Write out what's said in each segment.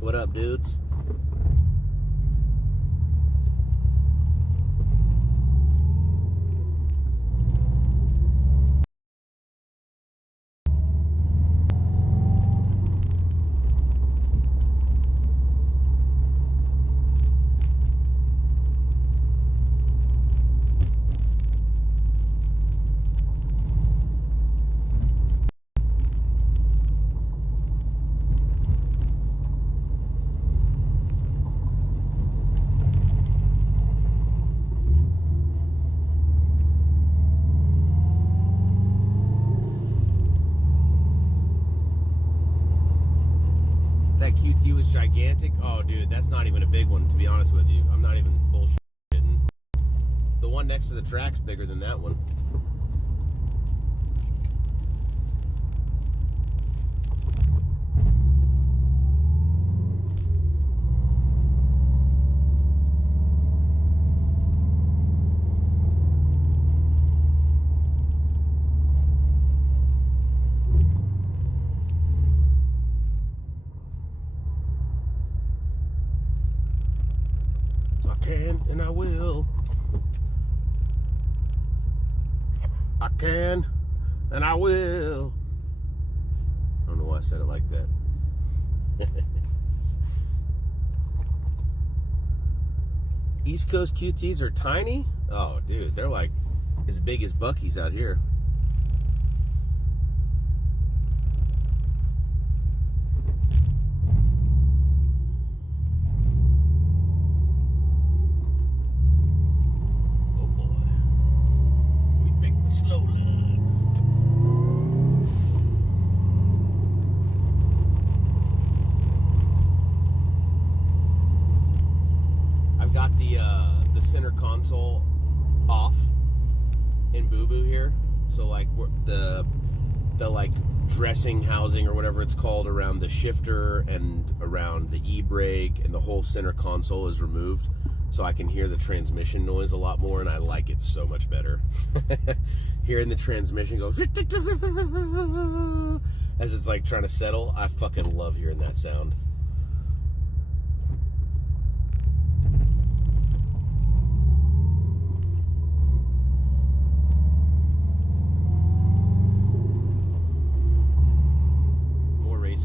What up, dudes? That QT was gigantic. Oh, dude, that's not even a big one, to be honest with you. I'm not even bullshitting. The one next to the track's bigger than that one. I can and I will. I can and I will. I don't know why I said it like that. East Coast QTs are tiny? Oh, dude, they're like as big as Buc-ee's out here. The center console off in Boo Boo here, so like the like dressing housing or whatever it's called around the shifter and around the e-brake and the whole center console is removed, so I can hear the transmission noise a lot more, and I like it so much better. Hearing the transmission go as it's like trying to settle, I fucking love hearing that sound.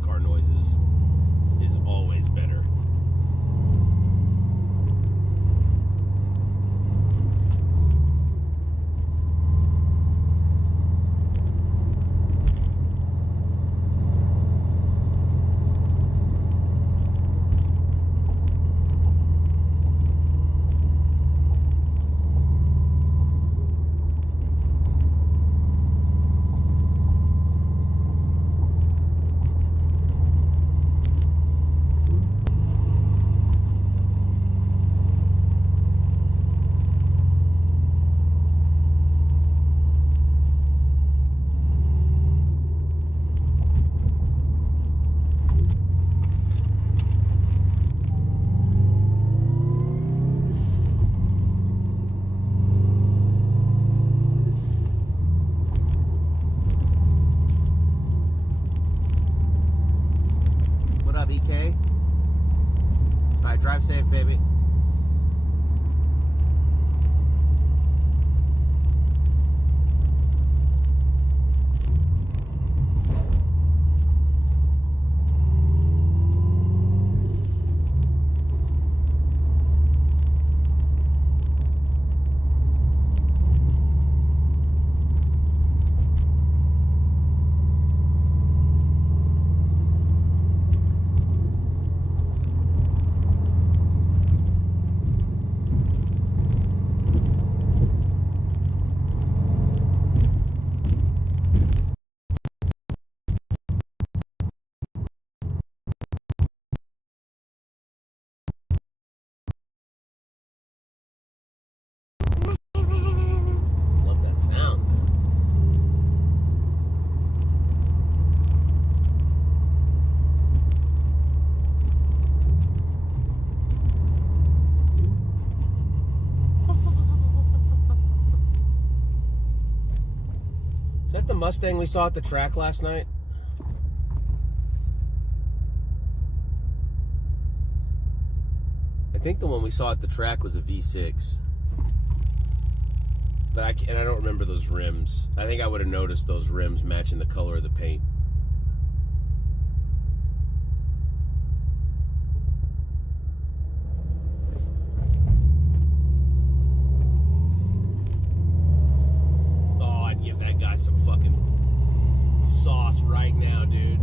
Car noises is always better. BK. Alright, drive safe, baby. that the Mustang we saw at the track last night? think the one we saw at the track was a V6. But I don't remember those rims. I think I would have noticed those rims matching the color of the paint. Oh, I'd give that guy some fucking sauce right now, dude.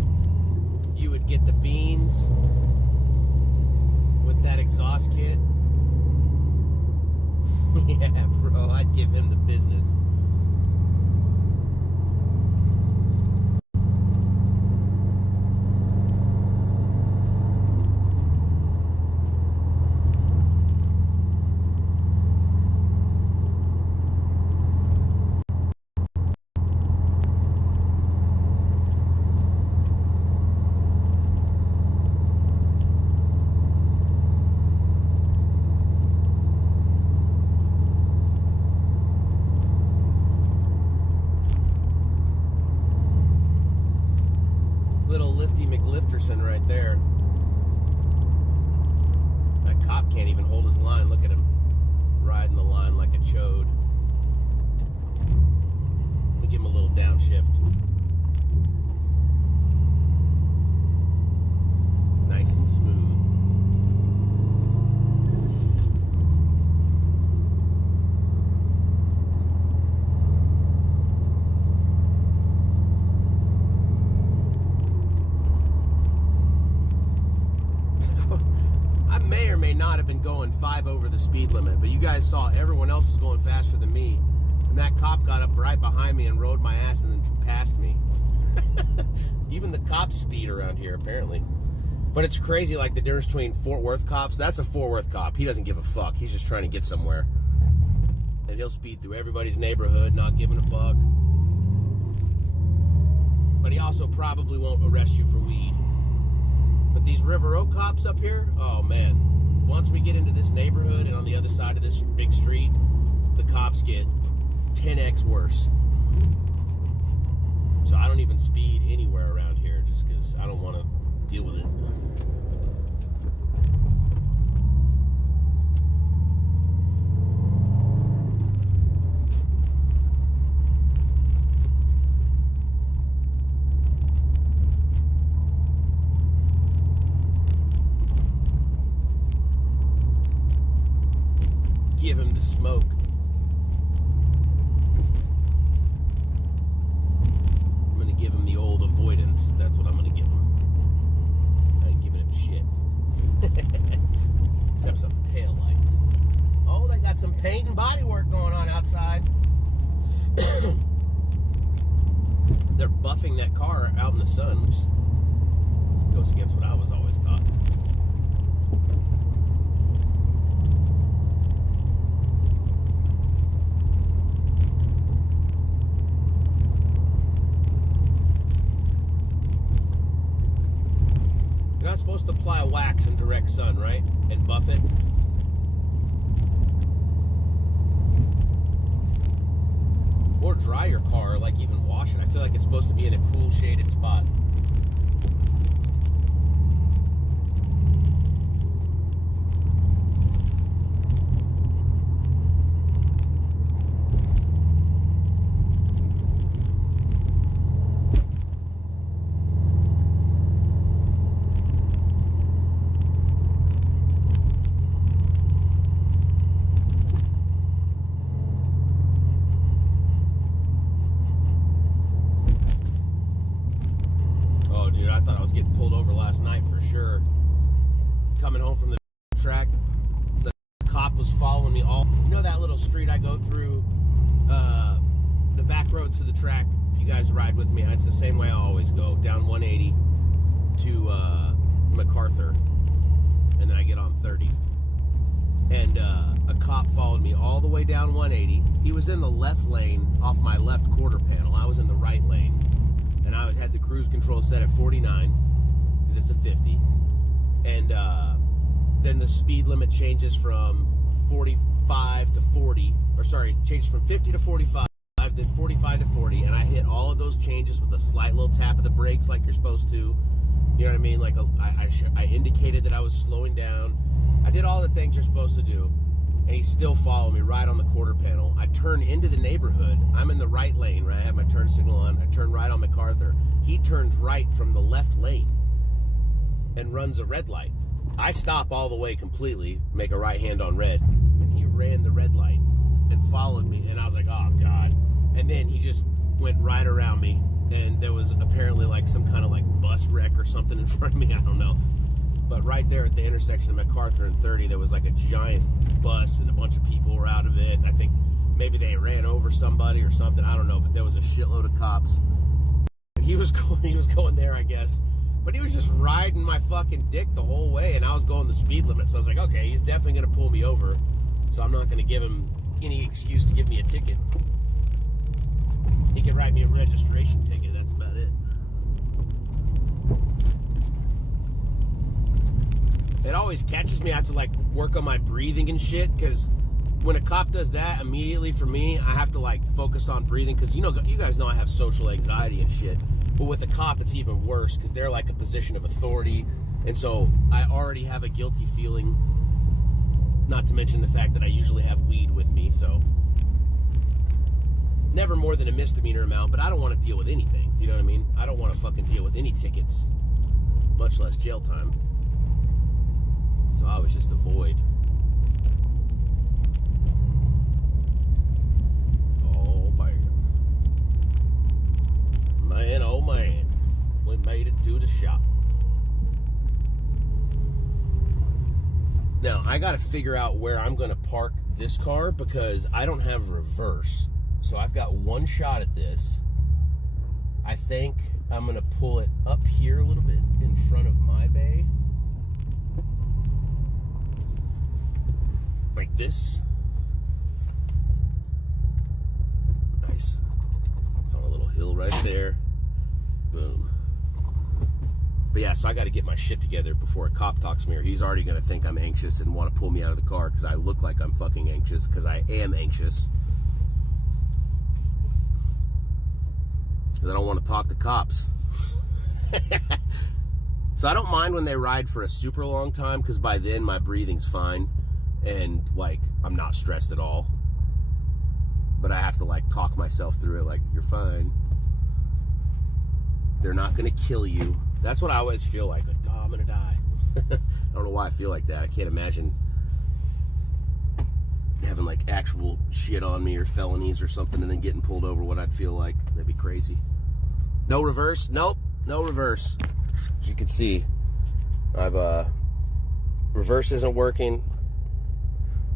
You would get the beans with that exhaust kit. Yeah, bro, I'd give him the business. Little Lifty McLifterson right there. That cop can't even hold his line. Look at him riding the line like a chode. Let me give him a little downshift. Nice and smooth. Not have been going 5 over the speed limit, but you guys saw everyone else was going faster than me, and that cop got up right behind me and rode my ass and then passed me. Even the cops speed around here apparently. But it's crazy, like the difference between Fort Worth cops. That's a Fort Worth cop. He doesn't give a fuck. He's just trying to get somewhere, and he'll speed through everybody's neighborhood not giving a fuck. But he also probably won't arrest you for weed. But these River Oak cops up here, oh man. Once we get into this neighborhood and on the other side of this big street, the cops get 10x worse. So I don't even speed anywhere around here just because I don't want to deal with it. Give him the smoke. I'm gonna give him the old avoidance. That's what I'm gonna give him. I ain't giving him shit. Except some tail lights. Oh, they got some paint and body work going on outside. They're buffing that car out in the sun, which goes against what I was always taught. You're not supposed to apply wax in direct sun, right? And buff it. Or dry your car, like even wash it. I feel like it's supposed to be in a cool shaded spot. I thought I was getting pulled over last night for sure. Coming home from the track, the cop was following me all. You know that little street I go through, the back roads to the track. If you guys ride with me, it's the same way I always go, down 180 to MacArthur, and then I get on 30. And a cop followed me all the way down 180. He was in the left lane off my left quarter panel. I was in the right lane. And I had the cruise control set at 49, because it's a 50. And then the speed limit changes from 45 to 40, or sorry, changes from 50 to 45, then 45 to 40, and I hit all of those changes with a slight little tap of the brakes like you're supposed to. You know what I mean? Like I indicated that I was slowing down, I did all the things you're supposed to do, and he still followed me right on the quarter panel. I turn into the neighborhood. I'm in the right lane, right? I have my turn signal on. I turn right on MacArthur. He turns right from the left lane and runs a red light. I stop all the way completely, make a right hand on red, and he ran the red light and followed me, and I was like, oh, God. And then he just went right around me, and there was apparently like some kind of like bus wreck or something in front of me, I don't know. But right there at the intersection of MacArthur and 30, there was like a giant bus, and a bunch of people were out of it. I think maybe they ran over somebody or something, I don't know, but there was a shitload of cops. And he was going there, I guess. But he was just riding my fucking dick the whole way, and I was going the speed limit. So I was like, okay, he's definitely going to pull me over, so I'm not going to give him any excuse to give me a ticket. He could write me a registration ticket, that's about it. It always catches me. I have to like work on my breathing and shit, because when a cop does that, immediately for me, I have to like focus on breathing, because you guys know I have social anxiety and shit. But with a cop, it's even worse, because they're like a position of authority, and so I already have a guilty feeling. Not to mention the fact that I usually have weed with me, so never more than a misdemeanor amount. But I don't want to deal with anything. Do you know what I mean? I don't want to fucking deal with any tickets, much less jail time. So I was just a void. Oh man, oh man, we made it to the shop. Now I got to figure out where I'm going to park this car, because I don't have reverse. So I've got one shot at this. I think I'm going to pull it up here a little bit in front of my bay. Like this. Nice. It's on a little hill right there. Boom. But yeah, so I got to get my shit together before a cop talks to me, or he's already going to think I'm anxious and want to pull me out of the car, because I look like I'm fucking anxious, because I am anxious. Because I don't want to talk to cops. So I don't mind when they ride for a super long time, because by then my breathing's fine. And like, I'm not stressed at all. But I have to like talk myself through it, like, you're fine. They're not gonna kill you. That's what I always feel like oh, I'm gonna die. I don't know why I feel like that. I can't imagine having like actual shit on me or felonies or something and then getting pulled over, what I'd feel like. That'd be crazy. No reverse? Nope, no reverse. As you can see, I've reverse isn't working.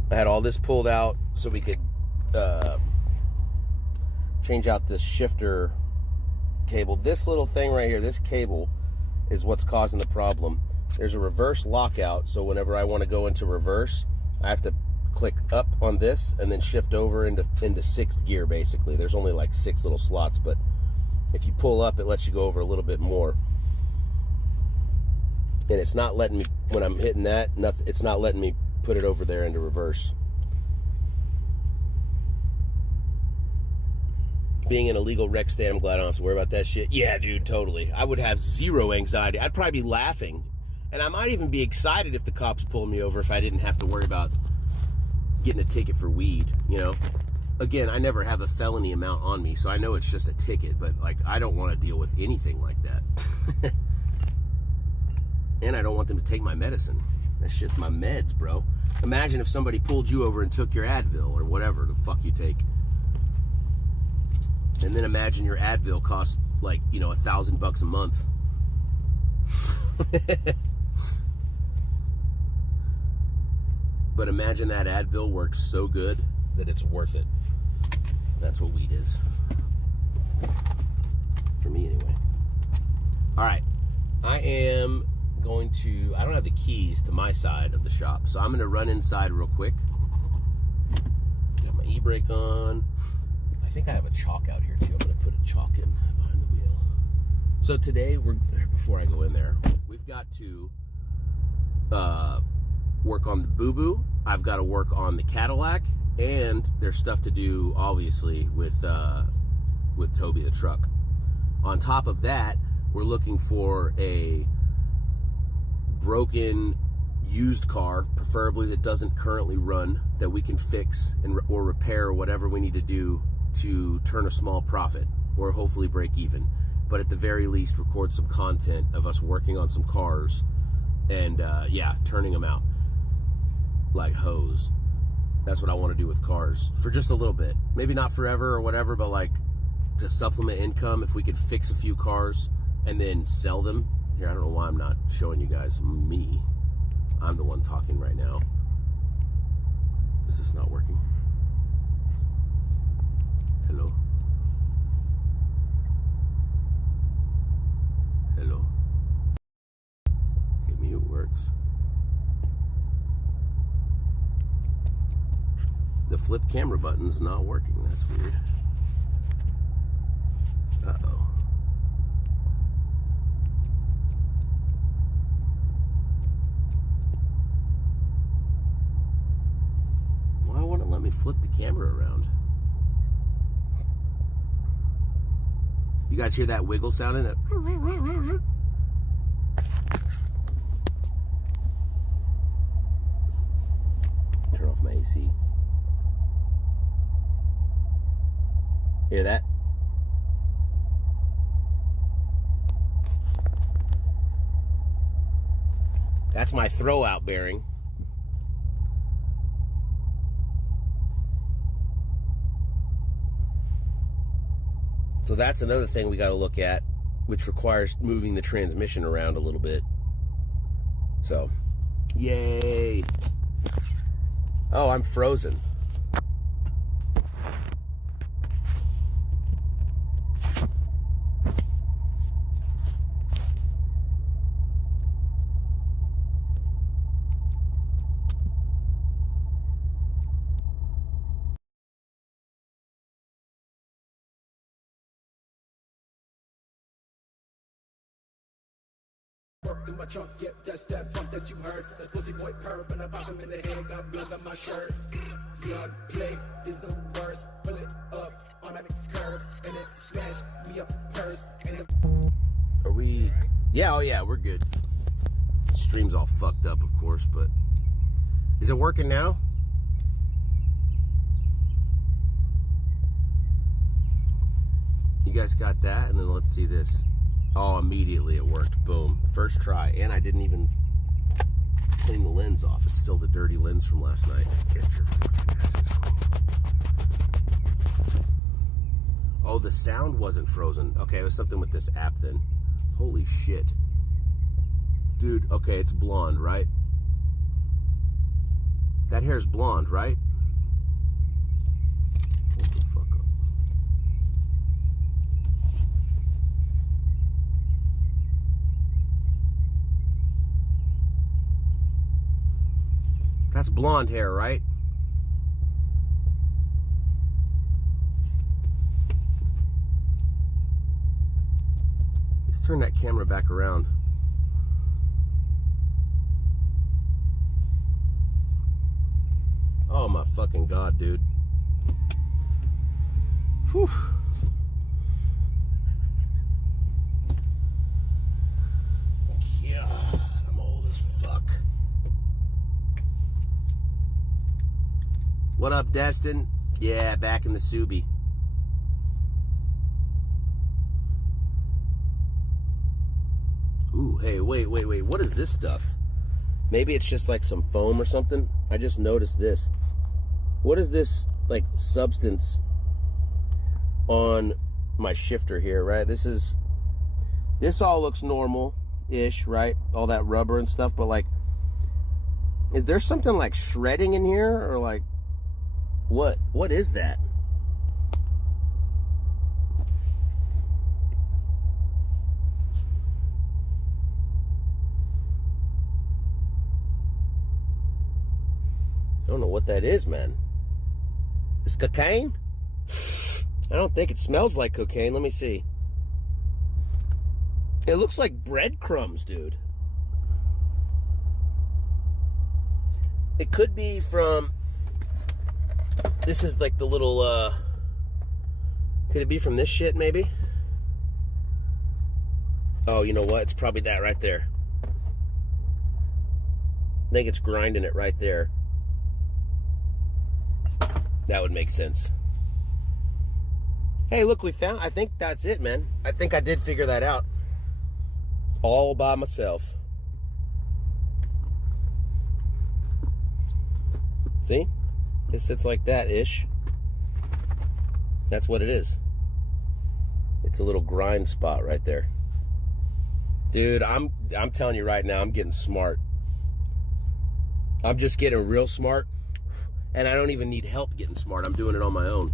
I had all this pulled out so we could change out this shifter cable. This little thing right here, this cable, is what's causing the problem. There's a reverse lockout, so whenever I want to go into reverse, I have to click up on this and then shift over into sixth gear, basically. There's only like 6 little slots, but if you pull up, it lets you go over a little bit more. And it's not letting me, when I'm hitting that, it's not letting me put it over there into reverse. Being in a legal wreck state, I'm glad I don't have to worry about that shit. Yeah, dude, totally. I would have zero anxiety. I'd probably be laughing. And I might even be excited if the cops pulled me over, if I didn't have to worry about getting a ticket for weed, you know? Again, I never have a felony amount on me, so I know it's just a ticket, but like, I don't want to deal with anything like that. And I don't want them to take my medicine. That shit's my meds, bro. Imagine if somebody pulled you over and took your Advil or whatever the fuck you take. And then imagine your Advil costs like, you know, $1,000 a month. But imagine that Advil works so good that it's worth it. That's what weed is. For me, anyway. All right. I am going to, I don't have the keys to my side of the shop, so I'm going to run inside real quick. Got my e-brake on. I think I have a chalk out here too. I'm going to put a chalk in behind the wheel. So today, before I go in there, we've got to work on the Boo-Boo. I've got to work on the Cadillac, and there's stuff to do, obviously, with Toby the truck. On top of that, we're looking for a broken used car, preferably that doesn't currently run, that we can fix or repair or whatever we need to do to turn a small profit or hopefully break even. But at the very least, record some content of us working on some cars and yeah, turning them out like hoes. That's what I want to do with cars for just a little bit. Maybe not forever or whatever, but like to supplement income. If we could fix a few cars and then sell them. Here, I don't know why I'm not showing you guys me. I'm the one talking right now. Is this not working? Hello? Hello? Okay, mute works. The flip camera button's not working. That's weird. Uh-oh. Why won't it let me flip the camera around? You guys hear that wiggle sound in it? Turn off my AC. Hear that? That's my throw-out bearing. So that's another thing we got to look at, which requires moving the transmission around a little bit. So, yay. Oh, I'm frozen. In my trunk, yeah, that's that bump that you heard. That pussy boy perp, and I pop him in the head, got blood on my shirt. Young play is the worst. Pull it up on that curve, and it smash me up first. Are we? Yeah, oh yeah, we're good. Stream's all fucked up, of course, but is it working now? You guys got that? And then let's see this. Oh, immediately it worked. Boom. First try. And I didn't even clean the lens off. It's still the dirty lens from last night. Get your fucking asses clean. Oh, the sound wasn't frozen. Okay, it was something with this app then. Holy shit. Dude, okay, it's blonde, right? That hair's blonde, right? Hold the fuck up. That's blonde hair, right? Let's turn that camera back around. Oh my fucking God, dude. Whew. God, I'm old as fuck. What up, Destin? Yeah, back in the Subi. Ooh, hey, wait. What is this stuff? Maybe it's just like some foam or something. I just noticed this. What is this, like, substance on my shifter here, right? This all looks normal-ish, right? All that rubber and stuff, but, like, is there something, like, shredding in here? Or, like, what is that? I don't know what that is, man. It's cocaine? I don't think it smells like cocaine. Let me see. It looks like breadcrumbs, dude. It could be from... This is like the little, could it be from this shit, maybe? Oh, you know what? It's probably that right there. think it's grinding it right there. That would make sense. Hey, look, we found, I think that's it, man. I think I did figure that out. All by myself. See? It sits like that-ish. That's what it is. It's a little grind spot right there. Dude, I'm telling you right now, I'm getting smart. I'm just getting real smart. And I don't even need help getting smart. I'm doing it on my own.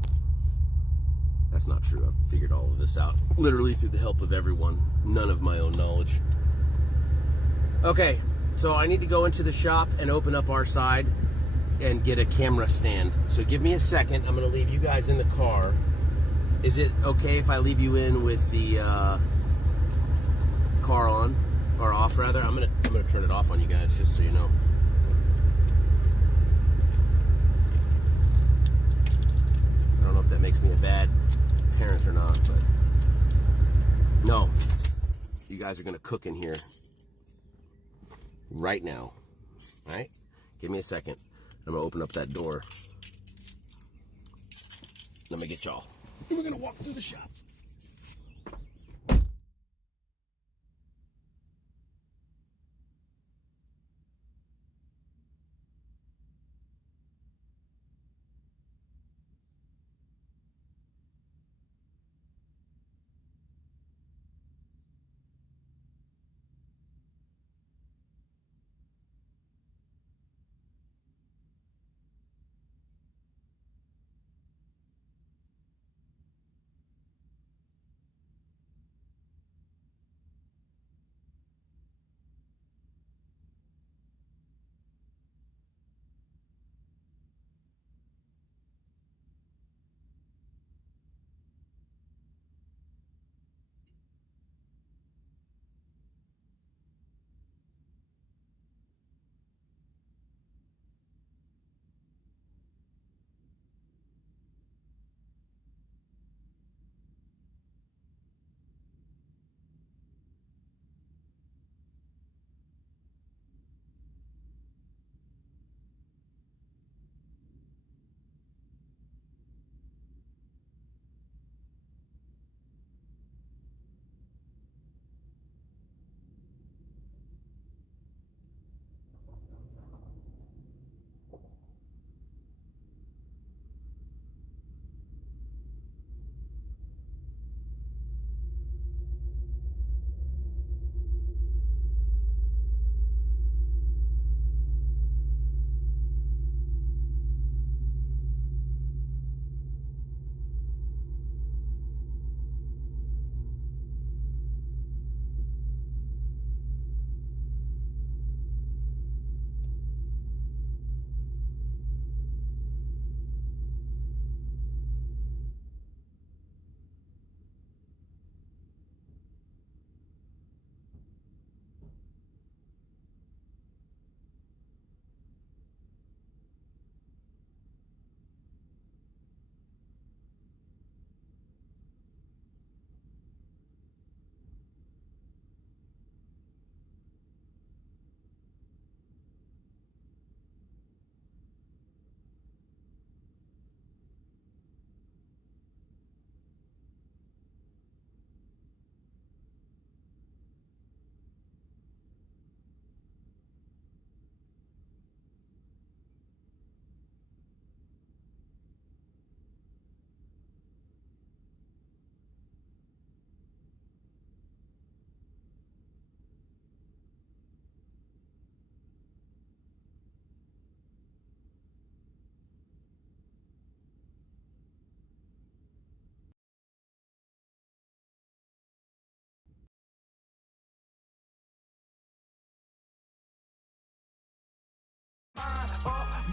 That's not true. I've figured all of this out literally through the help of everyone. None of my own knowledge. Okay, so I need to go into the shop and open up our side and get a camera stand. So give me a second. I'm going to leave you guys in the car. Is it okay if I leave you in with the car on, or off rather? I'm gonna turn it off on you guys, just so you know. I don't know if that makes me a bad parent or not, but no, you guys are gonna cook in here right now. All right, give me a second. I'm gonna open up that door. Let me get y'all. We're gonna walk through the shop.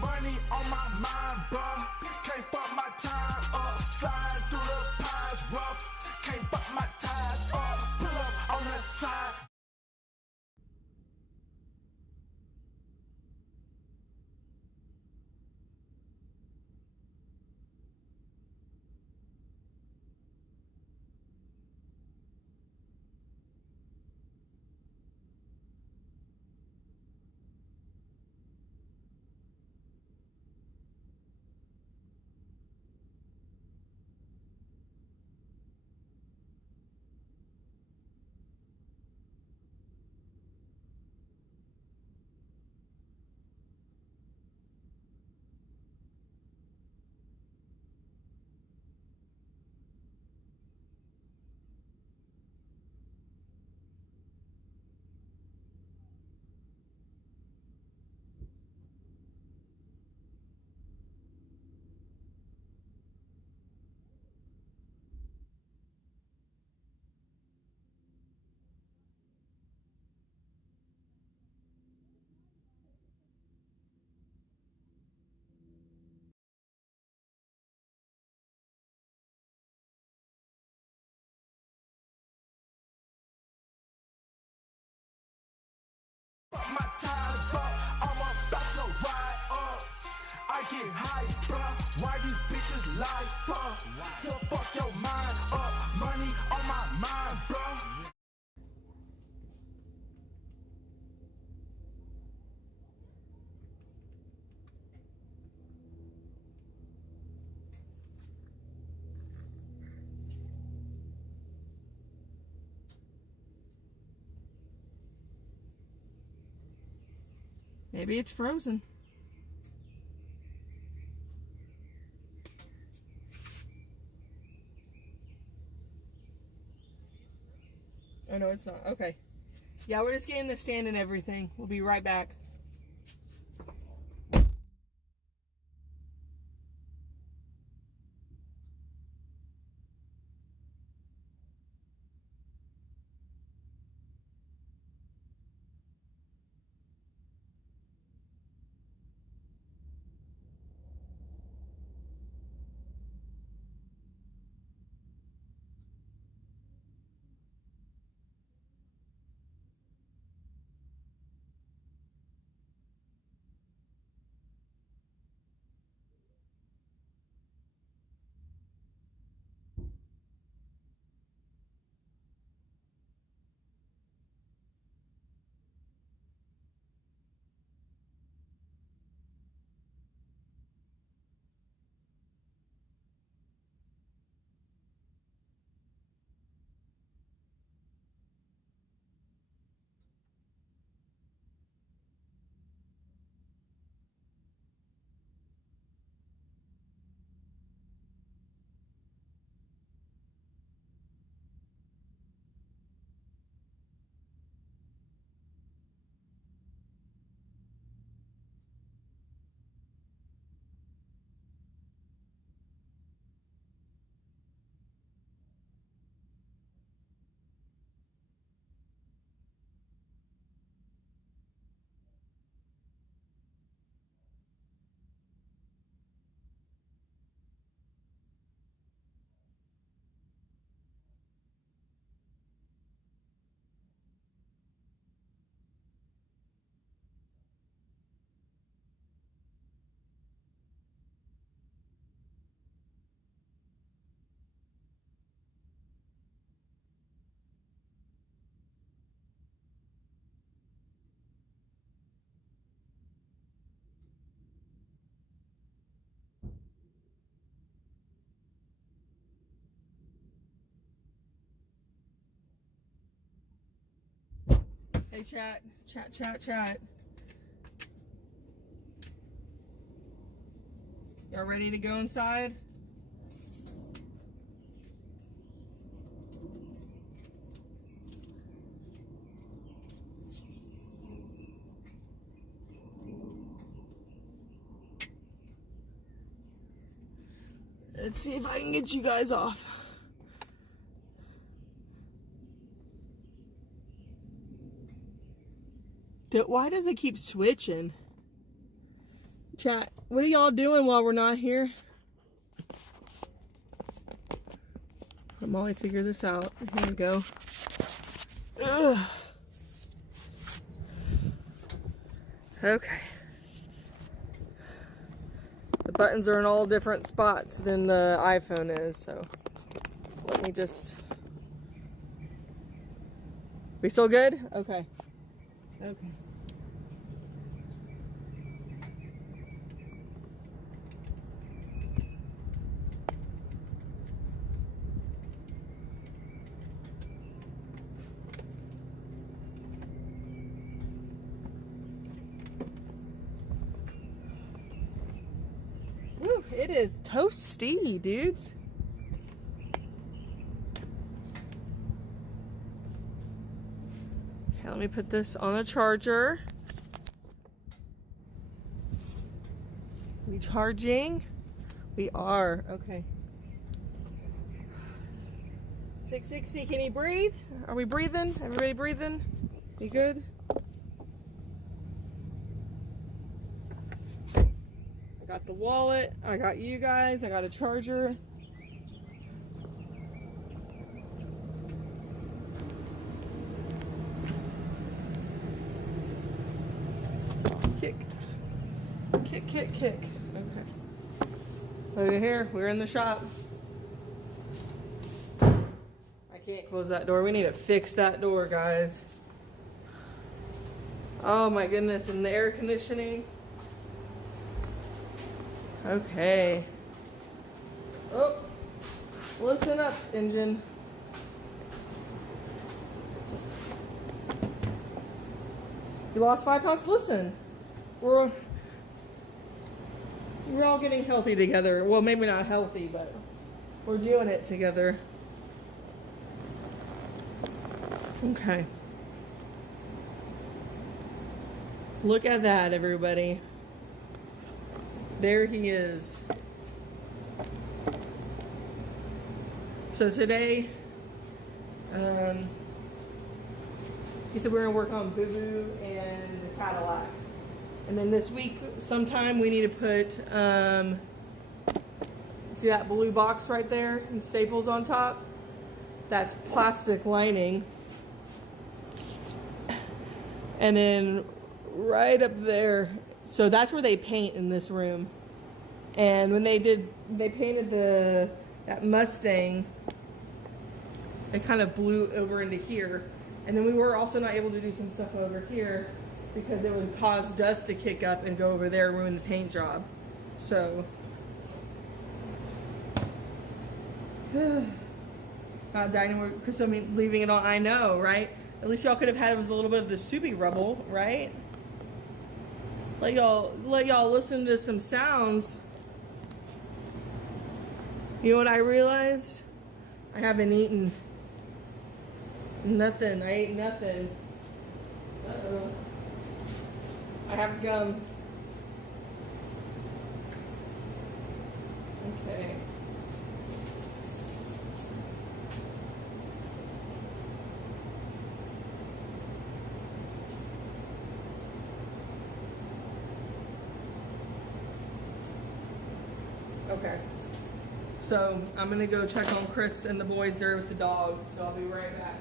Money on my mind, bruh. Can't fuck my time up. Slide through the pines rough. Can't fuck my ties up. Pull up on the side. Why these bitches lie for? To fuck your mind up. Money on my mind, bro. Maybe it's frozen. Oh no, it's not. Okay. Yeah, we're just getting the stand and everything. We'll be right back. Hey, chat. Chat. Y'all ready to go inside? Let's see if I can get you guys off. Why does it keep switching? Chat, what are y'all doing while we're not here? Let Molly figure this out. Here we go. Ugh. Okay. The buttons are in all different spots than the iPhone is, so let me just... We still good? Okay. Okay. Woo, it is toasty, dudes. Okay, let me put this on the charger. We charging? We are. Okay. 660, can you breathe? Are we breathing? Everybody breathing? You good? I got the wallet. I got you guys. I got a charger. Kick. Okay. Look at here, we're in the shop. I can't close that door. We need to fix that door, guys. Oh my goodness, and the air conditioning. Okay. Oh, listen up, engine. You lost 5 pounds? Listen, we're all getting healthy together. Well, maybe not healthy, but we're doing it together. Okay. Look at that, everybody. There he is. So today, he said we're gonna work on Boo Boo and the Cadillac. And then this week, sometime we need to put, see that blue box right there and staples on top? That's plastic lining. And then right up there, so that's where they paint in this room. And when they painted that Mustang, it kind of blew over into here. And then we were also not able to do some stuff over here because it would cause dust to kick up and go over there and ruin the paint job. So, not dining with Chris, I mean, leaving it on, I know, right? At least y'all could have had it with a little bit of the soupy rubble, right? Let y'all listen to some sounds. You know what I realized? I haven't eaten nothing. I ate nothing. Uh-oh. I have gum. Okay. Okay. So I'm gonna go check on Chris and the boys there with the dog. So I'll be right back.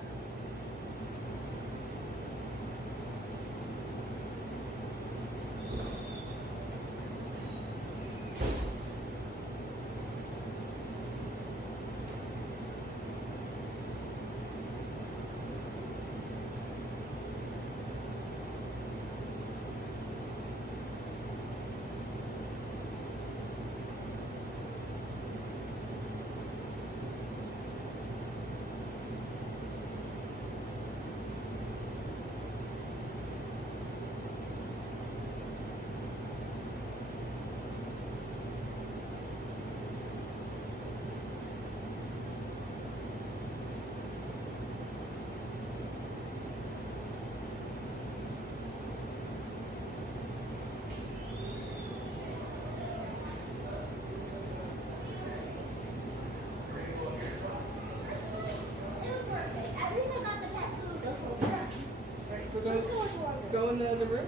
Go in the other room.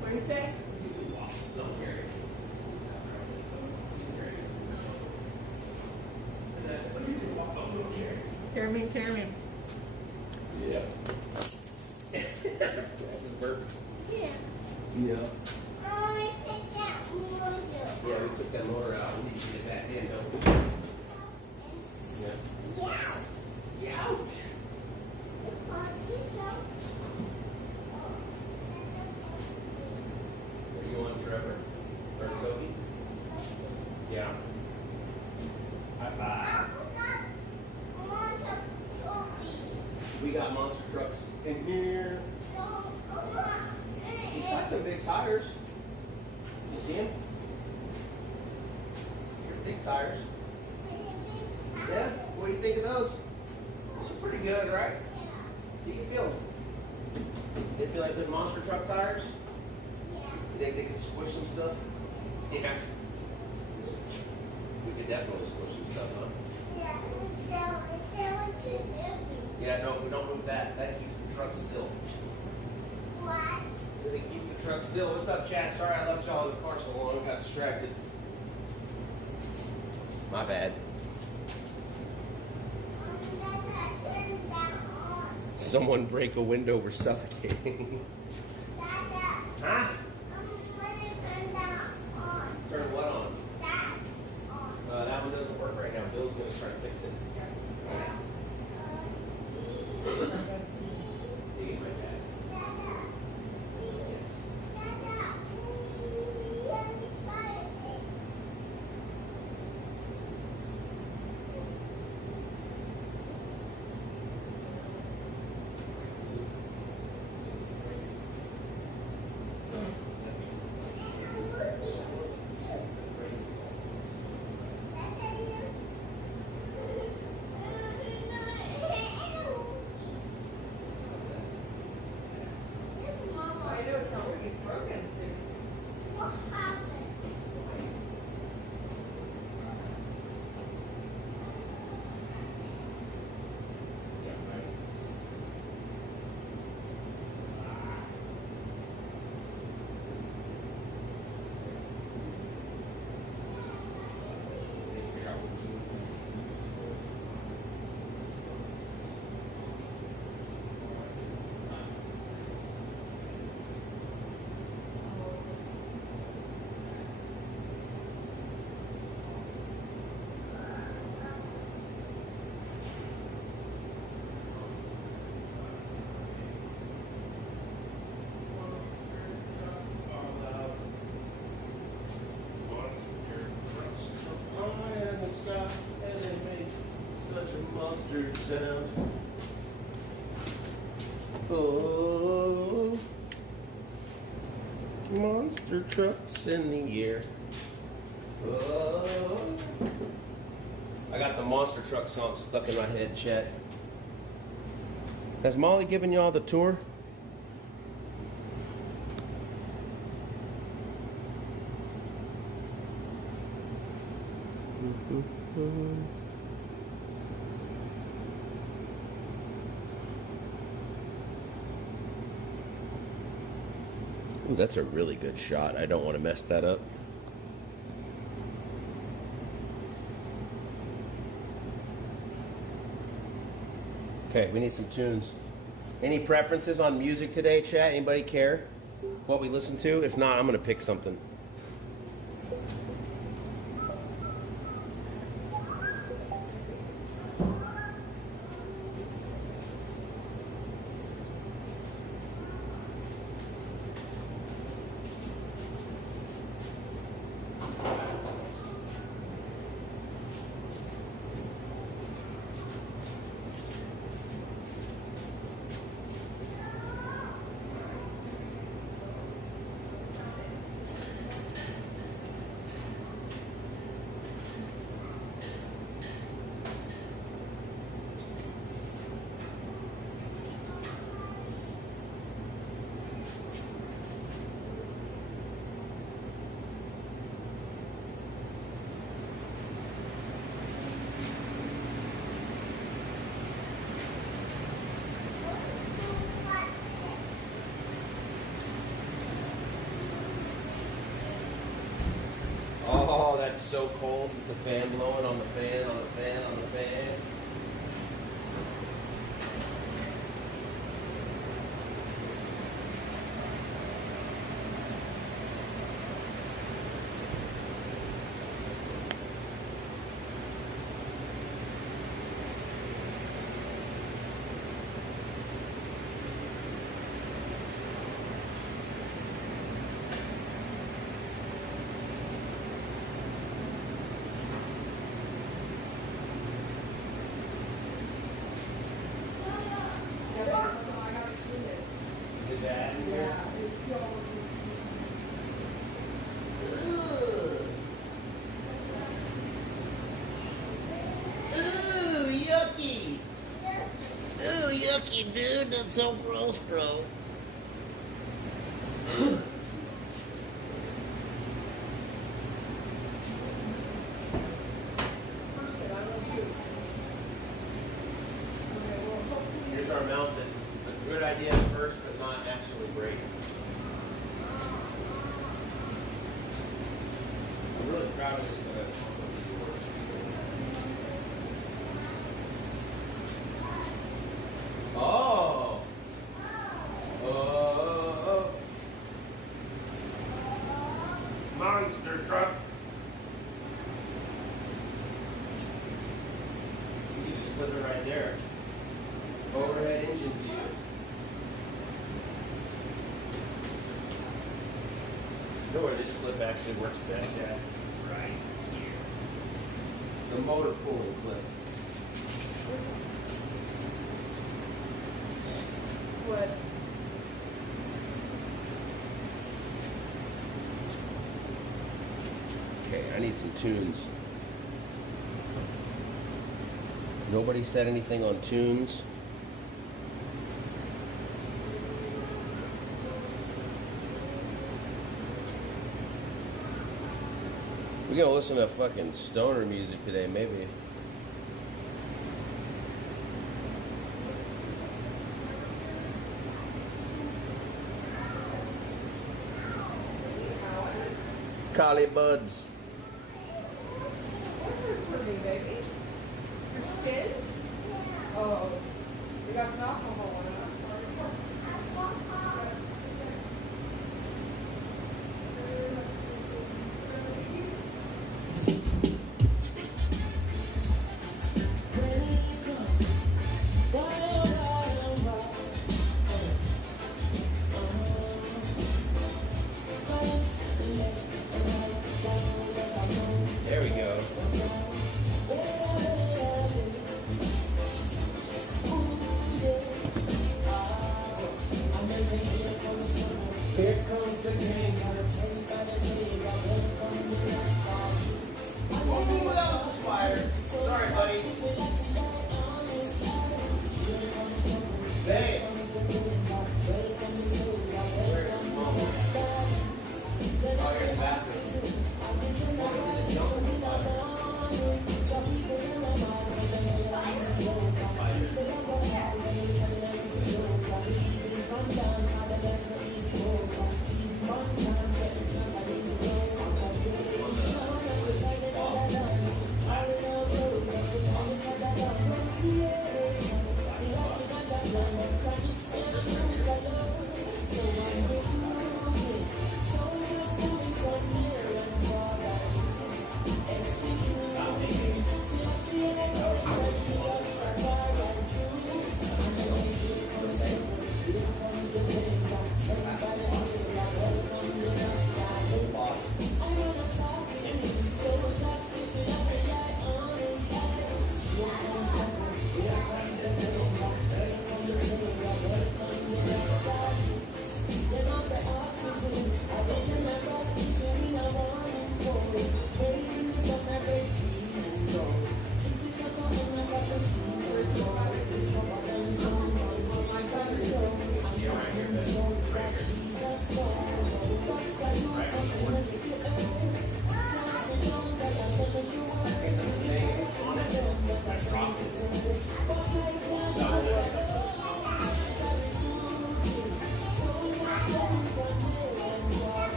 What do you say? Carry me. Yeah. That's his burp. Yeah. Yeah. I take that motor. Yeah, we took that motor out. We need to get it back in, don't we? Yeah. Yeah. Ouch. Where you going, Trevor? Or Toby? Yeah. High five. We got monster trucks in here. He's got some big tires. You see him? They're big tires. Yeah? What do you think of those? Those are pretty good, right? See, you feel them. They feel like good monster truck tires? You think they could squish some stuff? Yeah. We could definitely squish some stuff, huh? Yeah, no, we don't move that. That keeps the truck still. What? Because it keeps the truck still. What's up, Chad? Sorry I left y'all in the car so long. I got distracted. My bad. Someone break a window, we're suffocating. Huh? monster sound. Oh, monster trucks in the air. Oh. I got the monster truck song stuck in my head, Chet. Has Molly given y'all the tour? Ooh, that's a really good shot. I don't want to mess that up. Okay, we need some tunes. Any preferences on music today, chat? Anybody care what we listen to? If not, I'm going to pick something. Oh, that's so cold with the fan blowing on the fan, on the fan, on the fan. Yucky, dude, that's so gross, bro. Here's our mountain. A good idea at first, but not actually great. I'm really proud of this. Oh! Oh! Monster truck! You can just put it right there. Overhead engine views. You know where this clip actually works best at? Right here. The motor pulling clip. What? Okay, I need some tunes. Nobody said anything on tunes. We're gonna listen to fucking stoner music today, maybe. Collie buds. What for me, baby? Your skin? Oh, you got some alcohol on it. There we go.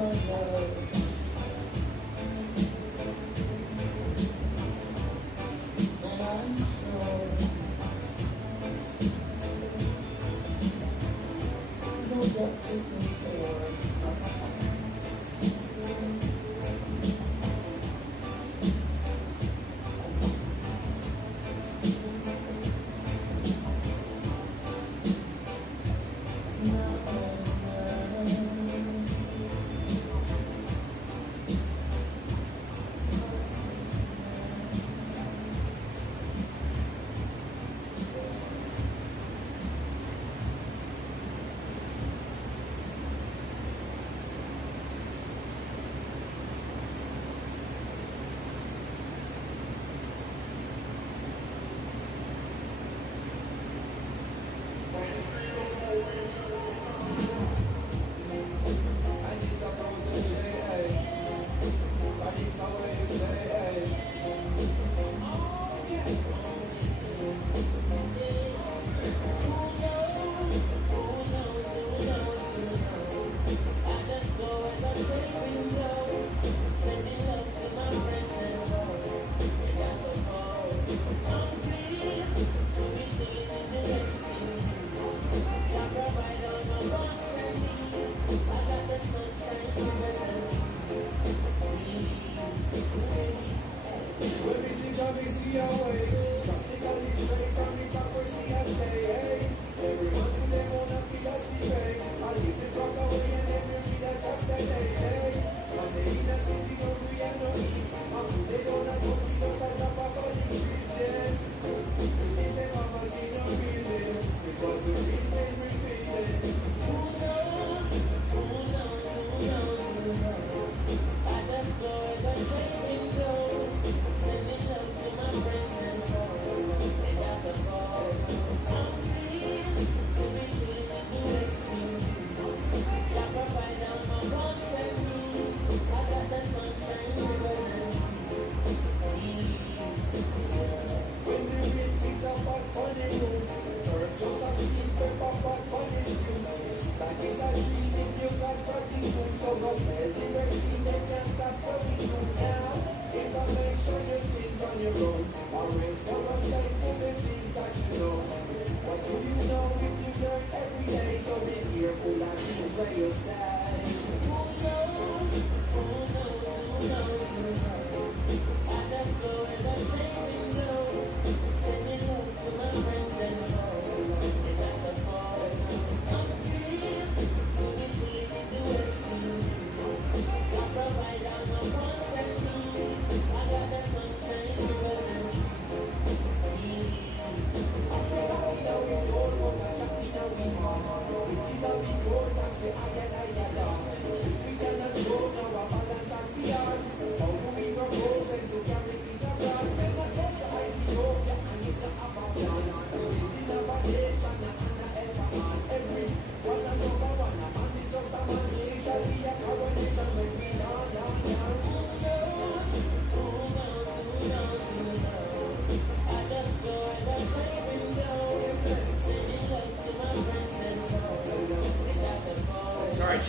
My love.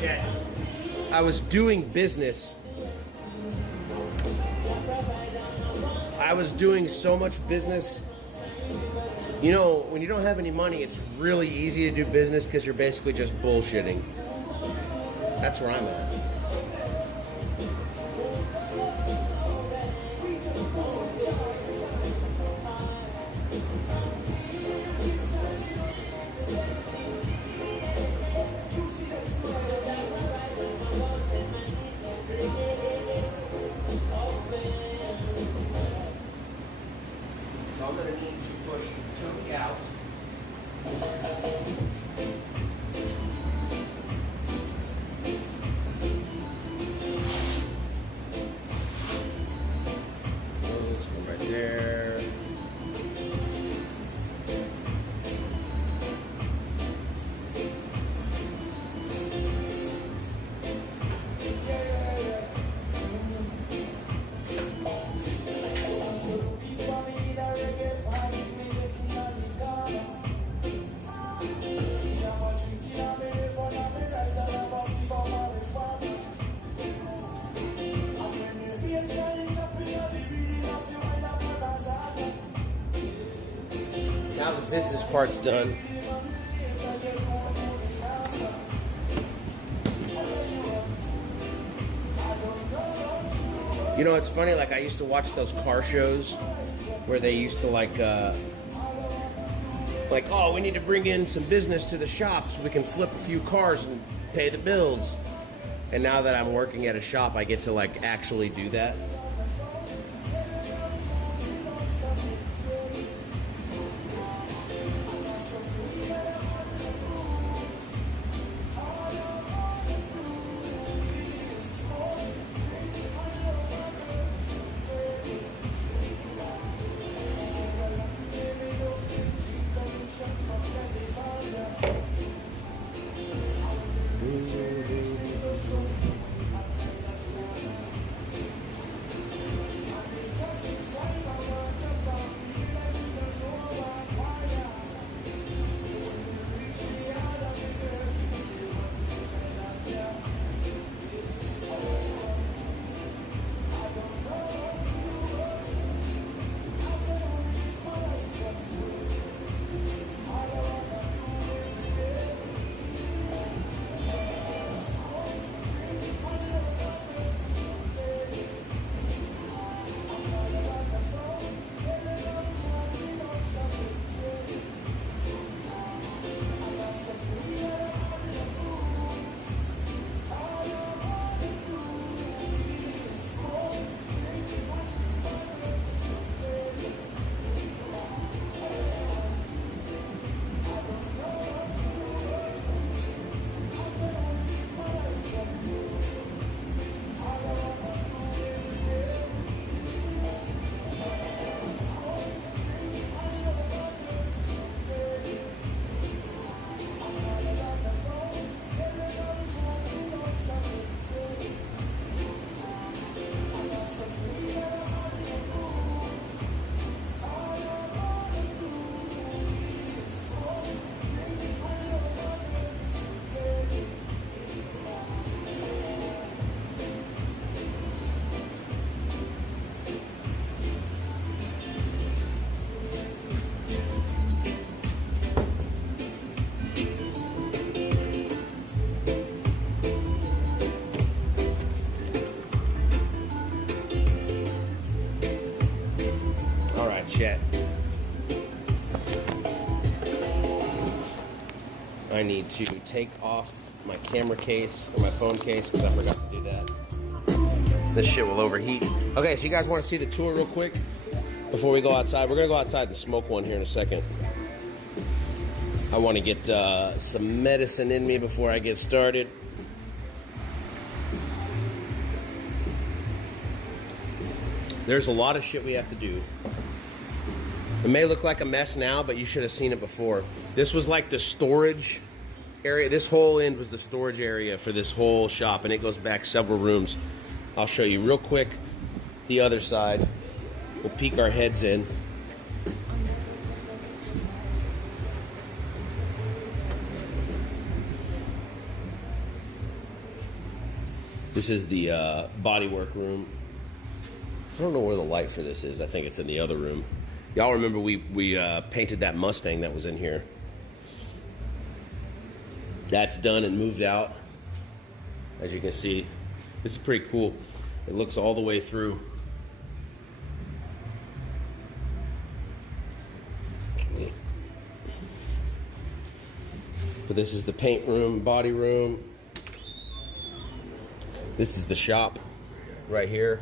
Chet. I was doing business. I was doing so much business. You know, when you don't have any money, it's really easy to do business because you're basically just bullshitting. That's where I'm at. So I'm going to need to push Toby out. Let's go right there. Now the business part's done. You know, it's funny, like I used to watch those car shows where they used to like, oh, we need to bring in some business to the shop so we can flip a few cars and pay the bills. And now that I'm working at a shop, I get to like actually do that. I need to take off my camera case or my phone case because I forgot to do that. This shit will overheat. Okay, so you guys want to see the tour real quick before we go outside? We're going to go outside and smoke one here in a second. I want to get some medicine in me before I get started. There's a lot of shit we have to do. It may look like a mess now, but you should have seen it before. This was like the storage area. This whole end was the storage area for this whole shop, and it goes back several rooms. I'll show you real quick the other side. We'll peek our heads in. This is the bodywork room. I don't know where the light for this is. I think it's in the other room. Y'all remember we painted that Mustang that was in here. That's done and moved out. As you can see, this is pretty cool. It looks all the way through. But this is the paint room, body room. This is the shop right here.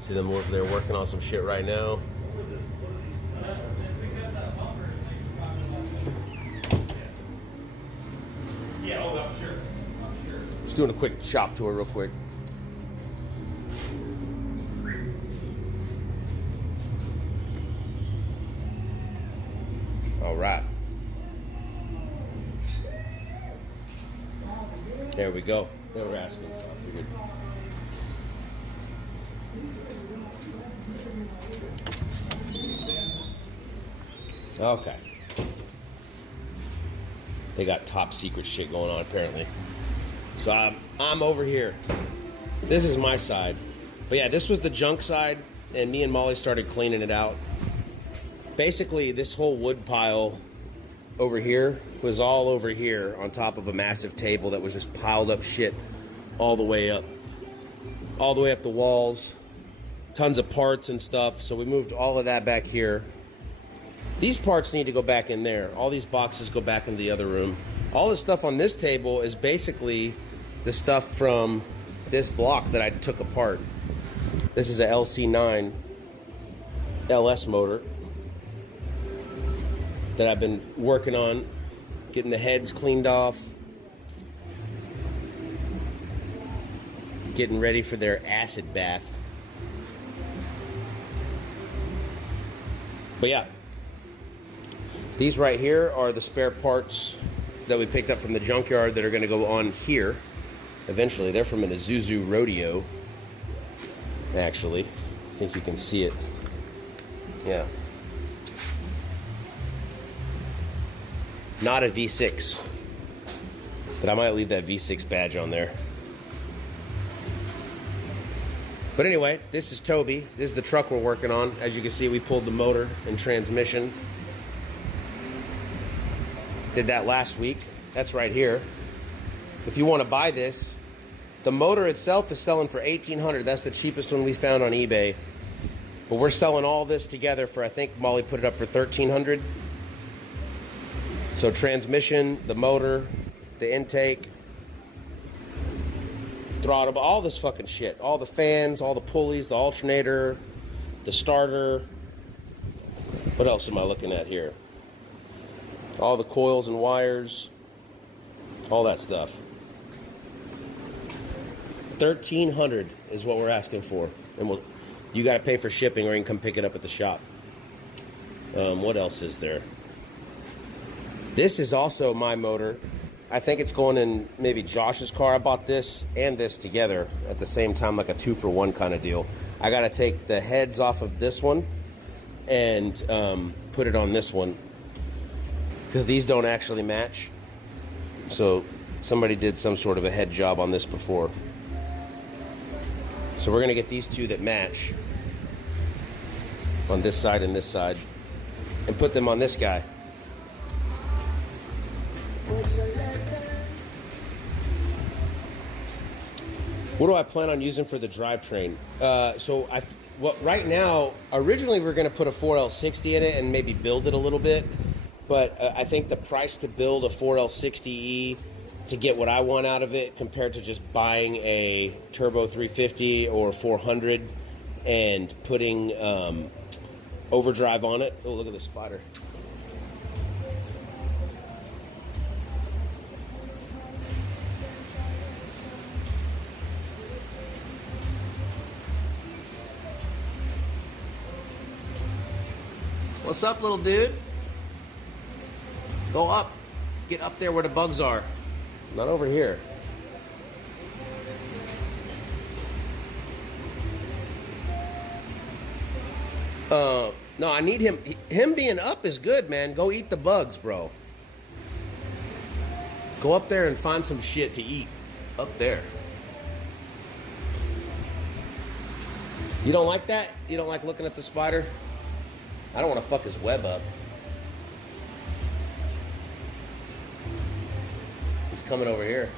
See them over there working on some shit right now. Yeah, oh, I'm sure. Just doing a quick shop tour real quick. All right. There we go. They were asking, so I figured. Okay. They got top secret shit going on apparently. So I'm over here. This is my side. But yeah, this was the junk side, and me and Molly started cleaning it out. Basically, this whole wood pile over here was all over here on top of a massive table that was just piled up shit all the way up. All the way up the walls. Tons of parts and stuff. So we moved all of that back here. These parts need to go back in there. All these boxes go back in the other room. All the stuff on this table is basically the stuff from this block that I took apart. This is a LC9 LS motor that I've been working on, getting the heads cleaned off, getting ready for their acid bath. But yeah, these right here are the spare parts that we picked up from the junkyard that are going to go on here eventually. They're from an Isuzu Rodeo, actually. I think you can see it. Yeah. Not a V6, but I might leave that V6 badge on there. But anyway, this is Toby. This is the truck we're working on. As you can see, we pulled the motor and transmission. Did that last week. That's right here. If you want to buy this, the motor itself is selling for $1,800. That's the cheapest one we found on eBay. But we're selling all this together for, I think Molly put it up for $1,300. So transmission, the motor, the intake, throttle, all this fucking shit. All the fans, all the pulleys, the alternator, the starter. What else am I looking at here? All the coils and wires, all that stuff. $1,300 is what we're asking for, and you got to pay for shipping, or you can come pick it up at the shop. What else is there? This is also my motor. I think it's going in maybe Josh's car. I bought this and this together at the same time, like a 2-for-1 kind of deal. I got to take the heads off of this one and put it on this one, because these don't actually match. So somebody did some sort of a head job on this before. So we're going to get these two that match on this side and this side and put them on this guy. What do I plan on using for the drivetrain? Right now, originally we were going to put a 4L60 in it and maybe build it a little bit. But I think the price to build a 4L60E to get what I want out of it, compared to just buying a turbo 350 or 400 and putting overdrive on it. Oh, look at the spider. What's up, little dude? Go up. Get up there where the bugs are. Not over here. No, I need him. Him being up is good, man. Go eat the bugs, bro. Go up there and find some shit to eat. Up there. You don't like that? You don't like looking at the spider? I don't want to fuck his web up. He's coming over here.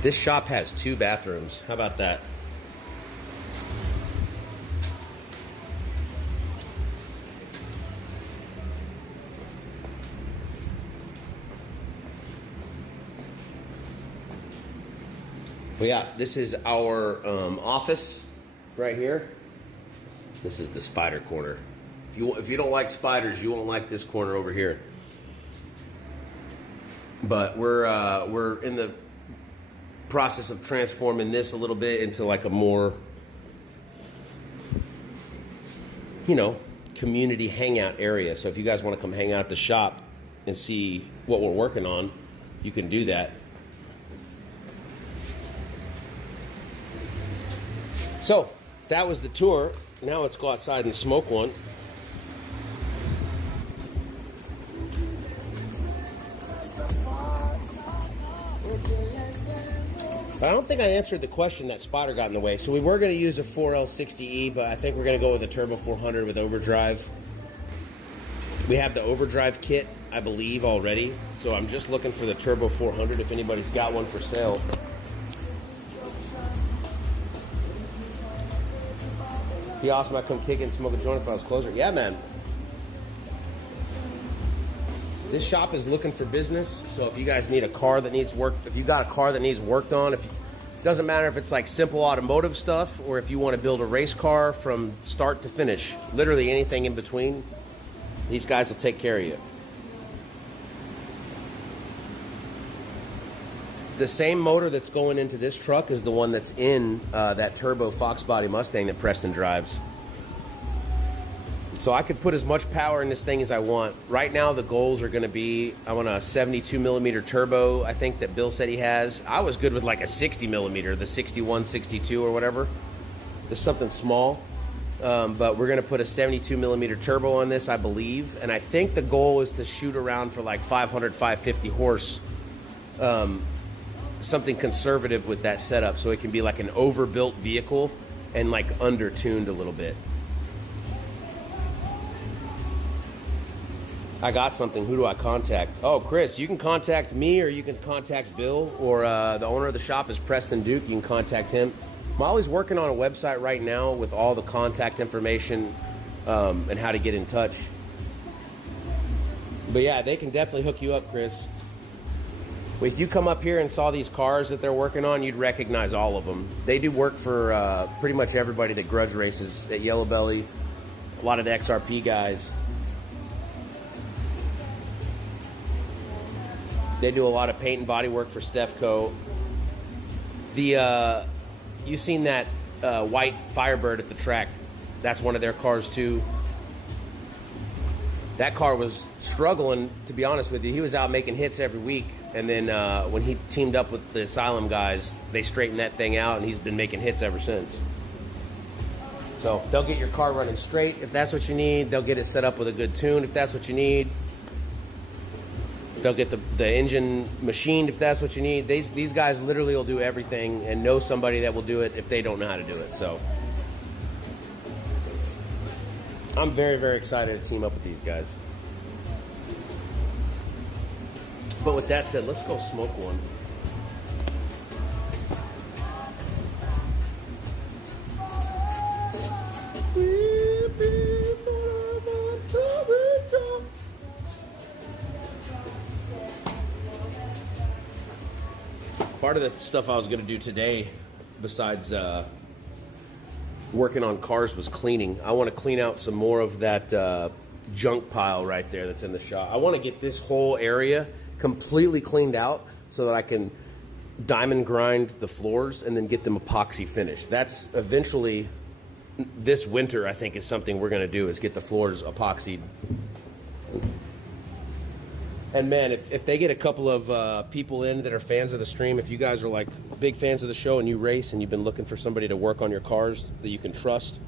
This shop has 2 bathrooms. How about that? Well, yeah, this is our office right here. This is the spider corner. If you don't like spiders, you won't like this corner over here. But we're in the process of transforming this a little bit into like a more, you know, community hangout area. So if you guys want to come hang out at the shop and see what we're working on, you can do that. So that was the tour. Now let's go outside and smoke one. I don't think I answered the question that spotter got in the way. So we were going to use a 4L60E, but I think we're going to go with a Turbo 400 with overdrive. We have the overdrive kit, I believe, already. So I'm just looking for the Turbo 400 if anybody's got one for sale. He asked me I come kick and smoke a joint if I was closer. Yeah, man. This shop is looking for business, so if you guys need a car that needs work, if you got a car that needs worked on, it doesn't matter if it's like simple automotive stuff or if you want to build a race car from start to finish, literally anything in between, these guys will take care of you. The same motor that's going into this truck is the one that's in that turbo Fox body Mustang that Preston drives. So I could put as much power in this thing as I want. Right now the goals are going to be, I want a 72 millimeter turbo, I think that Bill said he has. I was good with like a 60 millimeter, the 61, 62 or whatever. There's something small. But we're going to put a 72 millimeter turbo on this, I believe. And I think the goal is to shoot around for like 500, 550 horse. Something conservative with that setup so it can be like an overbuilt vehicle and like under-tuned a little bit. I got something. Who do I contact? Oh, Chris, you can contact me or you can contact Bill, or the owner of the shop is Preston Duke. You can contact him. Molly's working on a website right now with all the contact information and how to get in touch. But yeah, they can definitely hook you up, Chris. If you come up here and saw these cars that they're working on, you'd recognize all of them. They do work for pretty much everybody that grudge races at Yellow Belly, a lot of the XRP guys. They do a lot of paint and body work for Stefco. You seen that white Firebird at the track? That's one of their cars too. That car was struggling, to be honest with you. He was out making hits every week, and then when he teamed up with the Asylum guys, they straightened that thing out, and he's been making hits ever since. So they'll get your car running straight if that's what you need. They'll get it set up with a good tune if that's what you need. They'll get the engine machined if that's what you need. These guys literally will do everything and know somebody that will do it if they don't know how to do it. So I'm very, very excited to team up with these guys. But with that said, let's go smoke one. Part of the stuff I was going to do today, besides working on cars, was cleaning. I want to clean out some more of that junk pile right there that's in the shop. I want to get this whole area completely cleaned out so that I can diamond grind the floors and then get them epoxy finished. That's eventually, this winter, I think, is something we're going to do, is get the floors epoxied. And man, if they get a couple of people in that are fans of the stream, if you guys are like big fans of the show and you race and you've been looking for somebody to work on your cars that you can trust,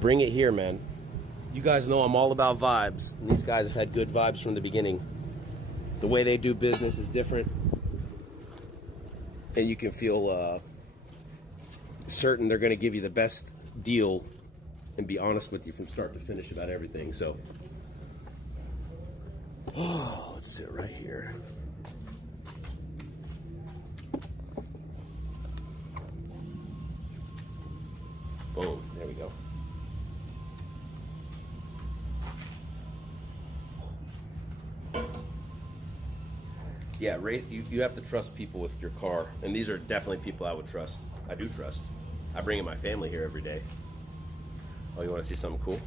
bring it here, man. You guys know I'm all about vibes, and these guys have had good vibes from the beginning. The way they do business is different, and you can feel certain they're going to give you the best deal and be honest with you from start to finish about everything. So, let's sit right here. Boom, there we go. Yeah, you have to trust people with your car, and these are definitely people I would trust. I do trust. I bring in my family here every day. Oh, you want to see something cool?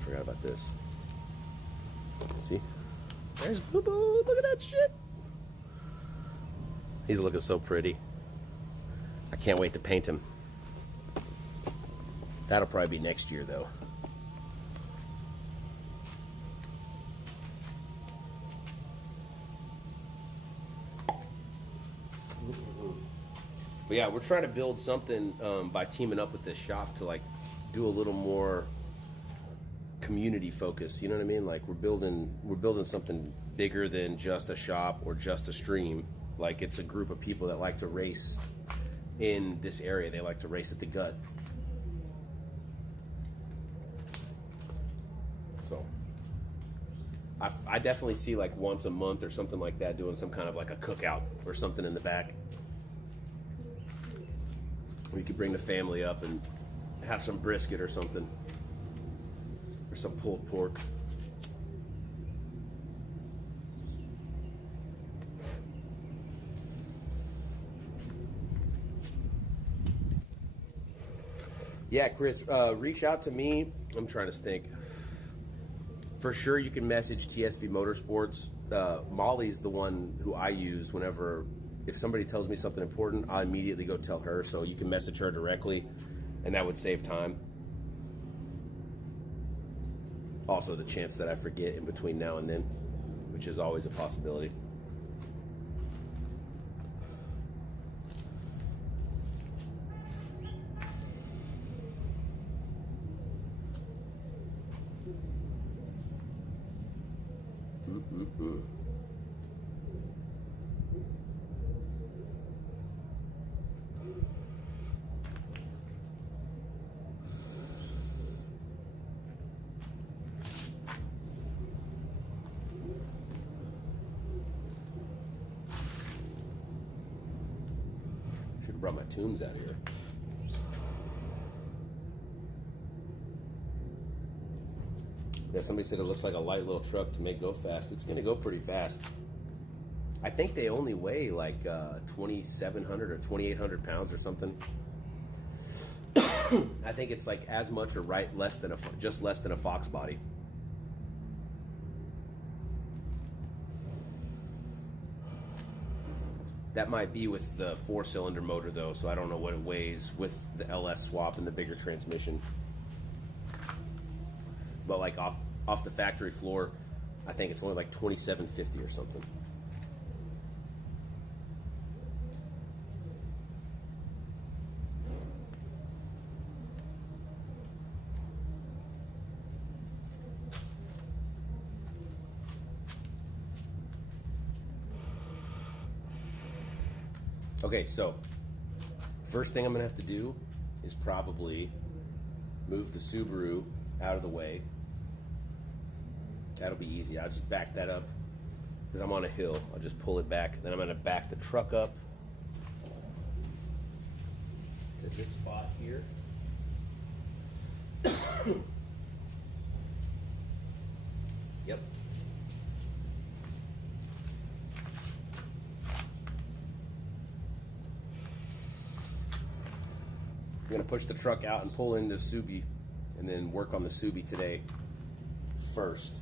Forgot about this. See? There's Boo Boo. Look at that shit. He's looking so pretty. I can't wait to paint him. That'll probably be next year, though. But yeah, we're trying to build something by teaming up with this shop to like do a little more community focus. You know what I mean? Like we're building something bigger than just a shop or just a stream. Like it's a group of people that like to race in this area. They like to race at the gut. So I definitely see like once a month or something like that doing some kind of like a cookout or something in the back. We could bring the family up and have some brisket or something. Or some pulled pork. Yeah, Chris, reach out to me. I'm trying to think. For sure, you can message TSV Motorsports. Molly's the one who I use whenever, if somebody tells me something important, I immediately go tell her. So you can message her directly, and that would save time. Also, the chance that I forget in between now and then, which is always a possibility. Should have brought my tunes out here. Yeah, somebody said it looks like a light little truck to make go fast. It's going to go pretty fast. I think they only weigh like 2,700 or 2,800 pounds or something. I think it's like as much or just less than a Fox body. That might be with the 4-cylinder motor though, so I don't know what it weighs with the LS swap and the bigger transmission. But like off the factory floor, I think it's only like 2,750 or something. Okay, so first thing I'm gonna have to do is probably move the Subaru out of the way. That'll be easy. I'll just back that up because I'm on a hill. I'll just pull it back. Then I'm gonna back the truck up to this spot here. Yep. I'm gonna push the truck out and pull into Subi and then work on the Subi today first.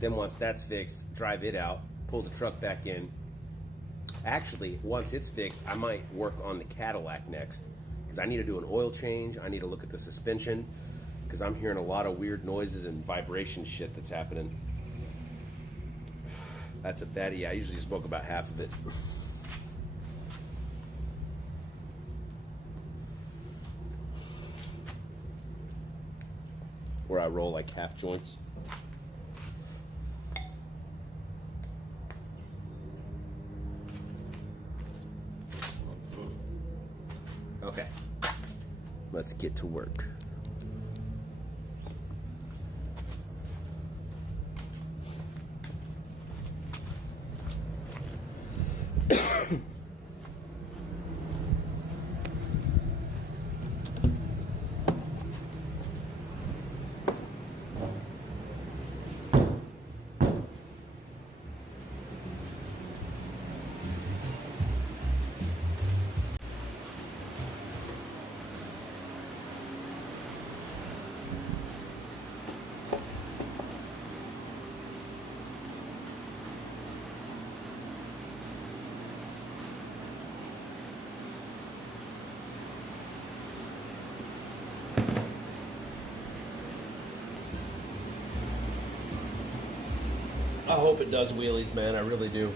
Then once that's fixed, drive it out, pull the truck back in. Actually, once it's fixed, I might work on the Cadillac next because I need to do an oil change. I need to look at the suspension because I'm hearing a lot of weird noises and vibration shit that's happening. That's a fatty. Yeah, I usually smoke about half of it. where I roll like half joints. Okay, let's get to work. I hope it does wheelies, man. I really do.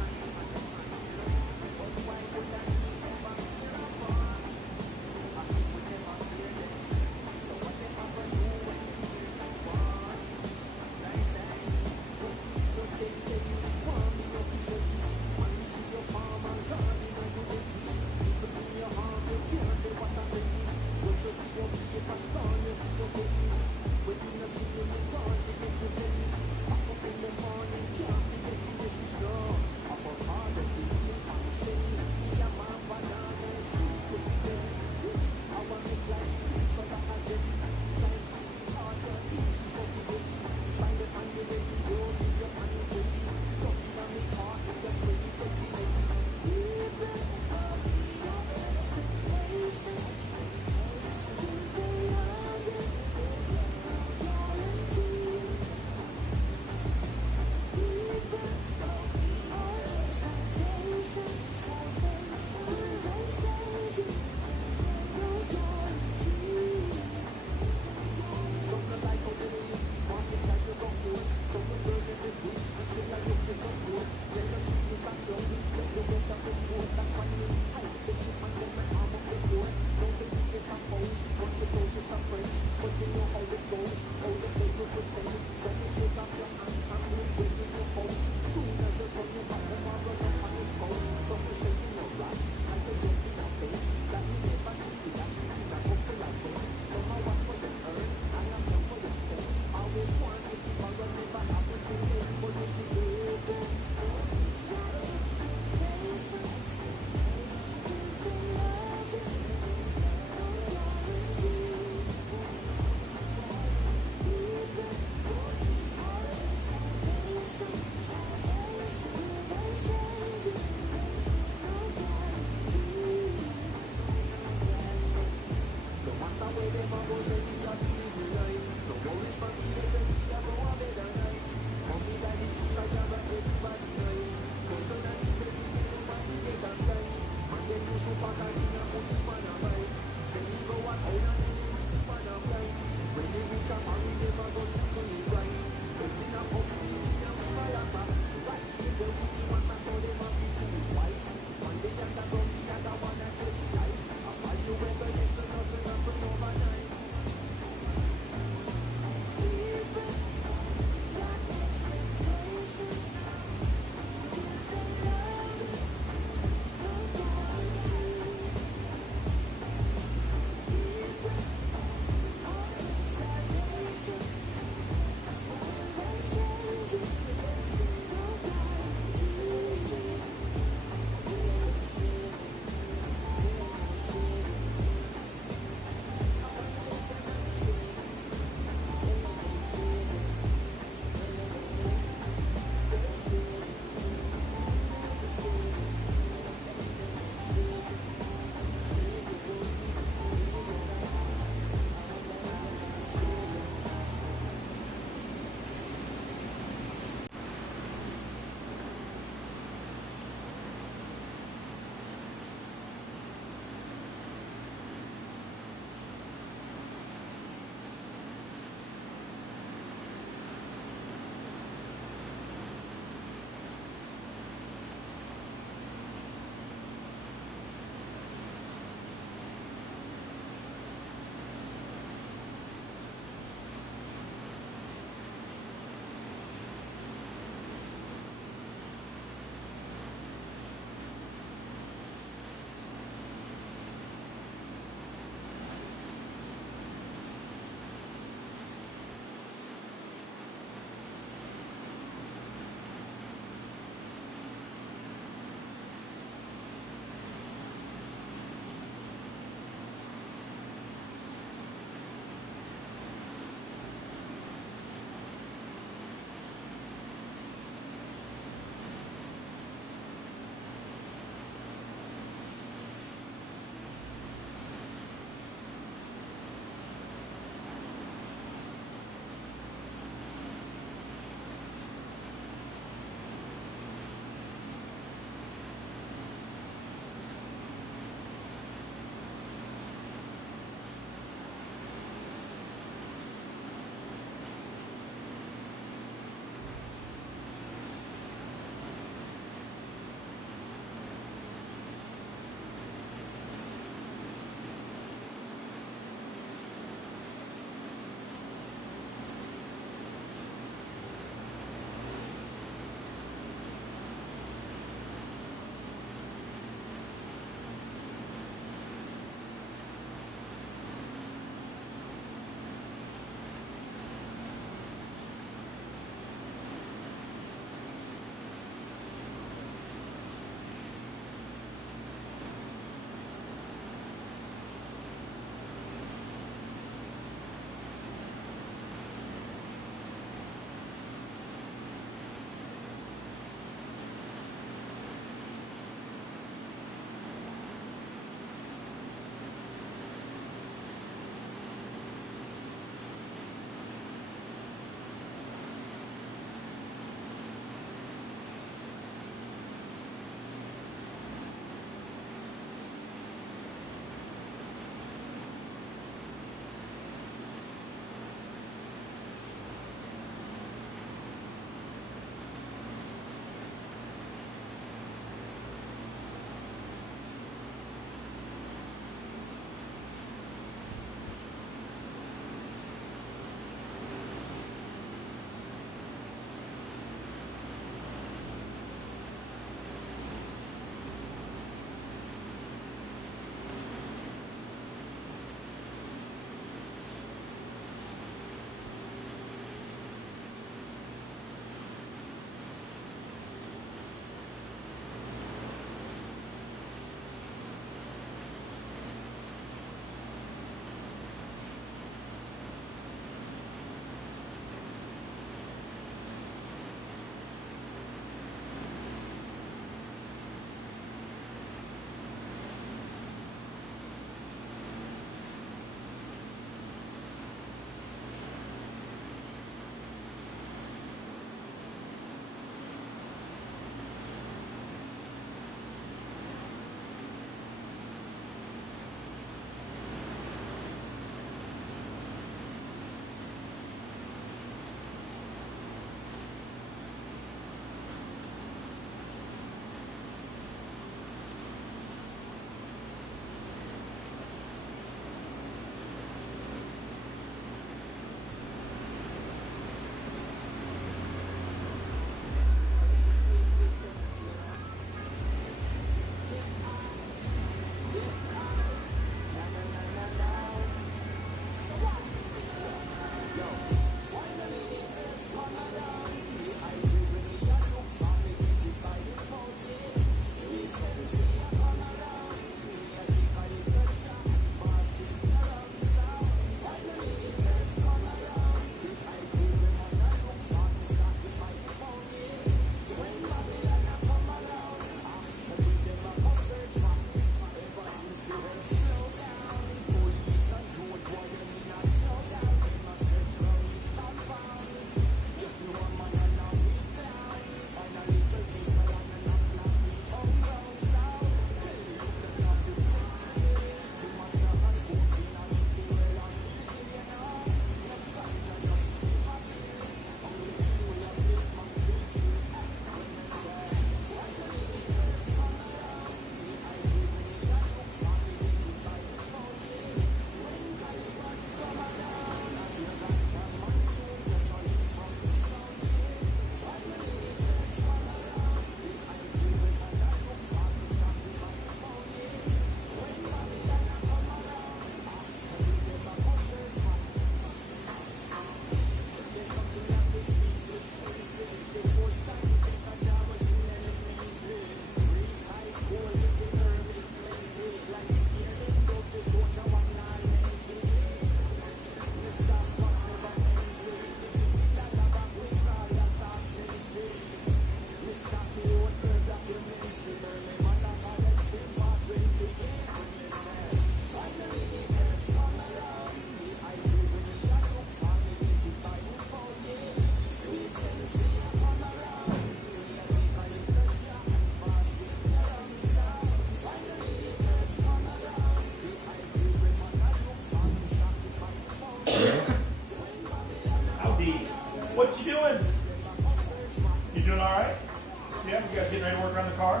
ready to work on the car?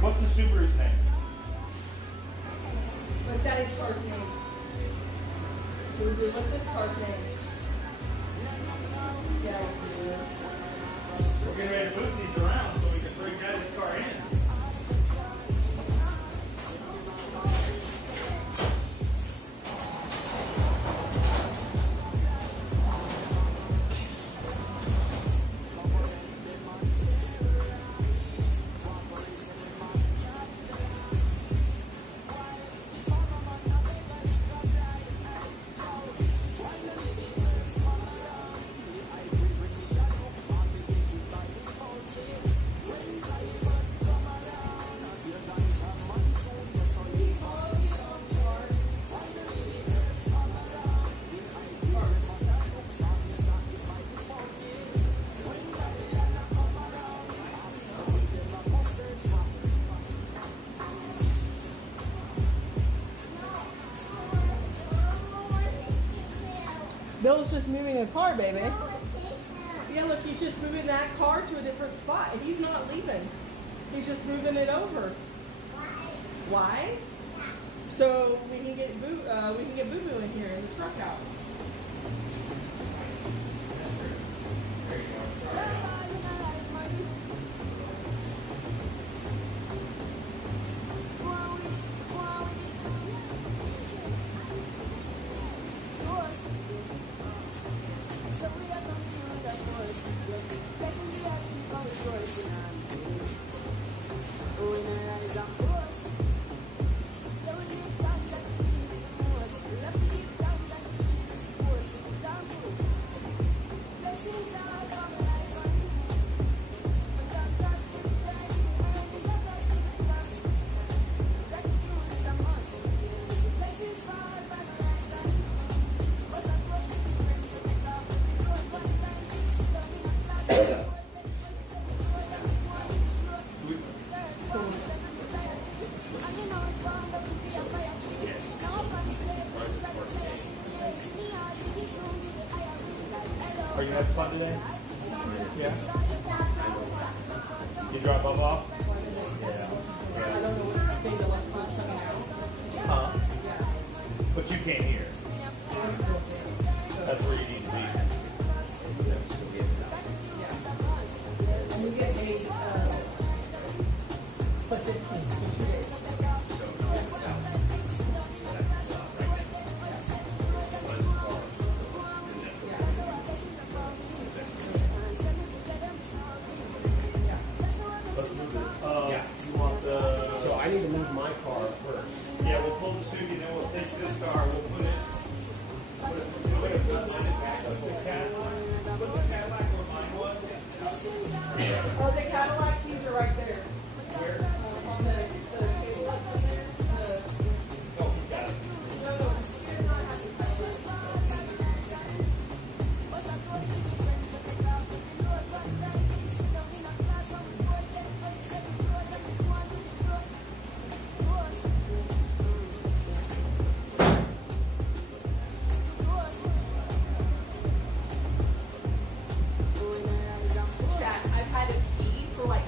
What's the Subaru's name? What's Daddy's car's name? Subaru, what's this car's name? Yeah, We're getting ready to move these around so we can bring Daddy's car in. Bill's just moving a car, baby. Yeah, look, he's just moving that car to a different spot. He's not leaving. He's just moving it over. Why? So we can get Boo Boo in here in the truck out. Are you having fun today? Yeah. You drop them off? Yeah. Huh? But you can't hear. That's where you need to be. And you get paid for 15 for 2 days. You want the... So I need to move my car first. Yeah, we'll pull the Subaru, then we'll take this car, we'll put the Cadillac where mine was. Oh, the Cadillac keys are right there. Where? On the table that's in there. Oh, he's got it. No, he does not have the Cadillac. Chat, I've had a key for like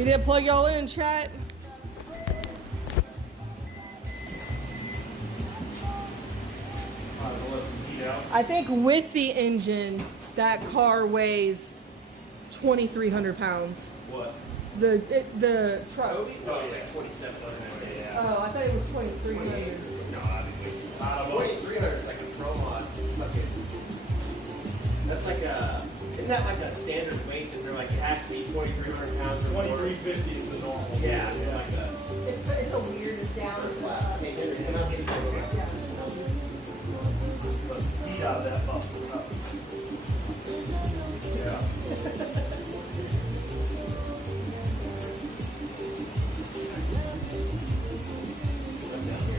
He didn't plug y'all in, chat. Let some heat out. I think with the engine, that car weighs 2,300 pounds. What? The truck. Oh, it's like 27. Yeah. Oh, I thought it was 2,300. No, I mean, 2300 is like a pro mod. Fucking. That's like a. Isn't that like a standard weight that they're like, it has to be 2,300 pounds or more? 2350 is the normal. Yeah, like a. It's a weird, it's down. Hey, Henry, come out this way. But the speed out of that bus was up. Yeah.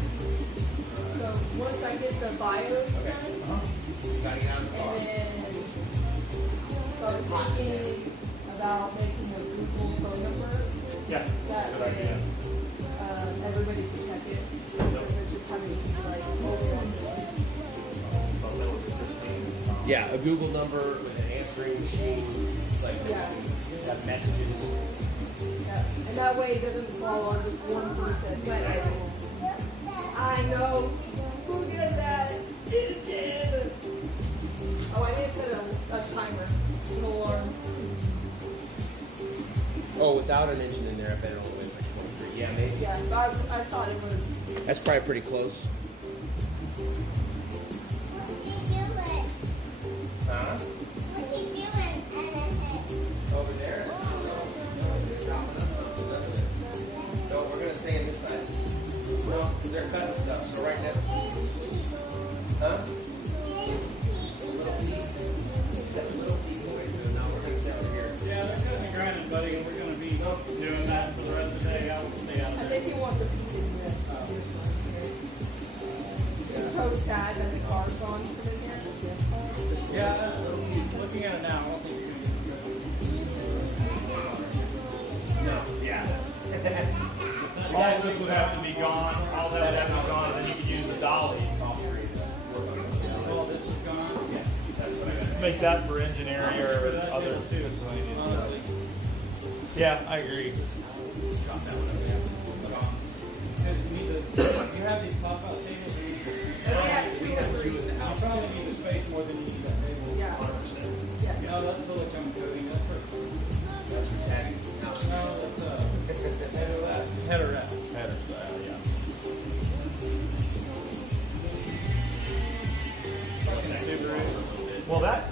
So once I get the bios done, Gotta get out of the car. and then start thinking about making a Google phone number, Yeah. that Good way idea. everybody can check it. Instead of just having to be like, Yeah, a Google number with an answering machine, like Yeah. that messages. yeah. And that way it doesn't fall on just one person. But I know who did that. It did. Oh, I need to set a timer, an alarm. Oh, without an engine in there, I bet it only weighs like 23. Yeah, maybe. Yeah, I thought it was. That's probably pretty close. Huh? Over there? No, we're gonna stay on this side. Well, they're cutting stuff, so right now. Huh? Little feet. Except little feet. No, we're gonna stay over here. Yeah, they're cutting and grinding, buddy, and we're going to be doing that for the rest of the day. I will stay out I there. think he wants a piece in this. It's so sad that the car's gone from in here. Yeah, looking at it now, I don't think you're going to do No, yeah. all of this would have to be gone. All that would have to be gone, and then you could use the dollies. All this is gone? Yeah, that's what I got. Make that for engineering or other too. Yeah, I agree. Drop that one over there. You have these pop-out tables? We have two in the You house. probably need the space more than you need that table. Yeah. 100%. Yeah. No, that's silicone coating. That's perfect. That's for tagging. No, that's header wrap. Header style, yeah. Well, that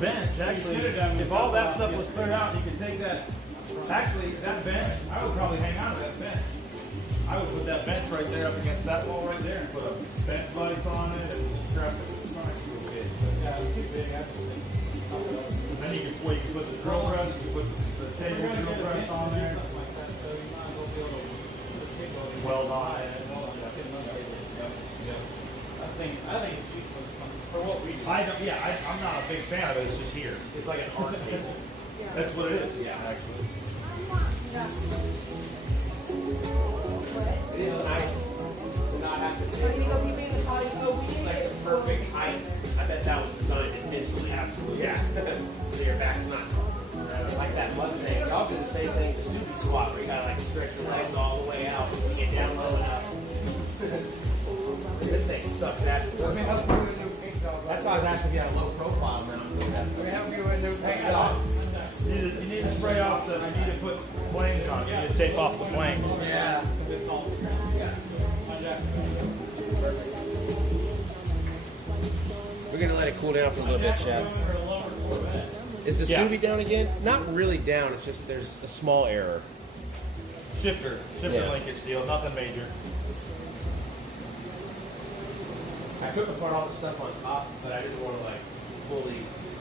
bench actually, if all that stuff was cleared out, you could take that. Actually, that bench, I would probably hang out of that bench. I would put that bench right there up against that wall right there and put a bench vise on it and strap it. It's nice real big. Yeah, it's too big. I just think. Then you can put the drill press, you can put the table drill press on there. Weld on it. I think it's useful for what we do. I'm not a big fan of it. It's just here. It's like an art table. That's what it is. Yeah, actually. It is nice to not have to I take. need to go keep me in the potty. Oh, we It's need like to the perfect height. I bet that was designed intentionally. Absolutely. Yeah. So your back's not. Like that Mustang. Y'all do the same thing. The Subi squat where you gotta like stretch your legs all the way out and get down low enough. This thing sucks ass. Let me help you with a new paint job. That's why I was asking if you had a low profile mount. Let me help you with a new paint job. You need to spray off stuff. You need to put flames on it. You need to take off the flames. Yeah. We're gonna let it cool down for a little bit, Chad. Is the Yeah. Subi down again? Not really down. It's just there's a small error. Shifter Yeah. linkage deal. Nothing major. I took apart all the stuff on top, but I didn't want to like fully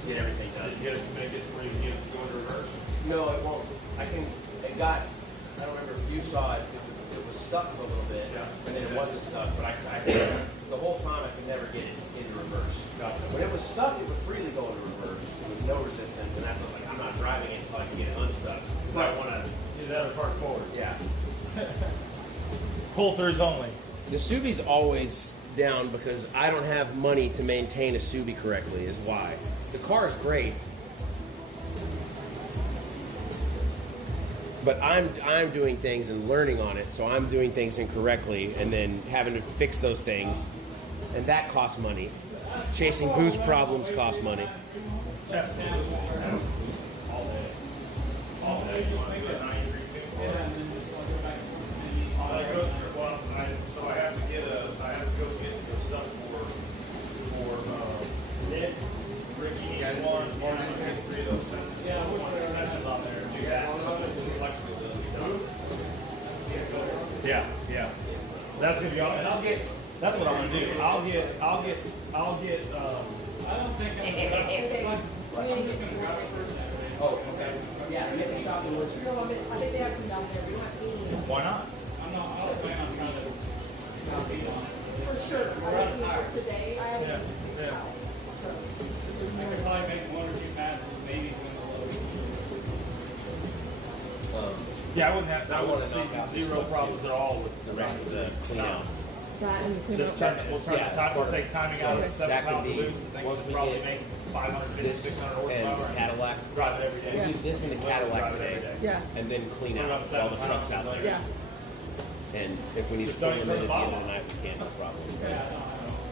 get everything done. You get it to make it where you can get it to go into reverse. No, it won't. I can. It got. I don't remember if you saw it. It was stuck for a little bit, Yeah. and then it wasn't stuck. But I the whole time I could never get it into reverse. Gotcha. When it was stuck, it would freely go into reverse with no resistance, and that's what I was like. I'm not driving it until I can get it unstuck. So I want to. Use the other part forward. Yeah. Pull throughs only. The Subi's always down because I don't have money to maintain a Subi correctly. Is why. The car is great. But I'm doing things and learning on it, so I'm doing things incorrectly and then having to fix those things, and that costs money. Chasing boost problems costs money. So I have to go get the stuff for Nick, Ricky, one, three of those sensors. Yeah, sensors on there. Do that. Yeah. That's gonna be all, and that's what I'm gonna do. I'll get. I don't think I'm Oh, okay. Yeah, get the shopping list. I think they have some down there. We might be. Why not? I don't plan on trying to compete on it. For sure. I was here today. I have Yeah. I could probably make one or two passes, maybe yeah, I wouldn't see zero problems at all with The rest of the clean out. that and the Just we'll take timing out of 7 that could pounds be of boost and once things we probably get make 550, This 600 and horsepower. Cadillac. Drive it every day. Yeah. Do this in the Cadillac today, Yeah. and then clean out all the trucks out there. Yeah. And if we need to pull them in at the end of the night, we can, no problem.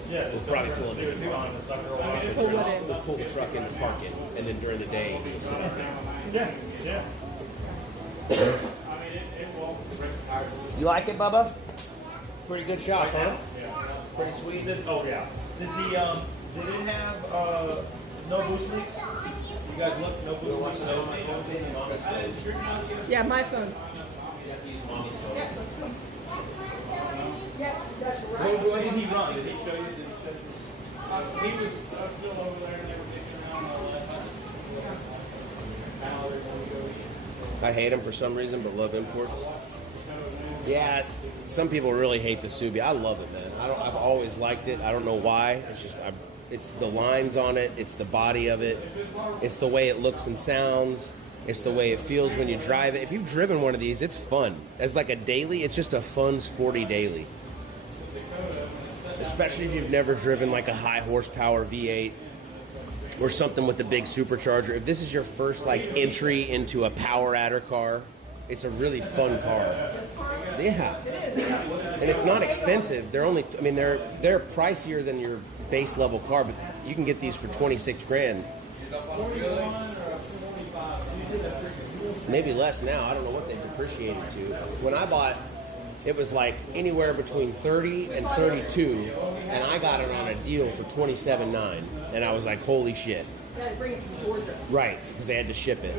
Yeah, We'll probably pull them in CO2 on the sucker. Pull what in? We'll pull the truck in and park it, and then during the day, we'll sit out there. Yeah. I mean, it won't break the tires. You like it, Bubba? Pretty good shop, huh? Yeah. Pretty sweet. Oh yeah. Did it have no boost leak? You guys look, no boost leak. Yeah, my phone. Yeah, that's right. When did he run? Did he show you? He was still over there and they were kicking around all that time. Now they're going to go eat. I hate them for some reason, but love imports. Yeah, some people really hate the Subi. I love it, man. I've always liked it. I don't know why. It's just it's the lines on it. It's the body of it. It's the way it looks and sounds. It's the way it feels when you drive it. If you've driven one of these, it's fun. As like a daily, it's just a fun, sporty daily. Especially if you've never driven like a high horsepower V8 or something with a big supercharger. If this is your first like entry into a power adder car, it's a really fun car. Yeah. And it's not expensive. They're only, I mean, they're pricier than your base level car, but you can get these for 26 grand. Maybe less now. I don't know what they've depreciated to. When I bought, it was like anywhere between 30 and 32, and I got it on a deal for $27,900, and I was like, holy shit. Yeah, bring it to Georgia. Right, because they had to ship it,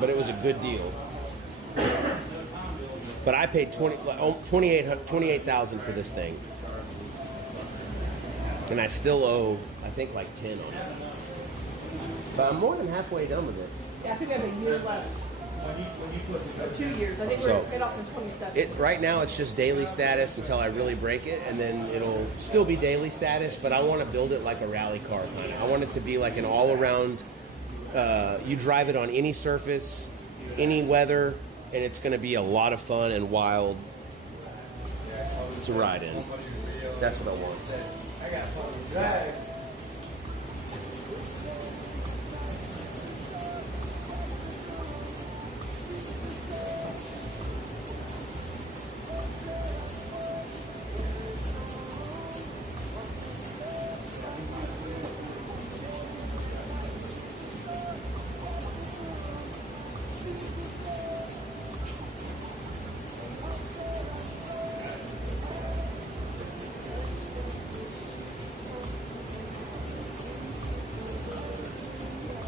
but it was a good deal. But I paid $28,000 for this thing, and I still owe, I think, like 10 on it. But I'm more than halfway done with it. Yeah, I think I have a year left. Or 2 years. I think So, we're paid off in 27. Right now it's just daily status until I really break it, and then it'll still be daily status, but I want to build it like a rally car kind of. I want it to be like an all-around, you drive it on any surface, any weather, and it's going to be a lot of fun and wild to ride in. That's what I want.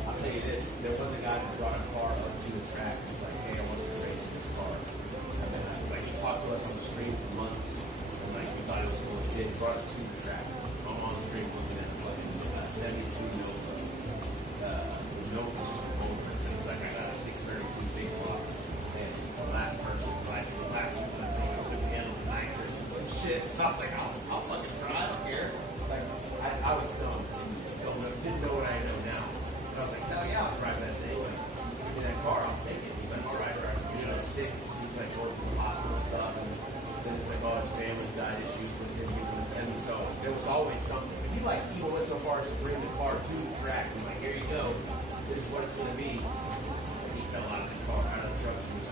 I'll tell you this, there was a guy who brought a car up to the track and was like, hey, I want to race in this car. And then he talked to us on the stream for months, and he thought it was cool as shit. He brought it to the track. I'm on the stream looking at it, playing 72 Nova. Nova was just a roll print, so it's like I got a 632 big block. And the last person, last people that couldn't handle the nitrous and some shit. So I was like, I'll fucking try, I don't care. Like, I was dumb. Didn't know what I know now. And I was like, hell yeah, I'll drive that thing. Like, give me that car, I'll take it. He's like, all right. You know, sick. He's like going through hospital stuff. And then it's like, oh, his family's got issues with him. And so there was always something. But he like even went so far as to bring the car to the track. I'm like, here you go. This is what it's going to be. And he fell out of the car, out of the truck. He was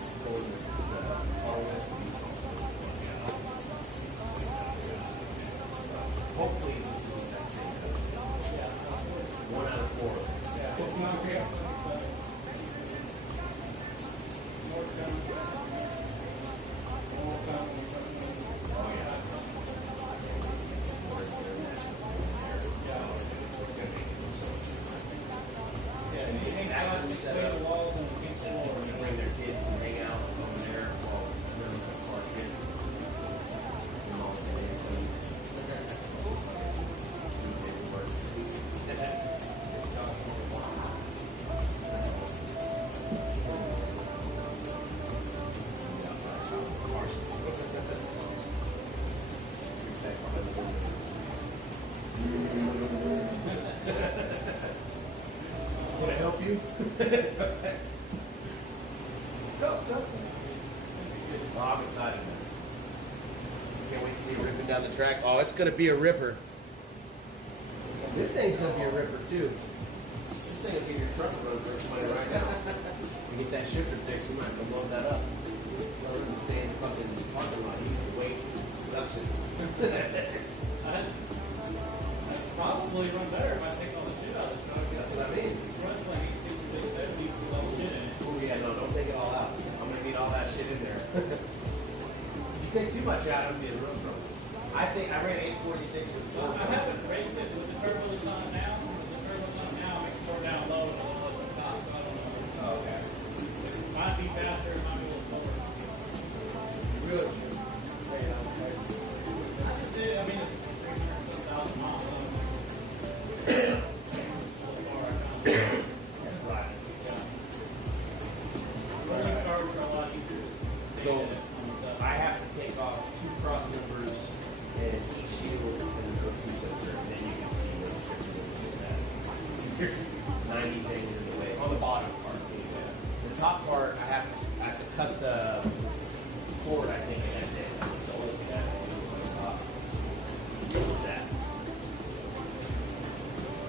Hopefully this is one out of four. Bring their kids and hang out over there while they're in the car shit. And all saying Can I help you? Go. Oh, I'm excited. Can't wait to see it ripping down the track. Oh, it's going to be a ripper. This thing's going to be a ripper, too. This thing will get your truck run for its money right now. You get that shifter fixed, we might have to load that up. Tell them to stay in the fucking parking lot. You can wait production. I'd probably run better if I take all the shit out of the truck. That's what I mean. Runs like 860, 670 with all the shit in it. Oh, yeah, no, don't take it all out. I'm going to need all that shit in there. If you take too much out, it'll be a real trouble. I think I ran 846 with I haven't raced it with the turbo that's on it now. With the turbo that's on it now, it makes it more down low and a little less on top, so I don't know. Oh, okay. It might be faster, it might be a little slower. Really? I mean, it's 300,000 miles. So I have to take off 2 cross members and each shield and the 2 sensor, and then you can see where the shift is at. There's 90 things in the way. On the bottom part. The top part, I have to cut the cord, I think, and that's it. So look at that. What's that?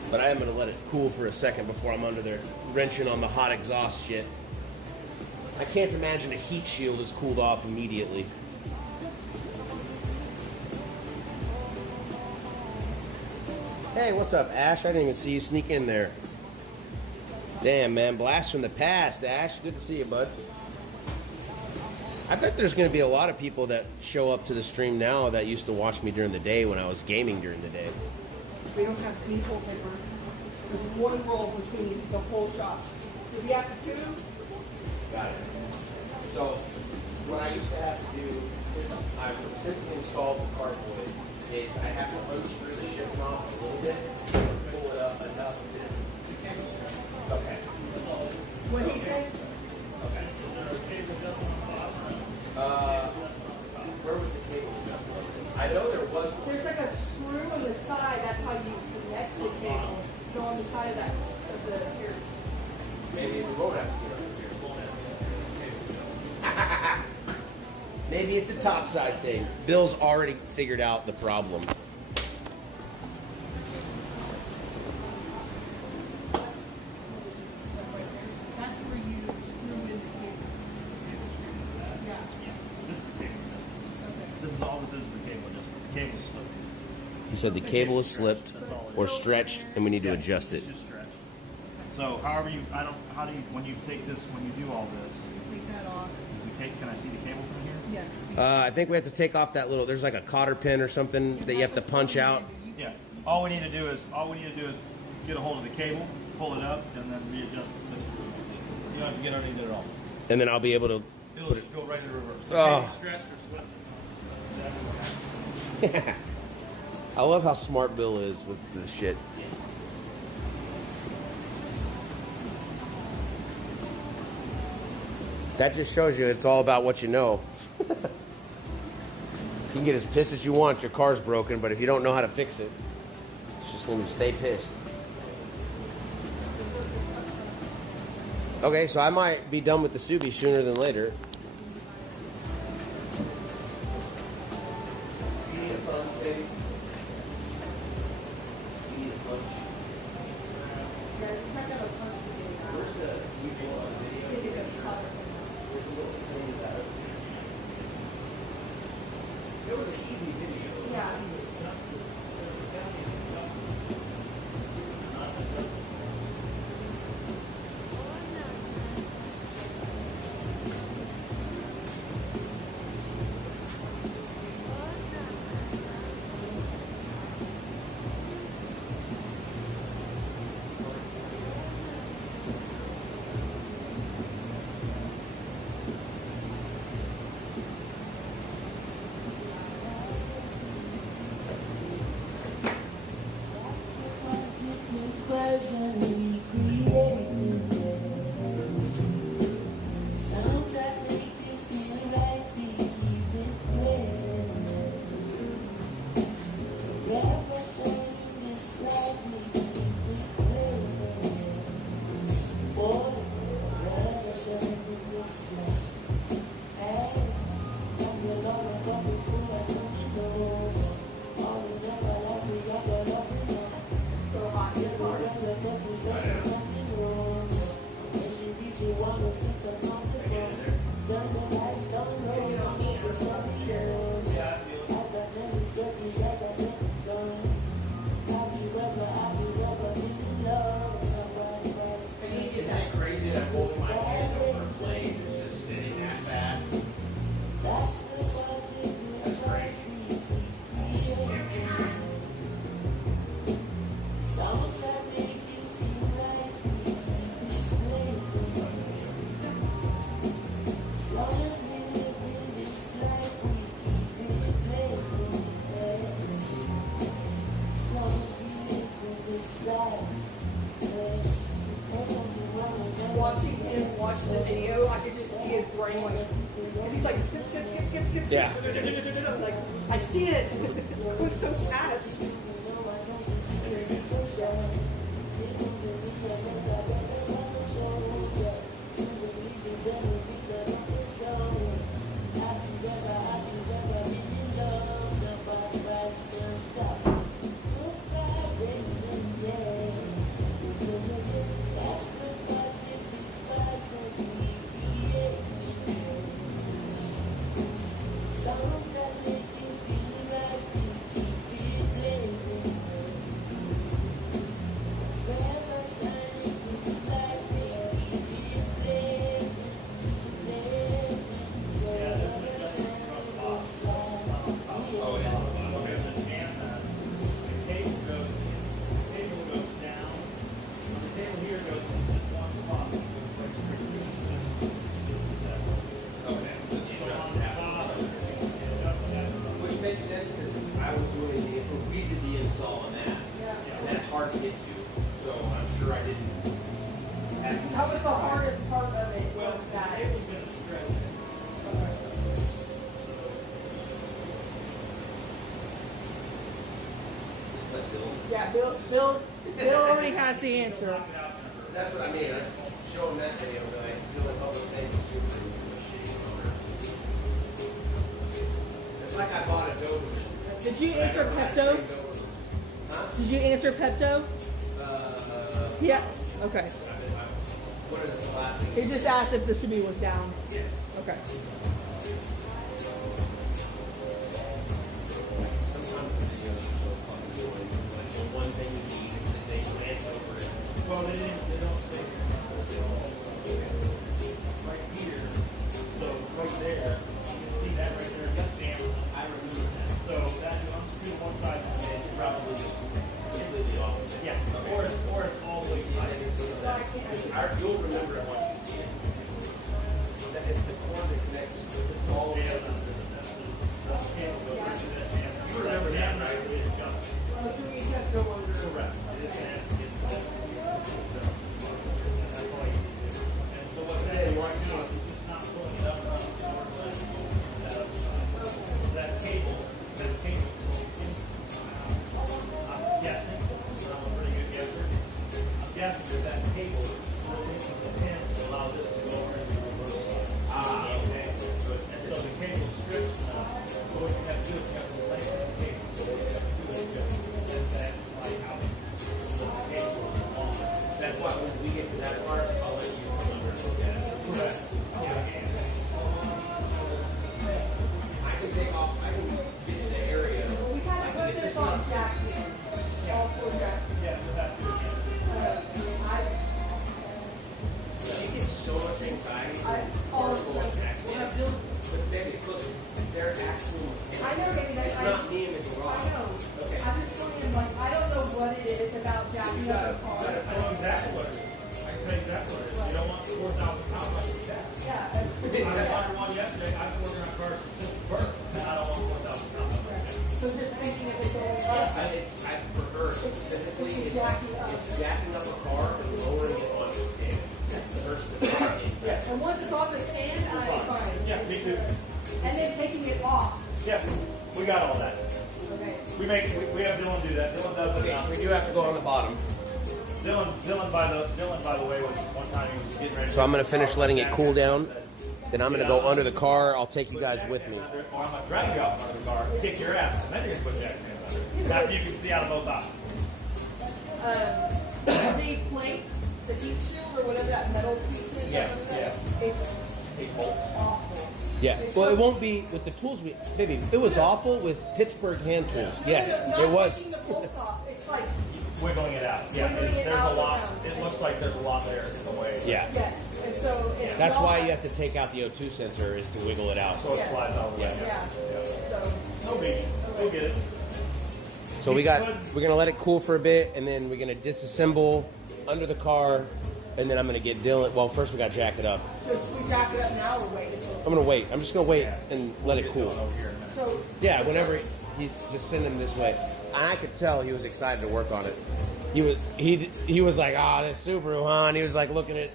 But I am going to let it cool for a second before I'm under there wrenching on the hot exhaust shit. I can't imagine a heat shield is cooled off immediately. Hey, what's up, Ash? I didn't even see you sneak in there. Damn, man. Blast from the past, Ash. Good to see you, bud. I bet there's going to be a lot of people that show up to the stream now that used to watch me during the day when I was gaming during the day. We don't have any toll paper. There's one roll between the whole shop. So we have to do. Got it. So, what I used to have to do since we installed the cardboard is I have to unscrew the shift off a little bit, pull it up enough to. Okay. What do you think? Okay. Where was the cable adjustment on this? I know there was one. There's like a screw on the side. That's how you connect the cable. Go on the side of that of the here. Maybe we won't have to get over here. Maybe it's a topside thing. Bill's already figured out the problem. That's where you screw in the cable. Yeah. This is the cable. This is all this is the cable. Just the cable's slipped. He said the cable is slipped That's all it or is. stretched, and we need to Yeah, adjust it. It's just stretched. So however you, how do you, when you take this, when you do all this, Take that off. is the cable, can I see the cable from here? Yes. I think we have to take off that little. There's like a cotter pin or something that you have to punch out. Yeah. All we need to do is get a hold of the cable, pull it up, and then readjust the switch. You don't have to get underneath it at all. And then I'll be able to. It'll just go right into reverse. Oh. It's stretched or slipped. I love how smart Bill is with this shit. That just shows you it's all about what you know. You can get as pissed as you want. Your car's broken, but if you don't know how to fix it, it's just going to stay pissed. Okay, so I might be done with the Subi sooner than later. You need a punch, baby. You need a punch. Yeah, you might have a punch to get it out. Where's the video on video? Get it out. Where's the little thing? was an easy video. Yeah. Isn't that crazy that I'm holding my hand over a plane that's just spinning that fast? That's great. Watching him watch the video, I could just see his brain like, because he's like, skip, skip, skip, skip, skip, Yeah. skip. Like, I see it. It's going so fast. Which makes sense because I was doing we did the install on that. And that's hard to get to. So I'm sure I didn't. That was the hardest part of it. Well, Was that. it was gonna stretch it. Yeah, Bill already has the answer. That's what I mean. I show him that video, but I feel like all the same Subaru machine owner. It's like I bought a Dover. Did you answer Pepto? Huh? Did you answer Pepto? Yeah. Okay. What is the last thing? He just asked if the Subaru was down. Yes. Okay. Sometimes the videos are so fucking annoying. Like the one thing you need is that they glance over it. Well, they don't say right here. So right there, you can see that right there. That's damn. I remember that. So that you unscrew one side of the it's probably just Completely off. yeah. Or it's all the way side. You'll remember it once you see it. That it's the cord that connects with all the You remember that, right? Correct. It is an that's all you need to do. And so what that you want to see is just not pulling it up that cable, I'm guessing, I'm a pretty good guesser. I'm guessing that cable is the pin to allow this to go over into reverse. Okay. And so the cable strips now. So what you have to do is you have to lengthen the cable. So what you have to do is you have to let that slide out. So the cable is long. That's why when we get to that part, I'll let you come over and look at it. Correct. Yeah. I can take off, I can another car. I know exactly what it is. I can tell you exactly what it is. You don't want 4,000 pounds on your chest. Yeah, that's pretty I good. bought one yesterday. I've been working on cars since birth, and I don't want 4,000 pounds on my chest. So just thinking if it's only up, I prefer specifically it's jacking up. it's jacking up a car and lowering it on the stand. That's the first mistake. Yeah, and once it's off the stand, I'm fine. Yeah, me too. And then taking it off. Yeah, we got all that. Okay. We have Dylan do that. Dylan does it Okay, now. so we do have to go on the bottom. Dylan, by the way, one time he was getting ready. So I'm gonna finish letting it cool down. Then I'm gonna go under the car. I'll take you guys with me. Or I'm gonna drag you out under the car, kick your ass, and then you're gonna put Jack's hands under. After you can see out of both eyes. The plates, the heat shield or whatever that metal piece is. Yeah, It's Hey, Colt. awful. Yeah. Well, it won't be with the tools we, baby. It was awful with Pittsburgh hand tools. Yes, Not it was. taking the bolts off. It's like, Wiggling it out. Yeah, Wiggling it there's out a lot. around. It looks like there's a lot there in the way. Yeah. yes. And so it's That's not why like- you have to take out the O2 sensor is to wiggle it out. So it slides out of the way. Yeah. Yeah. So, No biggie. We'll get it. So we're gonna let it cool for a bit, and then we're gonna disassemble under the car, and then I'm gonna get Dylan. Well, first we gotta jack it up. so should we jack it up now or wait until? I'm gonna wait. I'm just gonna wait and let it Get cool. Dylan over here in a minute. So Yeah, whenever he's just send him this way. And I could tell he was excited to work on it. He was like, ah, this Subaru, huh? And he was like looking at,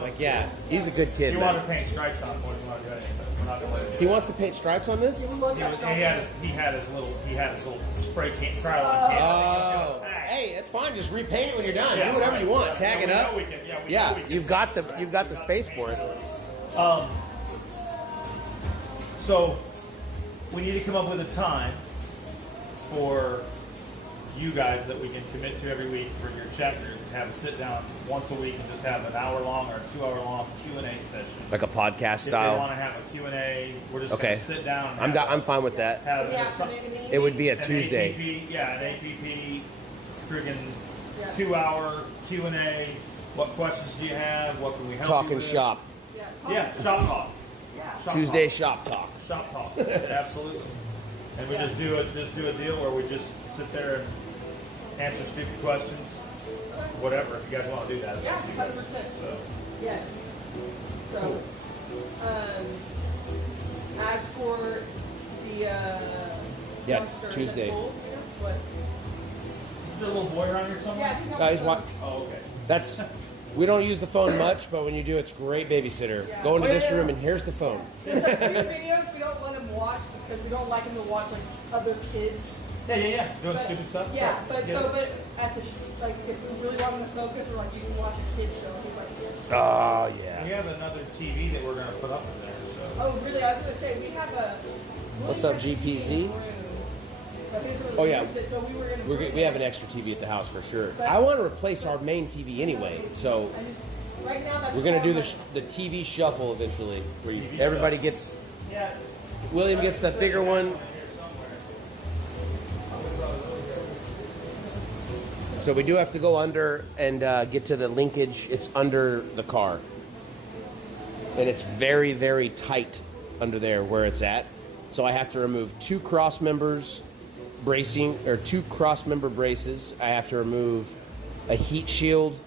like, yeah, he's a good kid. He man. wanted to paint stripes on it, boys. We're not doing anything. We're not gonna let him do He that. wants to paint stripes on this? He had his little spray can, Krylon can. Oh, hey, that's fine. Just repaint it when you're done. Yeah, Do whatever right. you want. Yeah, Tag we it know up. we can- we know Yeah, we can. you've got the space for it. So we need to come up with a time for you guys that we can commit to every week for your chapter to have a sit down once a week and just have an hour long or a 2 hour long Q&A session. Like a podcast If they style. want to have a Q&A, we're just Okay. going to sit down. And I'm fine with that. Have the some- afternoon meeting? It would be a an Tuesday. APP, yeah, an APP, friggin' Yeah. 2 hour Q&A. What questions do you have? What can we help you Talking with? shop. Yeah, shop talk. Yeah. Shop Tuesday talk. shop talk. Shop talk, absolutely. And we just do a deal where we just sit there and answer stupid questions, whatever. If you guys want to do that, Yeah, 100%. So, Yes. So, as for the Yeah, dumpster, is it Tuesday. full? What? is there a little boy around here somewhere? Yeah, I think Guys, I'm- what? Oh, okay. That's. We don't use the phone much, but when you do, it's great babysitter. Yeah. Go into Oh, yeah, this yeah. room and here's the phone. There's a few videos we don't let them watch because we don't like them to watch like other kids. Yeah. Doing But- stupid stuff. Yeah, but Yeah. but at the like if we really want them to focus, or like you can watch a kid show. He's like this. Oh We yeah. have another TV that we're going to put up in there. So. Oh really? I was gonna say we have a. really What's up, nice GPZ? room, but his was Oh, yeah. limited, so we were gonna We have an extra TV at the house for sure. I want to replace our main TV anyway, so I just right now that's we're gonna all do my- the TV shuffle eventually, where TV everybody shuffle. gets. Yeah. William gets the bigger one. So we do have to go under and get to the linkage. It's under the car, and it's very, very tight under there where it's at. So I have to remove two cross members bracing, or two cross member braces. I have to remove a heat shield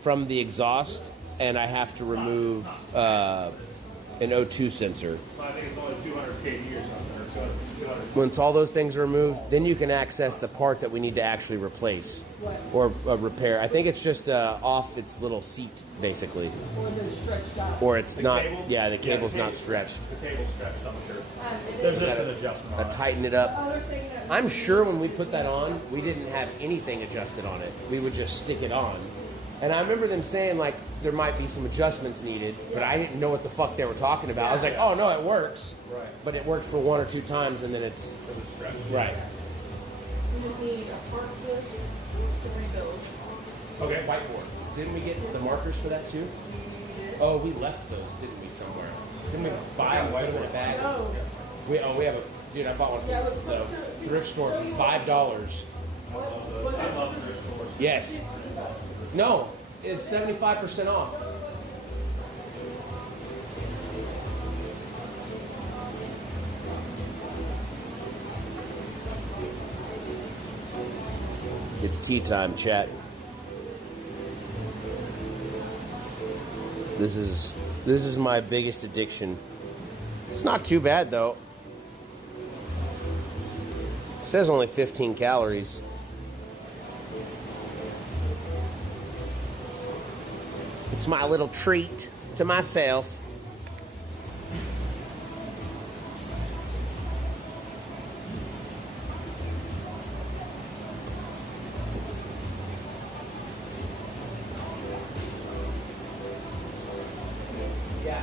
from the exhaust, and I have to remove an O2 sensor. So I think it's only 200 kV or something. Or 200. Once all those things are removed, then you can access the part that we need to actually replace or repair. I think it's just off its little seat, basically, Or they're stretched out. or it's The not. cable? Yeah, the Yeah, cable's the not cable- stretched. The cable's stretched, I'm sure. It There's is. just an adjustment on it. Tighten it up. Other thing that I'm sure when we put that on, we didn't have anything adjusted on it. We would just stick it on. And I remember them saying, like, there might be some adjustments needed, but I didn't know what the fuck they were talking about. I was like, oh, no, it works. Right. But it worked for one or two times, and then it's... Because it's stretched. Right. we just need a parts list, so many bills. Okay. Whiteboard. Didn't we get the markers for that, too? Oh, we left those, didn't we, somewhere? Didn't we buy them, put them in a bag? Oh, We have a... Dude, I bought one Yeah, from but- the thrift store for $5. I love the thrift stores. Yes. No, it's 75% off. It's tea time, chat. This is my biggest addiction. It's not too bad though. It says only 15 calories. It's my little treat to myself. Yeah.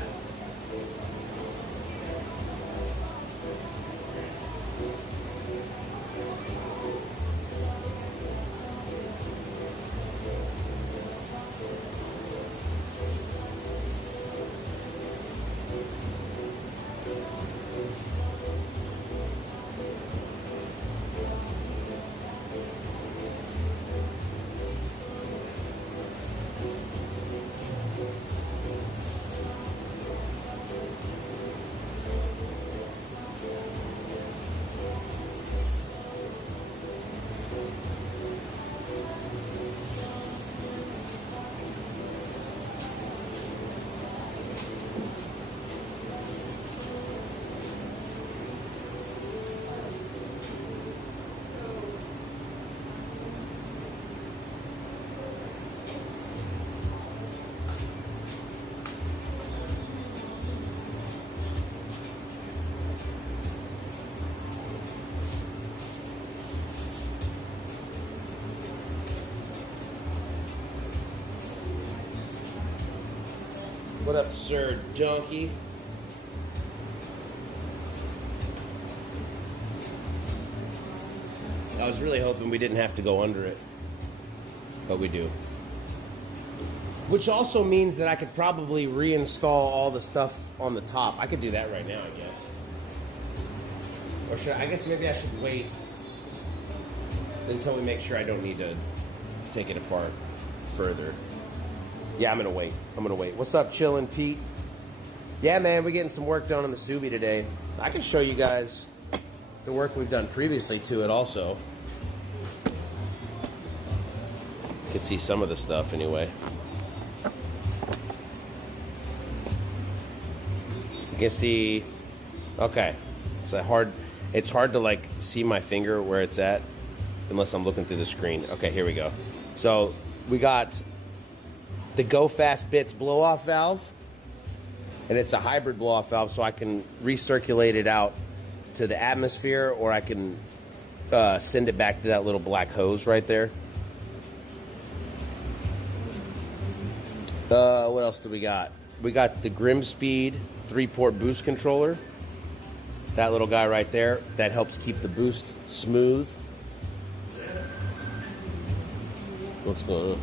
What up, sir, donkey? I was really hoping we didn't have to go under it, but we do. Which also means that I could probably reinstall all the stuff on the top. I could do that right now, I guess. Or should I guess maybe I should wait until we make sure I don't need to take it apart further. Yeah, I'm gonna wait. What's up, chillin' Pete? Yeah, man, we're getting some work done on the Subi today. I can show you guys the work we've done previously to it also. You can see some of the stuff anyway. You can see, okay, it's hard to like see my finger where it's at unless I'm looking through the screen. Okay, here we go. So we got the Go Fast Bits blow-off valve, and it's a hybrid blow-off valve, so I can recirculate it out to the atmosphere, or I can send it back to that little black hose right there. What else do we got? We got the Grimspeed 3-port boost controller. That little guy right there, that helps keep the boost smooth. What's going on?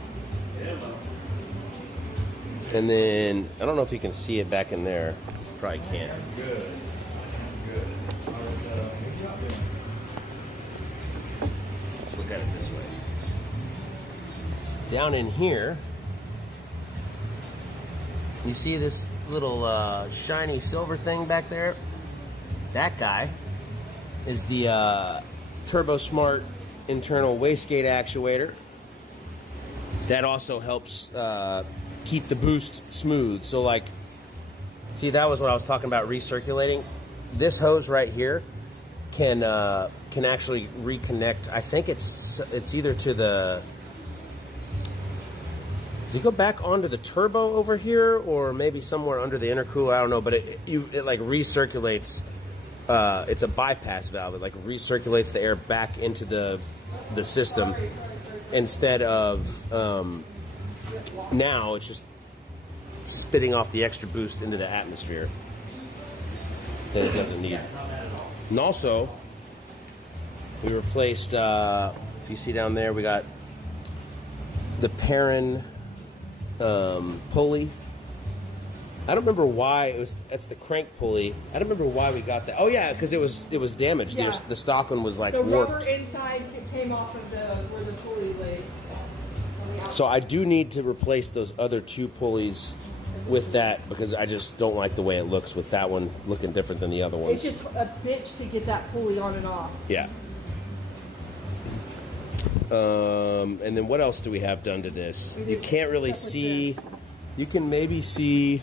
And then, I don't know if you can see it back in there. Probably can't. Good. Let's look at it this way. Down in here, you see this little shiny silver thing back there? That guy is the Turbo Smart internal wastegate actuator. That also helps keep the boost smooth. So like, see, that was what I was talking about recirculating. This hose right here can actually reconnect. I think it's either to the, does it go back onto the turbo over here, or maybe somewhere under the intercooler? I don't know, but it like recirculates. It's a bypass valve. It like recirculates the air back into the system instead of now it's just spitting off the extra boost into the atmosphere that it doesn't need. And also, we replaced, if you see down there, we got the Perrin pulley. I don't remember why that's the crank pulley. I don't remember why we got that. Oh yeah, because it was damaged. Yeah. The stock one was like The warped. rubber inside came off of where the pulley lay. So I do need to replace those other two pulleys with that, because I just don't like the way it looks with that one looking different than the other ones. It's just a bitch to get that pulley on and off. Yeah. And then what else do we have done to this? You can't really see You can maybe see,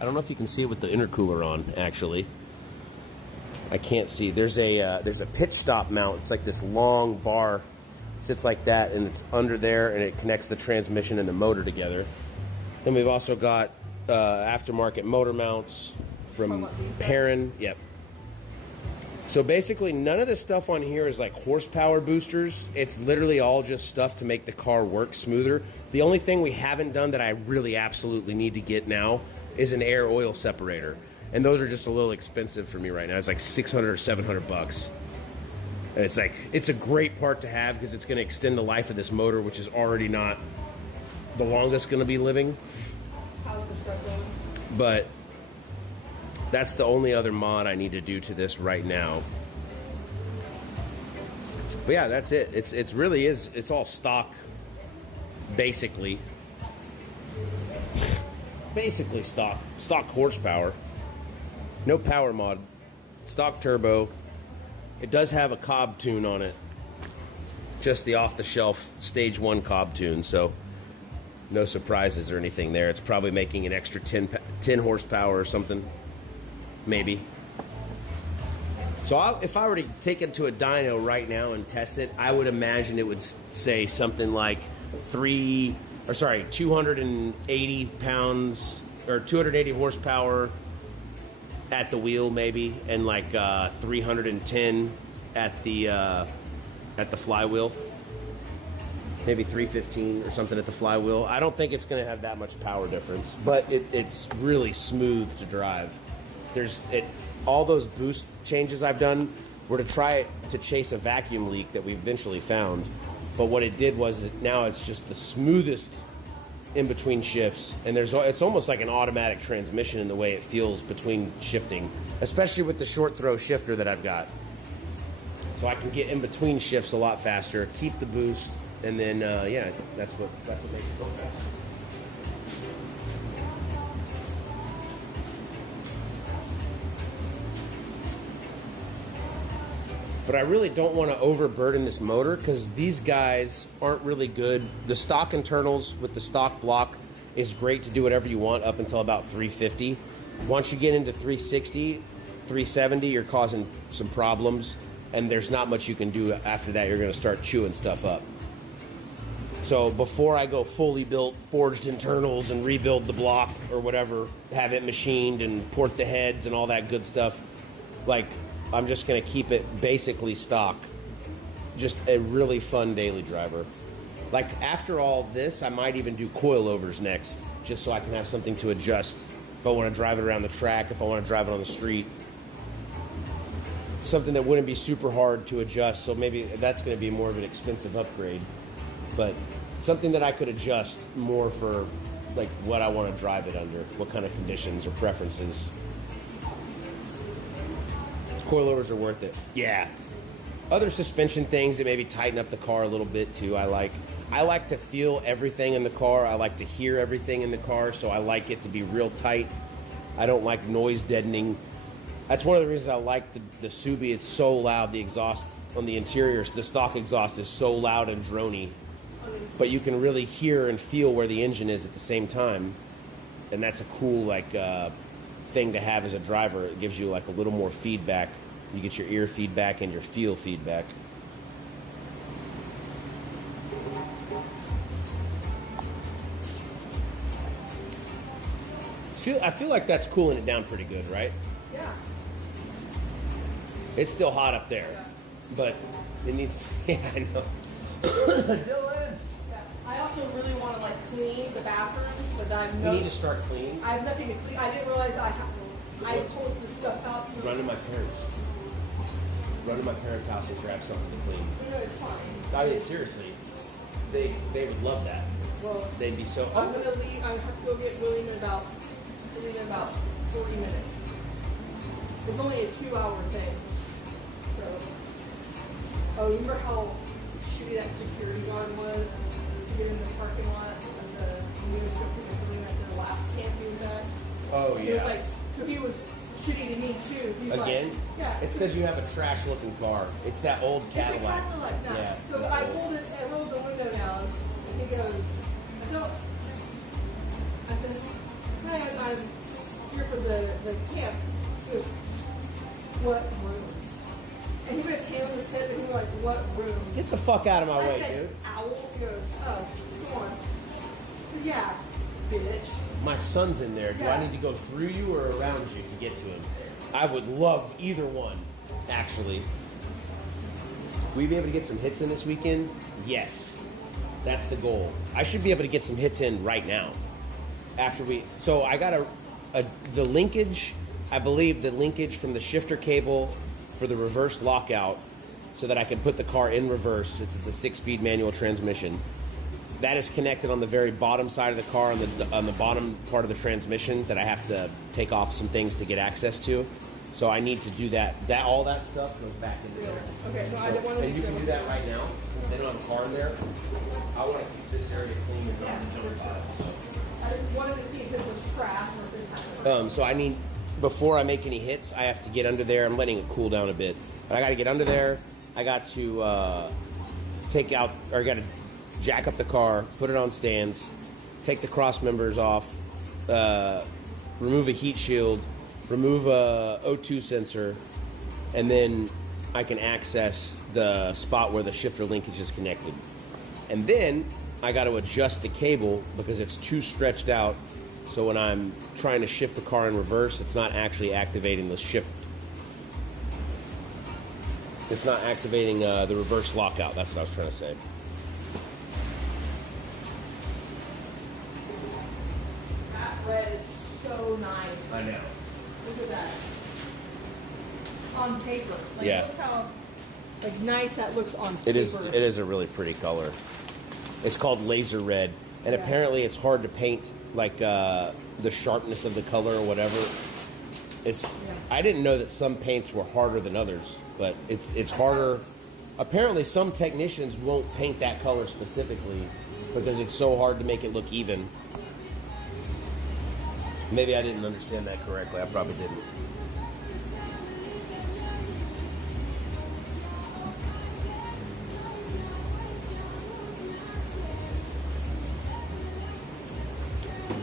I don't know if you can see it with the intercooler on, actually. I can't see. There's a pitch stop mount. It's like this long bar, sits like that, and it's under there, and it connects the transmission and the motor together. Then we've also got aftermarket motor mounts from Perrin. Yep. So basically, none of the stuff on here is like horsepower boosters. It's literally all just stuff to make the car work smoother. The only thing we haven't done that I really absolutely need to get now is an air oil separator. And those are just a little expensive for me right now. It's like 600 or 700 bucks. And it's like, it's a great part to have because it's going to extend the life of this motor, which is already not the longest going to be living. But that's the only other mod I need to do to this right now. But yeah, that's it. It's really is, it's all stock, basically. Basically stock horsepower. No power mod, stock turbo. It does have a Cobb tune on it. Just the off-the-shelf Stage 1 Cobb tune, so no surprises or anything there. It's probably making an extra 10 horsepower or something, maybe. So if I were to take it to a dyno right now and test it, I would imagine it would say something like 280 pounds or 280 horsepower at the wheel, maybe, and like 310 at the flywheel, maybe 315 or something at the flywheel. I don't think it's going to have that much power difference, but it's really smooth to drive. All those boost changes I've done were to try to chase a vacuum leak that we eventually found, but what it did was now it's just the smoothest in between shifts, and it's almost like an automatic transmission in the way it feels between shifting, especially with the short throw shifter that I've got. So I can get in between shifts a lot faster, keep the boost, and then yeah, that's what makes it go fast. But I really don't want to overburden this motor because these guys aren't really good. The stock internals with the stock block is great to do whatever you want up until about 350. Once you get into 360, 370, you're causing some problems, and there's not much you can do after that. You're going to start chewing stuff up. So before I go fully built forged internals and rebuild the block or whatever, have it machined and port the heads and all that good stuff, like, I'm just going to keep it basically stock. Just a really fun daily driver. Like, after all this, I might even do coilovers next, just so I can have something to adjust if I want to drive it around the track, if I want to drive it on the street. Something that wouldn't be super hard to adjust, so maybe that's going to be more of an expensive upgrade. But something that I could adjust more for, like, what I want to drive it under, what kind of conditions or preferences. Coilovers are worth it. Yeah. Other suspension things that maybe tighten up the car a little bit too. I like to feel everything in the car. I like to hear everything in the car, so I like it to be real tight. I don't like noise deadening. That's one of the reasons I like the Subi. It's so loud. The exhaust on the interior, the stock exhaust is so loud and drony, but you can really hear and feel where the engine is at the same time, and that's a cool thing to have as a driver. It gives you like a little more feedback. You get your ear feedback and your feel feedback. I feel like that's cooling it down pretty good, right? Yeah. It's still hot up there, Yeah. but it needs. Yeah, I know. Dylan! Yeah. I also really want to like clean the bathrooms, but We need to start cleaning. I have nothing to clean. I didn't realize I pulled this stuff out. Run to my parents' house and grab something to clean. No, it's fine. I mean, seriously, they would love that. Well, They'd be so. I'm gonna leave. I have to go get William in about 40 minutes. It's only a 2-hour thing. So, oh, remember how shitty that security guard was to get in the parking lot of the newest building at the last camp he was at? Oh He was like, so he was shitty to me too. He's Again? like, yeah. It's because you have a trash-looking car. It's that old It's a Cadillac. Cadillac now. Yeah. So I rolled the window down, and he goes, I said, like, Cam, dude, what room? And he was handling his head and he was like, what room? Get the fuck out of my I way, said, dude. owl. He goes, oh, come on. So, yeah, bitch. My son's in there. Do I need to go through you or around you to get to him? I would love either one, actually. Will you be able to get some hits in this weekend? Yes. That's the goal. I should be able to get some hits in right now. So I got the linkage, I believe the linkage from the shifter cable for the reverse lockout so that I can put the car in reverse. It's a 6-speed manual transmission. That is connected on the very bottom side of the car on the bottom part of the transmission that I have to take off some things to get access to. So I need to do that. All that stuff goes back into there. Okay, so I didn't want to And you can do that right now since they don't have a car in there. I want to keep this area clean and not the jump pile. I just wanted to see if this was trash or if this had So I need, before I make any hits, I have to get under there. I'm letting it cool down a bit. But I got to get under there. I got to I got to jack up the car, put it on stands, take the cross members off, remove a heat shield, remove a O2 sensor, and then I can access the spot where the shifter linkage is connected. And then I got to adjust the cable because it's too stretched out. So when I'm trying to shift the car in reverse, it's not actually activating the shift. It's not activating the reverse lockout. That's what I was trying to say. That red is so nice. I know. Look at that. On paper. Like, Yeah. look how nice that looks on paper. It is a really pretty color. It's called laser red, and apparently it's hard to paint the sharpness of the color or whatever. I didn't know that some paints were harder than others, but it's harder. Apparently some technicians won't paint that color specifically because it's so hard to make it look even. Maybe I didn't understand that correctly. I probably didn't.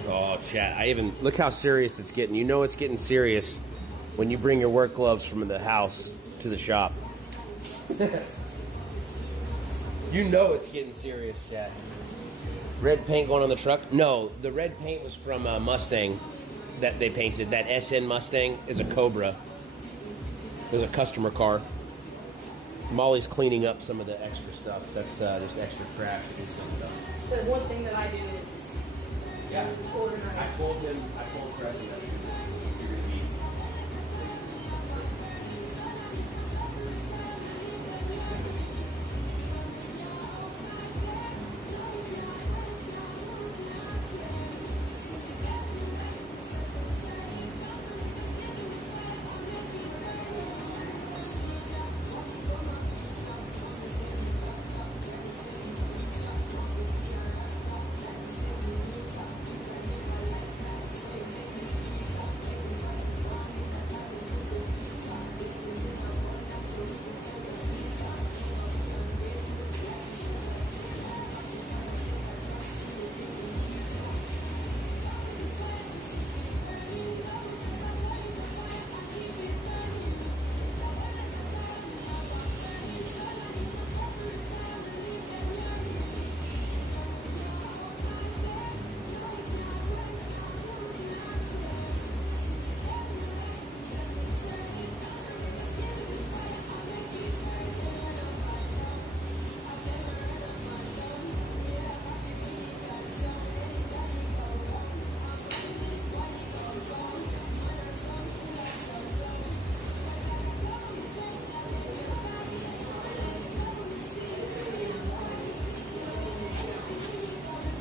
Oh, chat. Look how serious it's getting. You know it's getting serious when you bring your work gloves from the house to the shop. You know it's getting serious, chat. Red paint going on the truck? No, the red paint was from a Mustang that they painted. That SN Mustang is a Cobra. It was a customer car. Molly's cleaning up some of the extra stuff. That's just extra trash and stuff. The one thing that I do is Yeah. organize. I told Cressy that you're going to be.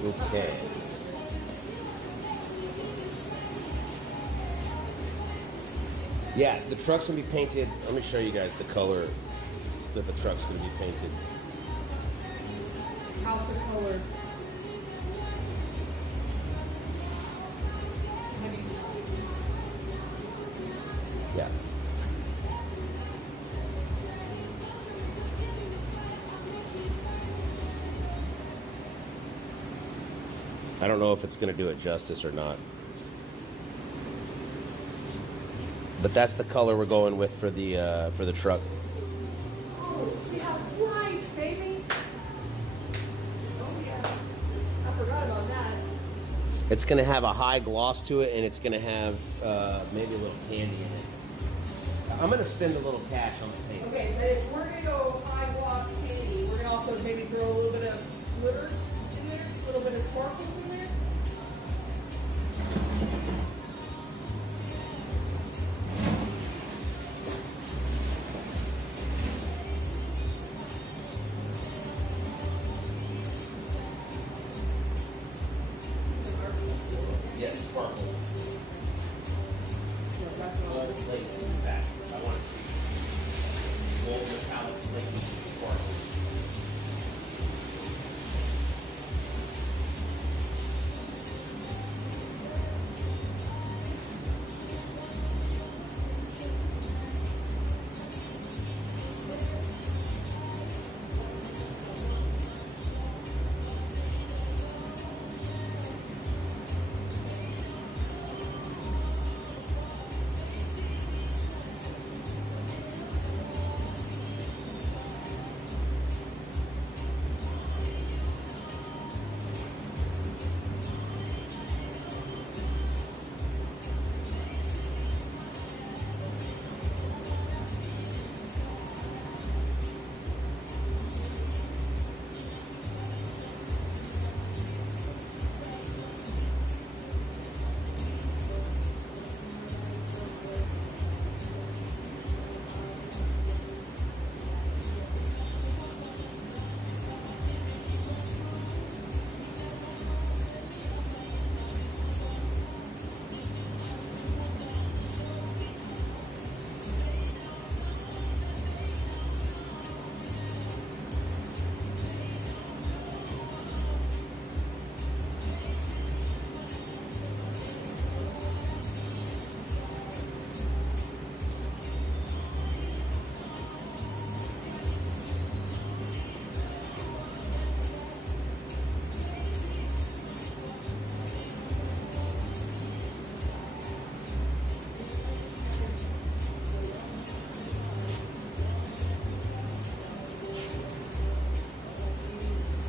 Okay. Yeah, the truck's gonna be painted. Let me show you guys the color that the truck's gonna be painted. House of color. Yeah. I don't know if it's gonna do it justice or not. But that's the color we're going with for the truck. Oh, we have lights, baby. Oh yeah, I forgot about that. It's gonna have a high gloss to it, and it's gonna have maybe a little candy in it. I'm gonna spend a little cash on the paint. Okay, but if we're gonna go high gloss candy, we're gonna also maybe throw a little bit of glitter in there, a little bit of sparkles in there. Yes, sparkle. Gold plate in the back. I want to see gold metallic plate sparkle.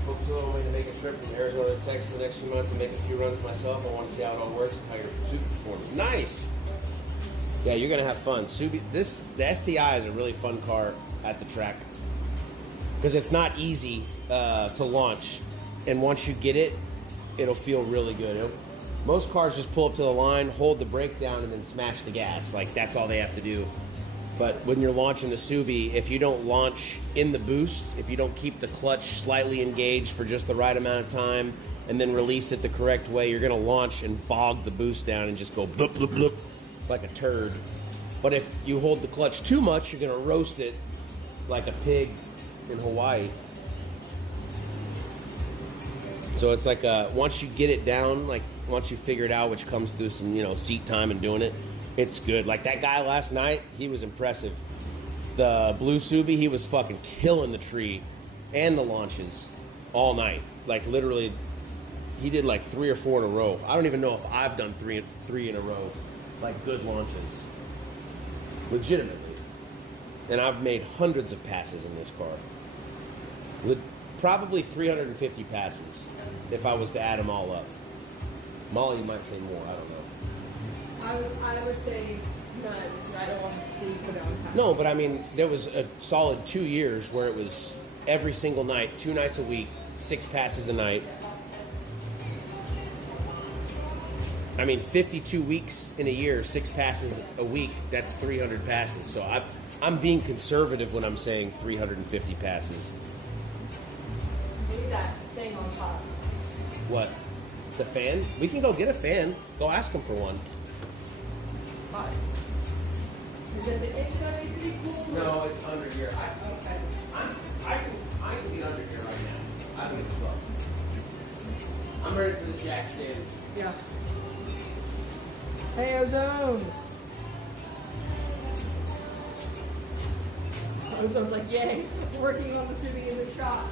Hopefully I'm going to make a trip from Arizona to Texas in the next few months and make a few runs myself. I want to see how it all works and how your Subi performs. Nice! Yeah, you're going to have fun. Subi, the STI is a really fun car at the track because it's not easy to launch. And once you get it, it'll feel really good. Most cars just pull up to the line, hold the brake down, and then smash the gas. Like, that's all they have to do. But when you're launching the Subi, if you don't launch in the boost, if you don't keep the clutch slightly engaged for just the right amount of time, and then release it the correct way, you're going to launch and bog the boost down and just go bloop, bloop, bloop, like a turd. But if you hold the clutch too much, you're going to roast it like a pig in Hawaii. So it's like once you get it down, like once you figure it out, which comes through some, seat time and doing it, it's good. Like that guy last night, he was impressive. The blue Subi, he was fucking killing the tree and the launches all night. Like literally, he did like 3 or 4 in a row. I don't even know if I've done three in a row, like good launches, legitimately. And I've made hundreds of passes in this car. Probably 350 passes if I was to add them all up. Molly might say more, I don't know. I would say none. I don't want to see put it on time. No, but I mean, there was a solid 2 years where it was every single night, 2 nights a week, 6 passes a night. I mean, 52 weeks in a year, 6 passes a week, that's 300 passes. So I'm being conservative when I'm saying 350 passes. Maybe that thing on top. What? The fan? We can go get a fan. Go ask them for one. Hi. Is it the engine on AC cool? No, it's under here. Okay. I can get under here right now. I can get the club. I'm ready for the jack stands. Yeah. Hey, Ozone. Ozone's like, yay, working on the Subi in the shop.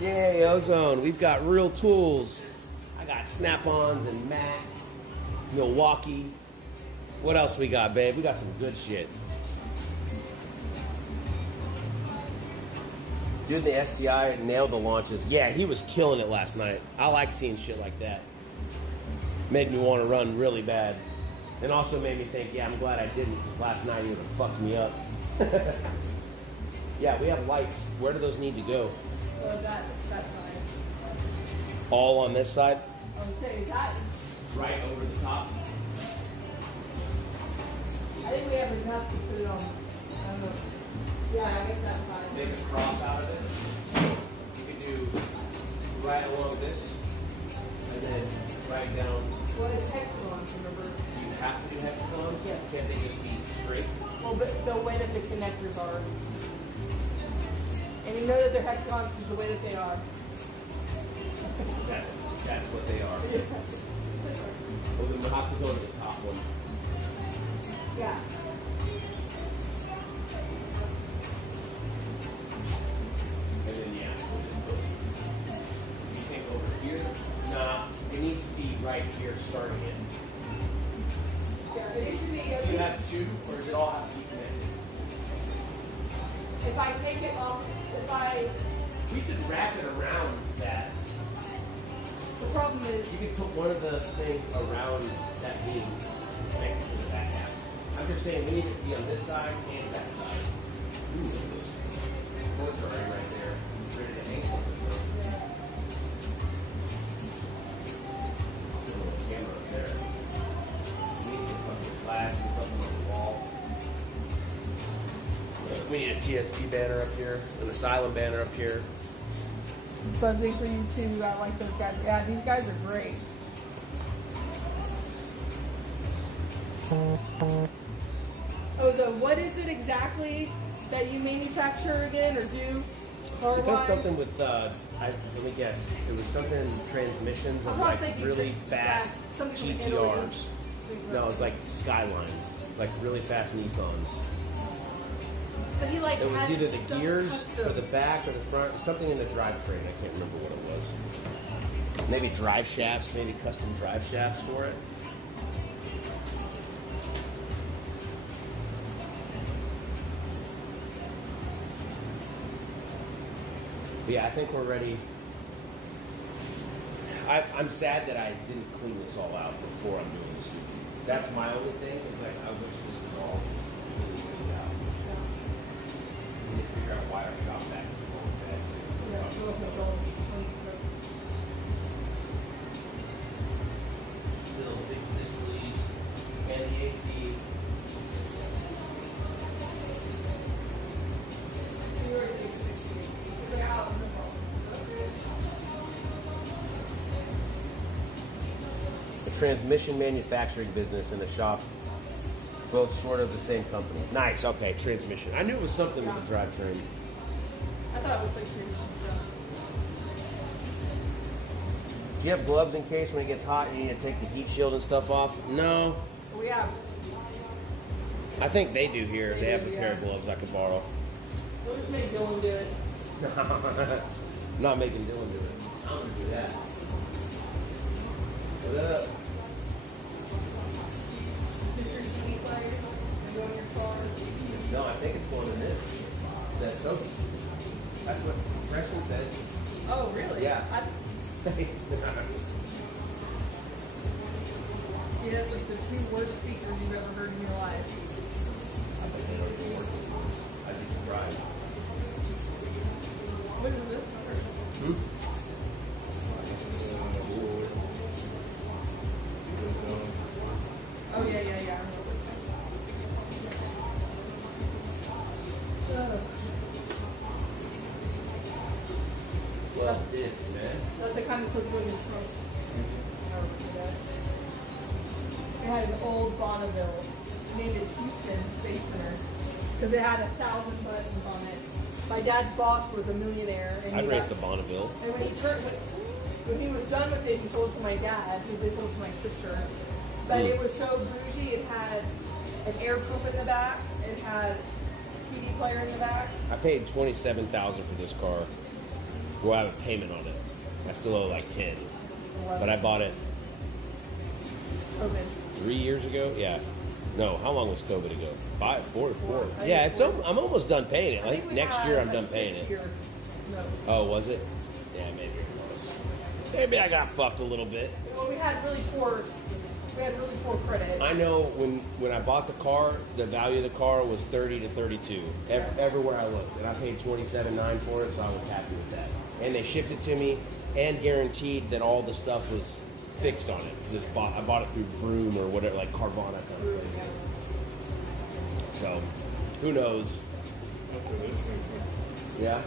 Yay, Ozone. We've got real tools. I got Snap-ons and Mac, Milwaukee. What else we got, babe? We got some good shit. Dude in the STI nailed the launches. Yeah, he was killing it last night. I like seeing shit like that. Made me want to run really bad. And also made me think, yeah, I'm glad I didn't, because last night he would have fucked me up. Yeah, we have lights. Where do those need to go? That side. All on this side? I would say that. Right over the top. I think we have enough to put it on. I don't know. Yeah, I guess that's fine. Make a cross out of it. You could do right along this, and then right down. Well, it's hexagons, remember? Do you have to do hexagons? Yes. Can't they just be straight? Well, but the way that the connectors are. And you know that they're hexagons because the way that they are. That's what they are. Well, then we'll have to go to the top one. Yeah. And then, yeah, we'll just put, you think over here? Nah, it needs to be right here starting it. Yeah, it needs to be at Do you least, have two, or does it all have to be connected? if I take it off, We could wrap it around that. the problem is, You could put one of the things around that being connected to the back half. I'm just saying we need it to be on this side and that side. Ooh, look at those cords are already right there. Ready to hang something. Put a little camera up there. We need some fucking flash and something on the wall. We need a TSP banner up here, an Asylum banner up here. buzzing for you too. I like those guys. Yeah, these guys are great. Oh, so what is it exactly that you manufacture again or do? It does something with, let me guess, it was something transmissions I of was like thinking really fast, fast something from Italy. GTRs. No, it was like Skylines, like really fast Nissans. But he like It was had either the stuff gears custom. for the back or the front, something in the drivetrain. I can't remember what it was. Maybe drive shafts, maybe custom drive shafts for it. But yeah, I think we're ready. I'm sad that I didn't clean this all out before I'm doing this review. That's my only thing, is like I wish this was all just really cleaned out. We need to figure out why our shop back is going bad too. Yeah, Probably look at because those. Little fix this please. And the AC. The transmission manufacturing business and the shop, both sort of the same company. Nice, okay, transmission. I knew it was something with the drivetrain. I thought it was like shooting stuff. Do you have gloves in case when it gets hot you need to take the heat shield and stuff off? No. We have. I think they do here. They have a Yeah. pair of gloves I could borrow. We'll just make Dylan do it. I'm not making Dylan do it. I'm gonna do that. What up? Just your CD players and go in your car. No, I think it's going in this. That Toby. That's what Preston said. Oh, really? Yeah. Yeah, it's like the two worst speakers you've ever heard in your life. I think they don't even work. I'd be surprised. What is this? Oh, yeah, yeah, yeah. Well, this, man. That's the kind of puts women in smoke. I remember that. It had an old Bonneville, named it Houston Space Center, because it had 1,000 buttons on it. My dad's boss was a millionaire. And I'd he race got- a Bonneville. And when he was done with it, he sold it to my dad. They sold it to my sister. But it was so bougie. It had an air pump in the back. It had a CD player in the back. I paid $27,000 for this car. Well, I have a payment on it. I still owe like 10. But I bought it Okay. 3 years ago. Yeah, No, how long was COVID ago? 5, 4. Four. I Yeah, think it's four. I'm almost done paying it. I Like think we next had year, I'm a done paying it. 6-year. No. Oh, was it? Yeah, maybe it was. Maybe I got fucked a little bit. Well, we had really poor credit. I know when I bought the car, the value of the car was 30 to 32 everywhere I looked, and I paid $27,900 for it, so I was happy with that. And they shipped it to me and guaranteed that all the stuff was fixed on it. 'Cause I bought it through Vroom or whatever, like Carvana kind of place. So, who knows? Yeah.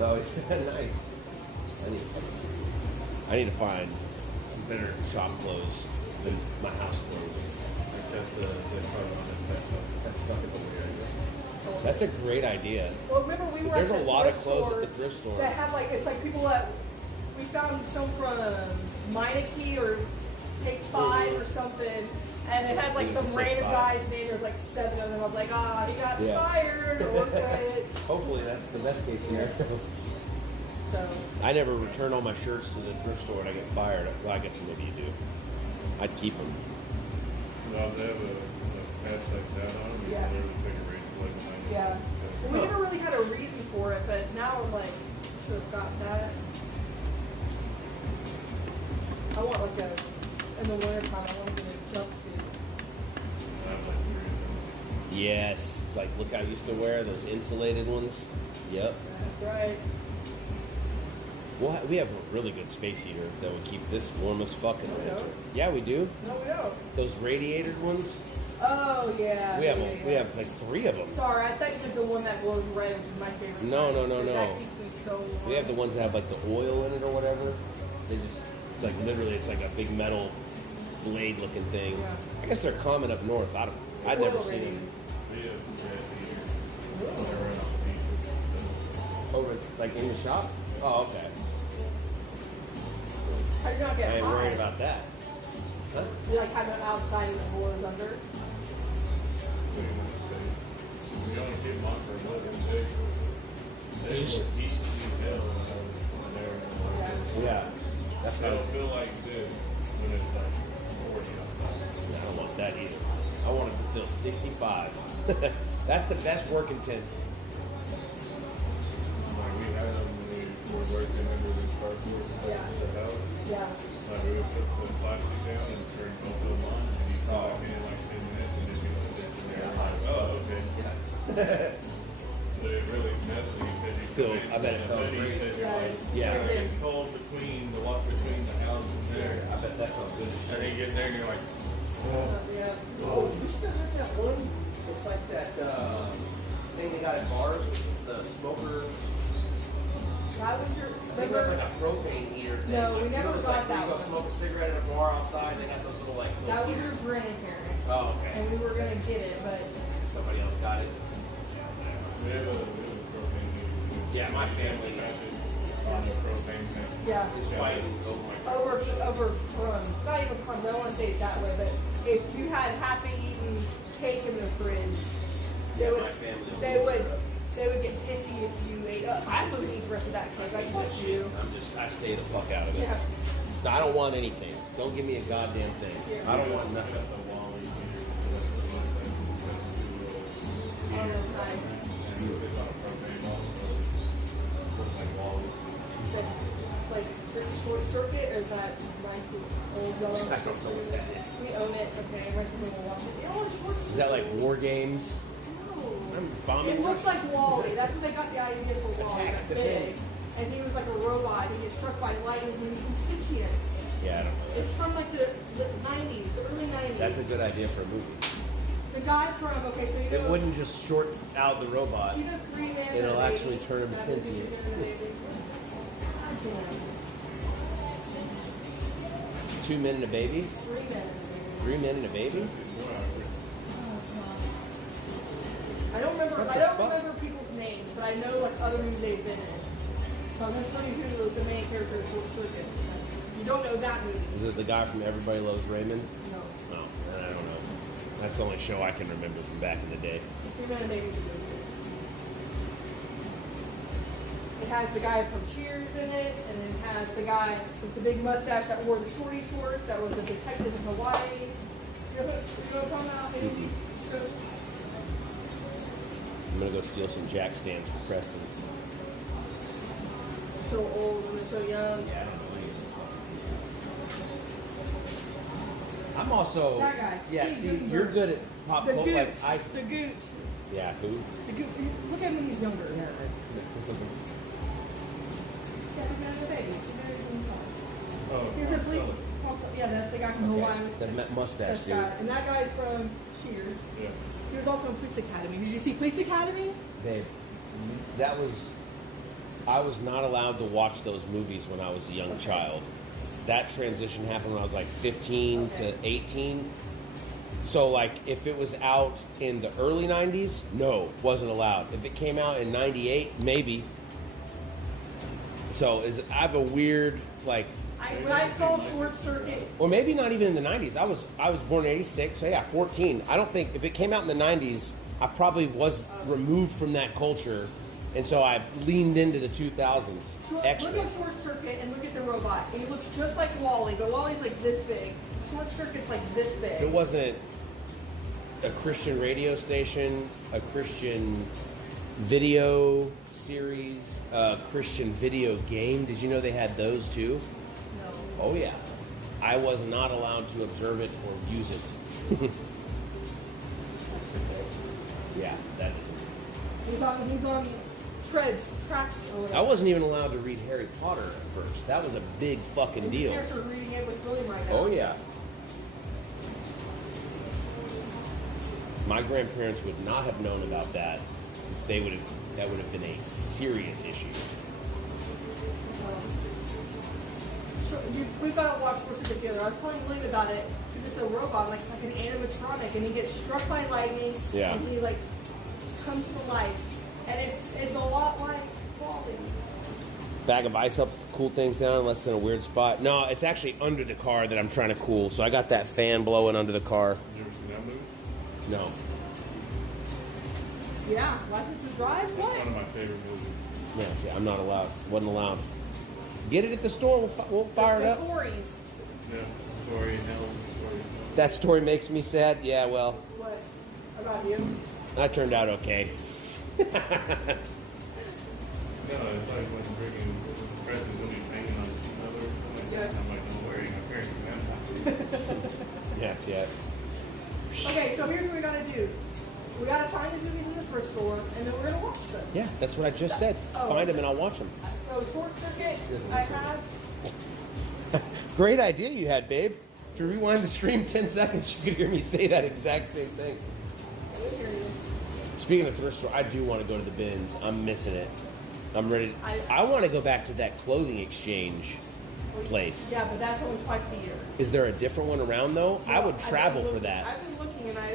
Oh, nice. I need to find some better shop clothes than my house clothes. That's a great idea. Well, remember we were There's at a the lot of thrift clothes store at the thrift store. that have like, it's like people that, we found some from Meineke or Take 5 or something, and it had like These some are Take random 5. guy's name. There's like 7 of them. I was like, ah, he got Yeah. fired or quit. Hopefully that's the best case scenario. So, I never return all my shirts to the thrift store and I get fired. Well, I guess maybe you do. I'd keep them. Well, they have a patch like that on them. Yeah. They're the bigger rate for like 90. yeah. Well, we never really had a reason for it, but now I'm like, should have got that. I want like a, in the wintertime, I want to get a jumpsuit. I have like 3 of them. Yes. Like, look, I used to wear those insulated ones. Yep. That's right. Well, we have a really good space heater that would keep this warm as fuck in the No, we winter. don't. Yeah, we do. No, we don't. Those radiated ones. Oh, yeah. We have yeah, yeah. we have like 3 of them. Sorry, I thought you did the one that glows red, which is my favorite. No, kind, no, no, 'cause no. That keeps me so warm. We have the ones that have like the oil in it or whatever. They just like literally, it's like a big metal blade looking thing. Yeah. I guess they're common up north. I'd never seen them. They have red heaters. They run out of pieces. Over like in the shop. Oh, okay. How do you not get I ain't hot? worried about that. Huh? You like have it outside and the boilers under? Pretty much space. You only keep them on for a little bit. They will heat detail when they're in the market. Yeah. That's I don't feel like this when it's like 40 outside. I don't want that either. I want it to feel 65. That's the best working tent. Like we had them when we were working under the carport Yeah. the house. Yeah. Like we would put the plastic down and turn both of them on and you come back in like 10 minutes and it'd be like this and you're like, oh, okay. But it really messy because you Feel- come in I bet it and felt then you great. said you're like, Yeah. it's cold between the walk between the houses there. I bet that felt good. And then you get there and you're like, Yeah. Oh, we still have that one. It's like that thing they got at bars, the smoker. That was your. They got like a propane heater thing. No, we Like, never it's got like when that you go one. smoke a cigarette at a bar outside, they got those little like little That was heaters. your grandparents. Oh, okay. And we were gonna get it, but Somebody else got it. we have a propane heater. Yeah, my family on the propane tank. yeah. is fighting Over crumbs. Not even crumbs. I don't want to say it that way, but if you had half-eaten cake in the fridge, they Yeah, would my family they would get pissy if you ate up. I wouldn't eat the rest of that cake. I want you. I stay the fuck out of it. Yeah. No, I don't want anything. Don't give me a goddamn thing. Yeah. I don't want We got nothing. the Wally heater. I don't know how. And it's on a propane also. Looks like Wally. Is that like short circuit or is that like old yellow? I don't know what that is. We own it. Okay, we're gonna watch it. Oh, it's short circuit. Is that like war games? No. I'm bombing. It looks like Wally. That's what they got the idea for Wally. Attack, that defend. big. And he was like a robot. He gets struck by lightning when he's insentient. Yeah, I don't know. It's from like the 90s, the early 90s. That's a good idea for a movie. The guy from, okay, so you know. It wouldn't just short out the robot. Do you know 3 Men and It'll a Baby? actually turn him That movie, sentient. 3 Men and a Baby? God damn. 2 men and a baby? 3 Men and a Baby. 3 men and a baby? I don't remember. What I the don't fuck? remember people's names, but I know like other movies they've been in. So I'm just telling you who the main character is Short Circuit. You don't know that movie? Is it the guy from Everybody Loves Raymond? No. No, then I don't know. That's the only show I can remember from back in the day. 3 Men and a Baby is a good movie. It has the guy from Cheers in it, and it has the guy with the big mustache that wore the shorty shorts, that was a detective in Hawaii. I'm gonna go steal some jack stands for Preston. So old and so young. Yeah, I don't know any of this fucking. I'm also. That guy. Yeah, He's see, good. you're good at pop The culture. goot. Like The goot. Yeah, who? The goot. Look at him when he's younger. Yeah, look at the baby. Oh, Here's a police. Yeah, that's the guy from Hawaii. That mustache That dude. guy. And that guy's from Cheers. Yeah. He was also in Police Academy. Did you see Police Academy? Babe, that was. I was not allowed to watch those movies when I was a young child. That transition happened when I was like 15 to 18. So, like, if it was out in the early 90s, no, wasn't allowed. If it came out in 98, maybe. So, I have a weird, like, When I saw Short Circuit, or maybe not even in the 90s. I was born in 86, so yeah, 14. I don't think, if it came out in the 90s, I probably was removed from that culture. And so I leaned into the 2000s extra. look at Short Circuit and look at the robot. And he looks just like Wally, but Wally's like this big. Short Circuit's like this big. If it wasn't a Christian radio station, a Christian video series, a Christian video game, did you know they had those too? No. Oh yeah. I was not allowed to observe it or use it. Yeah, that is it. He's on treads, tracks, or whatever. I wasn't even allowed to read Harry Potter at first. That was a big fucking And deal. your parents are reading it with William right now. Oh yeah. My grandparents would not have known about that, because that would have been a serious issue. We've got to watch Short Circuit together. I was telling William about it because it's a robot, like it's like an animatronic, and he gets struck by lightning, Yeah. and he like comes to life, and it's a lot like Wally. Bag of ice helps cool things down unless in a weird spot. No, it's actually under the car that I'm trying to cool. So I got that fan blowing under the car. You ever seen that movie? No. Yeah, License to Drive. It's What? one of my favorite movies. Yeah, see, I'm not allowed. Wasn't allowed. Get it at the store. We'll fire it up. The Corys. Yeah. Story in hell. Story in hell. That story makes me sad. Yeah, well, What about you? that turned out okay. No, it's like when freaking presidents will be banging on each other. Yeah. I'm like, don't worry, my parents are gonna Yes, yeah. Okay, so here's what we gotta do. We gotta find these movies in the thrift store, and then we're gonna watch them. Yeah, that's what I just said. Oh. Find them and I'll watch them. So Short Circuit, Doesn't I listen. have. Great idea you had, babe. If you rewind the stream 10 seconds, you could hear me say that exact same thing. Speaking of thrift store, I do want to go to the bins. I'm missing it. I'm ready. I want to go back to that clothing exchange place. Yeah, but that's only twice a year. Is there a different one around though? I would I've travel been for looking- that. I've been looking and I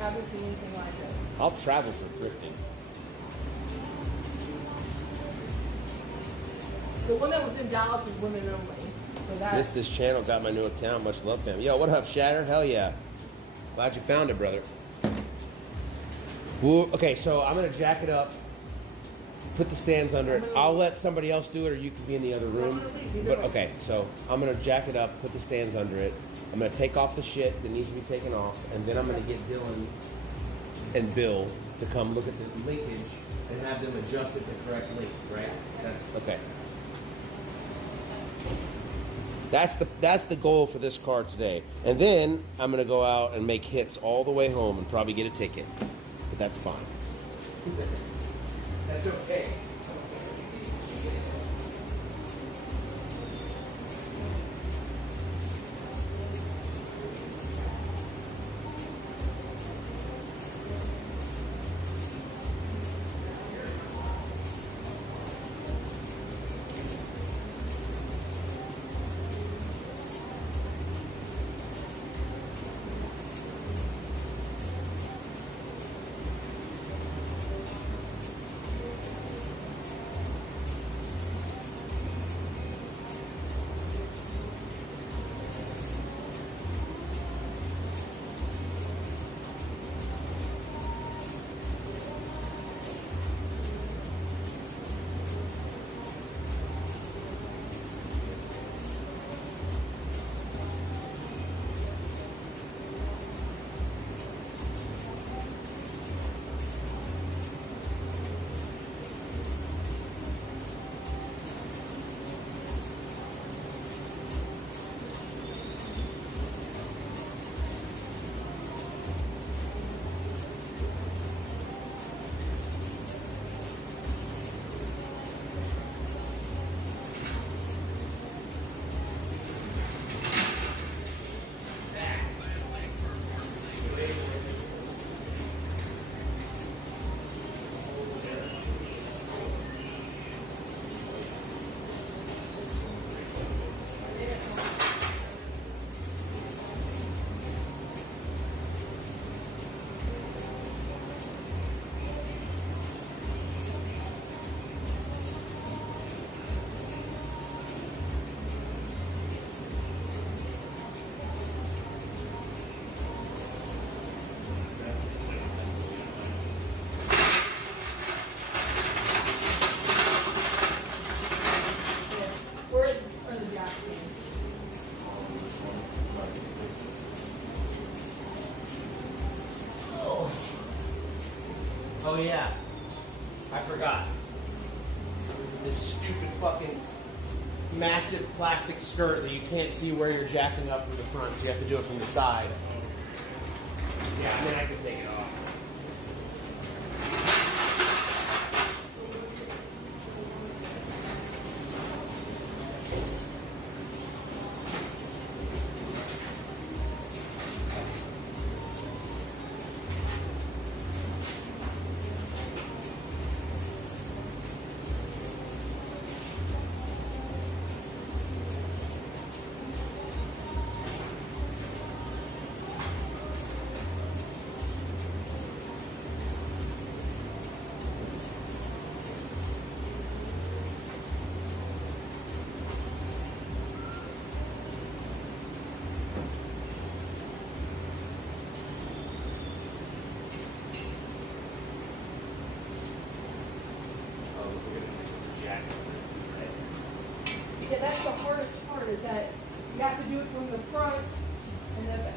haven't seen anything like it. I'll travel for thrifting. The one that was in Dallas is women only. So that. Missed this channel, got my new account. Much love, fam. Yo, what up, Shatter? Hell yeah. Glad you found it, brother. Woo. Okay, so I'm gonna jack it up, put the stands under it. I'll let somebody else do it, or you can be in the other room. But okay, so I'm gonna jack it up, put the stands under it. I'm gonna take off the shit that needs to be taken off, and then I'm gonna get Dylan and Bill to come look at the linkage and have them adjust it to correct length, right? That's okay. That's the goal for this car today. And then I'm gonna go out and make hits all the way home and probably get a ticket. But that's fine. That's okay. Oh yeah, I forgot. This stupid fucking massive plastic skirt that you can't see where you're jacking up from the front, so you have to do it from the side. Yeah, and then I can take it off. Yeah, that's the hardest part, is that you have to do it from the front and then back.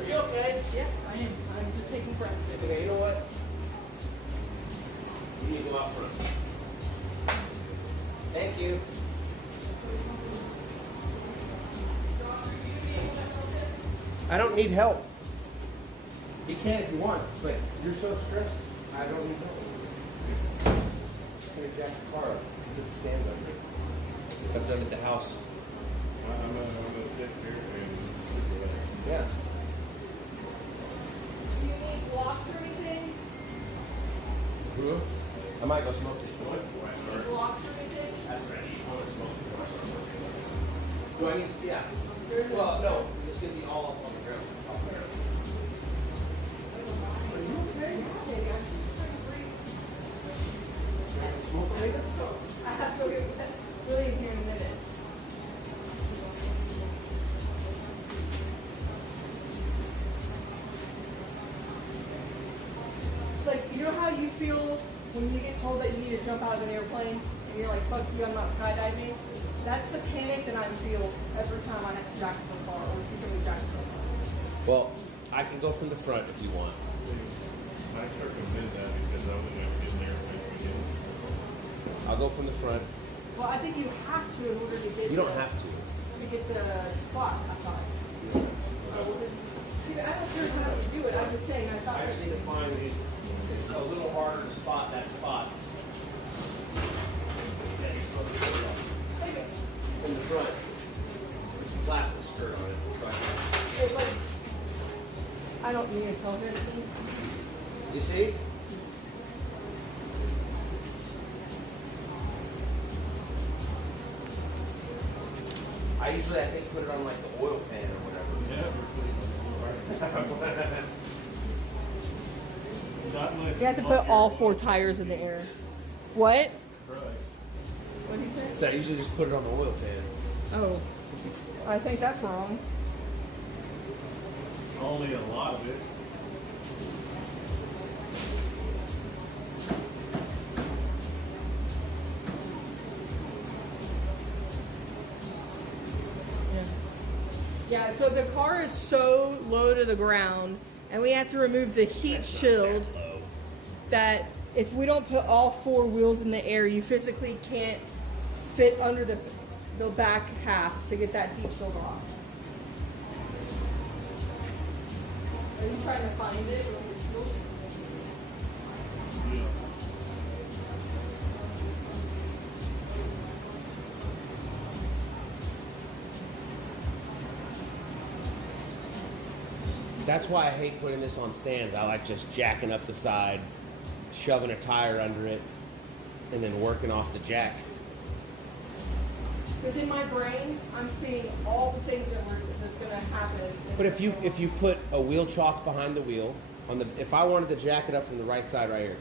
Are you okay? Yes, I am. I'm just taking breaths. Okay, you know what? You need to go out front. Thank you. I don't need help. You can if you want, but you're so stressed. I don't need help. I'm gonna jack the car up. Put the stands under it. I've done it at the house. I'm gonna sit here and Yeah. Do you need blocks or anything? I might go smoke this joint. Need blocks or anything? That's ready. I want to smoke the Do I need? Yeah. Well, no. It's gonna be all up on the ground. Up there. Are you okay? Smoke later? I have to go get William here in a minute. It's like, you know how you feel when you get told that you need to jump out of an airplane and you're like, fuck you, I'm not skydiving? That's the panic that I feel every time I have to jack the car or see somebody jack the car. Well, I can go from the front if you want. I circumvent that because I wouldn't have been there if we did. I'll go from the front. Well, I think you have to in order to get You don't have to. to get the spot, I thought. See, I don't care how to do it, I'm just saying, I thought. I just need to find it. It's a little harder to spot that spot. From the front. There's a plastic skirt on it. It's like, I don't need to tell her anything. You see? I usually, I think, put it on like the oil pan or whatever. Not unless You have to put all 4 tires in the air. What? What did he say? So I usually just put it on the oil pan. Oh, I think that's wrong. Only a lot of it. Yeah, so the car is so low to the ground, and we have to remove the heat shield that if we don't put all 4 wheels in the air, you physically can't fit under the back half to get that heat shield off. Are you trying to find it? That's why I hate putting this on stands. I like just jacking up the side, shoving a tire under it, and then working off the jack. Because in my brain, I'm seeing all the things that's going to happen. But if you put a wheel chock behind the wheel, on the if I wanted to jack it up from the right side right here,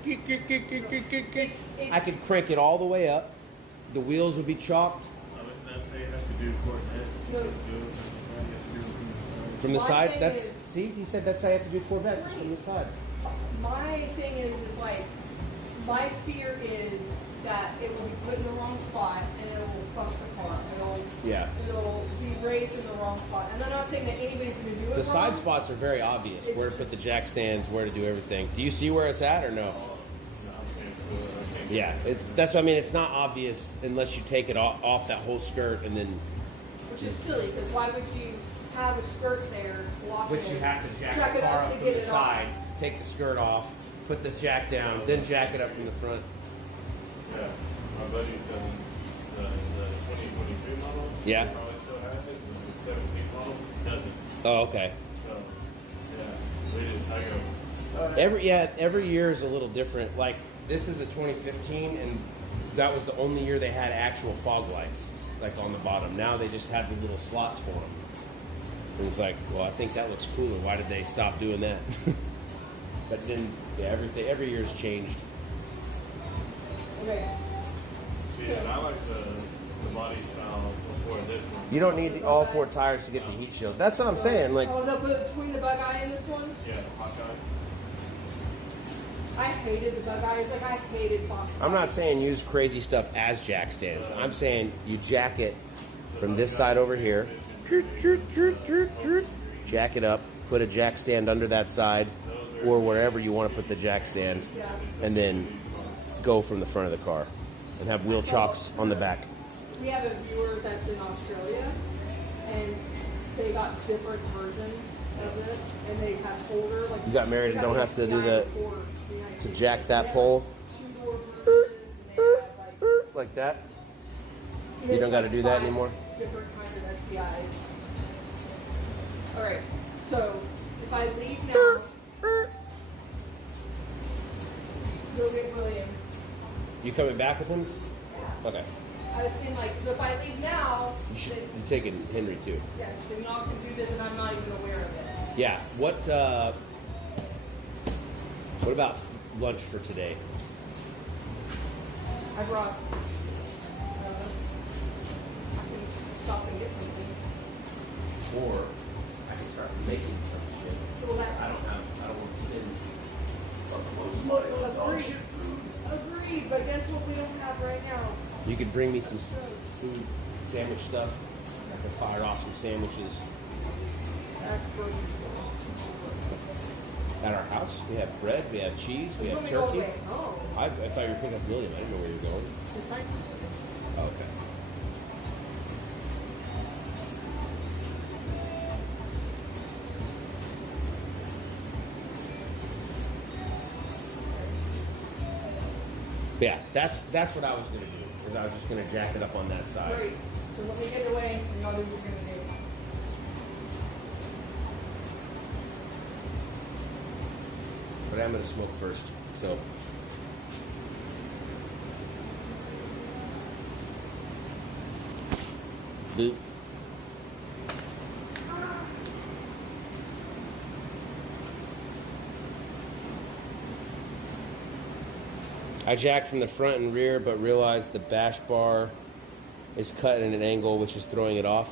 I could crank it all the way up. The wheels would be chalked That's how you have to do Corvette. from the My side. thing That's is- see, he said that's how you have to do Corvettes, is from the sides. My thing is like, my fear is that it will be put in the wrong spot and it will fuck the car. Yeah. It'll be raised in the wrong wrong spot. And I'm not saying that anybody's going to do it The side wrong. spots are very obvious. It's Where to put the jack stands, where to do everything. Do you see where it's at or no? Yeah, that's what I mean. It's not obvious unless you take it off that whole skirt and then. Which is silly, because why would you have a skirt there blocking Which you it? have to jack Jack the it car up up to from get the it side, off. take the skirt off, put the jack down, then jack it up from the front. Yeah, my buddy's done the 2022 model. Yeah. He probably still has it. The 17 model doesn't. Oh, okay. So, yeah, we just, I go, Every year is a little different. Like this is a 2015, and that was the only year they had actual fog lights, like on the bottom. Now they just have the little slots for them. And it's like, well, I think that looks cooler. Why did they stop doing that? But then, yeah, every year's changed. Okay. yeah, and I like the body style before this one. You don't need all 4 tires to get the heat shield. That's what I'm saying. Like, Oh, they'll put between the bug eye and this one? Yeah, Hawkeye. I hated the bug eyes. Like, I hated Fox. I'm not saying use crazy stuff as jack stands. I'm saying you jack it from this side over here. Jack it up, put a jack stand under that side or wherever you want to put the jack stand, and then go from the front of the car and have wheel chocks on the back. We have a viewer that's in Australia, and they got different versions of this, and they have holder. Like You got married and don't have to do the to jack that They have, pole two-door versions, and they have, like that. You don't got to do that 5 anymore. Different kinds of STIs. All right, so if I leave now, go get William. You coming back with him? Okay. I was thinking, like, so if I leave now, You should then, be taking Henry too. yes, then y'all can do this, and I'm not even aware of it. Yeah. What about lunch for today? I brought. I can stop and get something. Or I can start making some shit. Well, that, I don't want to spend close money on dog shit food. Agreed, but guess what we don't have right now? You could bring me some food, sandwich stuff. I can fire off some sandwiches. That's grocery store. At our house, we have bread, we have cheese, we have When we go turkey. away. Oh, I thought you were picking up William. I didn't know where you were going. the site's something. Oh, okay. Yeah, that's what I was gonna do. Because I was just gonna jack it up on that side. Great. So let me get away, and y'all do what you're gonna do. But I'm gonna smoke first. So boop. I jacked from the front and rear, but realized the bash bar is cut at an angle, which is throwing it off.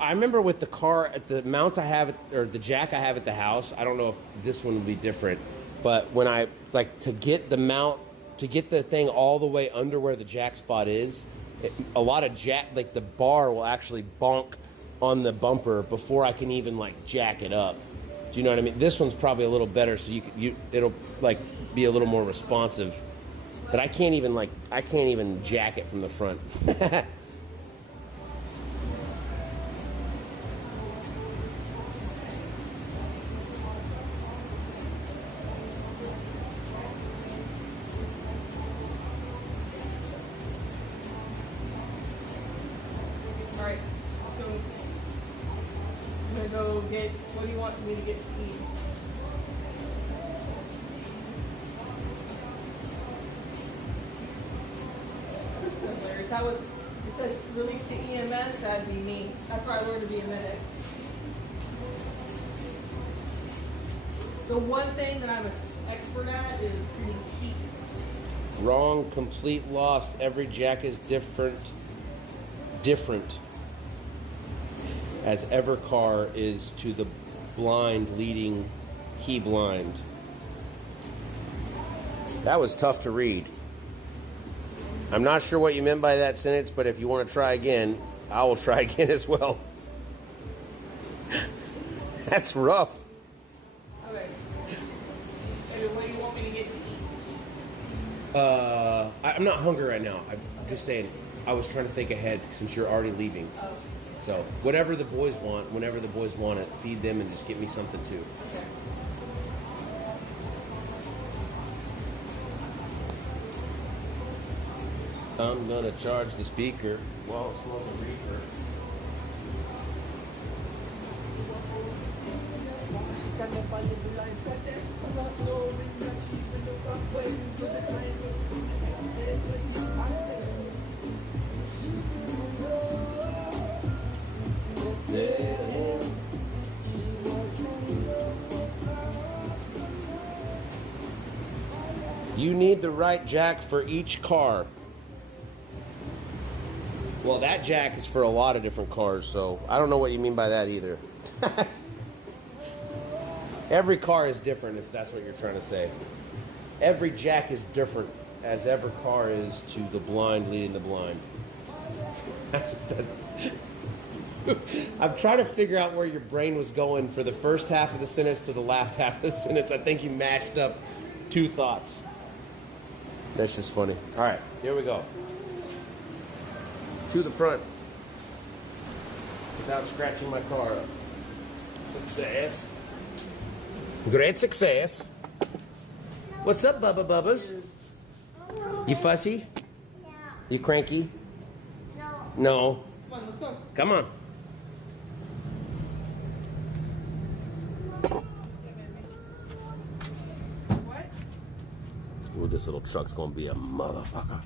I remember with the car, at the mount I have, or the jack I have at the house, I don't know if this one will be different, but when I, like, to get the mount, to get the thing all the way under where the jack spot is, a lot of jack, like the bar will actually bonk on the bumper before I can even, like, jack it up. Do you know what I mean? This one's probably a little better, so it'll like be a little more responsive. But I can't even jack it from the front. All right. So I'm gonna go get. What do you want me to get to eat? Hilarious. That was. It says release to EMS. That'd be me. That's where I learned to be a medic. The one thing that I'm an expert at is treating heat. Wrong, complete, lost. Every jack is different. As ever car is to the blind leading he blind. That was tough to read. I'm not sure what you meant by that sentence, but if you want to try again, I will try again as well. That's rough. Okay. So what do you want me to get to eat? I'm not hungry right now. I'm just saying, I was trying to think ahead since you're already leaving. Oh, So whatever the boys want, whenever the boys want it, feed them and just get me something too. okay. I'm gonna charge the speaker while it's on the reefer. You need the right jack for each car. Well, that jack is for a lot of different cars, so I don't know what you mean by that either. Every car is different, if that's what you're trying to say. Every jack is different, as every car is to the blind leading the blind. I'm trying to figure out where your brain was going for the first half of the sentence to the last half of the sentence. I think you mashed up two thoughts. That's just funny. All right, here we go. To the front. Without scratching my car up. Success. Great success. What's up, Bubba Bubbas? You fussy? Yeah. You cranky? No. No. Come on, let's go. Come on. What? Ooh, this little truck's gonna be a motherfucker.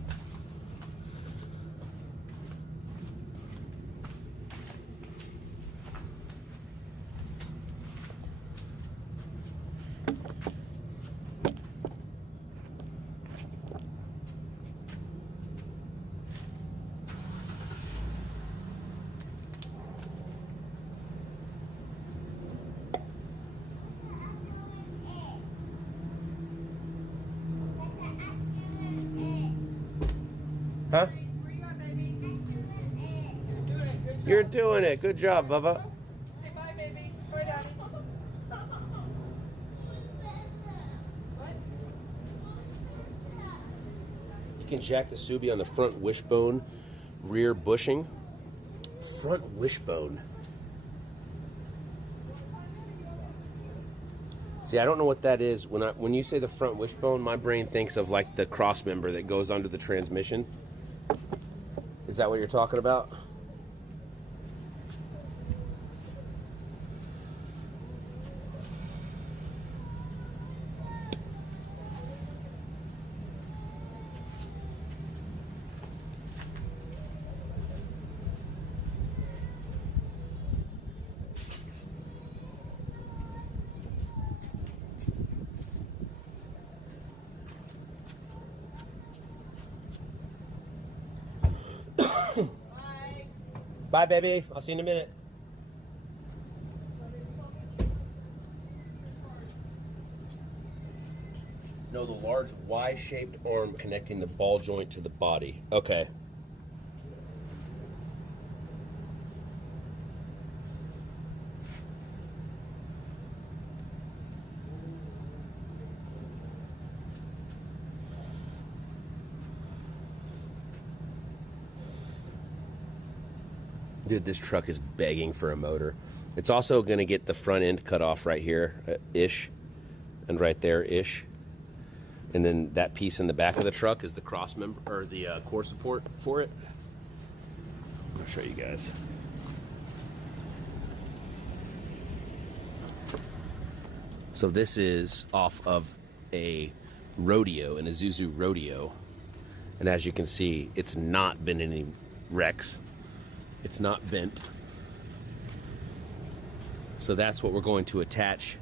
Huh? Where you at, baby? You're doing it. Good job. You're doing it. Good job, Bubba. Say bye, baby. Bye, Daddy. What? You can jack the Subi on the front wishbone, rear bushing. Front wishbone. See, I don't know what that is. When you say the front wishbone, my brain thinks of like the cross member that goes onto the transmission. Is that what you're talking about? Bye. Bye, baby. I'll see you in a minute. No, the large Y-shaped arm connecting the ball joint to the body. Okay. Dude, this truck is begging for a motor. It's also going to get the front end cut off right here, ish, and right there, ish. And then that piece in the back of the truck is the cross member, or the core support for it. I'll show you guys. So this is off of a rodeo, an Isuzu rodeo. And as you can see, it's not been any wrecks. It's not bent. So that's what we're going to attach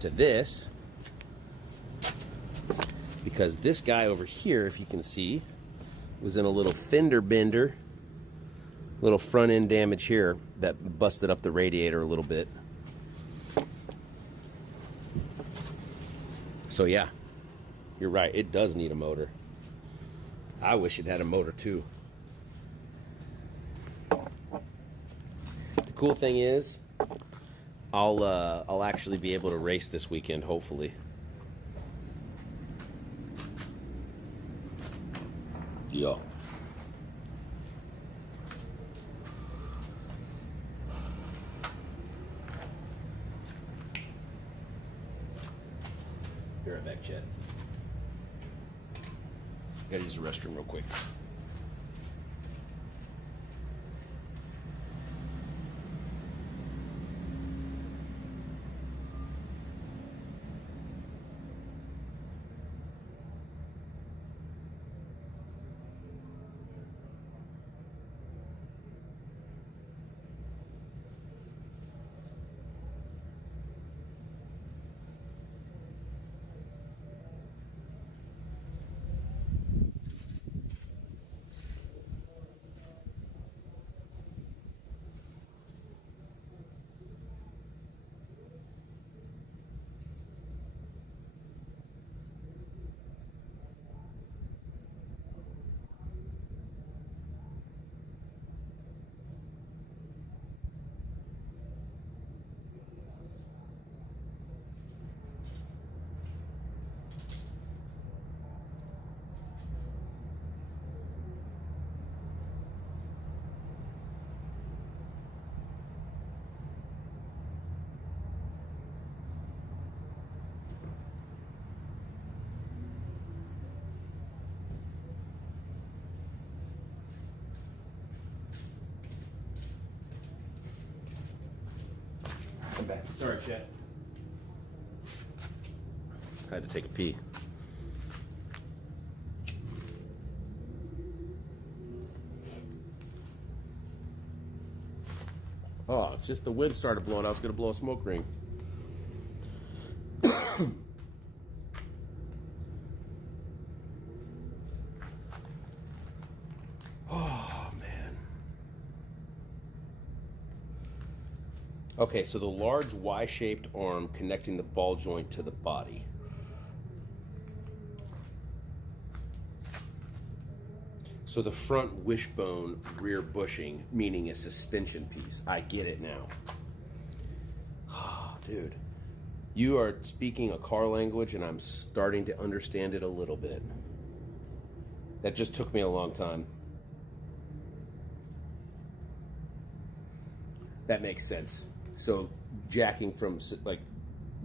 to this, because this guy over here, if you can see, was in a little fender bender, little front end damage here that busted up the radiator a little bit. So yeah, you're right, it does need a motor. I wish it had a motor too. The cool thing is, I'll actually be able to race this weekend, hopefully. Yeah. Be right back, Chet. Gotta use the restroom real quick. I'm back. Sorry, Chet. I had to take a pee. Oh, just the wind started blowing. I was going to blow a smoke ring. Oh, man. Okay, so the large Y-shaped arm connecting the ball joint to the body. So the front wishbone rear bushing, meaning a suspension piece. I get it now. Oh, dude, you are speaking a car language and I'm starting to understand it a little bit. That just took me a long time. That makes sense. So jacking from like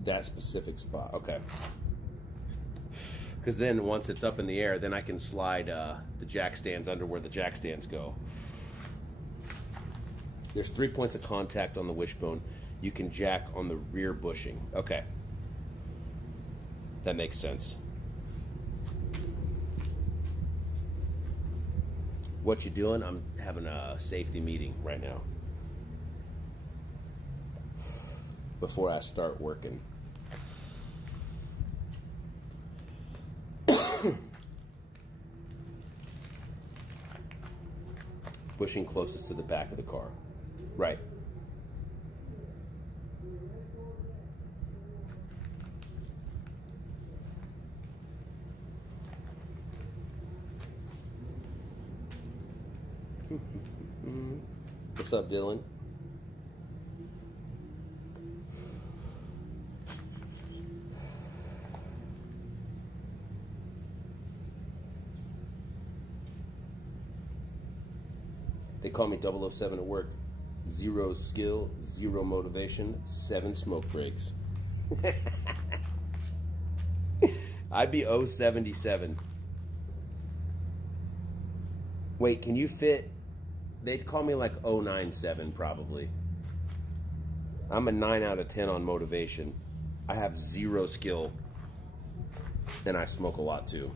that specific spot. Okay. Because then once it's up in the air, then I can slide the jack stands under where the jack stands go. There's 3 points of contact on the wishbone. You can jack on the rear bushing. Okay. That makes sense. What you doing? I'm having a safety meeting right now. Before I start working. Bushing closest to the back of the car. Right. What's up, Dylan? They call me 007 at work. 0 skill, 0 motivation, 7 smoke breaks. I'd be 077. Wait, can you fit? They'd call me like 097 probably. I'm a 9 out of 10 on motivation. I have 0 skill. And I smoke a lot too.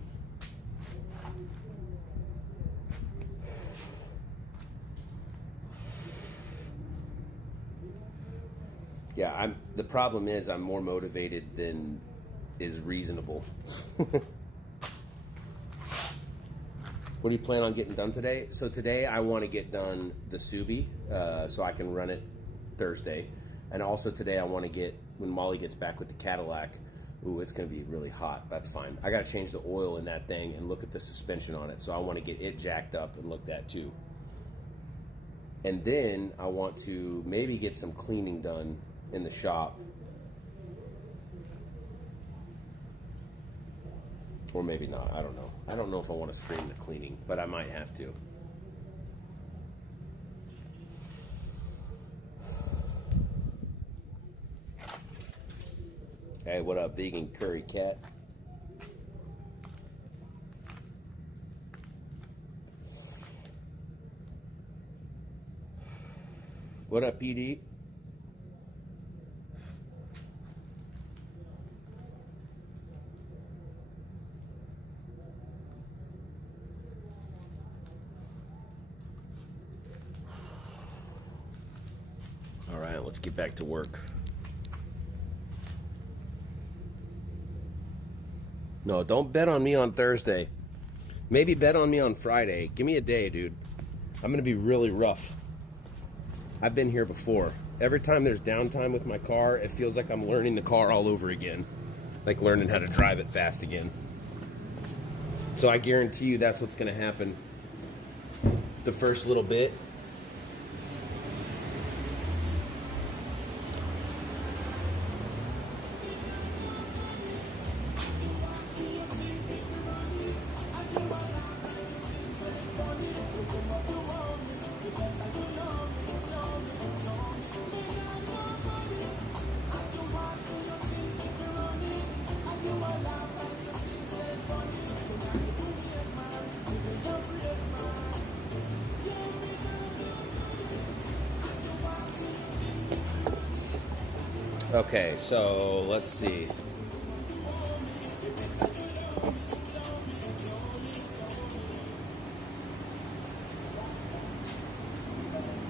Yeah, the problem is I'm more motivated than is reasonable. What do you plan on getting done today? So today I want to get done the Subi, so I can run it Thursday. And also today I want to get, when Molly gets back with the Cadillac, Ooh, it's going to be really hot. That's fine. I got to change the oil in that thing and look at the suspension on it. So I want to get it jacked up and looked at too. And then I want to maybe get some cleaning done in the shop. Or maybe not. I don't know. I don't know if I want to stream the cleaning, but I might have to. Hey, what up, vegan curry cat? What up, PD? All right, let's get back to work. No, don't bet on me on Thursday. Maybe bet on me on Friday. Give me a day, dude. I'm gonna be really rough. I've been here before. Every time there's downtime with my car, it feels like I'm learning the car all over again. Like learning how to drive it fast again. So I guarantee you that's what's gonna happen the first little bit. Okay, so let's see.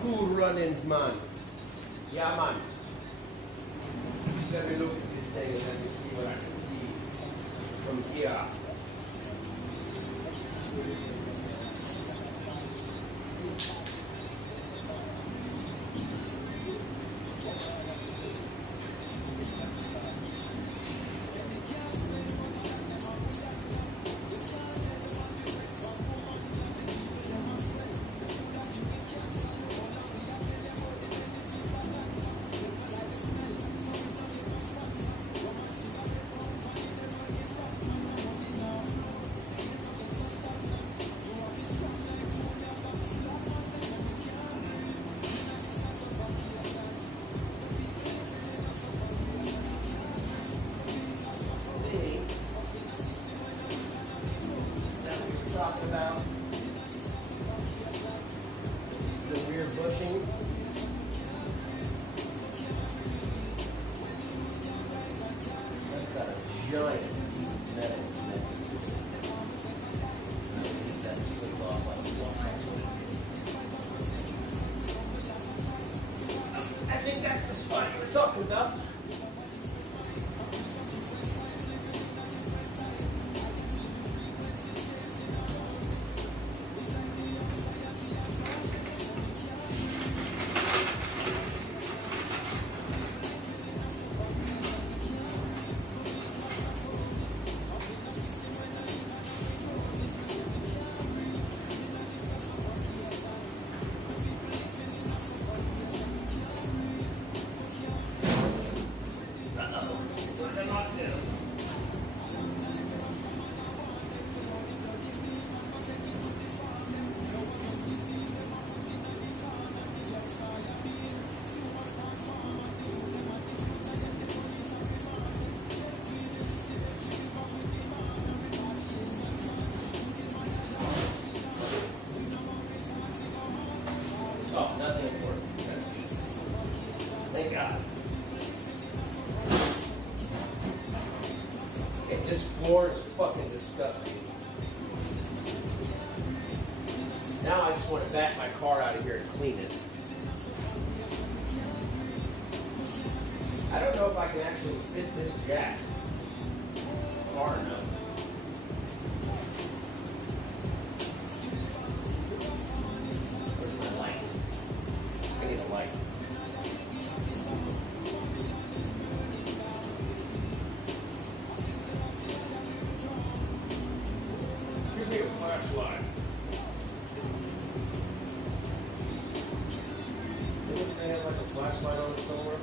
Cool run-ins, man. Yeah, man. Let me look at this thing and let me see what I can see from here. Talking about the rear bushing. That's got a giant piece of metal in it. I think that slips off like a fly. I think that's the spot you were talking about. Oh, nothing important. Thank God. Okay, this floor is fucking disgusting. Now I just want to back my car out of here and clean it. I don't know if I can actually fit this jack far enough. Where's my light? I need a light. flashlight. Didn't they have like a flashlight on it somewhere?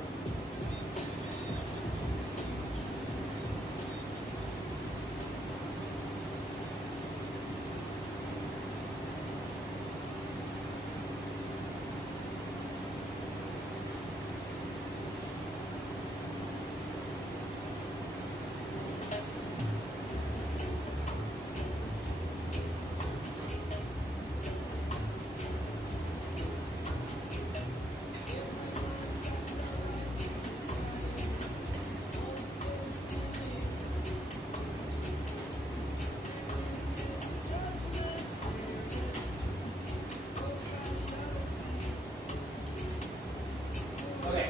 Okay.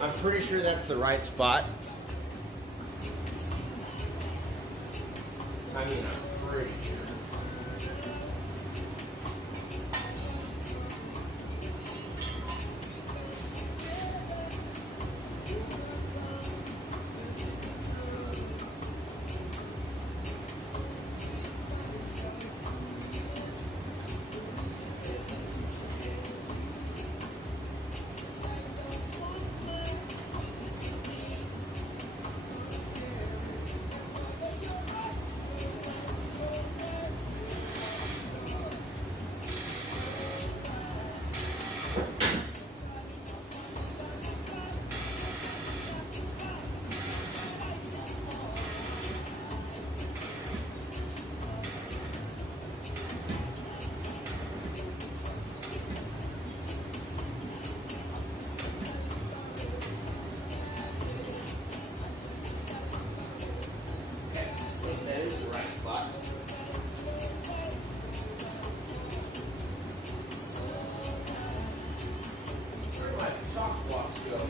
I'm pretty sure that's the right spot. I mean, I'm pretty sure. That is the right spot. Where do my chalk blocks go?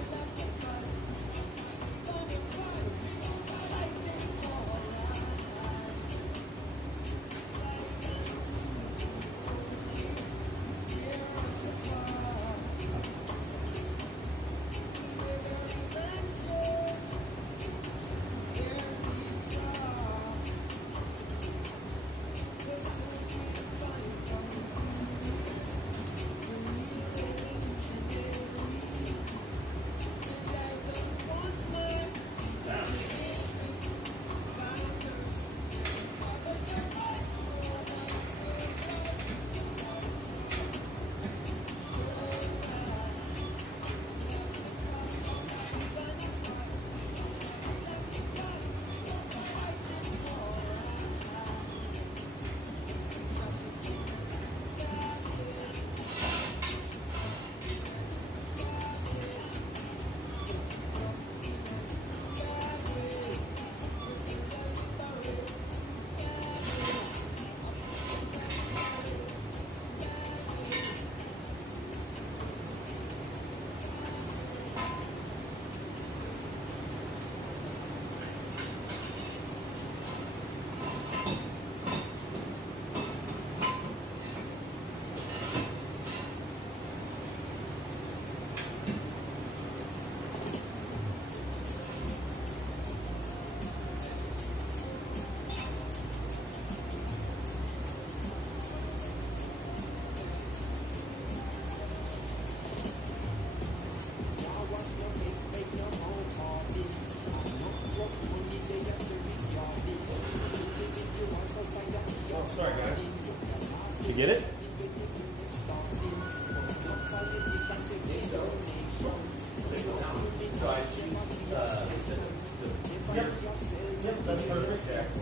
Sorry, guys. Did you get it? So I choose Yep, that's perfect.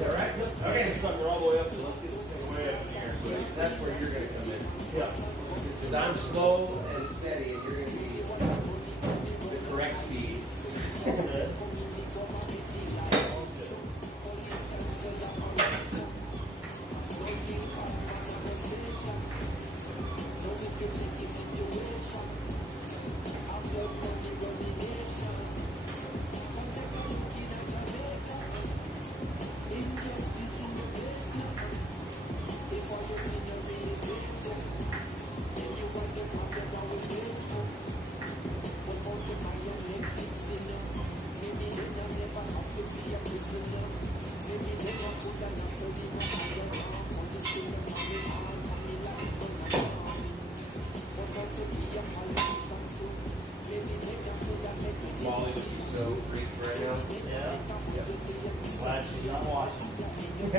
All right. Okay, it's we're all the way up. Let's get this thing way up in the air. That's where you're going to come in. Yeah. Because I'm slow and steady, and you're going to be the correct speed. Molly would be so freaked right now. Yeah. Glad she's not watching. I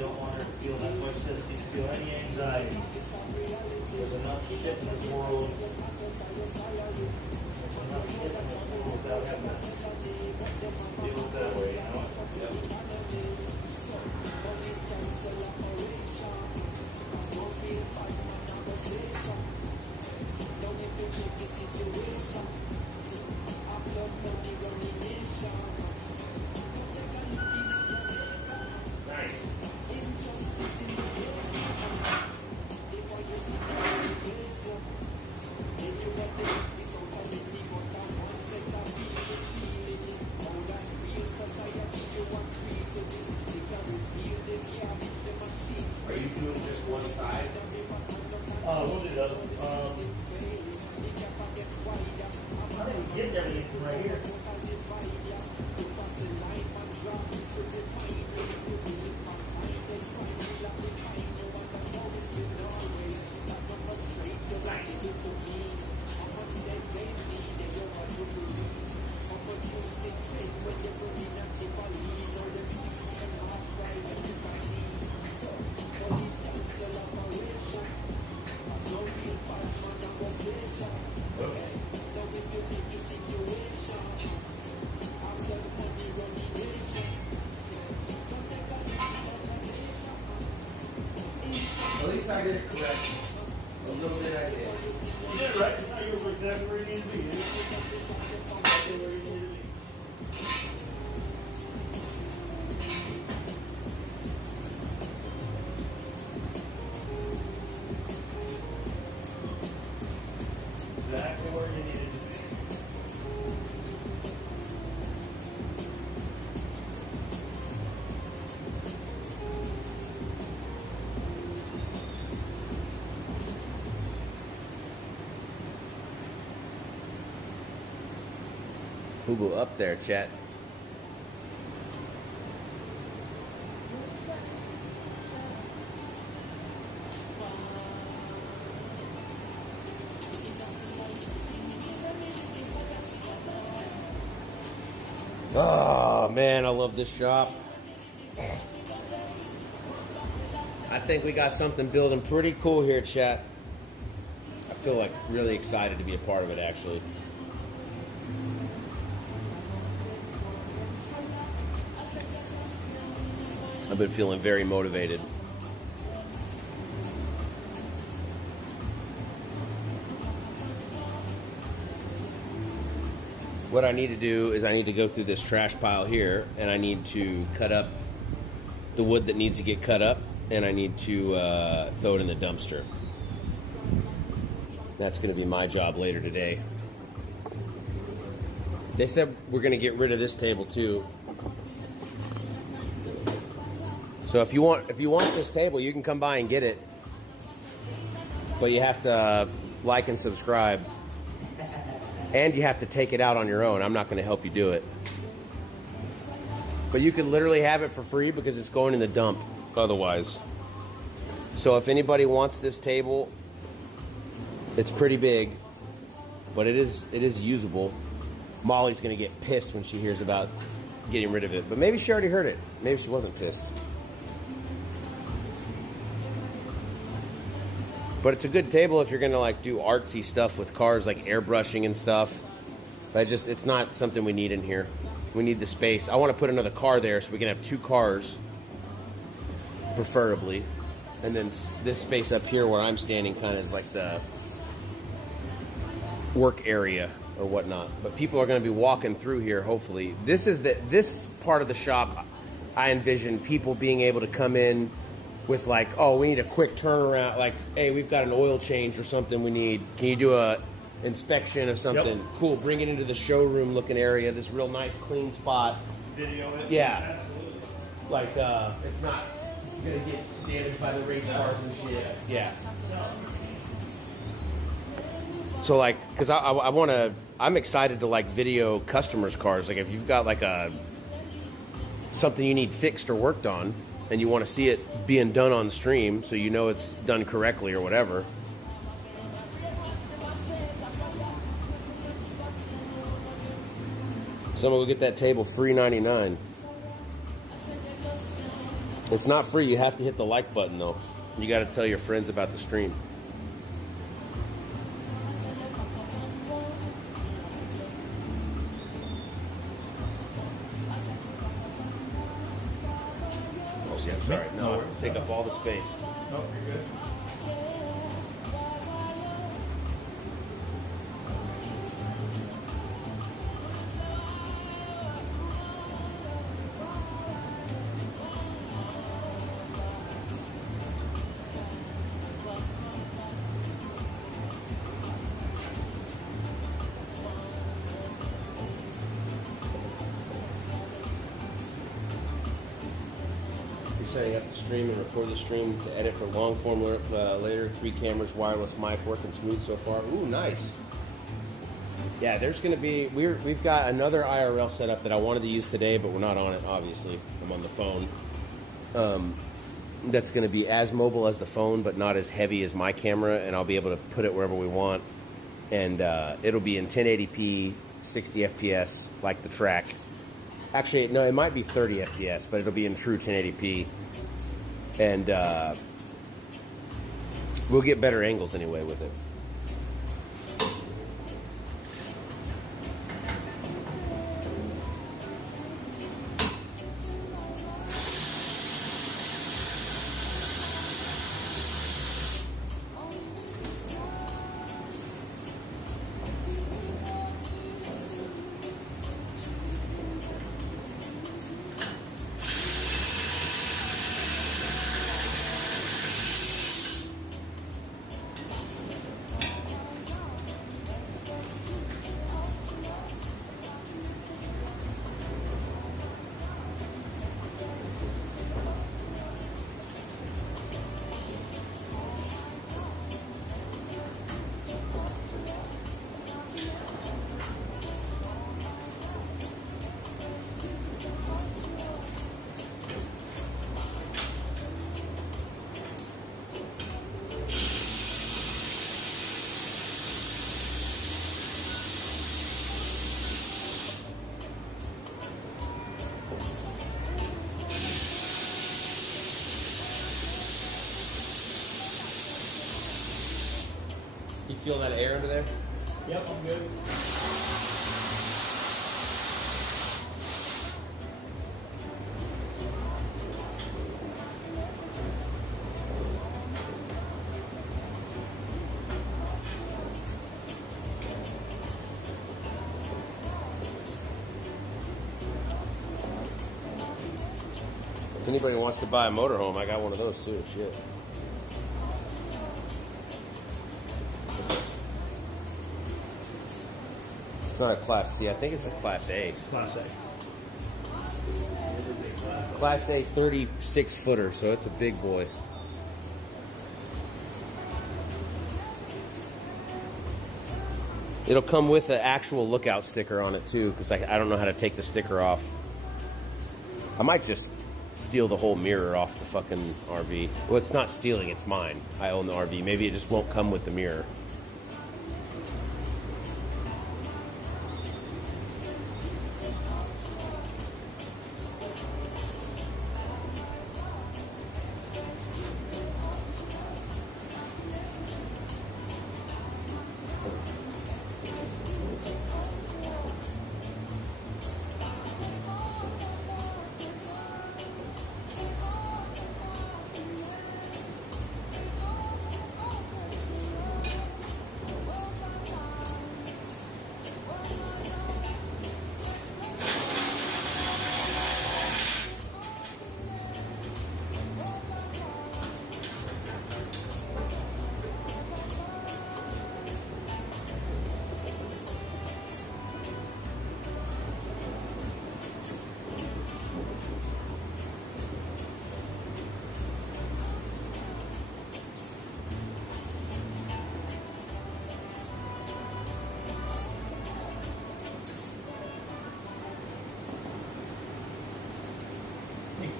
don't want her to feel that much. She doesn't need to feel any anxiety. There's enough shit in this world. There's enough shit in this world without having to deal with that way, you know? Nice. Are you doing just one side? We'll do the other one. I didn't get everything from right here. At least I did it correct. A little bit I did. You did right. Now you're exactly where you need to be. Exactly where you need to be. Exactly where you needed to be. Boo-boo up there, chat. Oh man, I love this shop. I think we got something building pretty cool here, chat. I feel like really excited to be a part of it, actually. I've been feeling very motivated. What I need to do is I need to go through this trash pile here, and I need to cut up the wood that needs to get cut up, and I need to throw it in the dumpster. That's going to be my job later today. They said we're going to get rid of this table too. So if you want this table, you can come by and get it. But you have to like and subscribe. And you have to take it out on your own. I'm not going to help you do it. But you can literally have it for free because it's going in the dump otherwise. So if anybody wants this table, it's pretty big, but it is usable. Molly's going to get pissed when she hears about getting rid of it. But maybe she already heard it. Maybe she wasn't pissed. But it's a good table if you're gonna like do artsy stuff with cars, like airbrushing and stuff. But it's not something we need in here. We need the space. I want to put another car there so we can have two cars, preferably. And then this space up here where I'm standing kind of is like the work area or whatnot. But people are going to be walking through here, hopefully. This part of the shop, I envision people being able to come in with like, oh, we need a quick turnaround. Like, hey, we've got an oil change or something we need. Can you do a inspection of something? Yep. Cool. Bring it into the showroom looking area. This real nice, clean spot. Video it. Yeah. Absolutely. Like, it's not going to get damaged by the race cars and shit. Yeah. So like, because I want to, I'm excited to like video customers' cars. Like if you've got like something you need fixed or worked on and you want to see it being done on stream so you know it's done correctly or whatever. Someone will get that table free $99. It's not free. You have to hit the like button though. You got to tell your friends about the stream. Sorry, no, take up all the space. Oh, you're good. Setting up the stream and record the stream to edit for long form later. 3 cameras, wireless mic, working smooth so far. Ooh, nice. Yeah, there's going to be, we've got another IRL setup that I wanted to use today, but we're not on it, obviously. I'm on the phone. That's going to be as mobile as the phone, but not as heavy as my camera, and I'll be able to put it wherever we want. And it'll be in 1080p, 60 FPS, like the track. Actually, no, it might be 30 FPS, but it'll be in true 1080p. And we'll get better angles anyway with it. You feel that air under there? Yep, I'm good. If anybody wants to buy a motorhome, I got one of those too. Shit. It's not a Class C. I think it's a Class A. It's Class A. Class A 36 footer, so it's a big boy. It'll come with an actual lookout sticker on it too, because I don't know how to take the sticker off. I might just steal the whole mirror off the fucking RV. Well, it's not stealing, it's mine. I own the RV. Maybe it just won't come with the mirror.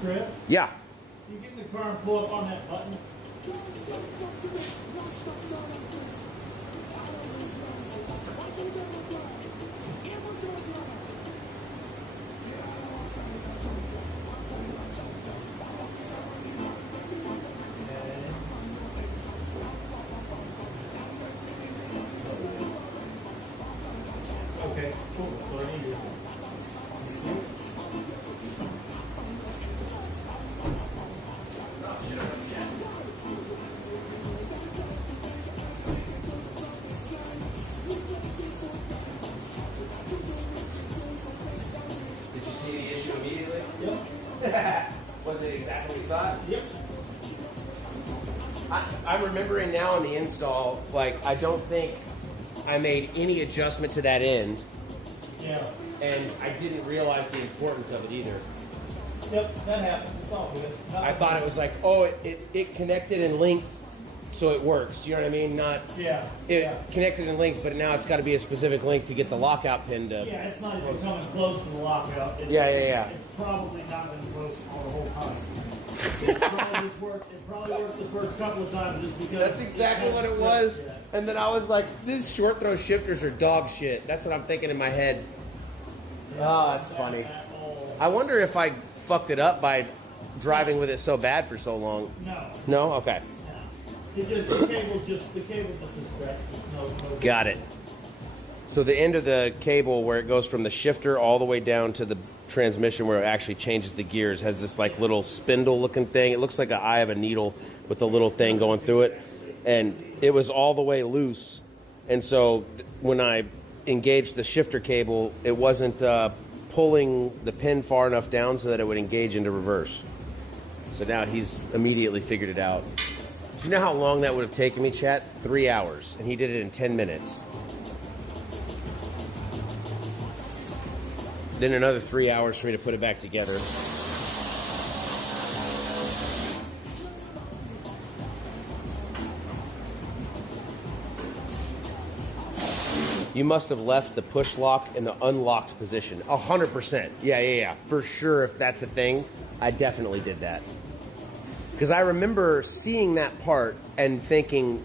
Chris, Yeah. you get in the car and pull up on that button. Okay, cool. So I need is. Did you see the issue immediately? Yep. Was it exactly what you thought? Yep. I'm remembering now in the install, like, I don't think I made any adjustment to that end, Yeah. and I didn't realize the importance of it either. Yep, that happens. It's all good. I thought it was like, oh, it connected in length, so it works. Do you know what I mean? Not Yeah. it yeah. connected in length, but now it's got to be a specific length to get the lockout pin to. Yeah, it's not even coming close to the lockout. It's, Yeah. It's probably not been close all the whole time. It probably worked the first couple of times just because. That's exactly what it was. Yeah. And then I was like, these short throw shifters are dog shit. That's what I'm thinking in my head. Oh, that's funny. I wonder if I fucked it up by driving with it so bad for so long. No. No? Okay. It just the cable just a stretch. No. Got it. So the end of the cable where it goes from the shifter all the way down to the transmission where it actually changes the gears has this like little spindle looking thing. It looks like an eye of a needle with a little thing going through it. And it was all the way loose. And so when I engaged the shifter cable, it wasn't pulling the pin far enough down so that it would engage into reverse. So now he's immediately figured it out. Do you know how long that would have taken me, chat? 3 hours. And he did it in 10 minutes. Then another 3 hours for me to put it back together. You must have left the push lock in the unlocked position. 100%. Yeah. For sure, if that's a thing, I definitely did that. Because I remember seeing that part and thinking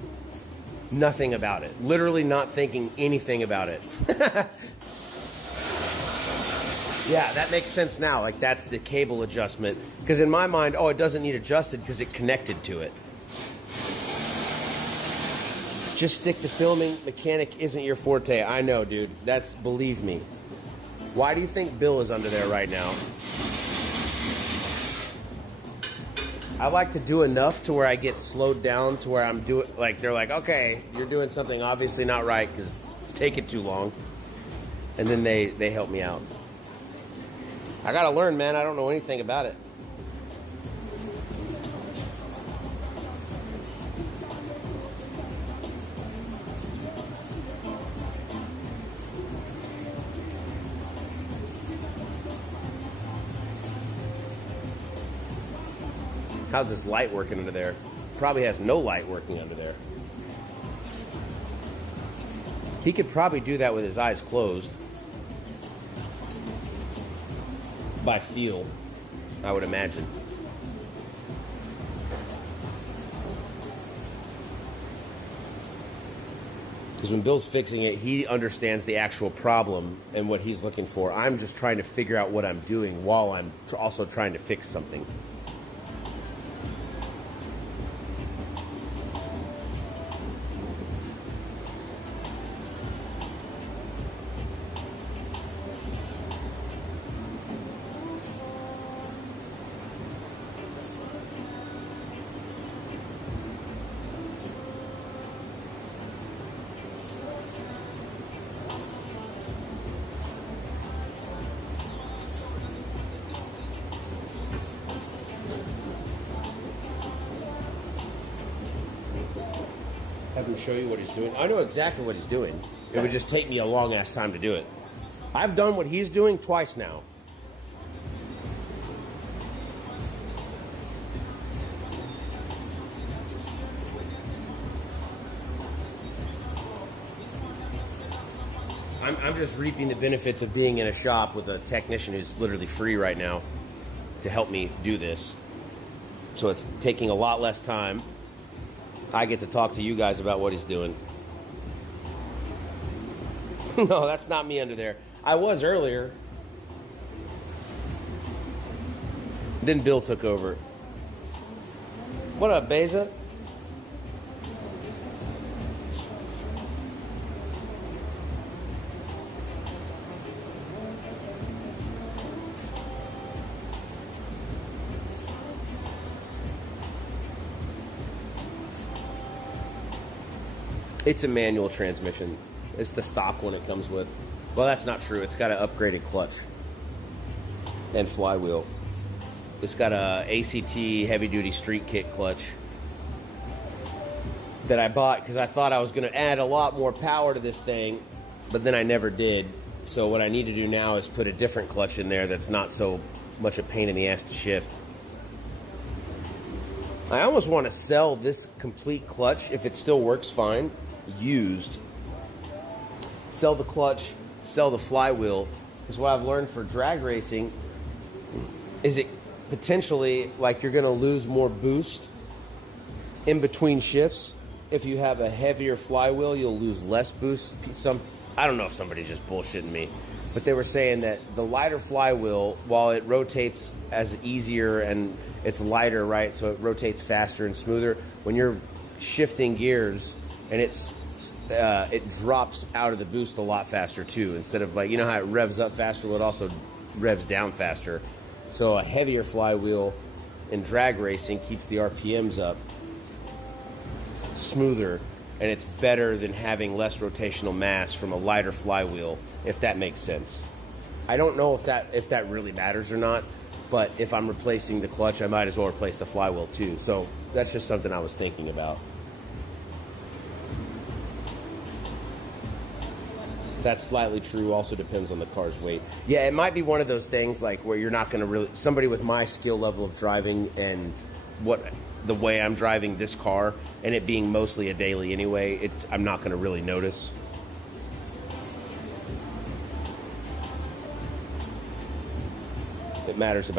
nothing about it. Literally not thinking anything about it. Yeah, that makes sense now. Like, that's the cable adjustment. Because in my mind, oh, it doesn't need adjusted because it connected to it. Just stick to filming. Mechanic isn't your forte. I know, dude. That's, believe me. Why do you think Bill is under there right now? I like to do enough to where I get slowed down to where I'm doing, like, they're like, okay, you're doing something obviously not right because it's taking too long. And then they help me out. I gotta learn, man. I don't know anything about it. How's this light working under there? Probably has no light working under there. He could probably do that with his eyes closed. By feel, I would imagine. Because when Bill's fixing it, he understands the actual problem and what he's looking for. I'm just trying to figure out what I'm doing while I'm also trying to fix something. Have him show you what he's doing. I know exactly what he's doing. It would just take me a long ass time to do it. I've done what he's doing twice now. I'm just reaping the benefits of being in a shop with a technician who's literally free right now. to help me do this. So it's taking a lot less time. I get to talk to you guys about what he's doing. No, that's not me under there. I was earlier. Then Bill took over. What up, Beza? It's a manual transmission. It's the stock one it comes with. Well, that's not true. It's got an upgraded clutch and flywheel. It's got a ACT heavy-duty street kit clutch that I bought because I thought I was going to add a lot more power to this thing, but then I never did. So what I need to do now is put a different clutch in there that's not so much a pain in the ass to shift. I almost want to sell this complete clutch, if it still works fine, used. Sell the clutch, sell the flywheel, because what I've learned for drag racing is it potentially, like, you're going to lose more boost in between shifts. If you have a heavier flywheel, you'll lose less boost. I don't know if somebody's just bullshitting me, but they were saying that the lighter flywheel, while it rotates as easier and it's lighter, right, so it rotates faster and smoother, when you're shifting gears and it drops out of the boost a lot faster too. Instead of, like, you know how it revs up faster, well, it also revs down faster. So a heavier flywheel in drag racing keeps the RPMs up smoother, and it's better than having less rotational mass from a lighter flywheel, if that makes sense. I don't know if that really matters or not, but if I'm replacing the clutch, I might as well replace the flywheel too. So that's just something I was thinking about. That's slightly true. Also depends on the car's weight. Yeah, it might be one of those things like where you're not going to really, somebody with my skill level of driving and the way I'm driving this car, and it being mostly a daily anyway, I'm not going to really notice. It matters it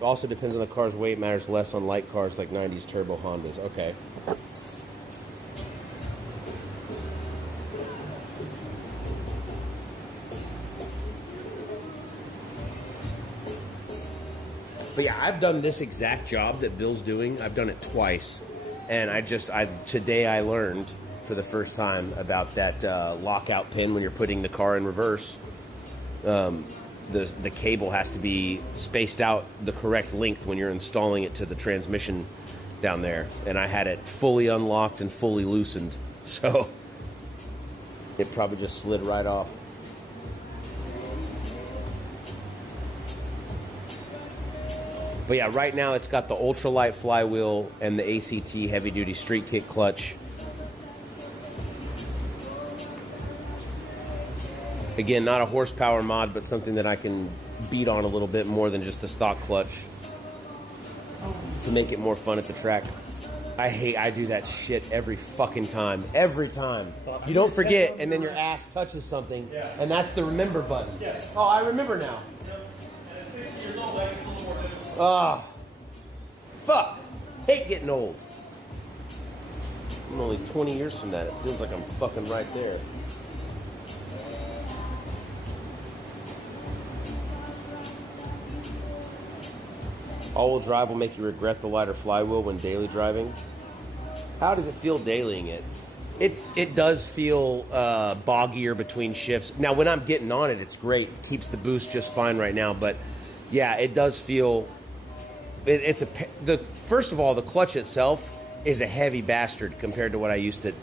also depends on the car's weight. Matters less on light cars like 90s turbo Hondas. Okay. But yeah, I've done this exact job that Bill's doing. I've done it twice. And today I learned for the first time about that lockout pin when you're putting the car in reverse. The cable has to be spaced out the correct length when you're installing it to the transmission down there. And I had it fully unlocked and fully loosened. So it probably just slid right off. But yeah, right now it's got the ultralight flywheel and the ACT heavy-duty street kit clutch. Again, not a horsepower mod, but something that I can beat on a little bit more than just the stock clutch to make it more fun at the track. I do that shit every fucking time. Every time. You don't forget, and then your ass touches something, and that's the remember button. Yes. Oh, I remember now. And at 60 years old, that gets a little more difficult. Ah, fuck. Hate getting old. I'm only 20 years from that. It feels like I'm fucking right there. All-wheel drive will make you regret the lighter flywheel when daily driving. How does it feel dailying it? It does feel boggier between shifts. Now, when I'm getting on it, it's great. It keeps the boost just fine right now. But yeah, it does feel. First of all, the clutch itself is a heavy bastard compared to what I used to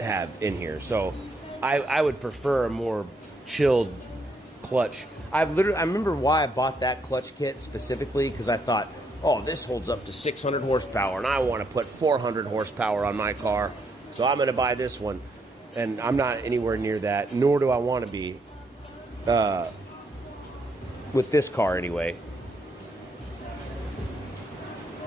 have in here. So I would prefer a more chilled clutch. I remember why I bought that clutch kit specifically, because I thought, oh, this holds up to 600 horsepower, and I want to put 400 horsepower on my car, so I'm going to buy this one. And I'm not anywhere near that, nor do I want to be with this car anyway.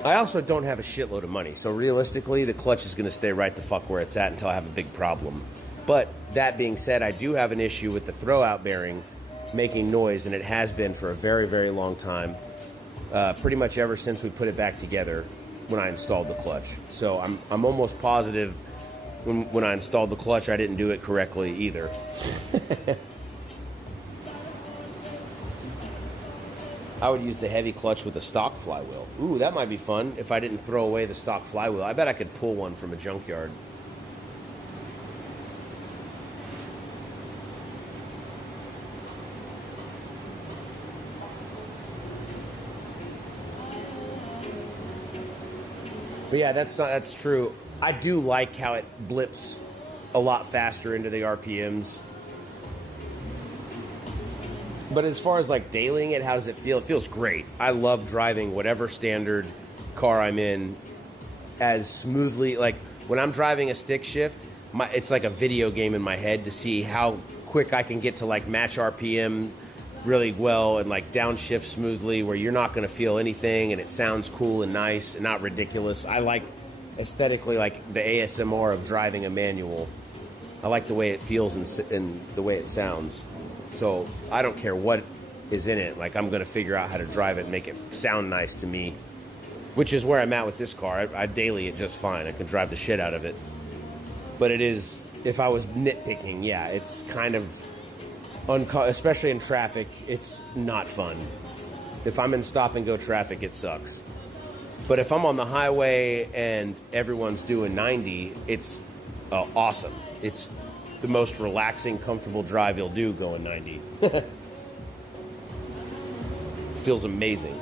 I also don't have a shitload of money, so realistically, the clutch is going to stay right the fuck where it's at until I have a big problem. But that being said, I do have an issue with the throwout bearing making noise, and it has been for a very, very long time. pretty much ever since we put it back together when I installed the clutch. So I'm almost positive when I installed the clutch I didn't do it correctly either. I would use the heavy clutch with a stock flywheel. Ooh, that might be fun if I didn't throw away the stock flywheel. I bet I could pull one from a junkyard. But yeah, that's true. I do like how it blips a lot faster into the RPMs. But as far as like dailying it, how does it feel? It feels great. I love driving whatever standard car I'm in as smoothly. Like when I'm driving a stick shift, it's like a video game in my head to see how quick I can get to like match RPM really well and like downshift smoothly where you're not going to feel anything and it sounds cool and nice and not ridiculous. I like aesthetically like the ASMR of driving a manual. I like the way it feels and the way it sounds. So I don't care what is in it. Like I'm going to figure out how to drive it and make it sound nice to me, which is where I'm at with this car. I daily it just fine. I can drive the shit out of it. But it is, if I was nitpicking, yeah, it's kind of especially in traffic, it's not fun. If I'm in stop and go traffic, it sucks. But if I'm on the highway and everyone's doing 90, it's awesome. It's the most relaxing, comfortable drive you'll do going 90. Feels amazing.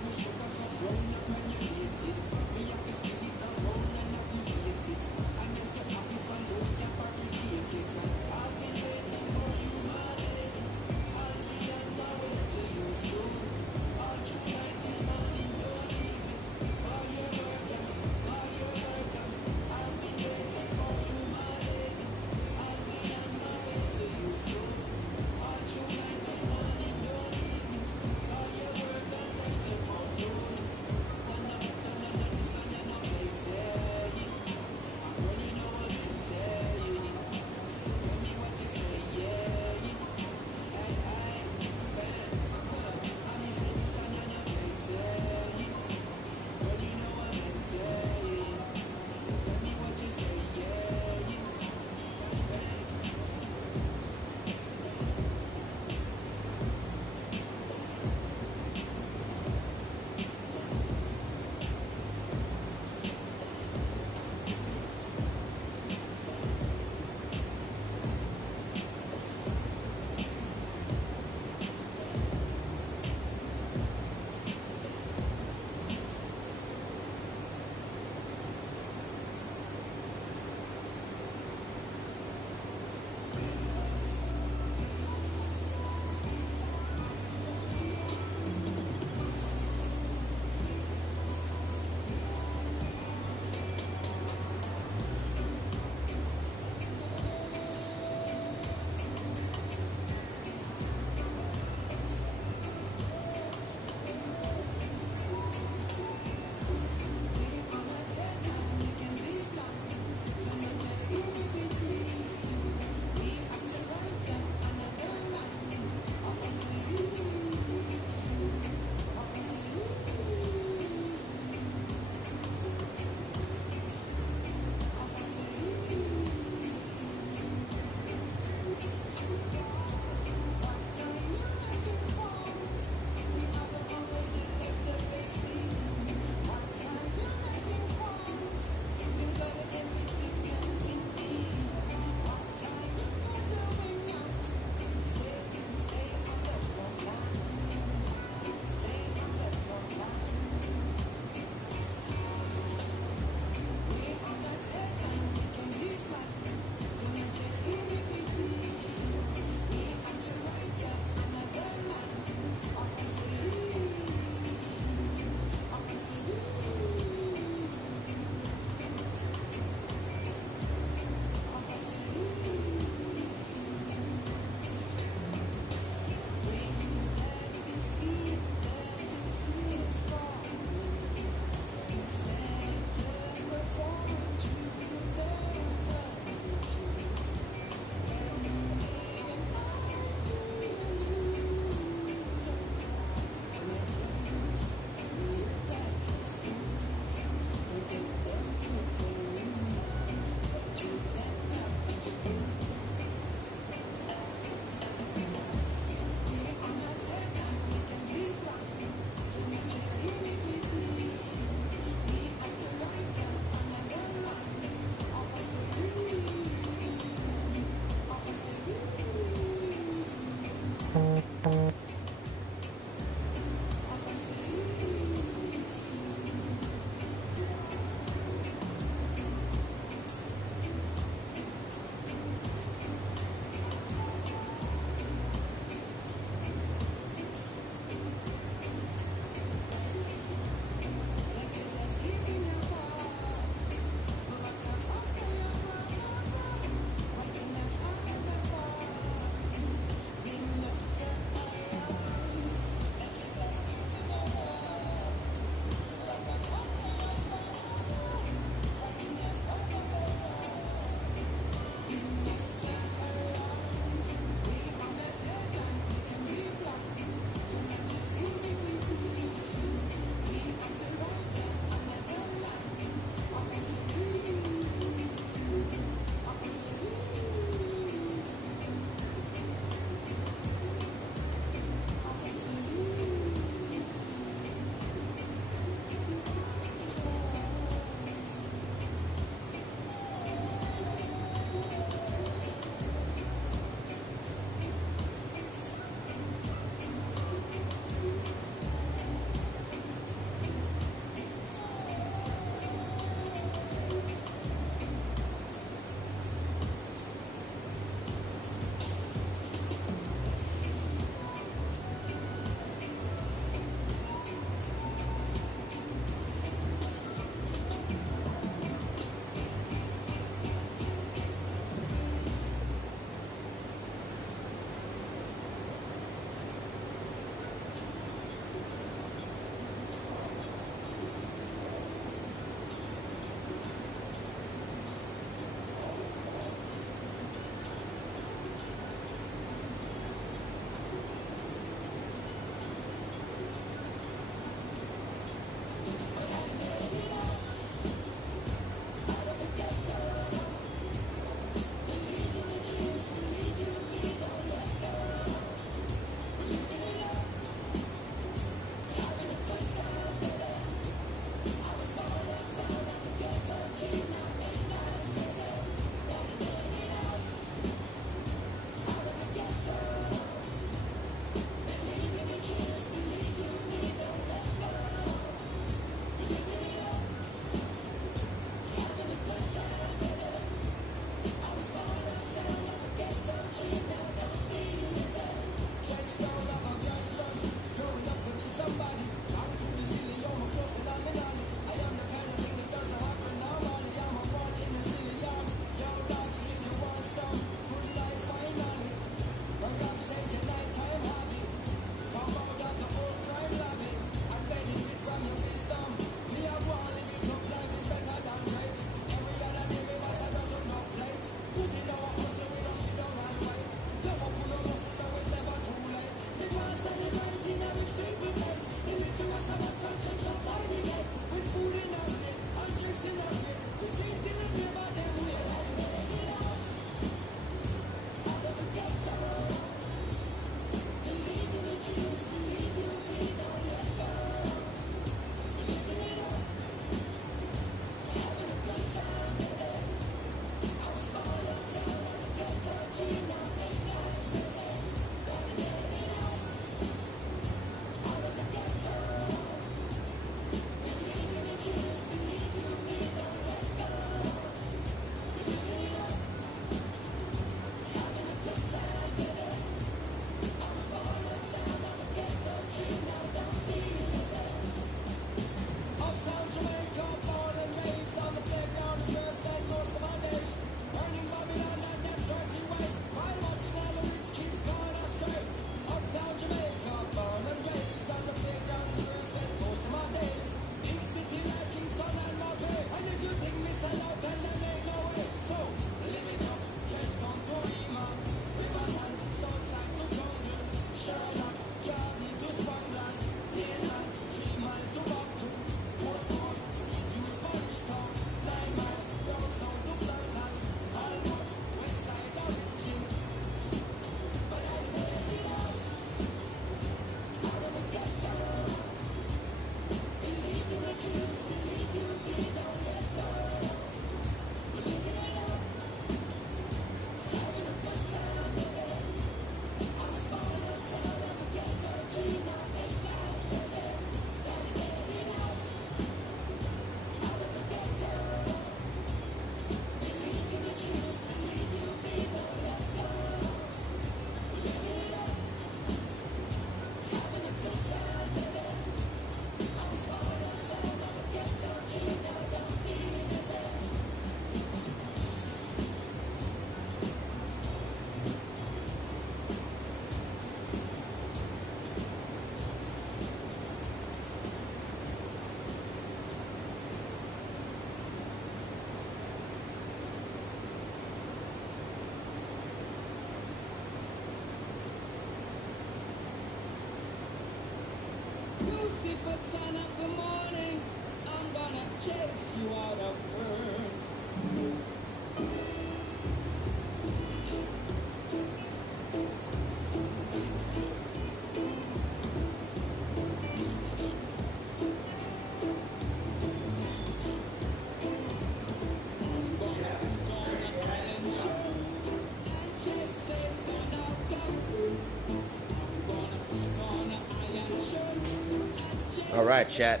All right, chat.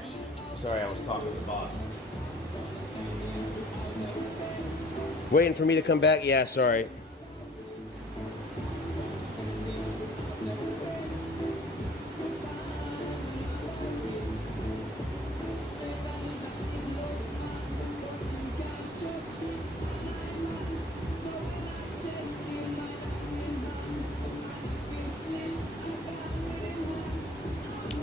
Sorry, I was talking to the boss. Waiting for me to come back? Yeah, sorry.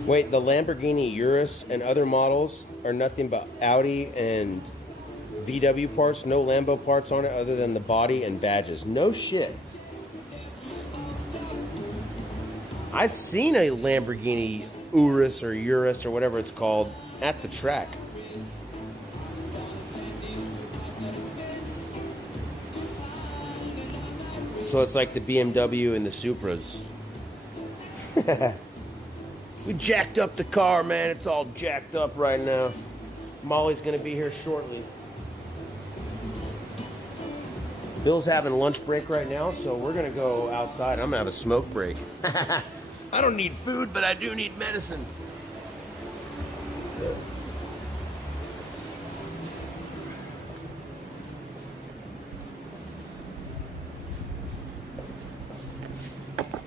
Wait, the Lamborghini Urus and other models are nothing but Audi and VW parts, no Lambo parts on it other than the body and badges. No shit. I've seen a Lamborghini Urus or whatever it's called at the track. So it's like the BMW and the Supras. We jacked up the car, man. It's all jacked up right now. Molly's gonna be here shortly. Bill's having lunch break right now, so we're gonna go outside. I'm gonna have a smoke break. I don't need food, but I do need medicine.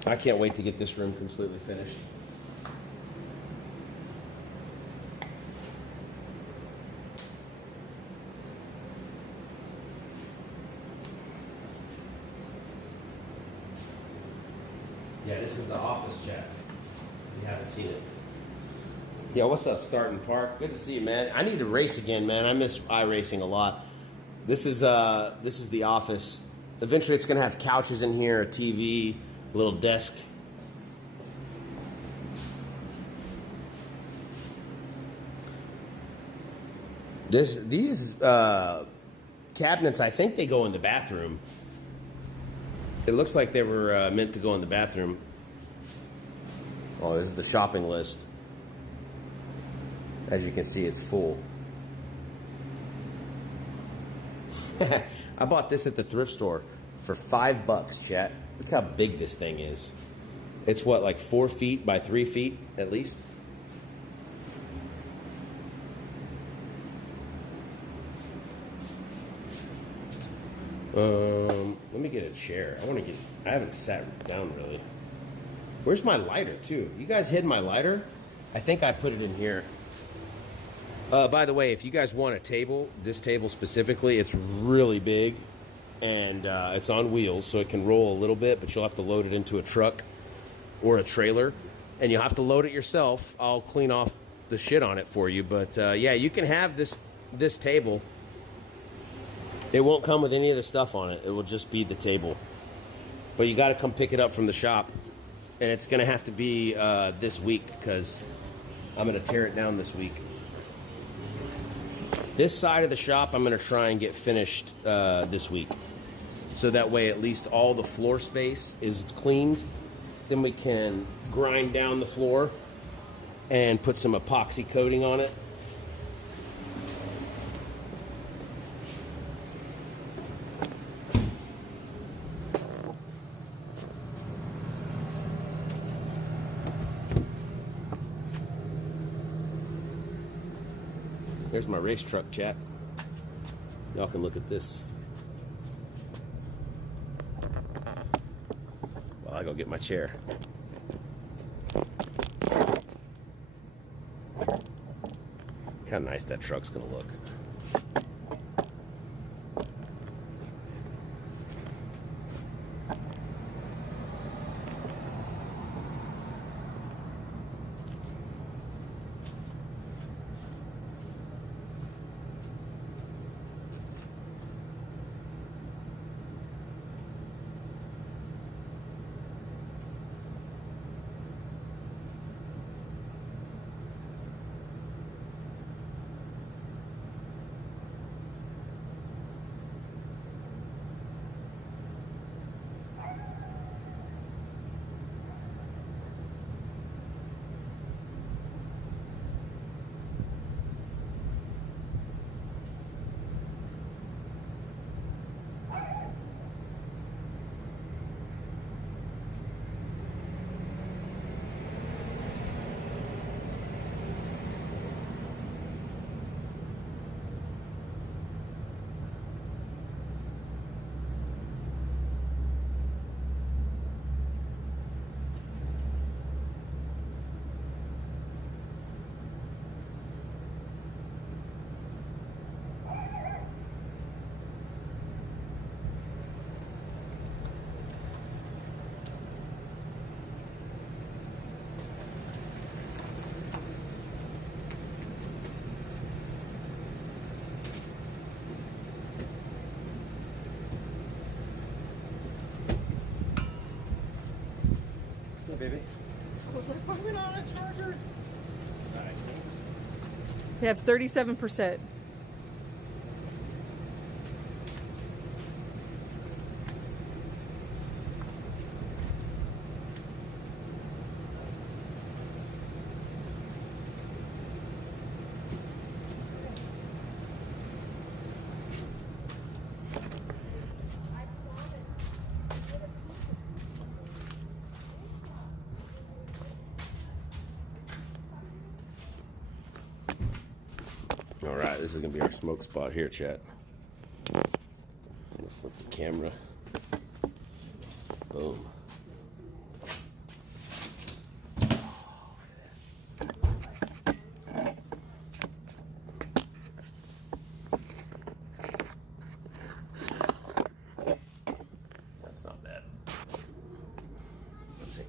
I can't wait to get this room completely finished. Yeah, this is the office chat. If you haven't seen it. Yeah, what's up, Starting Park? Good to see you, man. I need to race again, man. I miss iRacing a lot. This is the office. Eventually, it's gonna have couches in here, a TV, a little desk. These cabinets, I think they go in the bathroom. It looks like they were meant to go in the bathroom. Oh, this is the shopping list. As you can see, it's full. I bought this at the thrift store for $5, chat. Look how big this thing is. It's what, like 4 feet by 3 feet at least? Let me get a chair. I haven't sat down really. Where's my lighter too? You guys hid my lighter? I think I put it in here. By the way, if you guys want a table, this table specifically, it's really big and it's on wheels, so it can roll a little bit, but you'll have to load it into a truck or a trailer, and you'll have to load it yourself. I'll clean off the shit on it for you, but yeah, you can have this table. It won't come with any of the stuff on it. It will just be the table. But you got to come pick it up from the shop. And it's going to have to be this week because I'm going to tear it down this week. This side of the shop I'm going to try and get finished this week. So that way at least all the floor space is cleaned. Then we can grind down the floor and put some epoxy coating on it. There's my race truck, chat. Y'all can look at this. While I go get my chair. Look how nice that truck's gonna look. baby? Was like, I'm on a charger. Alright. We have 37%. All right, this is gonna be our smoke spot here, chat. I'm gonna flip the camera. Boom. That's not bad. Let's see.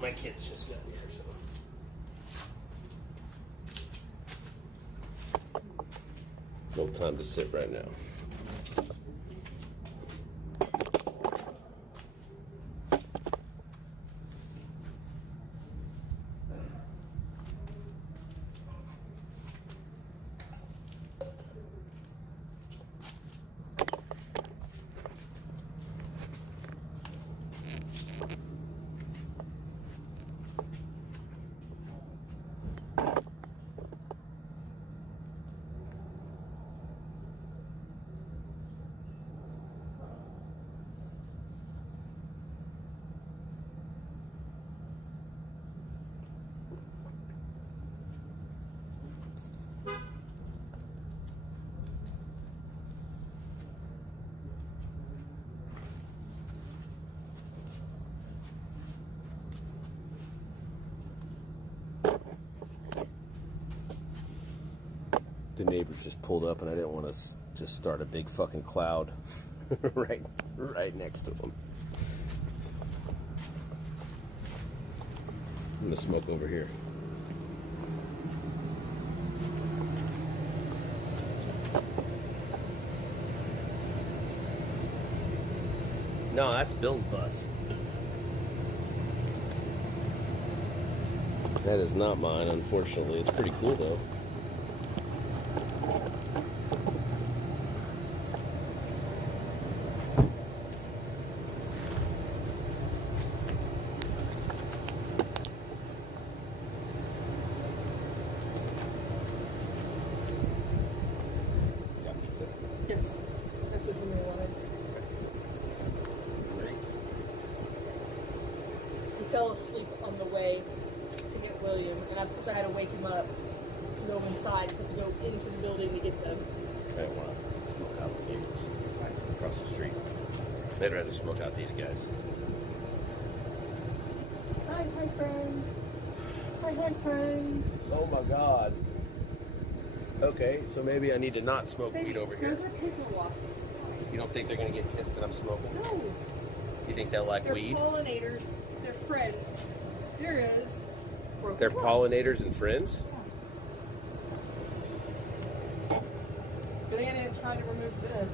My kids just got here, so no time to sit right now. The neighbors just pulled up, and I didn't want to just start a big fucking cloud right next to them. I'm gonna smoke over here. No, that's Bill's bus. That is not mine, unfortunately. It's pretty cool, though. Yes. That's what we wanted. He fell asleep on the way to get William, and of course I had to wake him up to go inside, but to go into the building to get them. I don't want to smoke out the neighbors across the street. They'd rather smoke out these guys. Hi friends. Hi friends. Oh my god. Okay, so maybe I need to not smoke weed over here. Those are paper walkers. You don't think they're gonna get pissed that I'm smoking? No. You think they'll like They're weed? pollinators. They're friends. There is. They're pollinators and friends? But I didn't try to remove this.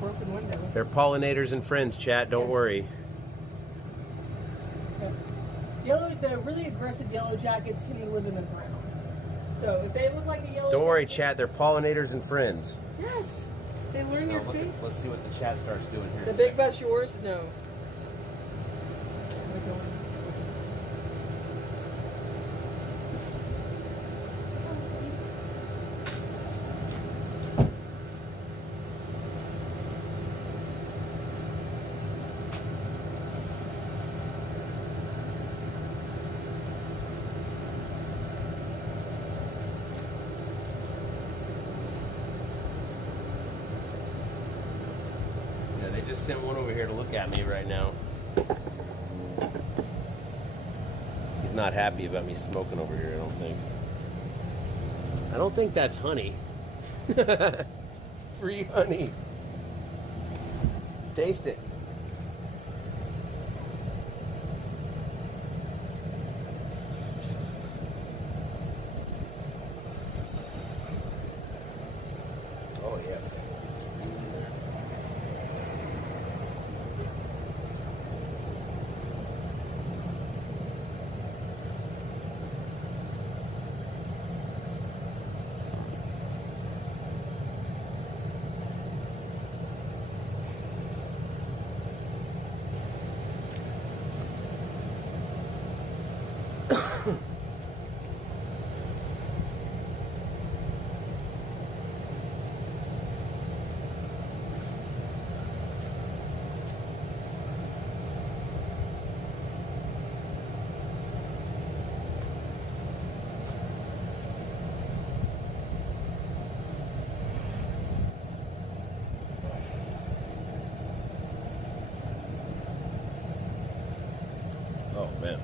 Broken window. They're pollinators and friends, chat. Don't worry. The really aggressive yellow jackets tend to live in the ground. So if they look like a yellow Don't worry, jacket- chat. They're pollinators and friends. Yes. They learn your face. Let's see what the chat starts doing here. The big bus yours? No. sent one over here to look at me right now. He's not happy about me smoking over here, I don't think. I don't think that's honey. It's free honey. Taste it. Oh, yeah. Oh, man.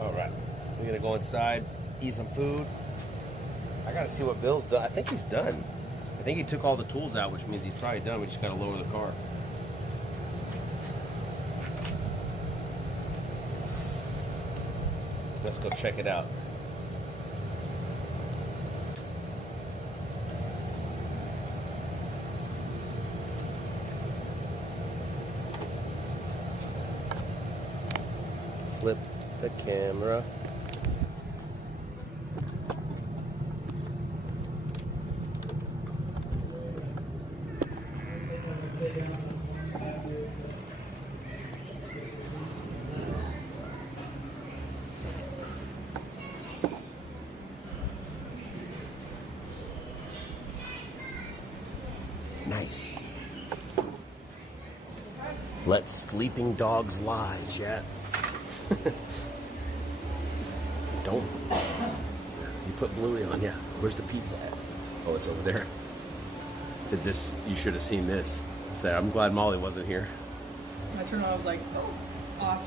All right. We're going to go inside, eat some food. I got to see what Bill's done. I think he's done. I think he took all the tools out, which means he's probably done. We just got to lower the car. Let's go check it out. Flip the camera. Nice. Let sleeping dogs lie, chat. Don't. You put Bluey on, yeah. Where's the pizza at? Oh, it's over there. You should have seen this. So I'm glad Molly wasn't here. I turned on, I was like, oh, off.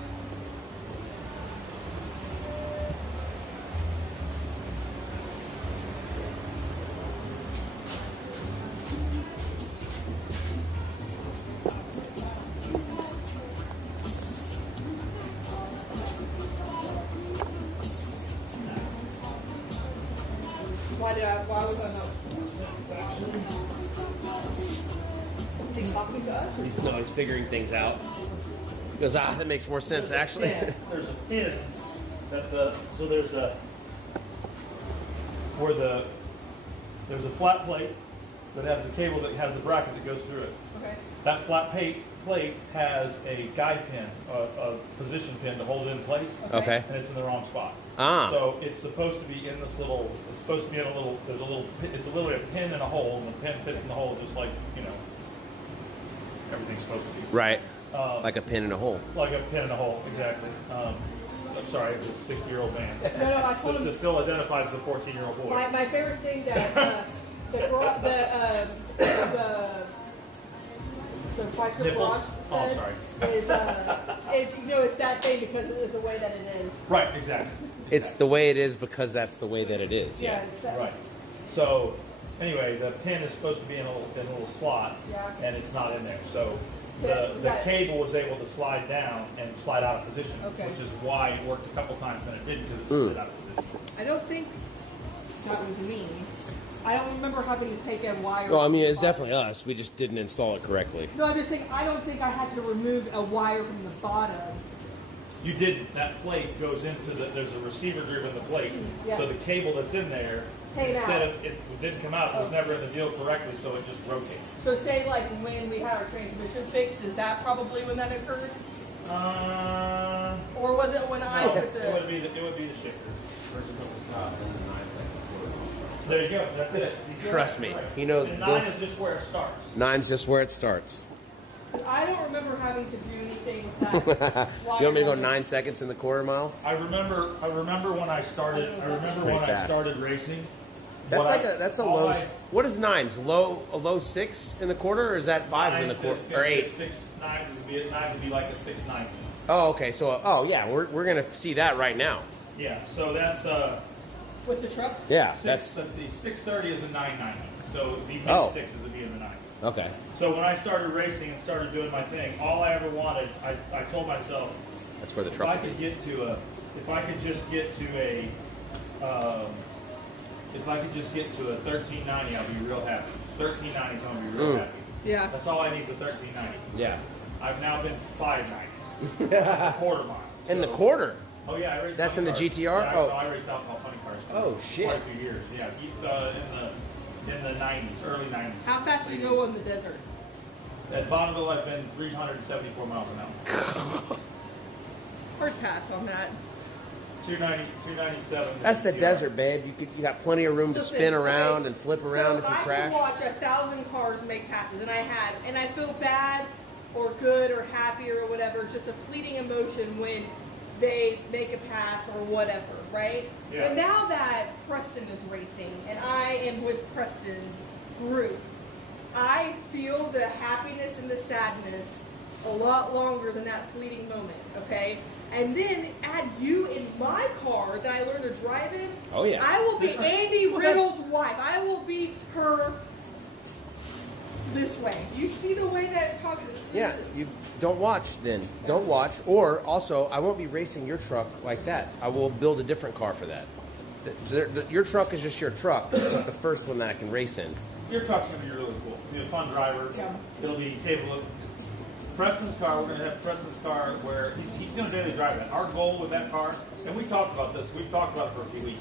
Why was I not? Is he talking to us? He's figuring things out. He goes, that makes more sense, actually. There's a pin that there's a flat plate that has the cable that has the bracket that goes through it. Okay. That flat plate has a guide pin, a position pin to hold it in place. Okay. And it's in the wrong spot. Ah. So it's supposed to be in this little. It's supposed to be in a little. There's a little. It's literally a pin in a hole, and the pin fits in the hole just like everything's supposed to be. Right. Like a pin in a hole. Like a pin in a hole, exactly. I'm sorry, it was a 60-year-old man. No, I told him. This still identifies as a 14-year-old boy. My favorite thing that the Chrysler Nipples? Garage Oh, I'm said sorry. is it's that thing because of the way that it is. Right, exactly. It's the way it is because that's the way that it is. Yeah. It's that. Right. So, anyway, the pin is supposed to be in a little slot, Yeah. and it's not in there. So the cable was able to slide down and slide out of position, Okay. which is why it worked a couple times, and it didn't because it slid out of position. I don't think that was me. I don't remember having to take a wire. Well, I mean, from it's the bottom. definitely us. We just didn't install it correctly. No, I'm just saying. I don't think I had to remove a wire from the bottom. You didn't. That plate goes into there's a receiver groove in the plate. Yeah. So the cable that's in there, Came instead out. of, it didn't come out, it was never in the deal correctly, so it just rotated. So say like when we had our transmission fixed, is that probably when that occurred? Or was it when I No, put the... it would be the shifter. There you go, that's it. Trust me, he knows. And 9 is just where it starts. 9's just where it starts. I don't remember having to do anything with that. You want me to go 9 seconds in the quarter mile? I remember when I started. I remember Pretty when fast. I started racing. That's a low. What is nines? A low 6 in the quarter, or is that 5s in the quarter, or 8? 9 would be like a 690. Oh, okay. So, yeah, we're gonna see that right now. Yeah. So that's With the truck? Yeah, let's see, 630 is a 990. So the mid Oh. 6 would be in the 9. Okay. So when I started racing and started doing my thing, all I ever wanted, I told myself, That's where the if truck. I could just get to a 1390, I'll be real happy. 1390 is gonna be real happy. Yeah. That's all I need is a 1390. Yeah. I've now been 590. Quarter mile. In the So- quarter. Oh yeah, I raced. That's funny in the cars. GTR? Yeah, Oh. I raced alcohol funny cars. For Oh, shit. Quite a few years. Yeah, in the 90s, early 90s. How fast do you go on the desert? At Bonneville, I've been 374 miles an hour. Hard pass on that. 297. That's the GTR. desert, babe. You got plenty of room to Listen, spin around okay, and flip around so if you I crash. could watch 1,000 cars make passes, and I feel bad or good or happy or whatever, just a fleeting emotion when they make a pass or whatever, right? Yeah. But now that Preston is racing and I am with Preston's group, I feel the happiness and the sadness a lot longer than that fleeting moment, okay? And then add you in my car that I learned to drive in. Oh, yeah. I will be Different. Andy Well, that's- Riddle's wife. I will be her this way. You see the way that talk. Yeah, you don't watch then. Don't watch. Or also, I won't be racing your truck like that. I will build a different car for that. Your truck is just your truck. It's not the first one that I can race in. Your truck's gonna be really cool. It'll be a fun driver. Yeah. It'll be capable of. Preston's car, we're going to have Preston's car where he's going to daily drive that. Our goal with that car, and we talked about this, we've talked about it for a few weeks.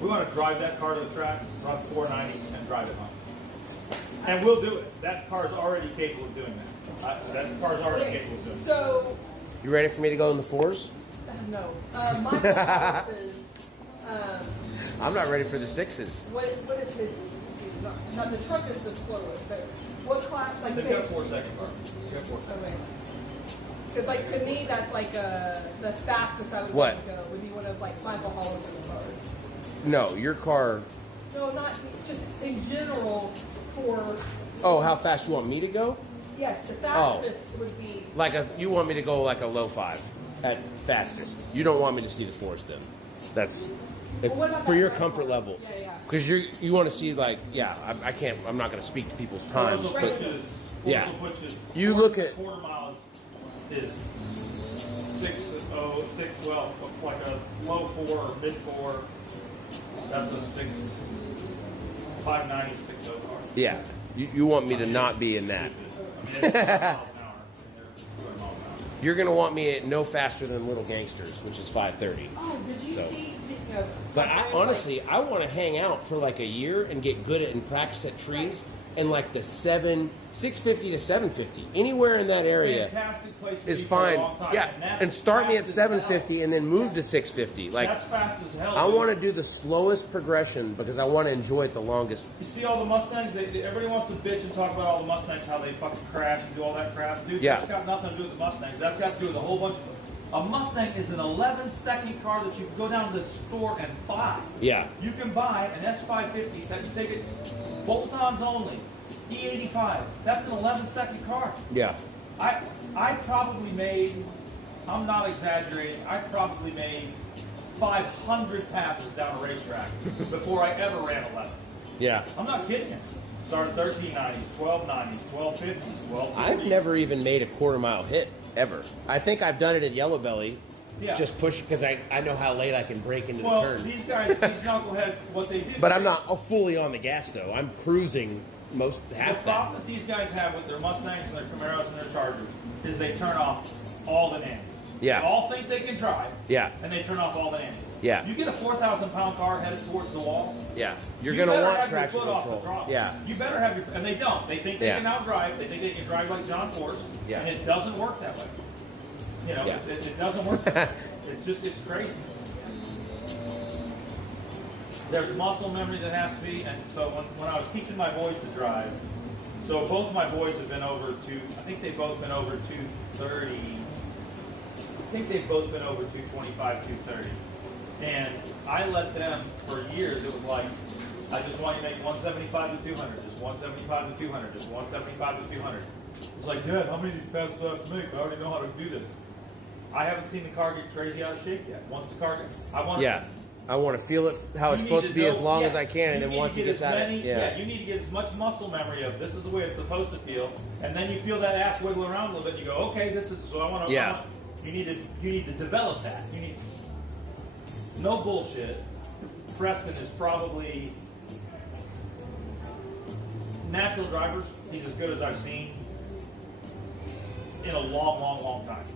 We want to drive that car to the track, run 490s, and drive it home. And we'll do it. That car's already capable of doing that. That car's already capable of doing it. So, You ready for me to go in the 4s? no. My house is, I'm not ready for the 6s. what is his? Now, the truck is the slowest, but what class, like, They've got a 4-second car. They've got 4 seconds. Because, like, to me, that's like the fastest I would What? want to go would be one of, like, Michael Hollis's cars. No, your car. No, not just in general for. Oh, how fast you want me to go? Yes, the fastest would be. You want me to go like a low 5 at fastest. You don't want me to see the 4s then. That's Well, what about for that your red comfort car? level. Yeah, yeah. Because you want to see like I can't. I'm not going to speak to people's times, Forza but yeah. You look at- quarter mile is 606. Well, like a low 4 or mid 4. That's a 590 60 car. Yeah, you want me to not be in that. Stupid. I mean, it's 200 miles an hour. It's 200 miles an hour. You're going to want me at no faster than Little Gangsters, which is 530. Oh, did you So- see? Speaking of, But honestly, I want to hang out for like a year and get good at and practice at trees and like the 650 to 750, anywhere in that area Fantastic place to is be for a fine. long time. Yeah, that's and start me at fast as hell. 750 and then move to 650. Like That's fast as hell. I dude. want to do the slowest progression because I want to enjoy it the longest. You see all the Mustangs? Everybody wants to bitch and talk about all the Mustangs, how they fucking crash and do all that crap. Dude, Yeah. that's got nothing to do with the Mustangs. That's got to do with a whole bunch of... A Mustang is an 11-second car that you can go down to the store and buy. Yeah. You can buy an S550 that you take it bolt-ons only, E85. That's an 11-second car. Yeah. I probably made, I'm not exaggerating, I probably made 500 passes down a racetrack before I ever ran 11s. Yeah. I'm not kidding you. Started 1390s, 1290s, 1250s, 1240s. I've never even made a quarter mile hit ever. I think I've done it at Yellow Belly. Yeah. Just push it because I know how late I can break into Well, the turn. these guys, these knuckleheads, what they do. But I'm not fully on the gas though. I'm cruising The half problem that. that these guys have with their Mustangs and their Camaros and their Chargers is they turn off all the nannies. Yeah. They all think they can drive. Yeah. And they turn off all the nannies. Yeah. You get a 4,000-pound car headed towards the wall. Yeah. You're You gonna better want have traction your foot off the control. throttle. Yeah. You better have your, and they don't. They think they Yeah. can outdrive. They think they can drive like John Force. Yeah. And it doesn't work that way. You know, Yeah. it doesn't work. It's crazy. There's muscle memory that has to be, and so when I was teaching my boys to drive, so both of my boys have been over to, I think they've both been over 230. I think they've both been over 225, 230. And I let them, for years, it was like, I just want you to make 175 to 200, just 175 to 200, just 175 to 200. It's like, Dad, how many of these passes do I have to make? I already know how to do this. I haven't seen the car get crazy out of shape yet. Once the car gets, I want to feel it how it's supposed to be as long as I can, and then once it gets out of it, you need to get as much muscle memory of this is the way it's supposed to feel, and then you feel that ass wiggle around a little bit. And you go, okay, this is so I want to. Yeah. You need to develop that. You need no bullshit. Preston is probably natural drivers. He's as good as I've seen in a long time.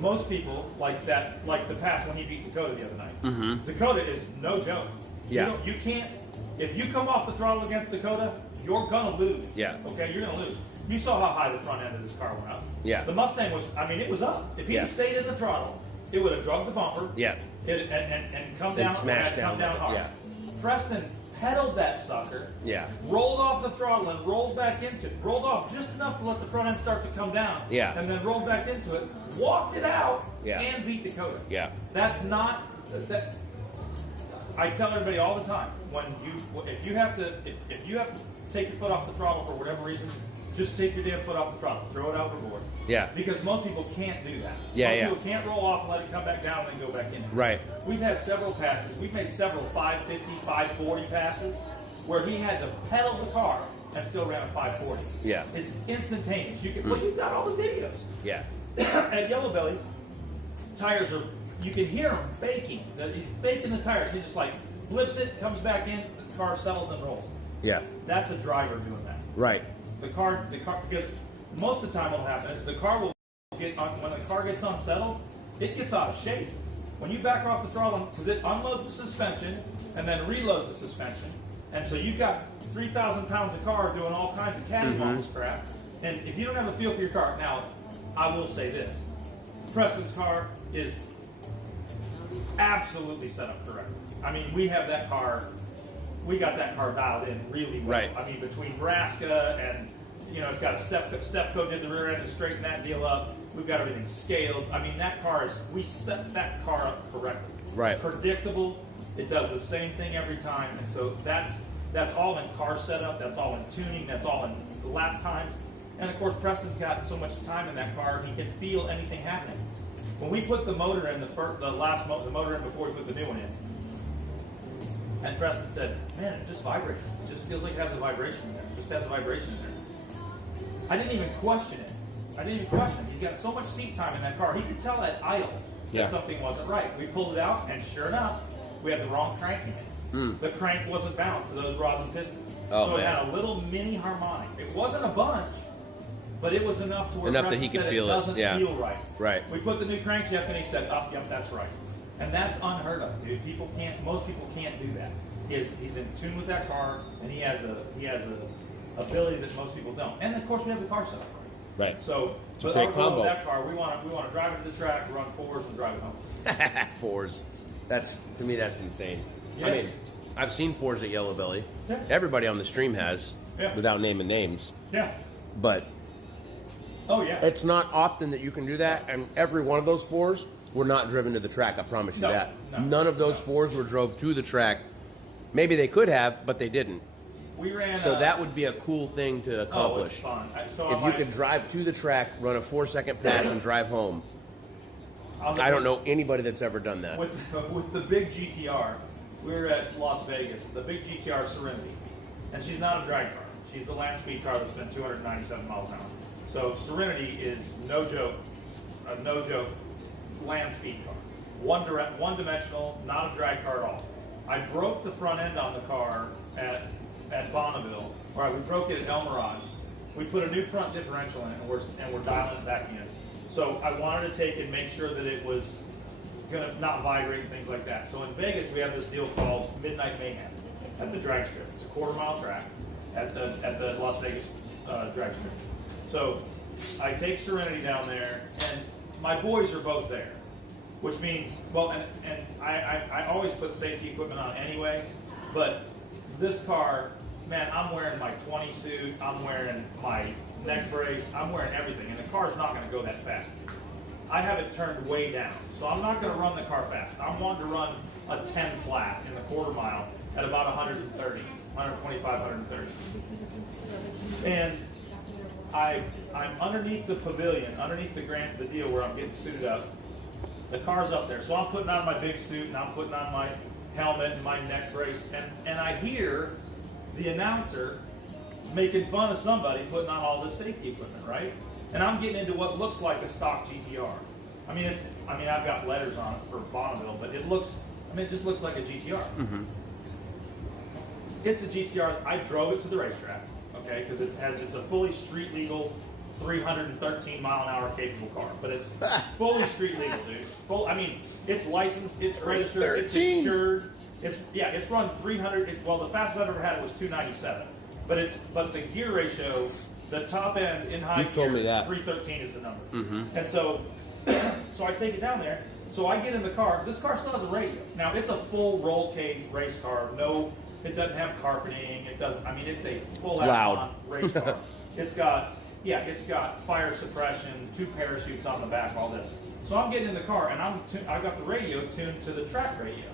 Most people like the pass when he beat Dakota the other night. Mm-hmm. Dakota is no joke. Yeah. You can't, if you come off the throttle against Dakota, you're gonna lose. Yeah. Okay, you're gonna lose. You saw how high the front end of this car went up. Yeah. The Mustang was, it was up. If he had stayed in the throttle, it would have drugged the bumper. Yeah. And come down, smashed down hard. Yeah. Preston pedaled that sucker. Yeah. Rolled off the throttle and rolled back into it. Rolled off just enough to let the front end start to come down. Yeah. And then rolled back into it. Walked it out. Yeah. And beat Dakota. Yeah. That's not that. I tell everybody all the time if you have to take your foot off the throttle for whatever reason, just take your damn foot off the throttle. Throw it overboard. Yeah. Because most people can't do that. Yeah, Most people can't roll off and let it come back down and then go back in. Right. We've had several passes. We've made several 550, 540 passes where he had to pedal the car and still ran a 540. Yeah. It's instantaneous. You've got all the videos. Yeah. At Yellow Belly, tires are, you can hear him baking. He's baking the tires. He just like blips it, comes back in, the car settles and rolls. Yeah. That's a driver doing that. Right. The car, because most of the time what'll happen is the car will get, when the car gets unsettled, it gets out of shape. When you back off the throttle, because it unloads the suspension and then reloads the suspension. And so you've got 3,000 pounds of car doing all kinds of cattywampus crap. And if you don't have a feel for your car, now, I will say this. Preston's car is absolutely set up correctly. I mean, we got that car dialed in really well. Right. I mean, between Braska and, it's got a Stefco did the rear end and straightened that deal up. We've got everything scaled. I mean, we set that car up correctly. Right. It's predictable. It does the same thing every time. And so that's all in car setup. That's all in tuning. That's all in lap times. And of course, Preston's got so much time in that car, he can feel anything happening. When we put the motor in, the motor in before we put the new one in, and Preston said, man, it just vibrates. It just feels like it has a vibration in there. It just has a vibration in there. I didn't even question it. He's got so much seat time in that car. He could tell at idle that something wasn't right. We pulled it out, and sure enough, we had the wrong crank in it. The crank wasn't balanced to those rods and pistons. So it had a little mini harmonic. It wasn't a bunch, but it was enough to where Enough that Preston he could said feel it it. doesn't Yeah. feel right. Right. We put the new crankshaft in, he said, oh, yep, that's right. And that's unheard of, dude. Most people can't do that. He's in tune with that car, and he has a ability that most people don't. And of course, we have the car set up right. Right. So, but great our goal combo. with that car, we want to drive it to the track, run fours, and drive it home. Fours. To me, that's insane. Yeah. I mean, I've seen fours at Yellow Belly. Yeah. Everybody on the stream has, without naming names. Yeah. But Oh yeah. it's not often that you can do that, and every one of those fours were not driven to the track. I promise you that. No, None of those fours were drove to the track. Maybe they could have, but they didn't. We ran. So that would be a cool thing to accomplish. Oh, it's fun. If you could drive to the track, run a 4-second pass, and drive home. I don't know anybody that's ever done that. With the big GTR, we were at Las Vegas. The big GTR Serenity, and she's not a drag car. She's the land speed car that's been 297 miles an hour. So Serenity is no joke land speed car. One dimensional, not a drag car at all. I broke the front end on the car at Bonneville. All right, we broke it at El Mirage. We put a new front differential in it, and we're dialing it back in. So I wanted to take and make sure that it was gonna not vibrate and things like that. So in Vegas, we have this deal called Midnight Mayhem at the drag strip. It's a 1/4-mile track at the Las Vegas drag strip. So I take Serenity down there, and my boys are both there, which means, well, and I always put safety equipment on anyway, but this car, man, I'm wearing my 20 suit, I'm wearing my neck brace, I'm wearing everything, and the car's not going to go that fast. I have it turned way down. So I'm not going to run the car fast. I'm wanting to run a 10 flat in the quarter mile at about 130, 125, 130. And I'm underneath the pavilion, underneath the deal where I'm getting suited up. The car's up there. So I'm putting on my big suit and I'm putting on my helmet and my neck brace. And I hear the announcer making fun of somebody putting on all this safety equipment, right? And I'm getting into what looks like a stock GTR. I mean, I've got letters on it for Bonneville, but it just looks like a GTR. Mm-hmm. It's a GTR. I drove it to the racetrack, okay, because it's a fully street legal, 313 mile an hour capable car, but it's fully street legal, dude. It's licensed, it's registered, it's insured. It's run 300. Well, the fastest I've ever had it was 297, but the gear ratio, the top end in high You've told gear, me that. 313 is the number. Mm-hmm. And so I take it down there. So I get in the car. This car still has a radio. Now it's a full roll cage race car. No, it doesn't have carpeting. It doesn't. I mean, it's a full loud race car. It's got fire suppression, 2 parachutes on the back, all this. So I'm getting in the car and I got the radio tuned to the track radio.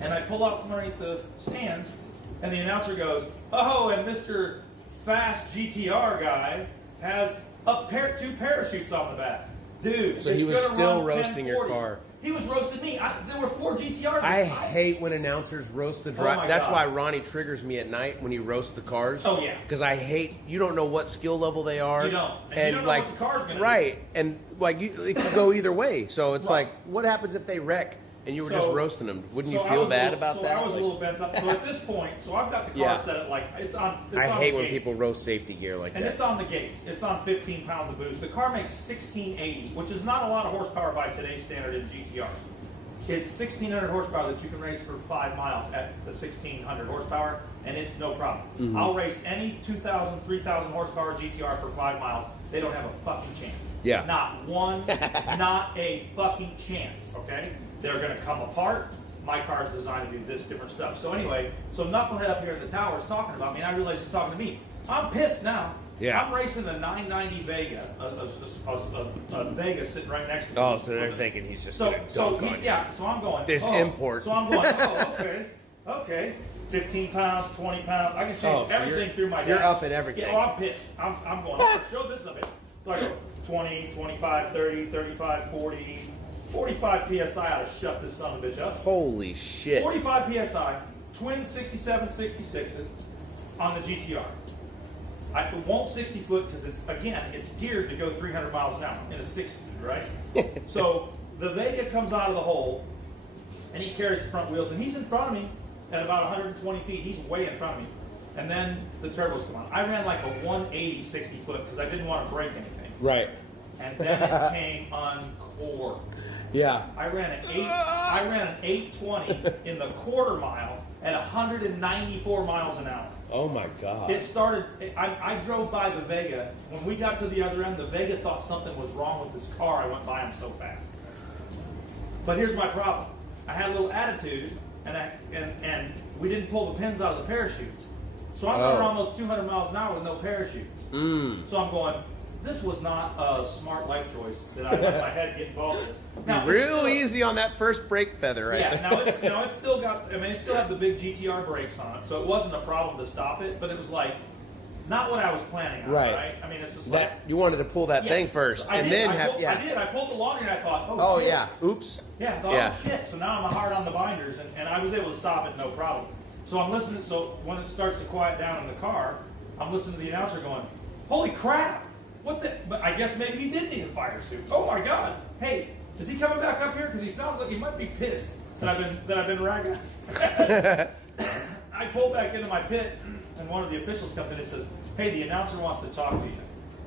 And I pull out from underneath the stands, and the announcer goes, "Oh, and Mr. Fast GTR guy has 2 parachutes on the back." Dude, so he was still roasting your car. He was roasting me. There were 4 GTRs. I hate when announcers roast the driver. my That's God. why Ronnie triggers me at night when he roasts the cars. Oh, yeah. Because I hate, you don't know what skill level they are. You don't. And you don't know what the car's gonna do. Right. And like it could go either way. So it's like, what happens if they wreck and you were just roasting them? Wouldn't you feel bad about that? I was a little bent up. So at this point, I've got the car set at it's on I hate when gates. people roast safety gear like And that. it's on the gates. It's on 15 pounds of boost. The car makes 1680, which is not a lot of horsepower by today's standard in GTR. It's 1,600 horsepower that you can race for 5 miles at the 1,600 horsepower, and it's no problem. Mm-hmm. I'll race any 2,000, 3,000 horsepower GTR for 5 miles. They don't have a fucking chance. Yeah. Not one, not a fucking chance, okay? They're going to come apart. My car's designed to do this different stuff. So anyway, Knucklehead up here in the tower is talking about me, and I realize he's talking to me. I'm pissed now. Yeah. I'm racing a 990 Vega, a Vega sitting right next to me. Oh, so they're thinking he's just going to dunk on you. So I'm going. This import. So I'm going. Okay. 15 pounds, 20 pounds. I can change everything through my dash. You're up at everything. Yeah, I'm pissed. I'm going. I show this of it. So I go 20, 25, 30, 35, 40, 45 psi. I ought to shut this son of a bitch up. Holy shit. 45 psi, twin 67, 66s on the GTR. It won't 60 foot because it's geared to go 300 miles an hour in a 60, right? So the Vega comes out of the hole and he carries the front wheels and he's in front of me at about 120 feet. He's way in front of me. And then the turbos come on. I ran like a 180 60 foot because I didn't want to break anything. Right. And then it came uncorked. Yeah. I ran an 820 in the quarter mile at 194 miles an hour. Oh my God. It started, I drove by the Vega. When we got to the other end, the Vega thought something was wrong with this car. I went by him so fast. But here's my problem. I had a little attitude, and we didn't pull the pins out of the parachutes. So I'm going almost 200 miles an hour with no parachute. So I'm going, this was not a smart life choice that I let my head get involved in this. Now, Real easy on that first brake feather right there. Now it's still got, it still have the big GTR brakes on it, so it wasn't a problem to stop it, but it was like, not what I was planning on, right? I mean, it's just like... You wanted to pull that thing first, I and did. then I did. I pulled the laundry and I thought, oh shit. Yeah. Oops. Yeah, I thought, oh shit. So now I'm hard on the binders, and I was able to stop it, no problem. So I'm listening, so when it starts to quiet down in the car, I'm listening to the announcer going, holy crap! What the? But I guess maybe he did need a fire suit. Oh my God! Hey, is he coming back up here? Because he sounds like he might be pissed that I've been ragging. I pull back into my pit, and one of the officials comes in and says, "Hey, the announcer wants to talk to you."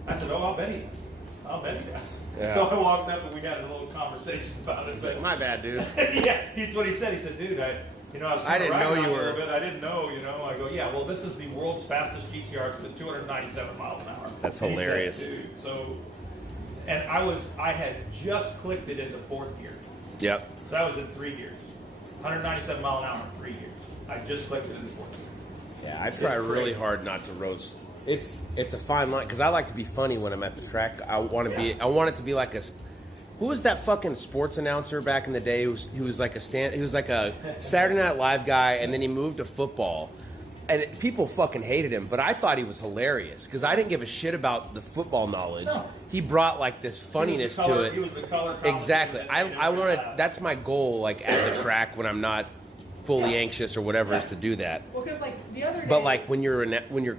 I said, "Oh, I'll bet he does. I'll bet he does." Yeah. So I walked up and we had a little conversation about it. Like, my bad, dude. Yeah, that's what he said. He said, "Dude, I was I didn't know you were. A little bit. I didn't know, I go, yeah, well, this is the world's fastest GTR. It's with 297 miles an hour. That's and hilarious. He said, dude, so, and I had just clicked it into 4th gear. Yep. So that was in 3 gears. 197 mile an hour in 3 gears. I just clicked it into 4th gear. Yeah, I try really hard not to roast It's a fine line because I like to be funny when I'm at the track. I want it to be like a. Who was that fucking sports announcer back in the day? He was like a Saturday Night Live guy, and then he moved to football, and people fucking hated him. But I thought he was hilarious because I didn't give a shit about the football knowledge. No. He brought like this funniness to it. He was the color. Exactly. I want to. That's my goal. Like at the track when I'm not fully anxious or whatever is to do that. Well, because like the other day. But like when you're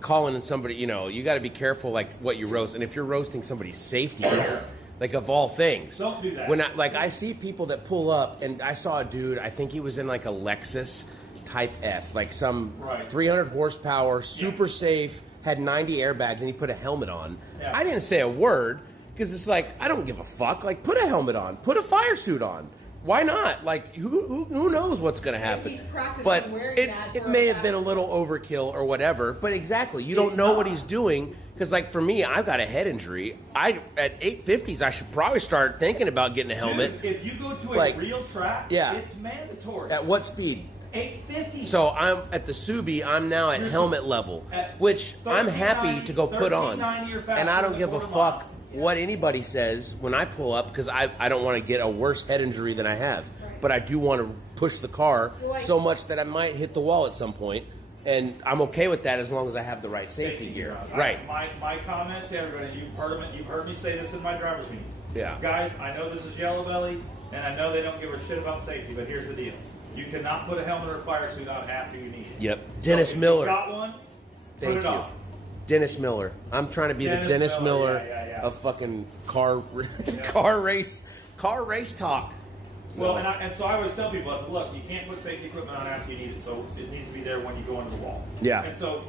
calling in somebody, you know, you got to be careful like what you roast, and if you're roasting somebody's safety here, like of all things, Don't do that. When I see people that pull up, and I saw a dude, I think he was in like a Lexus Type F, like some 300 horsepower, super safe, had 90 airbags, and he put a helmet on. Yeah. I didn't say a word because it's like I don't give a fuck. Like put a helmet on, put a fire suit on. Why not? Like, who knows what's going to happen? He's practicing But wearing that it for may a have been a fact. little overkill or whatever. But exactly, you don't know what he's doing. Because, like, for me, I've got a head injury. At 850s, I should probably start thinking about getting a helmet. Dude, if you go to a Like, real track, yeah. it's mandatory. At what speed? 850. So I'm at the Subi. I'm now at helmet level, which I'm happy to go put on. 1390 or faster And I don't than give a quarter fuck mile. what anybody says when I pull up because I don't want to get a worse head injury than I have. But I do want to push the car so much that I might hit the wall at some point, and I'm okay with that as long as I have the right safety gear. Right. My comment to everybody, you've heard me say this in my driver's meetings. Yeah. Guys, I know this is yellow belly, and I know they don't give a shit about safety, but here's the deal. You cannot put a helmet or a fire suit on after you need it. Yep. So Dennis if Miller. You got one, Thank put it you. on. Dennis Miller. I'm trying to be the Dennis Miller yeah. of fucking car race talk. Well, and so I always tell people, I said, look, you can't put safety equipment on after you need it, so it needs to be there when you go into the wall. Yeah. And so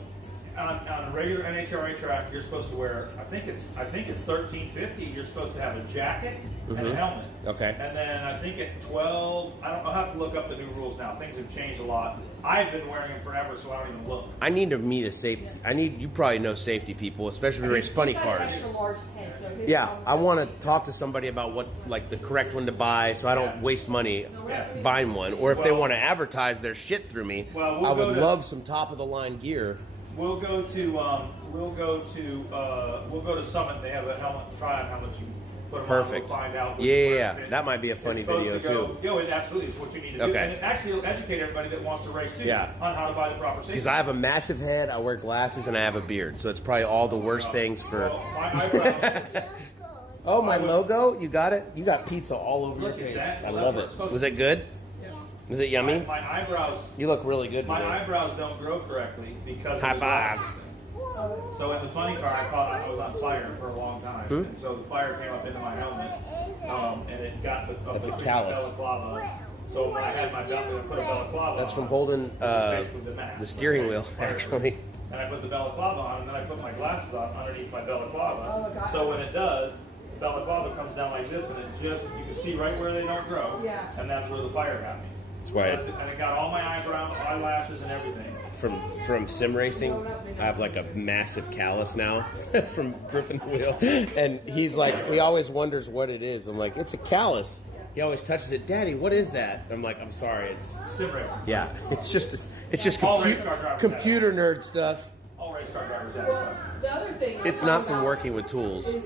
on a regular NHRA track, you're supposed to wear, I think it's 1350. You're supposed to have a jacket and a helmet. Okay. And then I think at 12, I'll have to look up the new rules now. Things have changed a lot. I've been wearing them forever, so I don't even look. I need to meet a safety. You probably know safety people, especially if you race funny He's got an cars. extra large head, so his Yeah, problem- I want to talk to somebody about what, like, the correct one to buy, so I don't waste money buying one. Or if they want to advertise their shit through me, Well, I would love some top of the line gear. We'll go to Summit. They have a helmet try on helmet. You put them Perfect. on, we'll find out. which Yeah, one yeah. fits. That might be a funny It's supposed video, to go, too. Yo, it absolutely is what you need to do. Okay. And it actually will educate everybody that wants to race too Yeah. on how to buy the proper safety. Because I have a massive head, I wear glasses, and I have a beard. So it's probably all the worst things for... Well, my eyebrows. Oh, my logo? You got it? You got pizza all over Look your at face. that. I Well, love that's what it. it's supposed Was to it good? Was it yummy? My eyebrows. You look really good My today. eyebrows don't grow correctly because High of the five. glasses. So in the funny car, I was on fire for a long time, and so the fire came up into my helmet, and it got That's a between callus. my balaclava. So when I had my belt, I put a balaclava. That's from on, holding which is basically the mask. the steering wheel, Fire. actually. And I put the balaclava on, and then I put my glasses on underneath my balaclava. Oh, got So it. when it does, the balaclava comes down like this, and it just, you can see right where they don't grow. Yeah. And that's where the fire got me. That's why And it got all my eyebrows, eyelashes, and everything. from sim racing, I have like a massive callus now from gripping the wheel. And he's like, he always wonders what it is. I'm like, it's a callus. He always touches it. Daddy, what is that? I'm like, I'm sorry. It's Sim racing. yeah. It's just All race car drivers computer nerd stuff. All race car drivers have Well, some. the other thing It's not from working with tools. is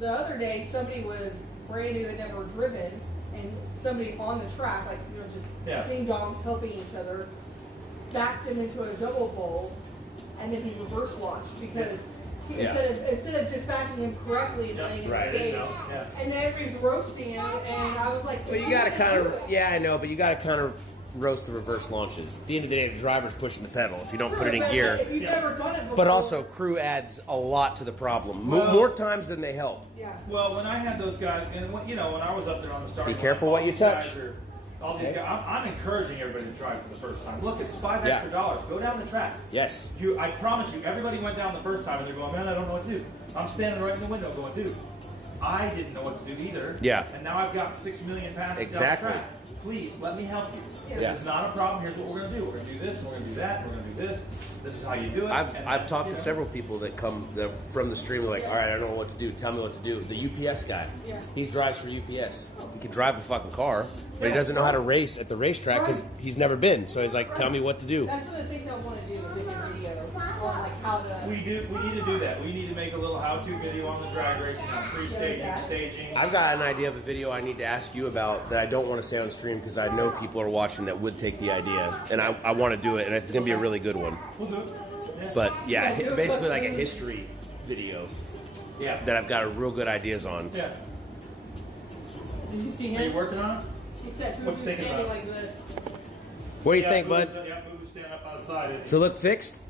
the other day somebody was brand new and never driven, and somebody on the track, like just ding dongs helping each other, backed him into a double fold, and then he reverse launched because instead of just backing him correctly and laying him Right, I stage, didn't know. Yeah. and then everybody's roasting him, and I was like, But you gotta kind of, yeah, I know, but you gotta kind of roast the reverse launches. At the end of the day, the driver's pushing the pedal if you don't put it in gear. If you've never done it before, But also, crew adds a lot to the problem. Well- More times than they help. yeah. Well, when I had those guys, and when I was up there on the starting Be careful line, what all you these touch. guys all these guys, I'm encouraging everybody to try for the first time. Look, it's $5 Yeah. extra. Go down the track. Yes. I promise you, everybody went down the first time and they're going, man, I don't know what to do. I'm standing right in the window going, dude, I didn't know what to do either. Yeah. And now I've got 6 million passes Exactly. down the track. Please, let me help you. Yeah. This is not a problem. Here's what we're going to do. We're going to do this, and we're going to do that, and we're going to do this. This is how you do it. I've talked to several people that come from the stream like, all right, I don't know what to do. Tell me what to do. The UPS guy, Yeah. he drives for UPS. He can drive a fucking car, but he doesn't know how to race at the racetrack because he's never been. So he's like, tell me what to do. That's one of the things I want to do is make a video on like how to. We need to do that. We need to make a little how-to video on the drag racing, on pre-staging, staging. I've got an idea of a video I need to ask you about that I don't want to say on stream because I know people are watching that would take the idea, and I want to do it, and it's going to be a really good one. We'll do it. But yeah, basically like a history video Yeah. that I've got real good ideas on. Yeah. Did you see Are you him? working on it? Except What you thinking standing about? like this. What do you Yeah, think, Boo's- bud? Yeah, Boo's standing up outside. Does it look fixed?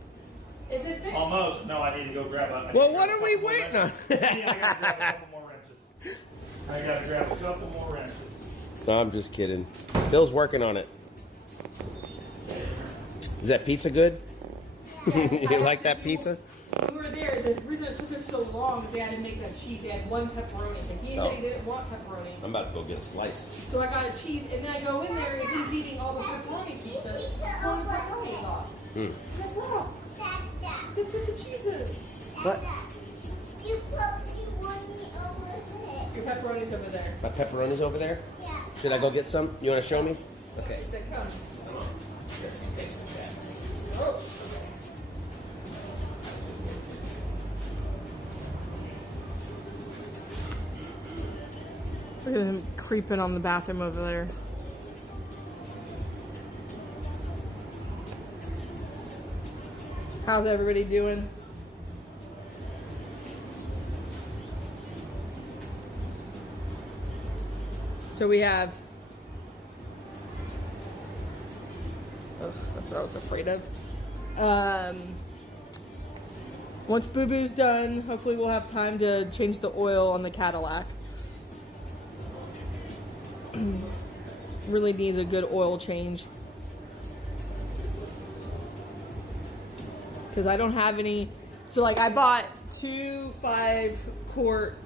Is it fixed? Almost. No, I need to go grab a. Well, what are we waiting on? Yeah, I gotta grab a couple more wrenches. I gotta grab a couple more wrenches. No, I'm just kidding. Bill's working on it. Is that pizza good? You like that pizza? We were there. The reason it took us so long is they had to make that cheese. They had one pepperoni, and he said he didn't want pepperoni. I'm about to go get a slice. So I got a cheese, and then I go in there, and he's eating all the pepperoni pizzas. Pulling the pepperoni off. Mm. I'm like, wow, that's what the cheese is. What? You probably want it over there. Your pepperoni's over there. My pepperoni's over there? Yeah. Should I go get some? You want to show me? Okay. Here it comes. Come on. Here, you take that. Oh. Look at him creeping on the bathroom over there. How's everybody doing? So we have. Oh, that's what I was afraid of. Once Boo Boo's done, hopefully we'll have time to change the oil on the Cadillac. Really needs a good oil change. Because I don't have any. So like I bought 2 5-quart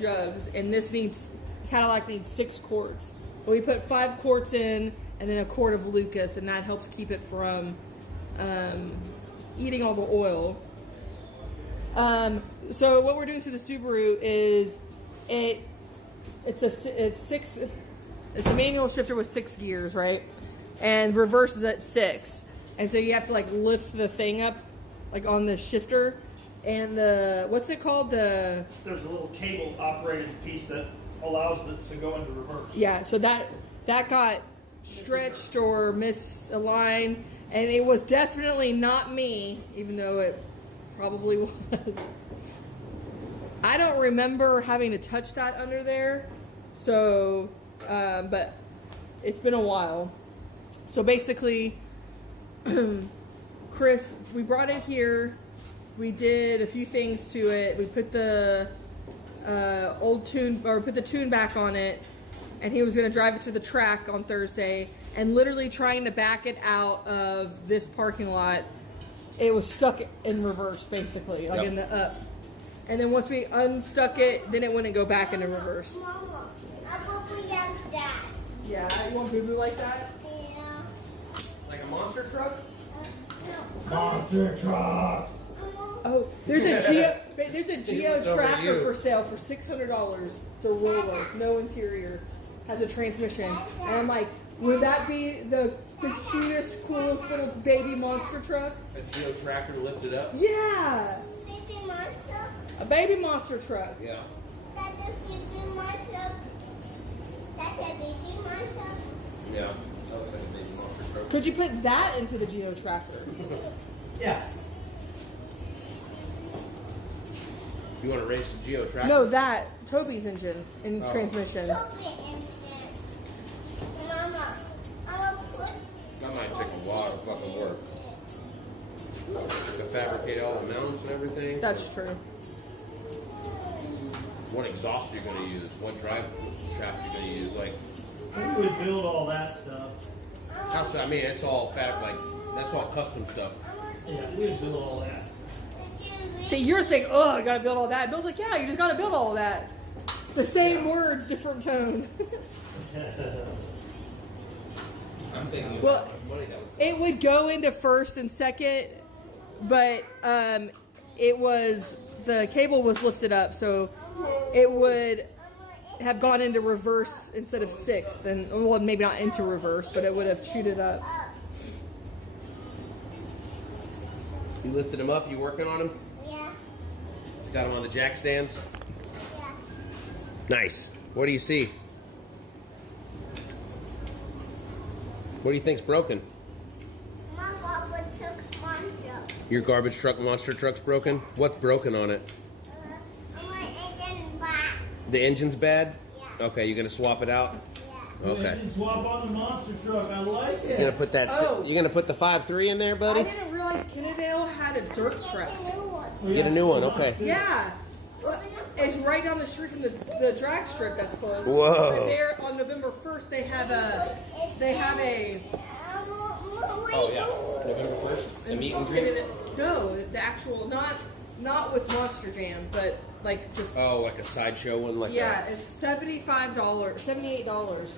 jugs, and this needs, Cadillac needs 6 quarts. But we put 5 quarts in, and then a quart of Lucas, and that helps keep it from eating all the oil. So what we're doing to the Subaru is it's a manual shifter with 6 gears, right? And reverse is at 6. And so you have to like lift the thing up like on the shifter. And the, what's it called? There's a little cable operated piece that allows it to go into reverse. Yeah, so that got stretched or misaligned, and it was definitely not me, even though it probably was. I don't remember having to touch that under there, so, but it's been a while. So basically, Chris, we brought it here. We did a few things to it. We put the old tune, or put the tune back on it, and he was going to drive it to the track on Thursday, and literally trying to back it out of this parking lot, it was stuck in reverse, basically, like in the up. And then once we unstuck it, then it wouldn't go back into reverse. Mama, I will be like that. Yeah, you want Boo Boo like that? Yeah. Like a monster truck? No. Monster trucks. Oh, there's a Geo looked over tracker you. for sale for $600. It's a roller, no interior, has a transmission, and I'm like, would that be the cutest, coolest little baby monster truck? A Geo tracker lifted up? Yeah, Baby monster. a baby monster truck. Yeah. That's a baby monster. That's a baby monster. Yeah. That looks like a baby monster truck. Could you put that into the Geo tracker? Yeah. You want to race the Geo tracker? No, that Toby's engine and Oh. transmission. Chocolate in there. Mama, I'm gonna put. That might take a while to fucking work. To fabricate all the mounts and everything. That's true. What exhaust you're going to use? What drive shaft you're going to use? Like, We would build all that stuff. outside, I mean, it's all that's all custom stuff. Yeah, we would build all that. See, you're saying, oh, I gotta build all that. Bill's like, yeah, you just gotta build all of that. The same words, different tone. I'm thinking Well, how much money that would it would go into first and second, but the cable was lifted up, so it would have gone into reverse instead of sixth, and well, maybe not into reverse, but it would have chewed it up. You lifted them up? You working on them? Yeah. Just got them on the jack stands? Yeah. Nice. What do you see? What do you think's broken? My garbage took monster. Your garbage truck monster truck's broken? What's broken on it? My engine back. The engine's bad? Yeah. Okay, you gonna swap it out? Yeah. Okay. Engine swap on the monster truck. I like it. You gonna put that? Oh. You gonna put the 5.3 in there, I buddy? didn't realize Kennedale had a dirt track. Get a new one. Get a new one. Okay. Yeah. It's right down the street from the drag strip that's closed. Whoa. And there on November 1st they have a Oh yeah. November 1st. The meet and greet. No, the actual not with Monster Jam, but like just Oh, like a sideshow one, like yeah, it's $78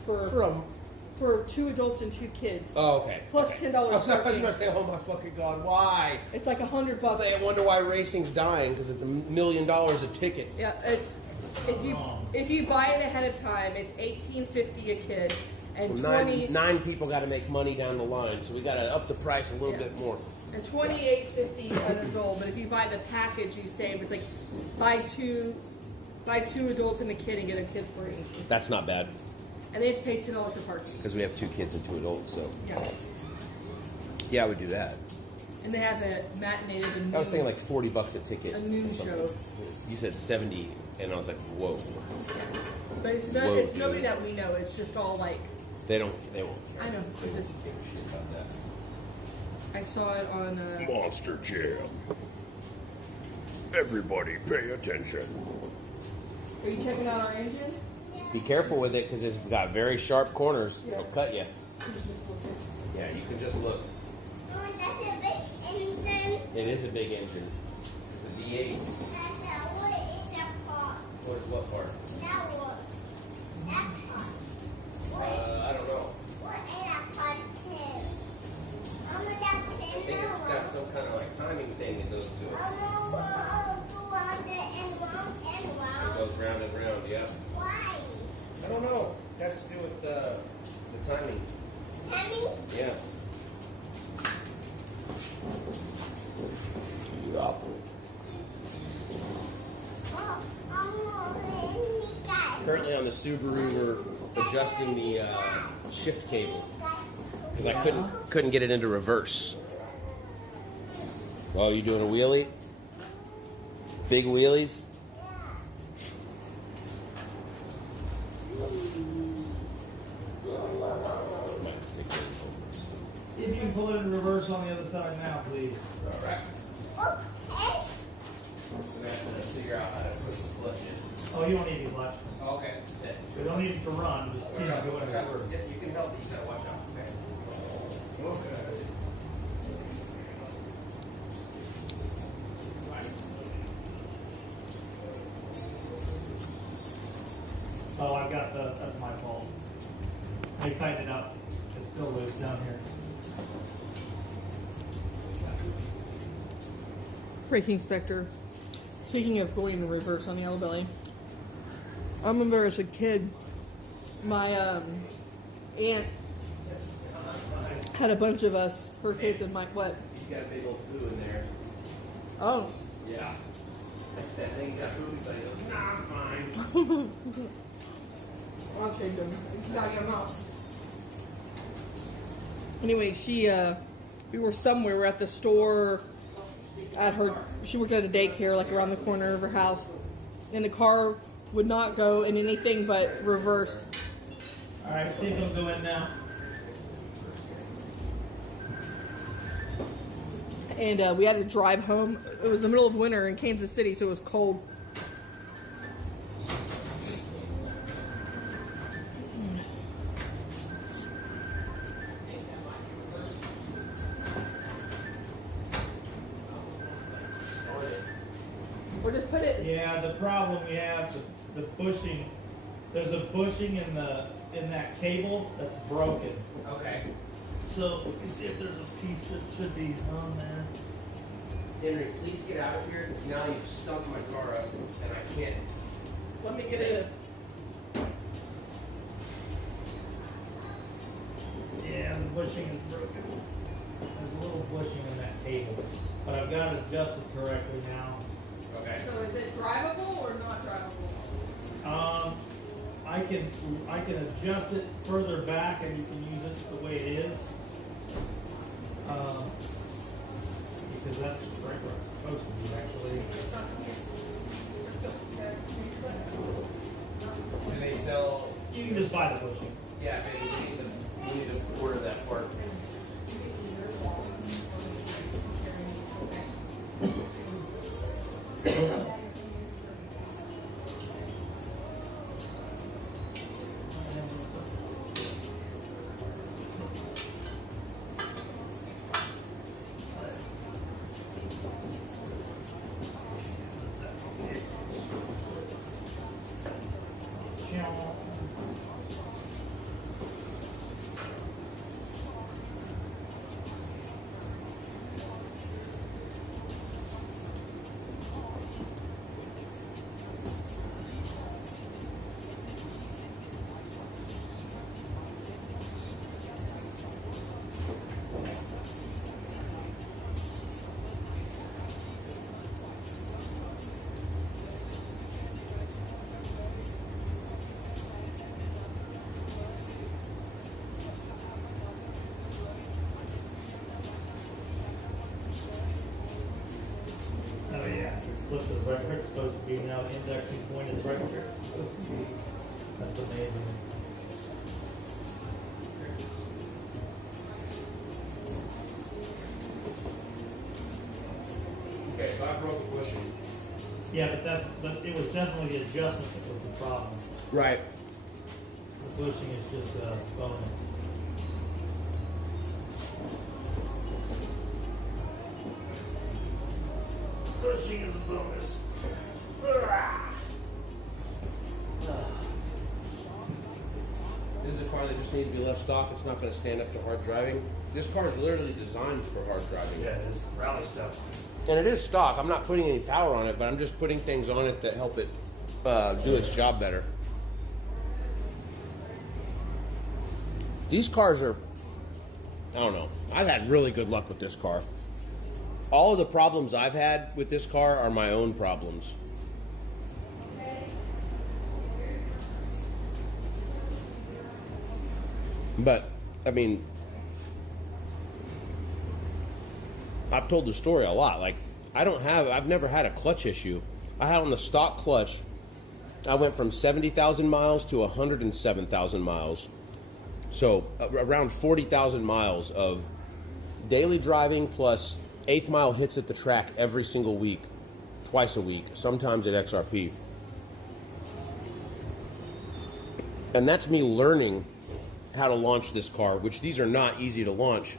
for 2 adults and 2 kids. Oh, okay. Plus $10 I was parking. gonna say, oh my fucking god, why? It's like $100. I wonder why racing's dying because it's $1 million a ticket. Yeah, it's if you buy it ahead of time, it's $18.50 a kid and Well, 20 nine people got to make money down the line, so we got to up the price a little Yeah. bit more. and $28.50 an adult. But if you buy the package, you save. It's like buy two adults and a kid and get a kid free, That's not bad and they have to pay $10 for parking. because we have 2 kids and 2 adults, so Yeah, yeah, I would do that. and they have a matinee. I was thinking like $40 a ticket. A noon or something. show. You said 70, and I was like, whoa. But it's not. Whoa, It's nobody dude. that we know. It's just all like They won't care. I know. They Just, won't give a shit about that. I saw it on. Monster Jam. Everybody pay attention. Are you checking out our engine? Be careful with it because it's got very sharp corners. Yeah. It'll cut you. Yeah, you can just look. Oh, that's a big engine. It is a big engine. It's a V8. What is that part? What is what part? That one. That part. I don't know. What is that part? That I think it's got some kind of like timing thing that goes to it. Go round it and round and It round. goes round and round, yeah. Why? I don't know. It has to do with the timing. Timing? Yeah. Currently on the Subaru, we're adjusting the shift cable because I couldn't get it into reverse. Oh, you doing a wheelie? Big wheelies? See if you can pull it in reverse on the other side now, please. All right. Okay. I'm gonna have to figure out how to push the clutch in. Oh, you don't need any clutch. Okay. We don't need it to run. Just keep it going. You can help, you gotta watch out. Okay. Oh, I've got that's my fault. I tightened it up. It's still loose down here. Braking inspector. Speaking of going in reverse on Yellow Belly, I remember as a kid, my aunt had a bunch of us, her kids and my what? He's got a big old poo in there. Oh, Yeah. I said, I think you got poo, but he goes, nah, I'm fine. I'll change them. You gotta get them out. Anyway, we were somewhere. We were at the store. She worked at a daycare, like around the corner of her house, and the car would not go in anything but reverse. All right, see if it'll go in now. And we had to drive home. It was the middle of winter in Kansas City, so it was cold. Or just put it. Yeah, the problem we have the bushing. There's a bushing in that cable that's broken. Okay. So we can see if there's a piece that should be on there. Henry, please get out of here because now you've stumped my car up and I can't. Let me get it. Yeah, the bushing is broken. There's a little bushing in that cable. But I've got it adjusted correctly now. Okay. So is it drivable or not drivable? I can adjust it further back, and you can use it the way it is. Because that's right where it's supposed to be, actually. Do they sell? You can just buy the bushing. Yeah, maybe we need to order that part. Oh yeah, flip this right where it's supposed to be now. The indexing point is right where it's supposed to be. That's amazing. Okay, so I broke a bushing. Yeah, but it was definitely the adjustment that was the problem. Right. The bushing is just a bonus. Bushing is a bonus. This is a car that just needs to be left stock. It's not going to stand up to hard driving. This car is literally designed for hard driving. Yeah, it is rally stuff. And it is stock. I'm not putting any power on it, but I'm just putting things on it that help it do its job better. These cars are, I don't know. I've had really good luck with this car. All of the problems I've had with this car are my own problems. But, I mean, I've told the story a lot. Like, I've never had a clutch issue. I had on the stock clutch, I went from 70,000 miles to 107,000 miles. So, around 40,000 miles of daily driving plus 8th mile hits at the track every single week, twice a week, sometimes at XRP. And that's me learning how to launch this car, which these are not easy to launch.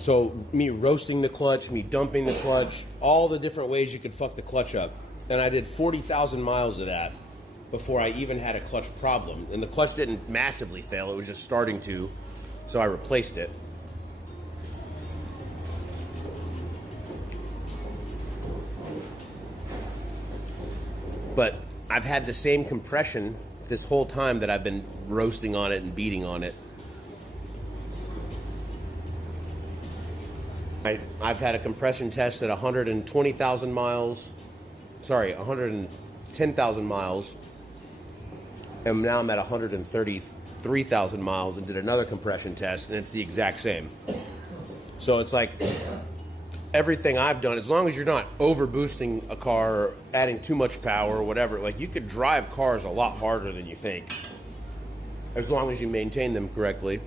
So me roasting the clutch, me dumping the clutch, all the different ways you could fuck the clutch up. And I did 40,000 miles of that before I even had a clutch problem. And the clutch didn't massively fail, it was just starting to, so I replaced it. But I've had the same compression this whole time that I've been roasting on it and beating on it. I've had a compression test at 120,000 miles. Sorry, 110,000 miles. And now I'm at 133,000 miles and did another compression test, and it's the exact same. So it's like everything I've done, as long as you're not over boosting a car or adding too much power or whatever, like you could drive cars a lot harder than you think, as long as you maintain them correctly.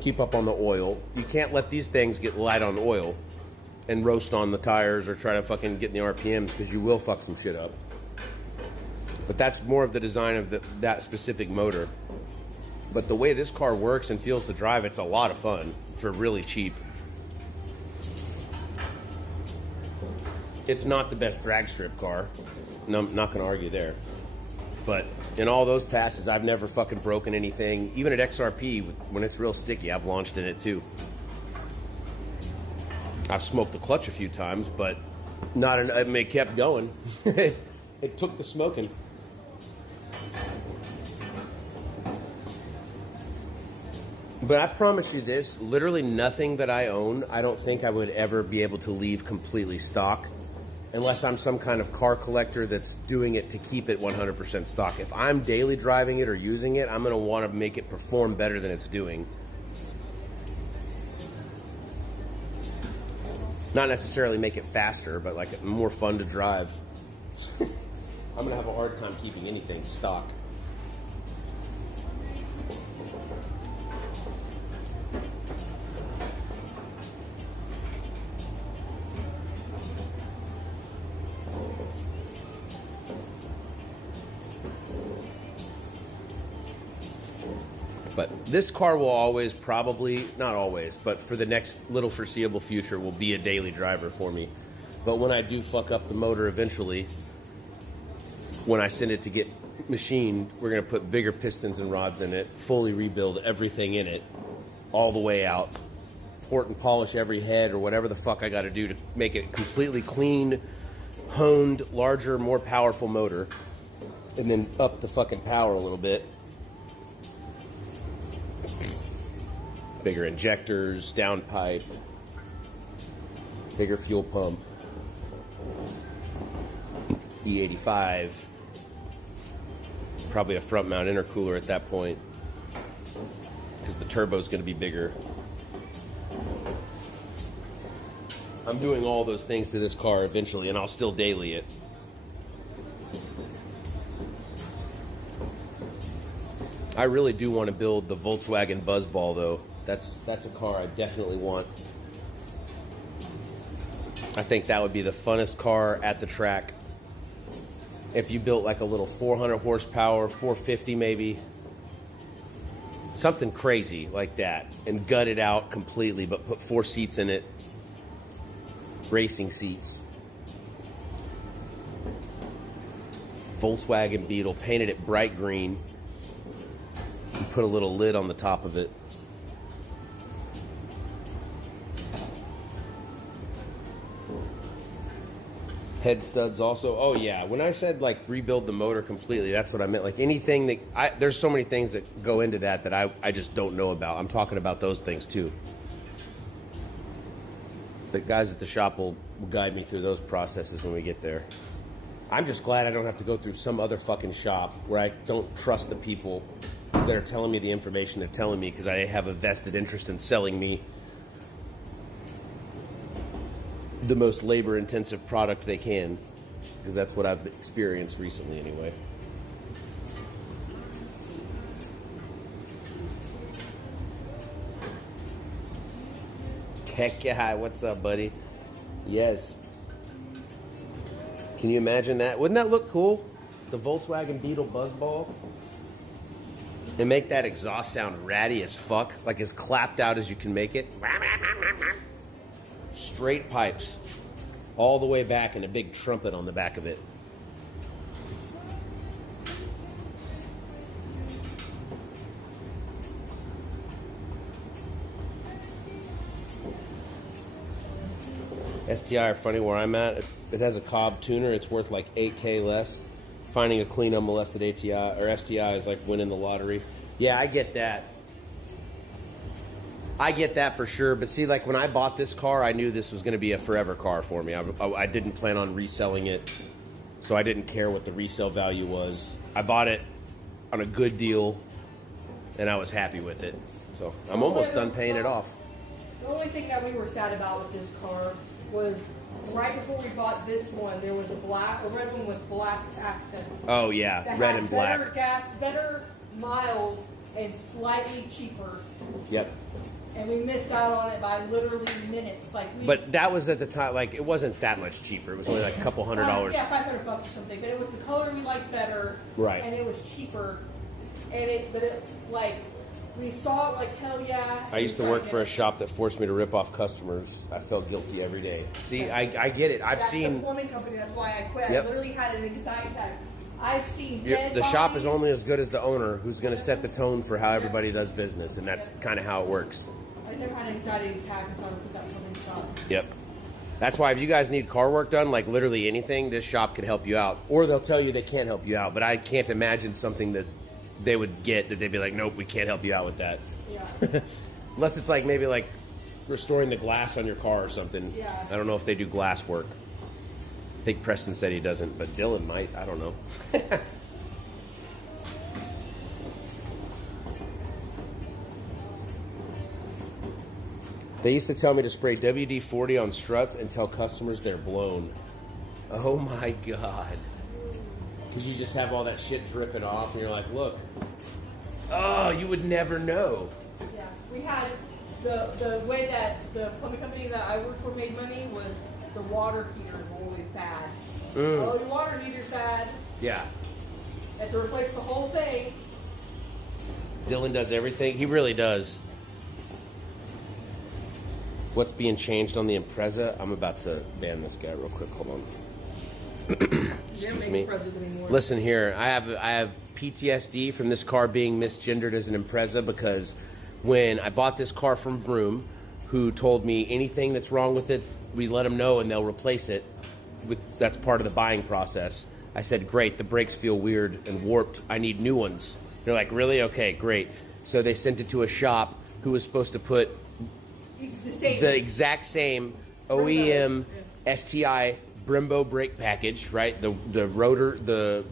Keep up on the oil. You can't let these things get light on oil and roast on the tires or try to fucking get in the RPMs, because you will fuck some shit up. But that's more of the design of that specific motor. But the way this car works and feels to drive, it's a lot of fun for really cheap. It's not the best drag strip car. No, I'm not going to argue there. But in all those passes, I've never fucking broken anything. Even at XRP, when it's real sticky, I've launched in it too. I've smoked the clutch a few times, but not I mean, it kept going. It took the smoking. But I promise you this, literally nothing that I own, I don't think I would ever be able to leave completely stock unless I'm some kind of car collector that's doing it to keep it 100% stock. If I'm daily driving it or using it, I'm going to want to make it perform better than it's doing. Not necessarily make it faster, but like more fun to drive. I'm going to have a hard time keeping anything stock. But this car will always, probably, not always, but for the next little foreseeable future will be a daily driver for me. But when I do fuck up the motor eventually, when I send it to get machined, we're going to put bigger pistons and rods in it, fully rebuild everything in it, all the way out, port and polish every head or whatever the fuck I got to do to make it completely clean, honed, larger, more powerful motor, and then up the fucking power a little bit. Bigger injectors, downpipe, bigger fuel pump, E85, probably a front mount intercooler at that point because the turbo is going to be bigger. I'm doing all those things to this car eventually, and I'll still daily it. I really do want to build the Volkswagen Buzzball though. That's a car I definitely want. I think that would be the funnest car at the track. If you built like a little 400 horsepower, 450 maybe, something crazy like that, and gut it out completely, but put 4 seats in it, racing seats. Volkswagen Beetle, painted it bright green, and put a little lid on the top of it. Head studs also. Oh yeah, when I said like rebuild the motor completely, that's what I meant. Like anything that there's so many things that go into that I just don't know about. I'm talking about those things too. The guys at the shop will guide me through those processes when we get there. I'm just glad I don't have to go through some other fucking shop where I don't trust the people that are telling me the information they're telling me because I have a vested interest in selling me the most labor-intensive product they can, because that's what I've experienced recently anyway. Heck yeah, hi, what's up, buddy? Yes. Can you imagine that? Wouldn't that look cool? The Volkswagen Beetle Buzzball? And make that exhaust sound ratty as fuck, like as clapped out as you can make it. Straight pipes all the way back and a big trumpet on the back of it. STI are funny where I'm at. It has a Cobb tuner. It's worth like $8K less. Finding a clean unmolested ATI or STI is like winning the lottery. Yeah, I get that. I get that for sure, but see, like when I bought this car, I knew this was going to be a forever car for me. I didn't plan on reselling it, so I didn't care what the resale value was. I bought it on a good deal, and I was happy with it. So I'm almost done paying it off. The only thing that we were sad about with this car was right before we bought this one, there was a red one with black accents. Oh yeah, that red had and black. Better gas, better miles, and slightly cheaper. Yep. And we missed out on it by literally minutes. But that was at the time, like, it wasn't that much cheaper. It was only like a couple $100. Yeah, $500 or something. But it was the color we liked better. Right. And it was cheaper. And we saw it like, hell yeah. I used to work for a shop that forced me to rip off customers. I felt guilty every day. See, I get it. That's the plumbing company. That's why I quit. Yep. I literally had an anxiety attack. I've seen the shop is only as good as the owner, who's going to set the tone for how everybody does business, and that's kind of how it works. I never had an anxiety attack until I put that plumbing shop. Yep. That's why if you guys need car work done, like literally anything, this shop can help you out. Or they'll tell you they can't help you out, but I can't imagine something that they would get that they'd be like, nope, we can't help you out with that. Yeah. Unless it's like maybe like restoring the glass on your car or something. Yeah. I don't know if they do glass work. I think Preston said he doesn't, but Dylan might. I don't know. They used to tell me to spray WD-40 on struts and tell customers they're blown. Oh my God. Because you just have all that shit dripping off and you're like, look. Oh, you would never know. Yeah, we had the way that the plumbing company that I worked for made money was the water heaters were always bad. Oh, your water heater's bad. Yeah. Had to replace the whole thing. Dylan does everything. He really does. What's being changed on the Impreza? I'm about to ban this guy real quick. Hold on. Excuse me. Listen here. I have PTSD from this car being misgendered as an Impreza because when I bought this car from Vroom, who told me anything that's wrong with it, we let them know and they'll replace it. That's part of the buying process. I said, great, the brakes feel weird and warped. I need new ones. They're like, really? Okay, great. So they sent it to a shop who was supposed to put the exact same OEM STI Brembo brake package, right? The rotor, the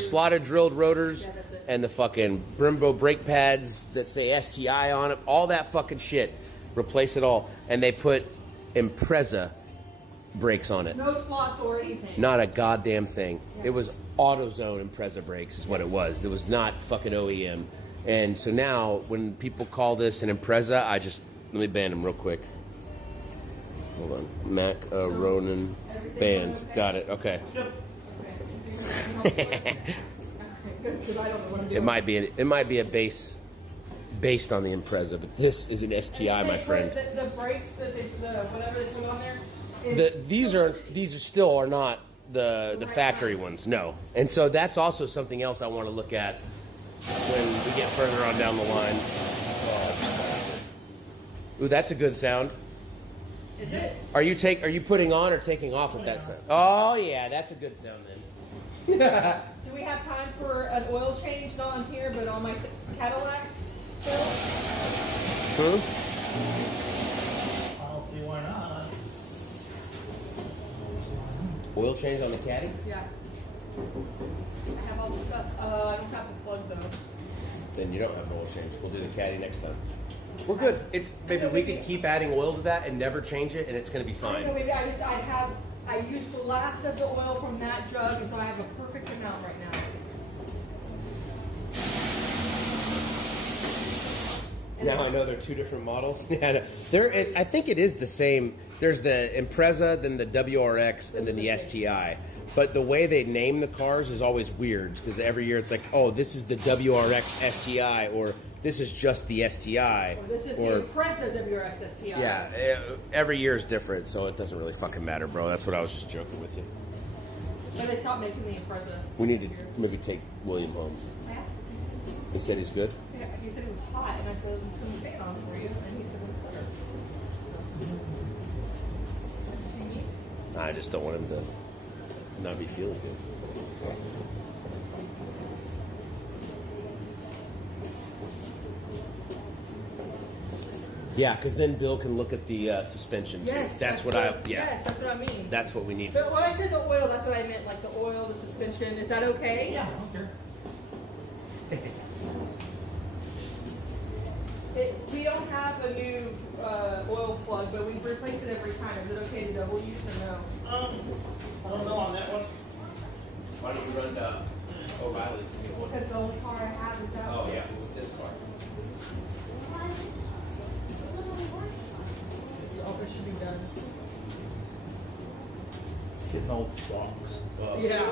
slotted drilled rotors, and the fucking Brembo brake pads that say STI on it, all that fucking shit. Replace it all, and they put Impreza brakes on it. No slots or anything. Not a goddamn thing. Yeah. It was AutoZone Impreza brakes is what it was. It was not fucking OEM. And so now when people call this an Impreza, let me ban them real quick. Hold on. Mac Ronan banned. Got it. Okay. It might be a base based on the Impreza, but this is an STI, my friend. The brakes that whatever they put on there. These are still not the factory ones, no. And so that's also something else I want to look at when we get further on down the line. Ooh, that's a good sound. Is it? Are you putting on or taking off with that sound? Oh yeah, that's a good sound then. Do we have time for an oil change? Not on here, but on my Cadillac? I don't see why not. Oil change on the Caddy? Yeah. I have all the stuff. I don't have the plug though. Then you don't have an oil change. We'll do the Caddy next time. We're good. Maybe we could keep adding oil to that and never change it, and it's going to be fine. No, maybe I used the last of the oil from that jug, and so I have a perfect amount right now. Now I know they're two different models. I think it is the same. There's the Impreza, then the WRX, and then the STI. But the way they name the cars is always weird because every year it's like, oh, this is the WRX STI, or this is just the STI. Or this is the Impreza WRX STI. Yeah, every year is different, so it doesn't really fucking matter, bro. That's what I was just joking with you. But they stopped making the Impreza. We need to maybe take William home. I asked him. He said he's good? Yeah, he said it was hot, and I said, turn the fan on for you, and he said it was better. I just don't want him to not be feeling good. Yeah, because then Bill can look at the suspension too. Yes, Yes, that's what I mean. That's what we need. But when I said the oil, that's what I meant, like the oil, the suspension. Is that okay? Yeah, I don't care. We don't have a new oil plug, but we replace it every time. Is it okay to double use or no? I don't know on that one. Why don't you run to O'Reilly's and get one? Because the only car I have is that Oh one. yeah, with this car. Oh, it should be done. Getting old socks. Yeah.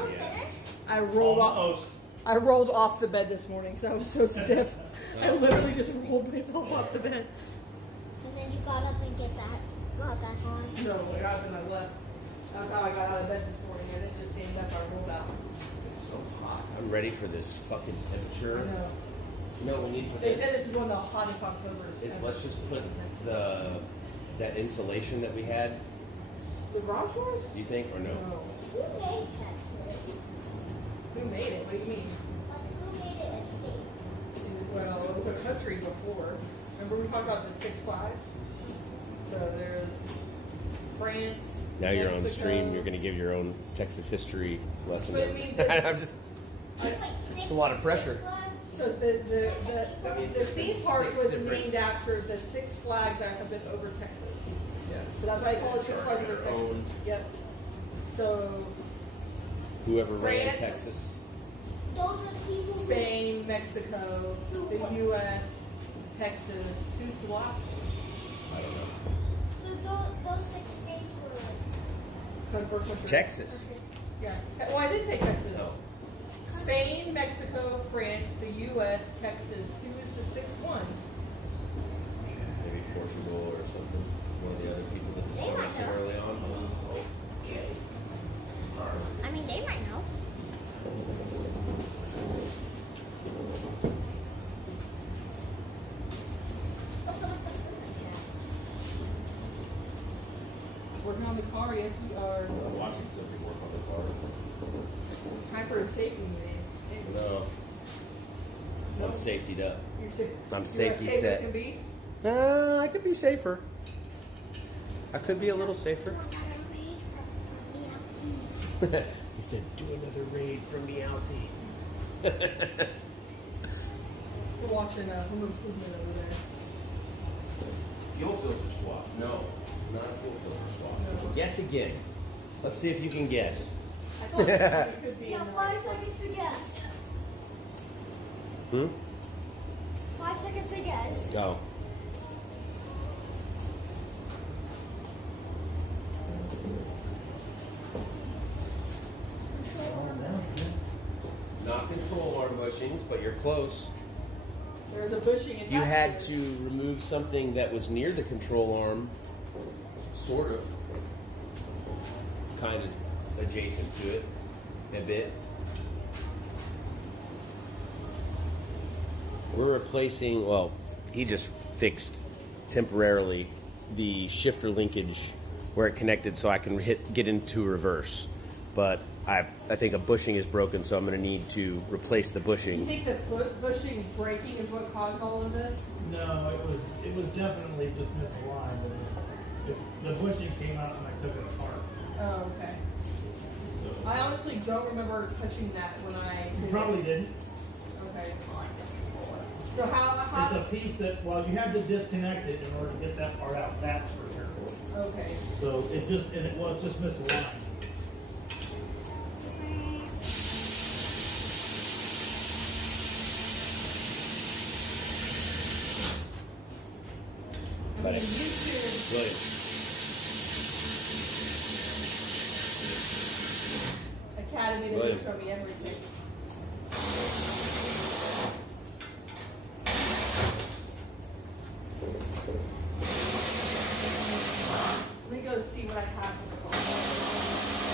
I rolled Almost. I rolled off the bed this morning because I was so stiff. I literally just rolled myself off the bed. And then you got up and got back on. No, I got up and I left. That's how I got out of bed this morning. I didn't just stand up, I rolled out. It's so hot. I'm ready for this fucking temperature. I know. You know what we need for They this? said this is one of the hottest Octobers. Is let's just put that insulation that we had. The garage doors? Do you think or no? No. Who made Texas? Who made it? What do you mean? Like, who made it a state? Well, it was our country before. Remember we talked about the Six Flags? So there's France. Now you're on Mexico. stream. You're going to give your own Texas history lesson. But I mean, this- I'm just. Wait, It's a lot of pressure. So the theme park was named after the Six Flags that have been over Texas. Yeah. So that's why I call it Six Flags over Texas. Owned. Yep. So Whoever ran France. Texas. Those are the people who... Spain, Mexico, the U.S., Texas. Who's the last one? I don't know. So those 6 states were... Confirmed. Texas. Yeah. Well, I did say Texas. No. Spain, Mexico, France, the U.S., Texas. Who is the sixth one? Maybe Portugal or something. One of the other people that They might discovered it know. early on. Okay. I mean, they might know. What's up with the food like Working on the car, yes, we are. I'm watching somebody work on the car. Time for a safety meeting. No. I'm safetied up. You're safe. I'm You're as safety safe set. as can be. I could be safer. I could be a little safer. He said, do another raid from Meowthy. We're watching Home Improvement over there. Fuel filter swap. No, not a fuel filter swap. No. Guess again. Let's see if you can guess. I thought it could be Yeah, in the 5 seconds to guess. Hmm? 5 seconds to guess. Go. Not control arm bushings, but you're close. There was a bushing attached. You had to remove something that was near the control arm, sort of, kind of adjacent to it, a bit. We're replacing, well, he just fixed temporarily the shifter linkage where it connected so I can get into reverse. But I think a bushing is broken, so I'm going to need to replace the You bushing. think the bushing breaking is what caused all of this? No, it was definitely just misaligned. And the bushing came out and I took it apart. Oh, okay. I honestly don't remember touching that when I You did probably it. didn't. Okay. So how It's a piece that, well, you had to disconnect it in order to get that part out. That's for sure. okay. So it was just misaligned. I But mean, it- YouTube, William, Academy William. doesn't show me everything. Let me go see what I have in the car.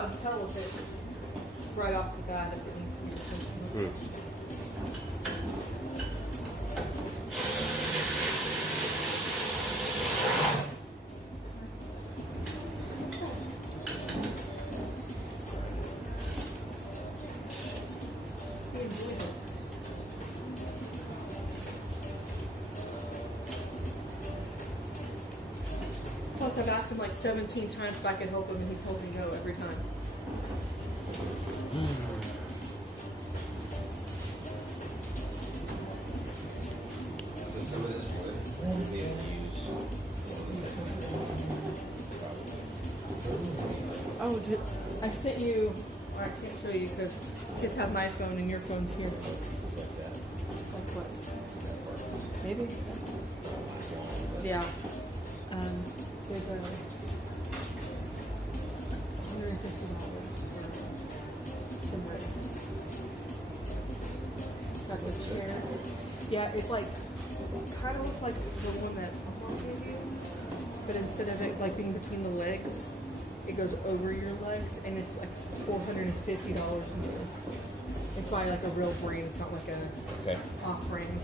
not tell if it's right off the bat if it needs to be replaced. Plus, I've asked him like 17 times if I could help him, and he told me no every time. Some of this wood we have used. Oh, I sent you. I can't show you because kids have my phone and your phone's here. It's like what? Maybe. Yeah. There's $150 for some red. It's got a chair. Yeah, it's like kind of looks like the one that Papa gave you, but instead of it like being between the legs, it goes over your legs, and it's like $450 new. It's by like a real brand. It's not like a off brand.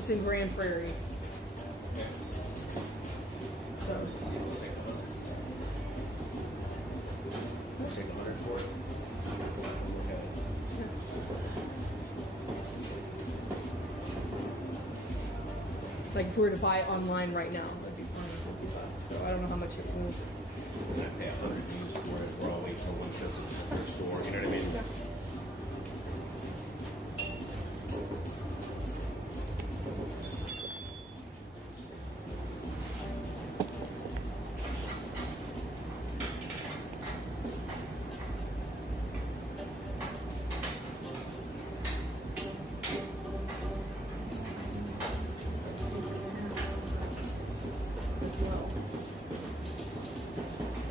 It's in Grand Prairie. So. Take 100 for it. Like if we were to buy it online right now, that'd be $450. So I don't know how much it was. I pay 100 used for it. We're all waiting till one shows up at the store. You know what I mean?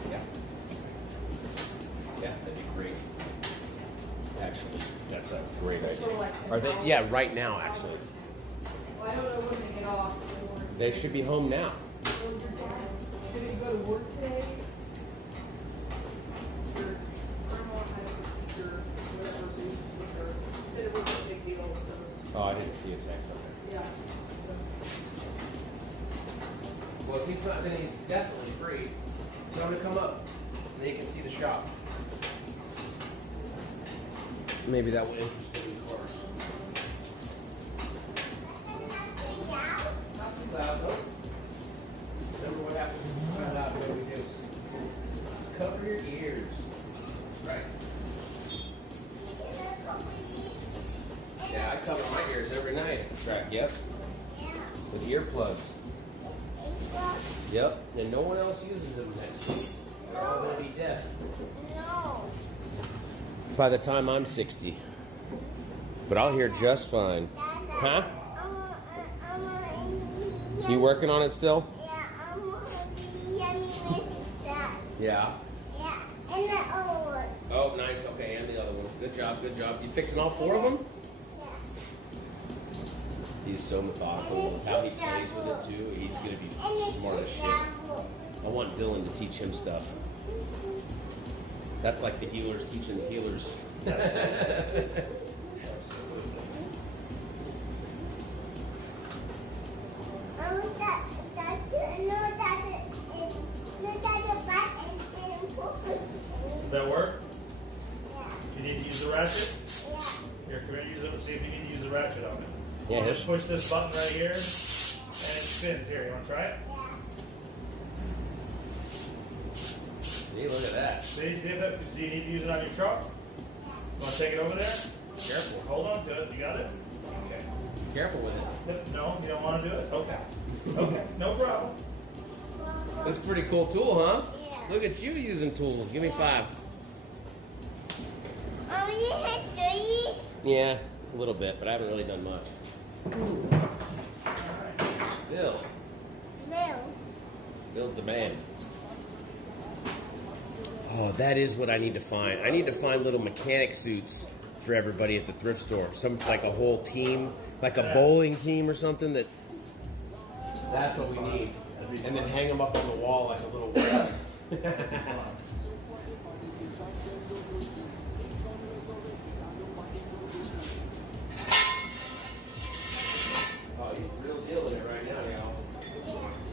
Yeah. Yeah, that'd be great. Actually, that's a great idea. So, like, Are they? Yeah, right now, actually. Well, I don't know when they get off. They should be home now. Did you go to work today? Your grandma had a procedure, whatever, so you just with her. Said it wasn't a big deal, so Oh, I didn't see a text on there. yeah. Well, if he's not, then he's definitely free. Tell him to come up, and then you can see the shop. Maybe that will interest him in cars. Not too loud, though. Remember what happens if it's too loud? What do we do? Cover your ears. Right. Yeah, I cover my ears every night. Right. Yep. With earplugs. Yep. And no one else uses them next week. They're all going to be deaf. No. By the time I'm 60. But I'll hear just fine. Huh? You working on it still? Yeah. Yeah, and the other one. Oh, nice. Okay, and the other one. Good job, good job. You fixing all four of them? Yeah. He's so methodical with how he plays with it, too. He's going to be smart as shit. I want Dylan to teach him stuff. That's like the healers teaching the healers. Does that work? Yeah. You need to use the ratchet? Yeah. Here, come here, use it. See if you need to use the ratchet on it. Yeah, Just push this button right here, and it spins. Here, you want to try it? See, look at that. See if that, do you need to use it on your truck? You want to take it over there? Careful. Hold on to it. You got it? Okay. Careful with it. No, you don't want to do it? Okay. Okay, no problem. That's a pretty cool tool, huh? Yeah. Look at you using tools. Give me 5. You had 3? Yeah, a little bit, but I haven't really done much. Bill. Bill. Bill's the man. Oh, that is what I need to find. I need to find little mechanic suits for everybody at the thrift store. Some like a whole team, like a bowling team or something. That's what we need. And then hang them up on the wall like a little. Oh, he's the real deal in it right now, y'all.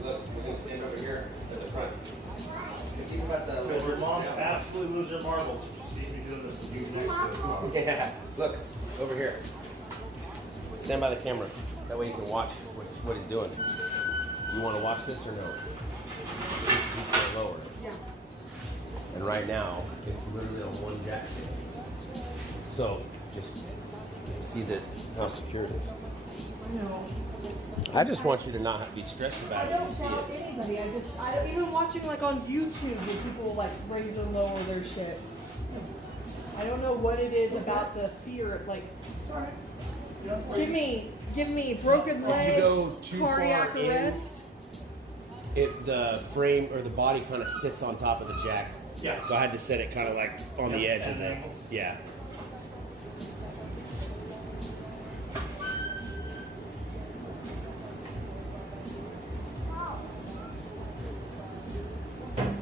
Look, we're gonna stand over here at the front. Cause he's about to Because your mom absolutely lose her marbles. She sees me doing this with you next to the Yeah, look, over here. Stand by the camera. That way you can watch what he's doing. You want to watch this or no? He's going lower. Yeah. And right now, it's literally on one jack. So, just see how secure it is. No. I just want you to not be stressed about I it. don't You see doubt it. anybody. I don't even watching like on YouTube where people like raise or lower their shit. I don't know what it is about the fear. Like, give me broken legs, go too cardiac far in, arrest. The frame or the body kind of sits on top of the jack. Yeah. So I had to set it kind of like on the edge of and the. then- Yeah.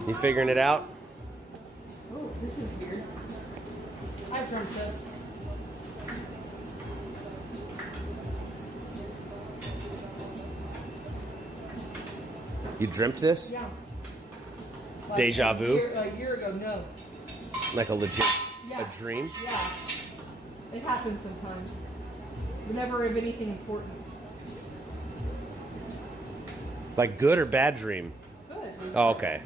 You figuring it out? Oh, this is weird. I dreamt this. You dreamt this? Yeah. Like Deja vu? A year ago, no. Like a legit Yeah. a dream? Yeah. It happens sometimes. But never of anything important. Like good or bad dream? Good. Oh, okay.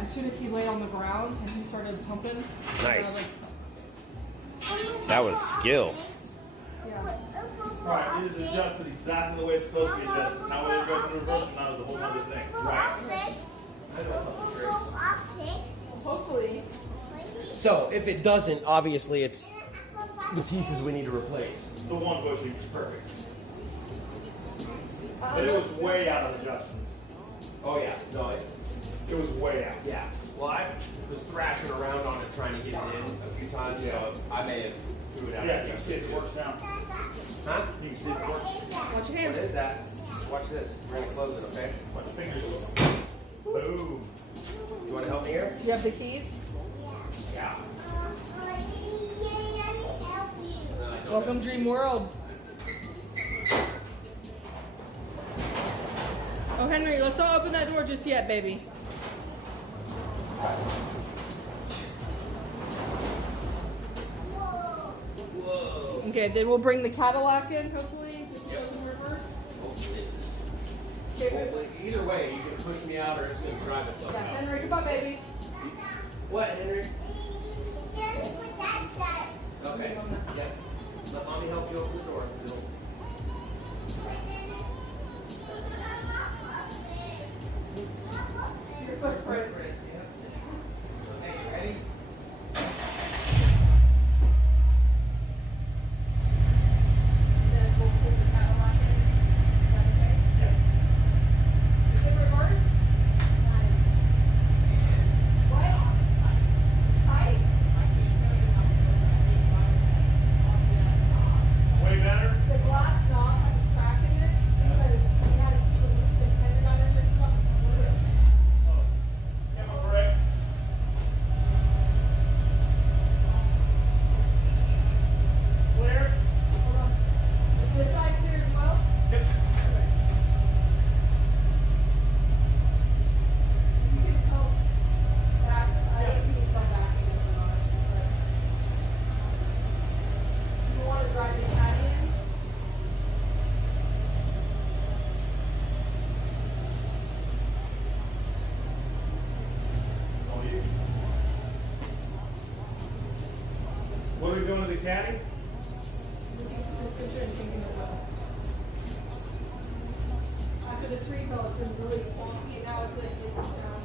As soon as he laid on the ground and he started pumping. Nice. I was like, That was skill. yeah. Right, it is adjusted exactly the way it's supposed to be adjusted. Now whether it goes in reverse or not is a whole other thing. Right. Hopefully. So if it doesn't, obviously it's the pieces we need to replace. The one bushing is perfect. But it was way out of adjustment. Oh yeah, no, It was way out. yeah. Well, I was thrashing around on it trying to get it in a few times, so I may have threw it out. Yeah, you can see it works now. Huh? You can see it works. Watch your What hands. is that? Watch this. We're gonna close it, okay? Watch the fingers. Boom. You want to help me here? Do you have the keys? Yeah. Welcome Dream World. Oh, Henry, let's not open that door just yet, baby. Whoa. Okay, then we'll bring the Cadillac in, hopefully. If it goes in reverse. Hopefully, Okay, hopefully, either way, you can push me out or it's gonna drive itself yeah, out. Henry, come on, baby. What, Henry? Okay. Yeah. Let mommy help you open the door. 'Cause it'll- Your footprint. Hey, ready? Then we'll put the Cadillac in. Is that okay? Yeah. Is it reverse? What? Tight? Way better. The glass knob has a crack in it because we had to keep it dependent on it or something. Oh. Camera brake. Clear. Hold on. Is this side clear as well? Yep. You can tell back. I don't think it's back or not. But you want to drive the caddy in? All you. What are we doing to the caddy? After the tree fell, it's been really wonky, and now it's like it's down.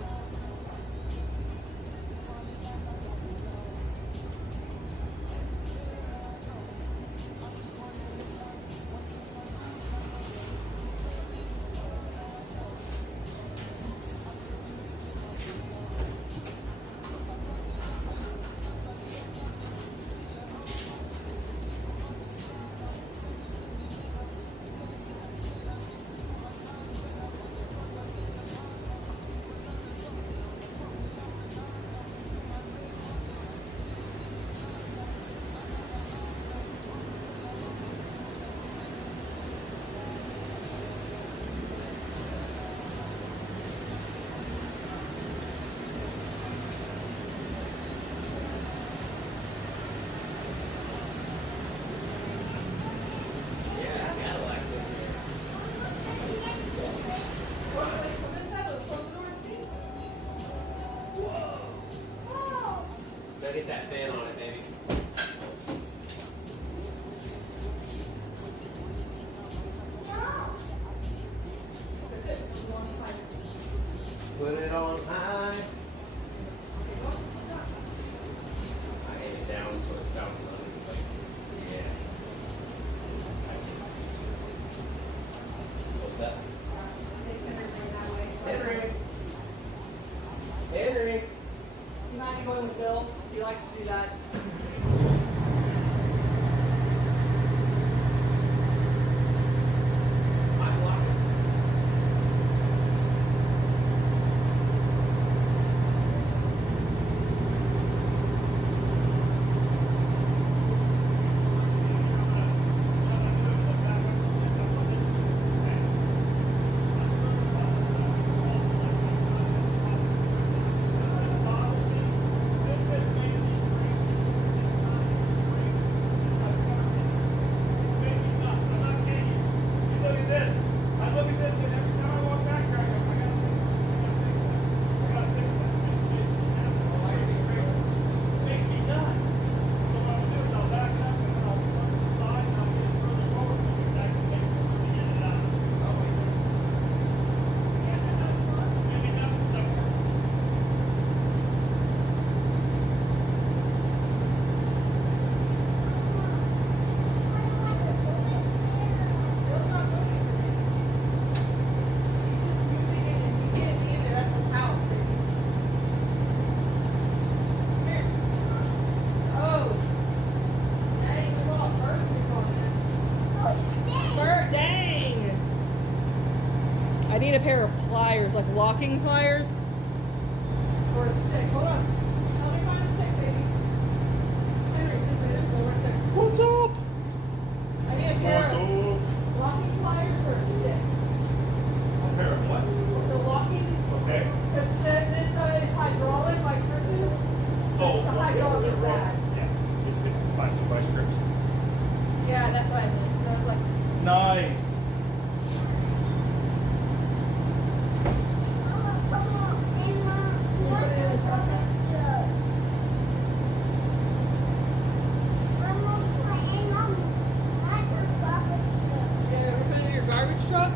I need a pair of pliers, like locking pliers. Or a stick. Hold on. Help me find a stick, baby. Henry, this way, there's one right there. What's up? I need a pair of locking pliers or a stick. A pair of what? The locking. Okay. Because this is hydraulic, like Chris's. Oh, The hydraulic is bad. Yeah. Just find some vice grips. Yeah, that's what I mean. Like, Nice. yeah, we're putting in your garbage truck.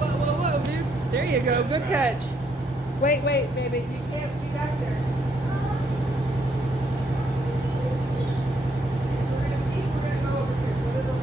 Whoa, dude. There you go. Good catch. Wait, baby. You can't be back there. We're gonna go over here. What are those?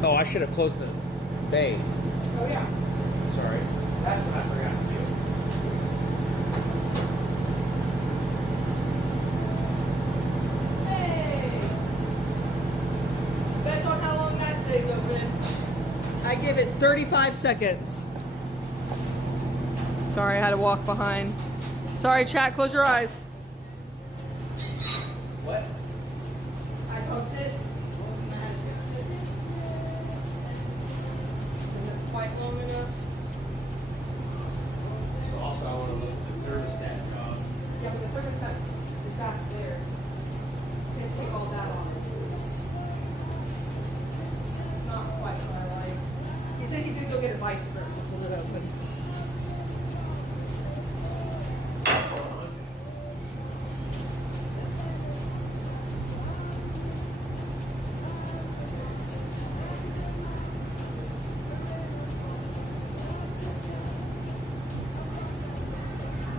Oh, I should have closed the bay. Oh, yeah. Sorry. That's what I forgot to do. Hey! Depends on how long that stays open. I give it 35 seconds. Sorry, I had to walk behind. Sorry, chat, close your eyes. What? I poked it. long enough. Also, I want to look at the thermostat job. Yeah, but the thermostat is back there. Can't take all that on. Not quite what I like. He said he's gonna go get a vice grip to pull it open.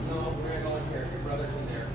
No, we're gonna go in here. Your brother's in there.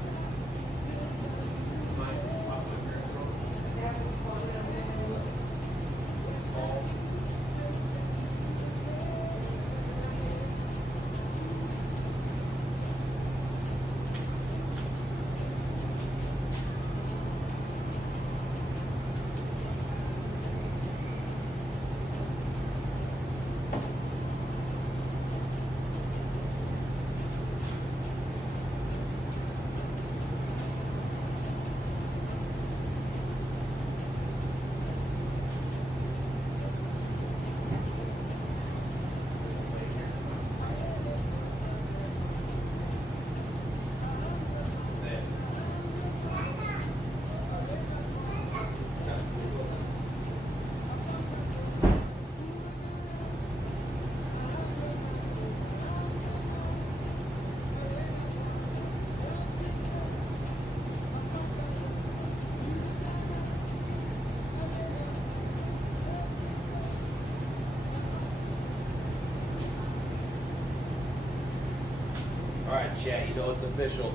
Alright, chat, you know it's official.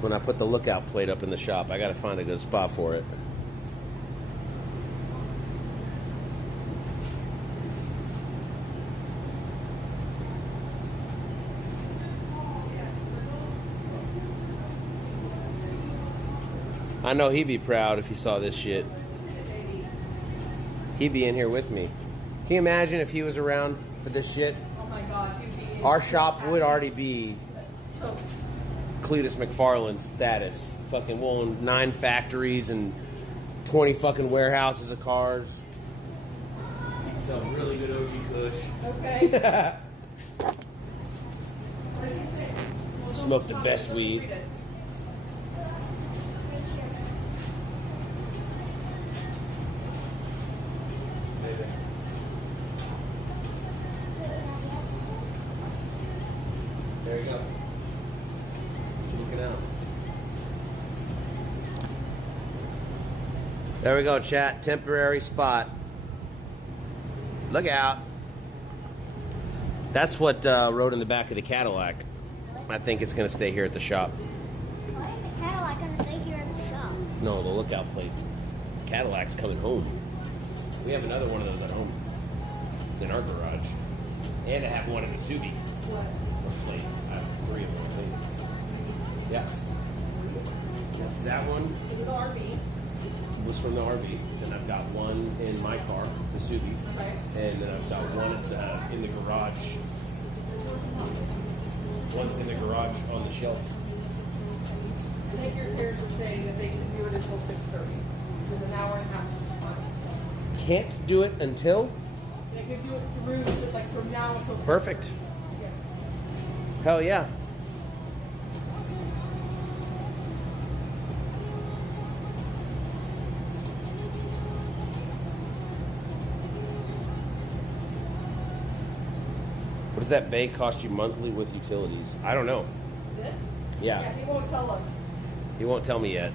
When I put the lookout plate up in the shop, I gotta find a good spot for it. I know he'd be proud if he saw this shit. He'd be in here with me. Can you imagine if he was around for this shit? Oh my God, you'd be. Our shop would already be Cletus McFarland status. Fucking we'll own 9 factories and 20 fucking warehouses of cars. Some really good OG Kush. Okay. Smoke the best weed. There you go. Keep looking out. There we go, chat. Temporary spot. Look out. That's what rode in the back of the Cadillac. I think it's going to stay here at the shop. Why is the Cadillac gonna stay here at the shop? No, the lookout plate. Cadillac's coming home. We have another one of those at home in our garage. And I have one in the Subi. What? Plates. I have 3 of them, I think. Yeah. That one Is it RV? was from the RV. Then I've got one in my car, the Subi. Okay. And then I've got one at in the garage. One's in the garage on the shelf. I think your parents were saying that they can do it until 6:30. Which is an hour and a half time. Can't do it until? They could do it through, like from now until 6:30. Perfect. Yes. Hell yeah. What does that bay cost you monthly with utilities? I don't know. This? Yeah. Yeah, he won't tell us. He won't tell me yet.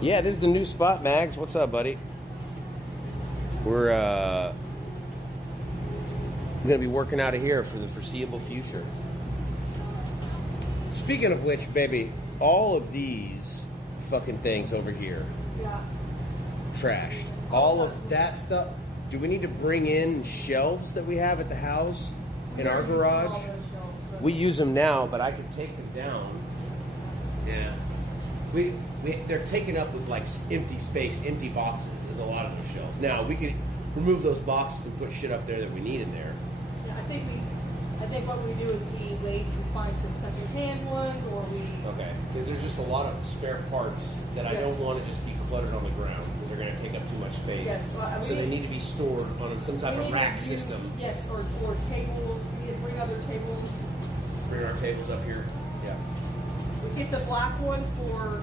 Yeah, this is the new spot, Mags. What's up, buddy? We're gonna be working out of here for the foreseeable future. Speaking of which, baby, all of these fucking things over here, Yeah. trashed. All of that stuff. Do we need to bring in shelves that we have at the house in our garage? We use them now, but I could take them down. Yeah. They're taken up with like empty space, empty boxes is a lot of those shelves. Now we could remove those boxes and put shit up there that we need in there. Yeah, I think we I think what we do is we wait and find some second-hand ones, or we. Okay, because there's just a lot of spare parts that I Yes. don't want to just be cluttered on the ground because they're going to take up too much space. Yes, well, I so they mean- need to be stored on some type we of need to rack use- system. Yes, or tables. We need to bring other tables. Bring our tables up here. Yeah. We get the black one for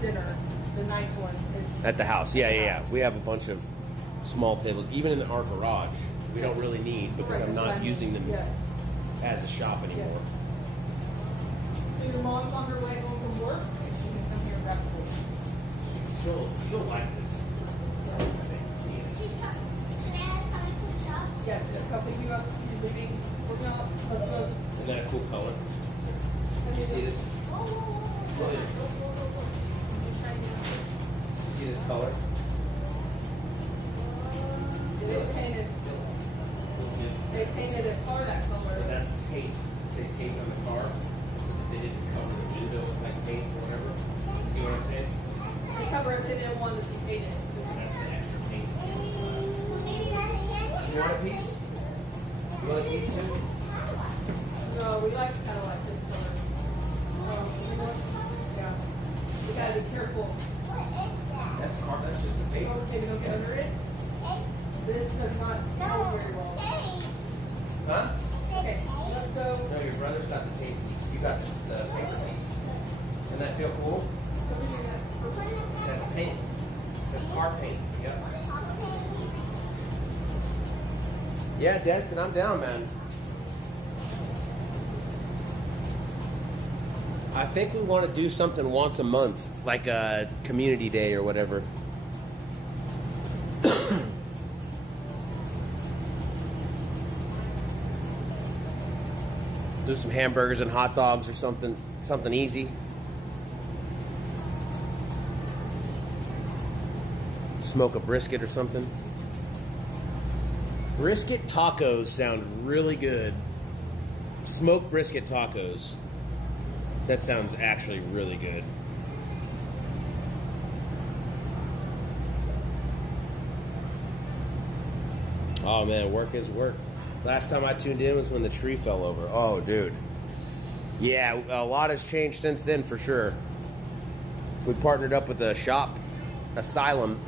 dinner. The nice one is At the house. Yeah, yeah, yeah. We have a bunch of small tables, even in our garage. We don't really need because Correct, I'm that's what I not mean. using them Yes. as a shop anymore. So your mom's on her way home from work, and she can come here and grab food. She'll like this. I think. Seeing it. She's coming. Shanaya's coming to the shop. Yes, come pick you up. She's leaving. We're gonna let's go. Isn't that a cool color? Let me See this? Whoa, whoa, whoa, whoa, whoa, whoa. You're trying to- See this color? They painted a car that color. So that's tape. They taped on the car. They didn't cover the window with like paint or whatever. You know what I'm saying? They cover it. They didn't want it to be painted. So that's the extra paint. So maybe that's a candy. You want a piece? You want a piece too? No, we like kind of like this color. Yeah. We gotta be careful. What is that? That's car. That's just the paint. Maybe don't get under it. This does not smell No, very well. tape. Huh? Okay, let's go. No, your brother's got the tape piece. You got the paper piece. Doesn't that feel cool? Come here, that. That's paint. That's car paint. Yep. Yeah, Destin, I'm down, man. I think we want to do something once a month, like a community day or whatever. Do some hamburgers and hot dogs or something easy. Smoke a brisket or something. Brisket tacos sound really good. Smoked brisket tacos. That sounds actually really good. Oh man, work is work. Last time I tuned in was when the tree fell over. Oh, dude. Yeah, a lot has changed since then for sure. We partnered up with a shop, Asylum,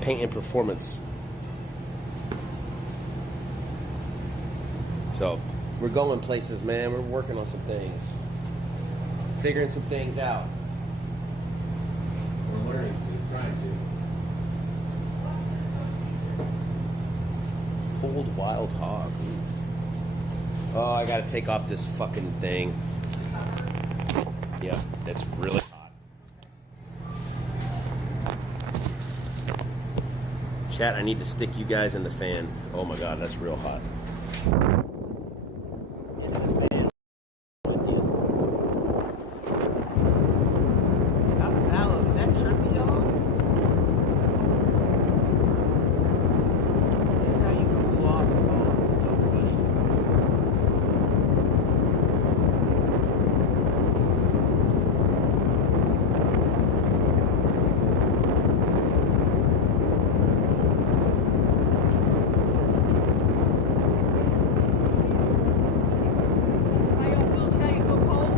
Paint and Performance. So, we're going places, man. We're working on some things. Figuring some things out. We're learning to, trying to. Old wild hog. Oh, I gotta take off this fucking thing. Yeah, that's really hot. Chat, I need to stick you guys in the fan. Oh my god, that's real hot. In the fan with you. How does that look? Is that trippy, dog? This is how you cool off the phone. It's over, buddy. How y'all feel, Chad? You feel cold?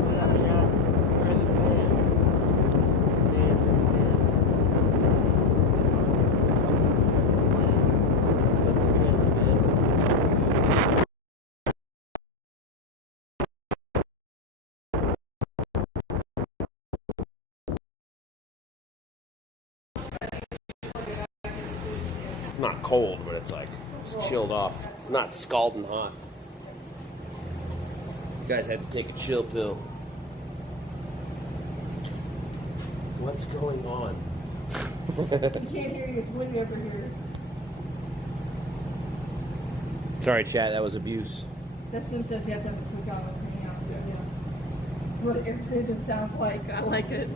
What's up, Chad? We're in the van. Van's in the van. That's the plan. Flip the camera, man. It's not cold, but it's like it's chilled off. It's not scalding hot. You guys had to take a chill pill. What's going on? You can't hear you. It's windy over here. Sorry, chat. That was abuse. Dustin says he has to have a cook out and hang out. Yeah. That's what air pigeon sounds like. I like it.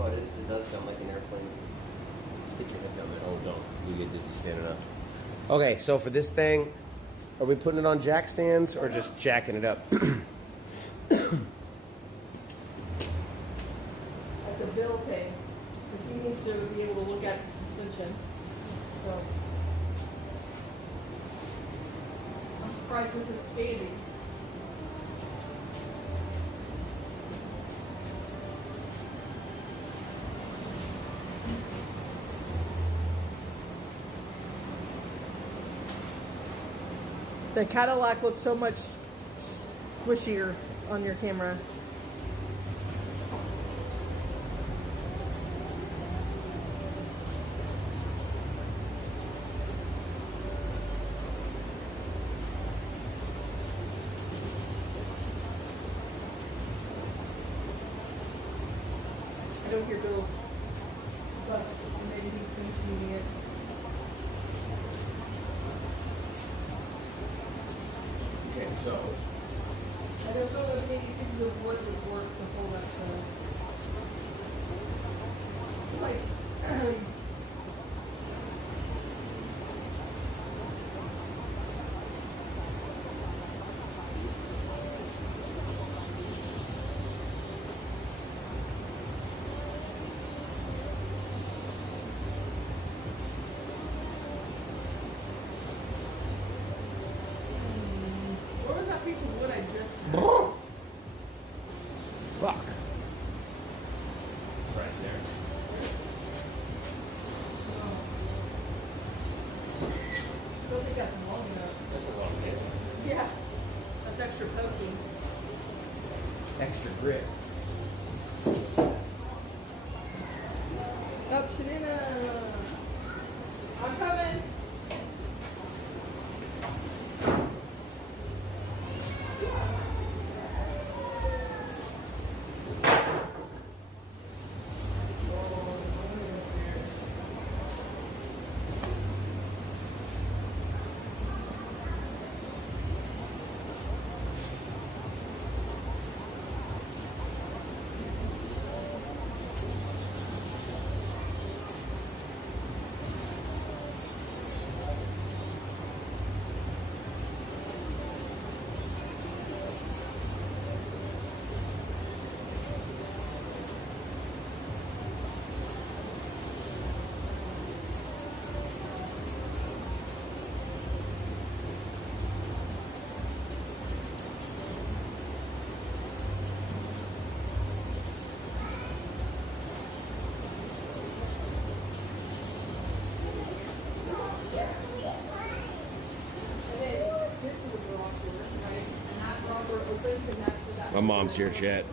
Oh, it is. It does sound like an airplane. Stick your head down there. Oh, don't. You get dizzy standing up. Okay, so for this thing, Are we putting it on jack stands or just jacking it up? That's a bill pay. Because he needs to be able to look at the suspension. So I'm surprised this is standing. The Cadillac looks so much squishier on your camera. I don't hear Bill's bus. Maybe he's finishing it. Okay, so I don't know if maybe pieces of wood would work to pull that stuff. It's like, where was that piece of wood I just had? fuck. Right there. Don't think that's long enough. That's a long hit. Yeah. That's extra poking. Extra grip. Oh, Shanina! I'm coming! My mom's here, chat.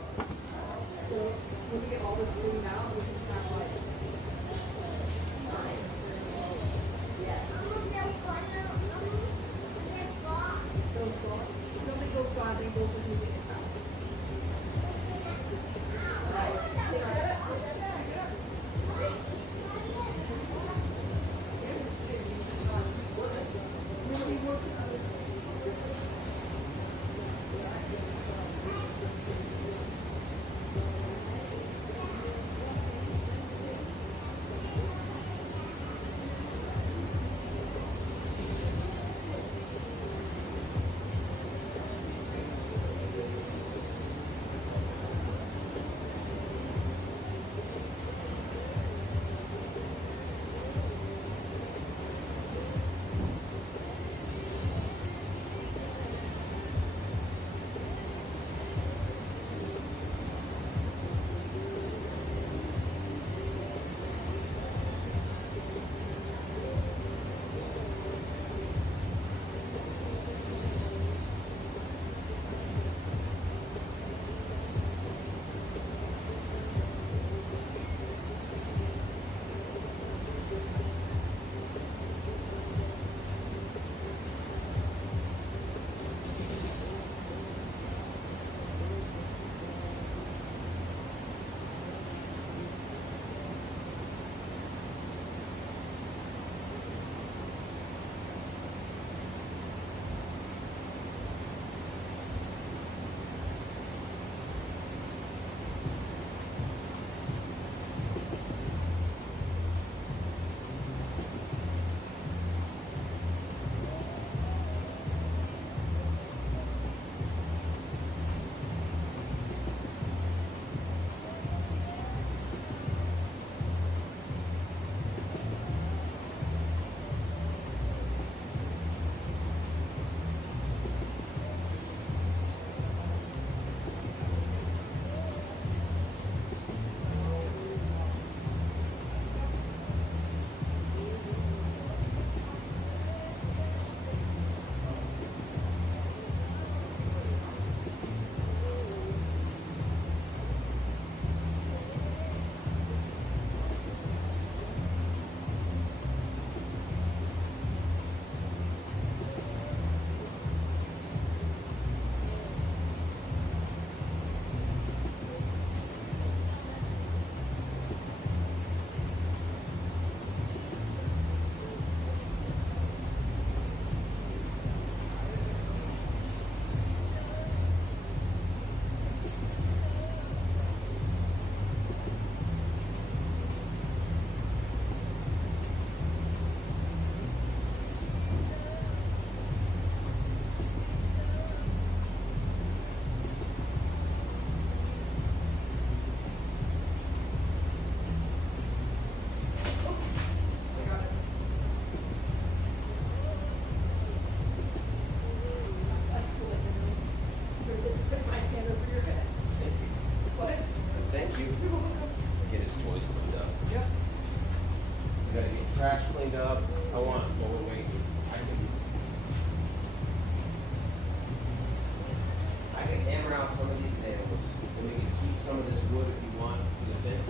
out some of these nails, and we can keep some of this wood if you want for the fence.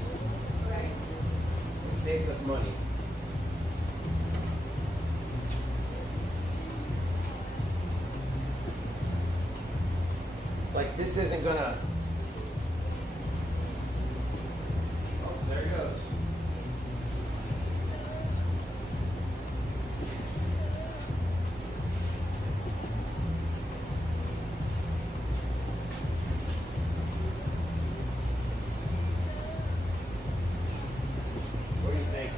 Okay. It saves us money. Like this isn't gonna. Oh, there it goes. What do you think?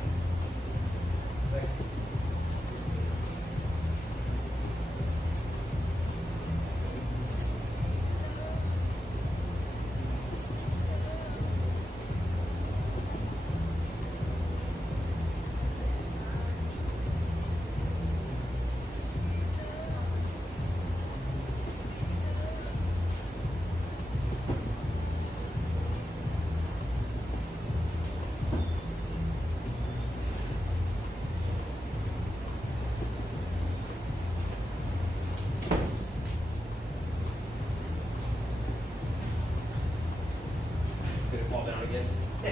Did it fall down again? Oh,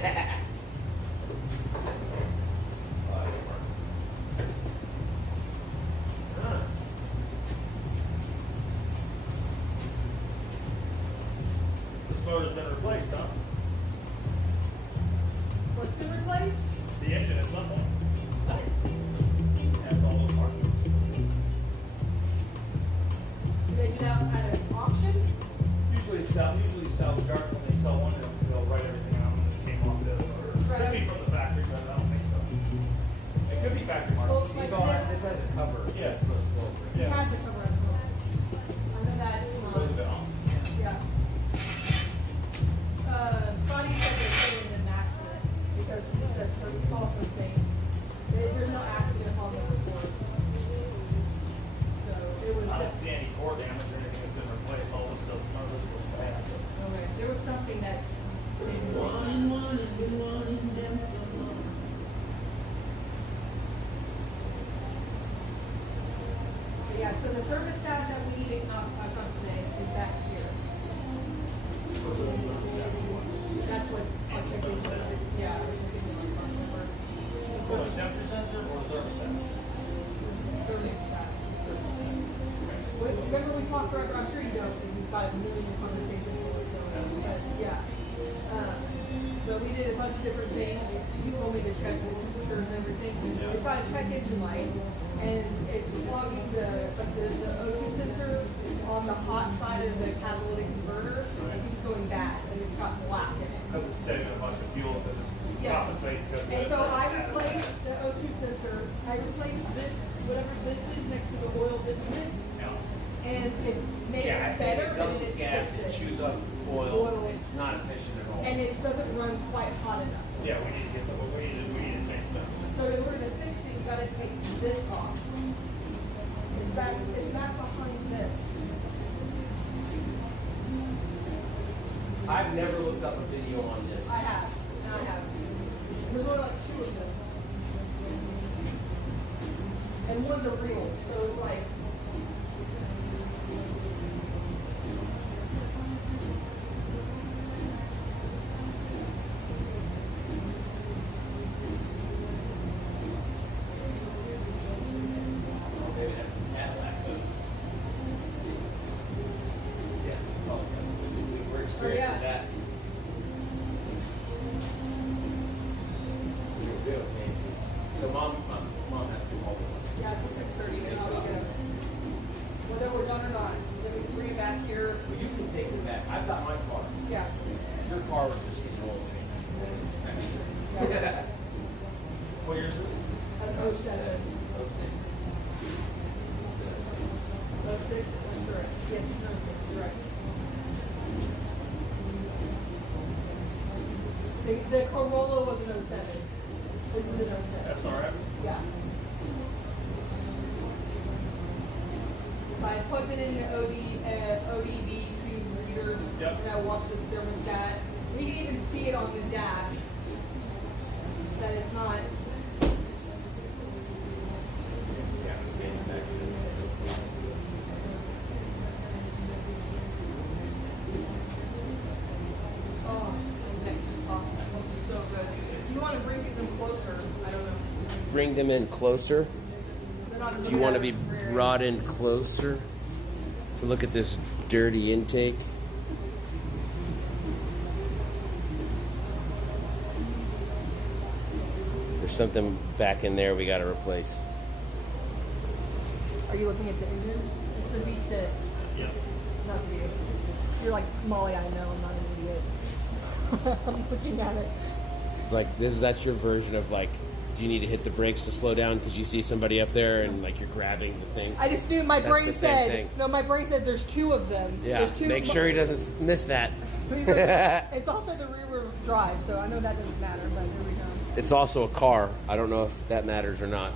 that's smart. Huh. This motor's been replaced, huh? What's been replaced? The engine at some point. That's all those parts. They did out at an auction? Usually salvage yard, when they sell one, they'll write everything out when it came off the motor. Right. Could be from the factory, but I don't think so. It could be factory Well, market. like These all have, this has a cover. Yeah. It's supposed to go over it. It had to cover it. I know that. Those have been off. Yeah. Scotty said they put it in an accident because he said he saw some things. There's no accident on the report. So it was. I don't see any core damage or anything that's been replaced. All this stuff, none of this was bad. Okay. There was something that. Yeah, so the thermostat that we need to knock on today is back here. That's what's on checking. Yeah, we're checking the What, a temperature sensor or a thermostat? thermostat. Remember we talked forever, I'm sure you don't, because you've got a million conversations with us, but yeah. But we did a bunch of different things. You told me to check the temperatures and everything. It's got a check engine light, and it's plugging the O2 sensor on the hot side of the catalytic converter, and it's going bad, and it's got black in it. Because it's taking a bunch of fuel because it's Yeah. compensating. Because And so I replaced the O2 sensor, I replaced this, whatever this is next to the oil bitumen, and it made Yeah, I it think better, it but does it with gas, it chews up oil. It's not efficient at all. and it doesn't run quite hot enough. Yeah, we need to get the, we need to change that. So in order to fix it, you gotta take this off. It's back behind this. I've never looked up a video on this. I have, and I have. There's only like 2 of them. And one's a reel, so it's like. Maybe that's the Cadillac goes. Yeah, that's all it does. We're experienced with that. Real good, fancy. So mom has to call me. Yeah, it's 6:30, and I'll get it. Whether we're done or not, then we can bring it back here. Well, you can take it back. I've got my car. Yeah. Your car was just getting oil change. Yeah. What year is this? An 07. 06. 06, that's correct. Yes, it's 06, you're right. The Corolla was an 07. This is an 07. That's all right. Yeah. So I plugged it in the ODB2 reader, Yep. and I watched the thermostat. We can even see it on the dash that it's not. Yeah, it's manufactured. bring them in closer? They're not Do you want to be rear. brought in closer to look at this dirty intake? There's something back in there we got to replace. Are you looking at the engine? It's the V6. Yeah. Not you. You're like, Molly, I know, I'm not an idiot. I'm looking at it. Like that's your version of like, do you need to hit the brakes to slow down because you see somebody up there and like you're grabbing the thing? I just knew my That's brain the same said, thing. no, my brain said there's two of them. Yeah, There's two. make sure he doesn't miss that. It's also the rear drive, so I know that doesn't matter, but here we go. It's also a car. I don't know if that matters or not.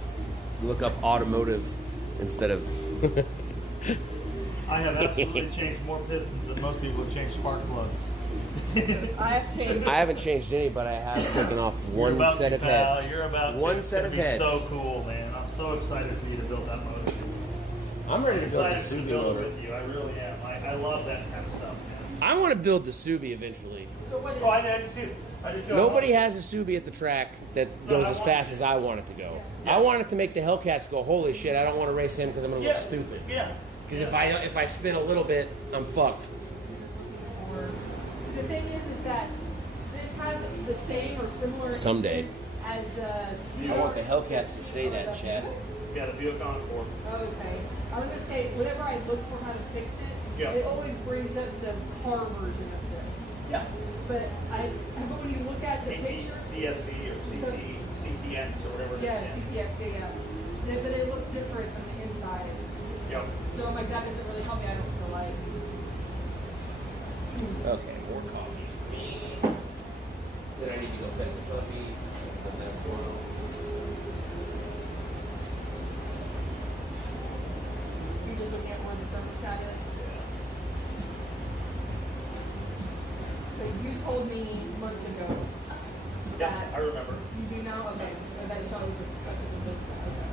Look up automotive instead of. I have absolutely changed more pistons than most people have changed spark plugs. I have changed. I haven't changed any, but I have taken off one You're about set to, of pal. heads. You're about to. One It's set gonna of be heads. so cool, man. I'm so excited for you to build that motor. I'm ready to build a Excited to Subi build it motor. with you. I really am. I love that kind of stuff, man. I want to build the Subi eventually. So what is Oh, I did too. I did too. Nobody has a Subi at the track that goes as fast as I want it to go. Yeah. I want it to make the Hellcats go, holy shit, I don't want to race him because I'm going to Yeah. look stupid. Yeah. Because if I spin a little bit, I'm fucked. the thing is that this has the same or similar Someday. engine as I want the Hellcats to say that, Chad. Got a Buick Encore. Okay. I was gonna say whenever I look for how to fix it, Yeah. it always brings up the car version of this. Yeah. But when you look at the picture, CSV or CTX or whatever it is. yeah, CTX, yeah. But they look different on the inside. Yep. So my gut doesn't really help me. I don't feel like. Okay, more coffee for me. Then I need to go pet the puppy. Put that one. You're just looking at where the thermostat is. But you told me months ago. Yeah, that I remember. You do now? Okay. And that it's always such a good thermostat. Okay.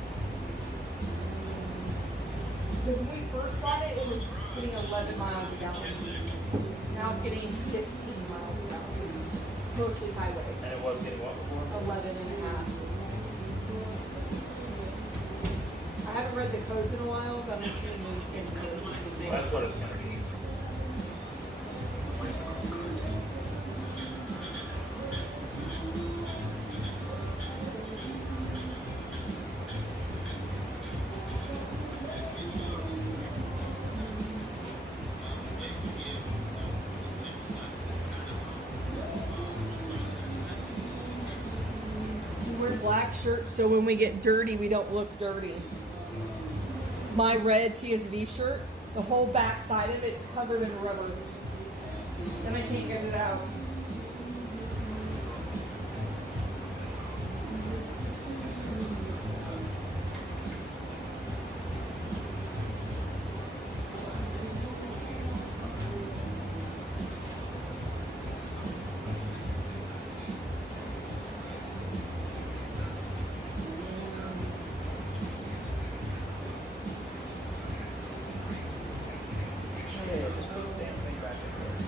Because when we first bought it, it was getting 11 miles a gallon. Now it's getting 15 miles a gallon. Mostly highway. And it was getting what before? 11 and a half. I haven't read the codes in a while, but I'm assuming it's going to be the same. That's what it's going to be. We wear black shirts so when we get dirty, we don't look dirty. My red TSV shirt, the whole back side of it's covered in rubber. And I can't get it out. Just put the damn thing back in place.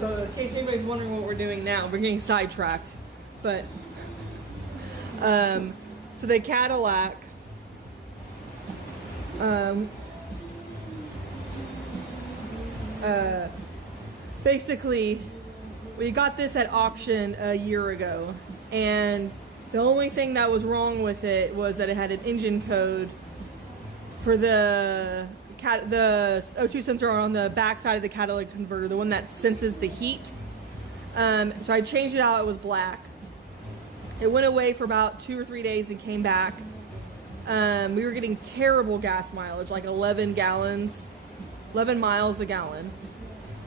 So in case anybody's wondering what we're doing now, we're getting sidetracked. But so the Cadillac basically we got this at auction a year ago, and the only thing that was wrong with it was that it had an engine code for the O2 sensor on the back side of the catalytic converter, the one that senses the heat. So I changed it out, it was black. It went away for about 2 or 3 days and came back. We were getting terrible gas mileage, like 11 miles a gallon.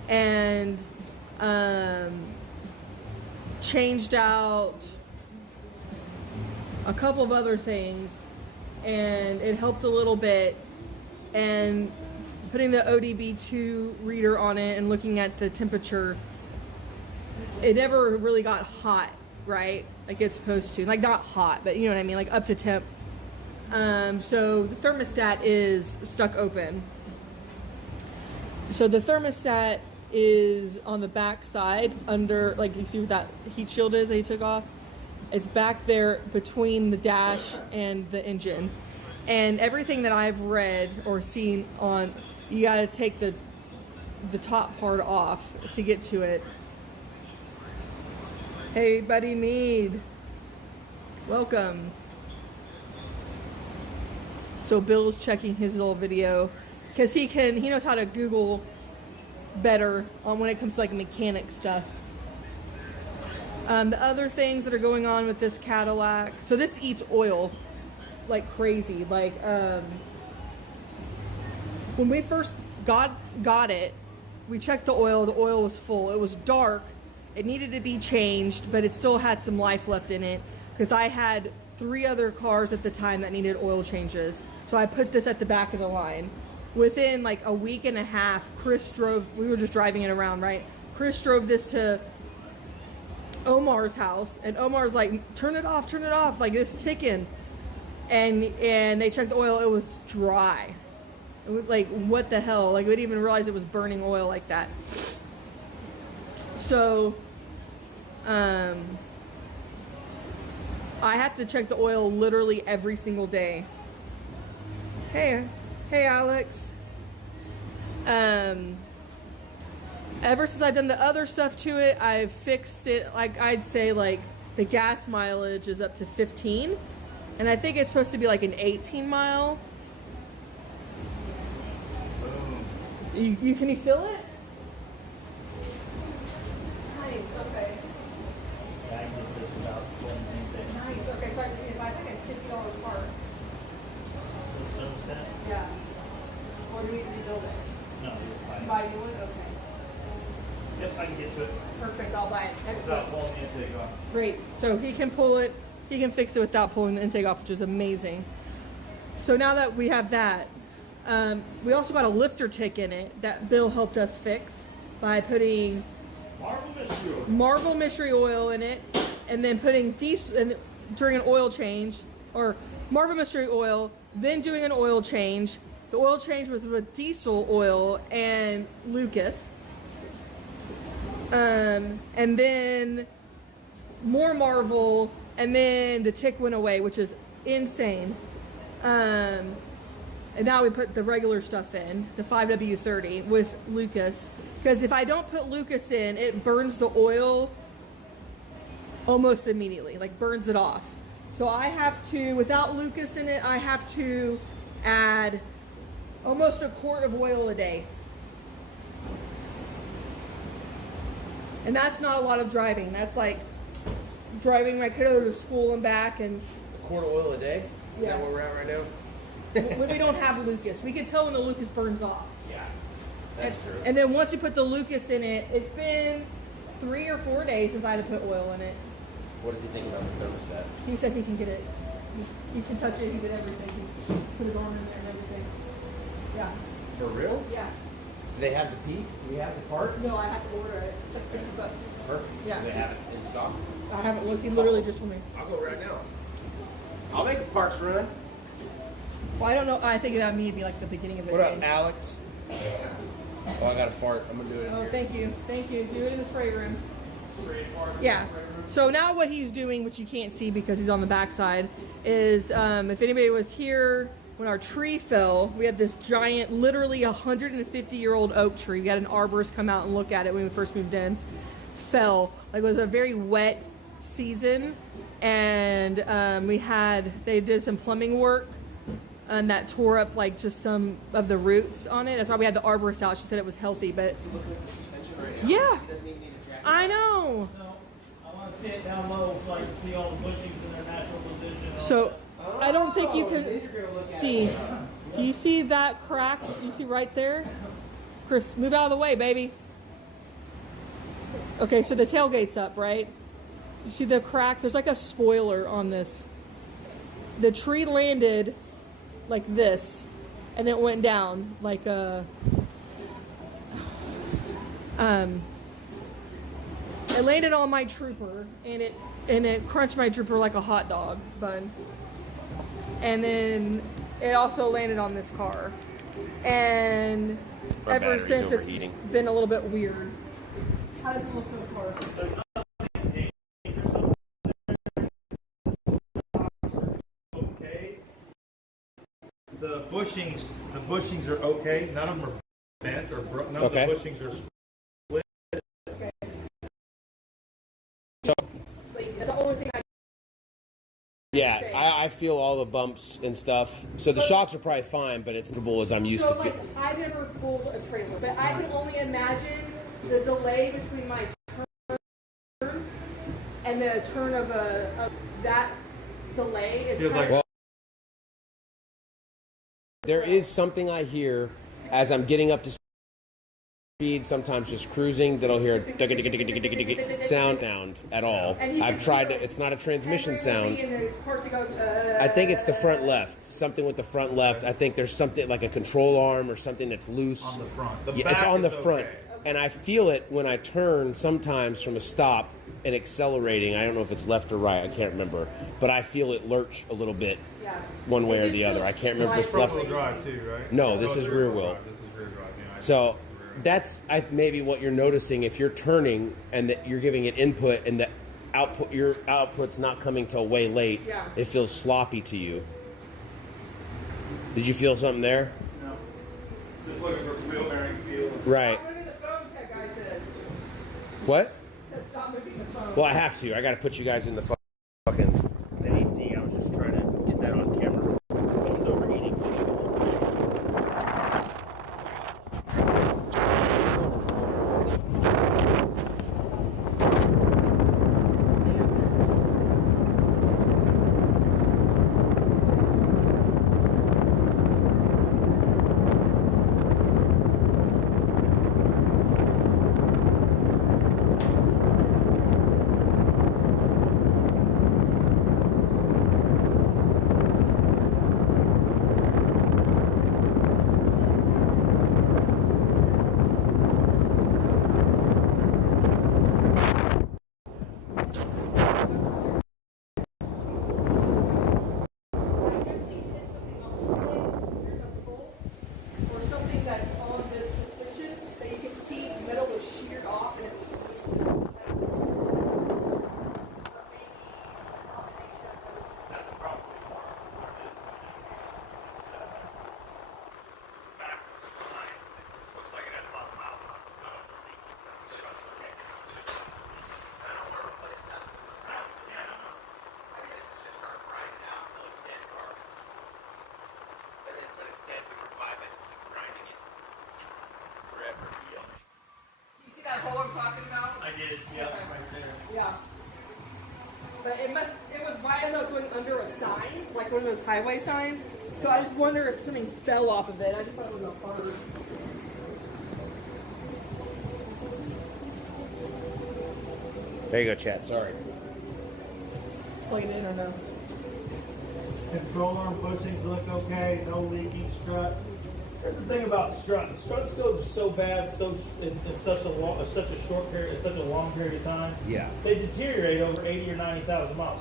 and changed out a couple of other things, and it helped a little bit. And putting the ODB2 reader on it and looking at the temperature, it never really got hot, right? Like it's supposed to. Like not hot, but you know what I mean, like up to temp. So the thermostat is stuck open. So the thermostat is on the back side under, like you see what that heat shield is that he took off? It's back there between the dash and the engine. And everything that I've read or seen on, you gotta take the top part off to get to it. Hey buddy Mead, welcome. So Bill's checking his little video because he knows how to Google better on when it comes to like mechanic stuff. The other things that are going on with this Cadillac, so this eats oil like crazy. Like when we first got it, we checked the oil was full. It was dark, it needed to be changed, but it still had some life left in it because I had 3 other cars at the time that needed oil changes. So I put this at the back of the line. Within like a week and a half, we were just driving it around, right? Chris drove this to Omar's house, and Omar's like, turn it off, like it's ticking. And they checked the oil, it was dry. It was like, what the hell? Like we didn't even realize it was burning oil like that. So, I have to check the oil literally every single day. Hey Alex. Ever since I've done the other stuff to it, I've fixed it. Like I'd say like the gas mileage is up to 15. And I think it's supposed to be like an 18 mile. Can you feel it? Nice, okay. Yeah, I can get this without pulling anything. Nice, okay. So I think it's $50 apart. Thermostat? Yeah. Or do we need to rebuild it? No, you're fine. Buy a new one? Okay. Yep, I can get to it Perfect, I'll buy it. without Excellent. pulling the intake off. Great. So he can pull it, he can fix it without pulling the intake off, which is amazing. So now that we have that, we also got a lifter tick in it that Bill helped us fix by putting Marvel Mystery Oil in it, and then putting diesel during an oil change, or Marvel Mystery Oil, then doing an oil change. The oil change was with diesel oil and Lucas. And then more Marvel, and then the tick went away, which is insane. And now we put the regular stuff in, the 5W30 with Lucas. Because if I don't put Lucas in, it burns the oil almost immediately, like burns it off. So I have to, without Lucas in it, I have to add almost a quart of oil a day. And that's not a lot of driving. That's like driving my kiddo to school and back. And A quart of oil a day? Is Yeah. that where we're at right now? when we don't have Lucas, we can tell when the Lucas burns off. Yeah, that's true. And then once you put the Lucas in it, it's been 3 or 4 days since I had to put oil in it. What does he think about the thermostat? He said he can get it. He can touch it, he can get everything. He put his arm in there and everything. Yeah. For real? Yeah. Do they have the piece? Do we have the part? No, I have to order it. It's like $50. Perfect. Yeah. So they have it in stock. I haven't looked. He literally just told me. I'll go right now. I'll make the parts run. Well, I don't know. I think that may be like the beginning of the What day. up, Alex? Oh, I got a fart. I'm gonna do it in Oh, here. thank you. Thank you. Do it in the spray room. Yeah. So now what he's doing, which you can't see because he's on the backside, is if anybody was here when our tree fell, we had this giant, literally 150-year-old oak tree. We had an arborist come out and look at it when we first moved in. Fell. Like it was a very wet season, and they did some plumbing work. And that tore up like just some of the roots on it. That's why we had the arborist out. She said it was healthy, but Look at the suspension right now. yeah, He doesn't even need a jacket. I know. No, I want to see it down low so I can see all the bushings in their natural position. So I don't think you then you're can gonna look at see. it. Do you see that crack? You see right there? Chris, move out of the way, baby. Okay, so the tailgate's up, right? You see the crack? There's like a spoiler on this. The tree landed like this, and it went down like a. It landed on my trooper, and it crunched my trooper like a hot dog bun. And then it also landed on this car, and Our ever battery's since it's overheating. been a little bit weird. How does it look so far? Okay. The bushings are okay. None of them are bent or broken. None Okay. of the bushings are split. Like, that's the only thing I. Yeah, I feel all the bumps and stuff. So the shocks are probably fine, but it's comfortable as I'm used So to. like, I've never pulled a trailer, but I can only imagine the delay between my turn and the turn of that delay is Feels kind like- of. There is something I hear as I'm getting up to speed, sometimes just cruising, that'll hear sound at all. And you I've can tried feel it. It's not a transmission sound. And then of course you go, I think it's the front left. Something with the front left. I think there's something like a control arm or something that's loose. On the front. The Yeah, it's back on the is front. okay. And I feel it when I turn sometimes from a stop and accelerating. I don't know if it's left or right. I can't remember. But I feel it lurch a little bit yeah. one way It or just the other. feels I can't remember if it's slightly- left. Front wheel drive too, right? No, this is rear wheel. This is rear drive. Yeah, So that's maybe what you're noticing if you're turning and that you're giving it input and the output, your output's not coming till way late. Yeah. It feels sloppy to you. Did you feel something there? No. Just looking for wheel bearing feel. Right. Stop moving the phone, that guy said. What? Said stop moving the phone. Well, I have to. I got to put you guys in the fucking the AC. I was just trying to get that on camera. My phone's overheating. So Or something that's on this suspension that you can see the metal was sheared off and it was You see that hole I'm talking about? I did. Yeah, right there. Yeah. But it was right as I was going under a sign, like one of those highway signs. So I just wonder if something fell off of it. I just thought it was a bird. there you go, chat. Sorry. Plug it in or no? Control arm bushings look okay. No leaking strut. Here's the thing about strut. The struts go so bad, in such a short period, in such a long period of time. Yeah. They deteriorate over 80 or 90,000 miles.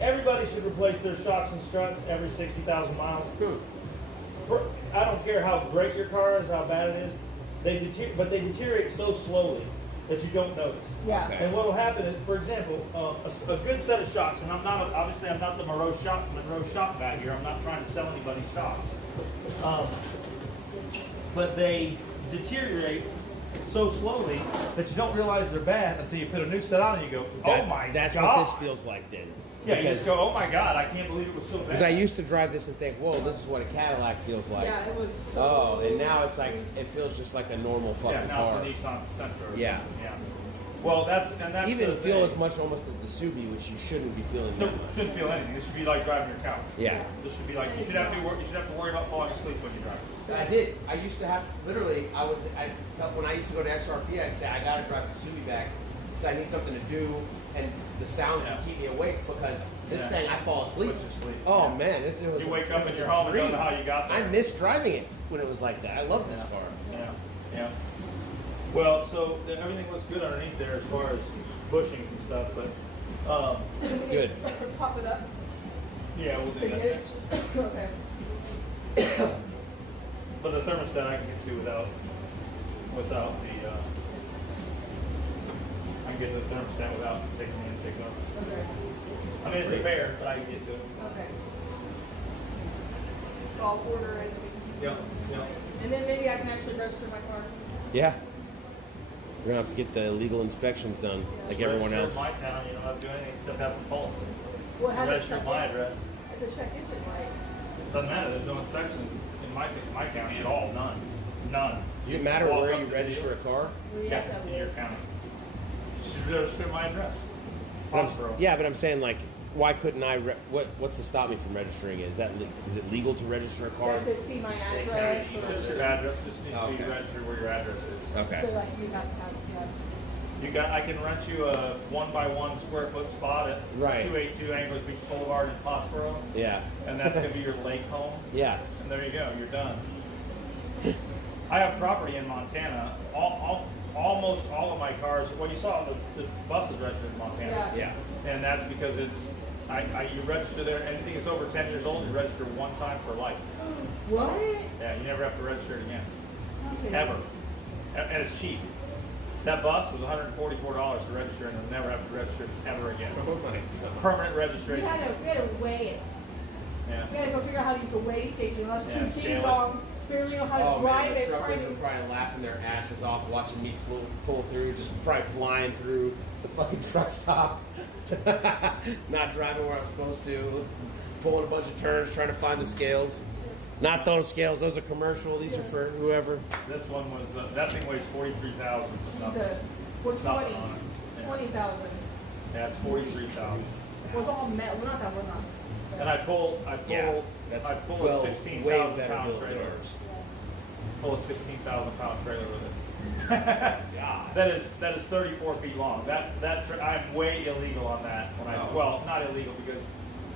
Everybody should replace their shocks and struts every 60,000 miles. I don't care how great your car is, how bad it is. But they deteriorate so slowly that you don't notice. Yeah. Okay. And what will happen is, for example, a good set of shocks, and I'm not the Monroe shop guy here. I'm not trying to sell anybody shocks. But they deteriorate so slowly that you don't realize they're bad until you put a new set on and you go, oh my God. That's what this feels like then. Yeah, you just go, oh my God, I can't believe it was so bad. Because I used to drive this and think, whoa, this is what a Cadillac feels like. Yeah, it was. Oh, and now it's like, it feels just like a normal fucking Yeah, now car. it's a Nissan Sentra. Or Yeah. something, yeah. Well, that's Even the feel thing. as much almost as the Subi, which you shouldn't be feeling. No, that much. shouldn't feel anything. This should be like driving your couch. Yeah. This should be like you should have to worry about falling asleep when you drive. I did. I used to have, literally, when I used to go to XRP, I'd say, I gotta drive the Subi back. So I need something to do, and the sounds Yeah. to keep me awake because this Yeah. thing I fall asleep. Put you to sleep. Oh Yeah. man, it was. You wake it up was in your a home and don't dream. know how you got there. I miss driving it when it was like that. I love this car. Yeah, yeah. Well, so everything looks good underneath there as far as bushings and stuff, but Good. Pop it up. yeah, we'll To do get that it. next. Okay. But the thermostat I can get to without the I can get to the thermostat without taking the intake off. Okay. I mean, it's a bear, but I can get to it. Okay. So I'll order it. Yeah, yeah. And then maybe I can actually register my car. Yeah. We're gonna have to get the legal inspections done, like everyone Register else. in my town, you don't have to do anything except have a pulse. Well, how to Register check my it? address. The check engine light. Doesn't matter. There's no inspection in my county at all. None. None. Does it matter walk where up you to the register a dealer. car? We Yeah, have to have in your it. county. You should register my address. But Foxborough. yeah, but I'm saying like, why couldn't I? What's to stop me from registering it? Is it legal to register a You car? have to see my address. Just Or, your address just needs to be Okay. registered where your address is. so Okay. like you have to have. I can rent you a 1x1 square foot spot at Right. 282 Anglers Beach Boulevard in Foxborough, Yeah. and that's gonna be your lake home. Yeah. And there you go, you're done. I have property in Montana. Almost all of my cars. Well, you saw the bus is registered in Montana. Yeah. Yeah. And that's because it's you register there. Anything that's over 10 years old, you register one time for life. What? Yeah, you never have to register it again, Okay. ever. And it's cheap. That bus was $144 to register, and you'll never have to register it ever again. Oh my A permanent We registration. had to weigh it. Yeah. We had to go figure out how to use a weigh station. Us Yeah, two scale teams it. on figuring out how to Oh drive man, the it. truckers Trying are to, probably laughing their asses off watching me pull through, just probably flying through the fucking truck stop, not driving where I'm supposed to, pulling a bunch of turns, trying to find the scales. Not those scales; those are commercial. These are for whoever. This one was that thing weighs 43,000. Jesus. We're Nothing 20. on it. Yeah. 20,000. Yeah, it's 43,000. Well, it's all metal. We're not that one. And I pull That's a well, 16,000 way better pound built than trailer. ours. Pull a 16,000 pound trailer with it. God. That is 34 feet long. I'm way illegal on that. Well, not illegal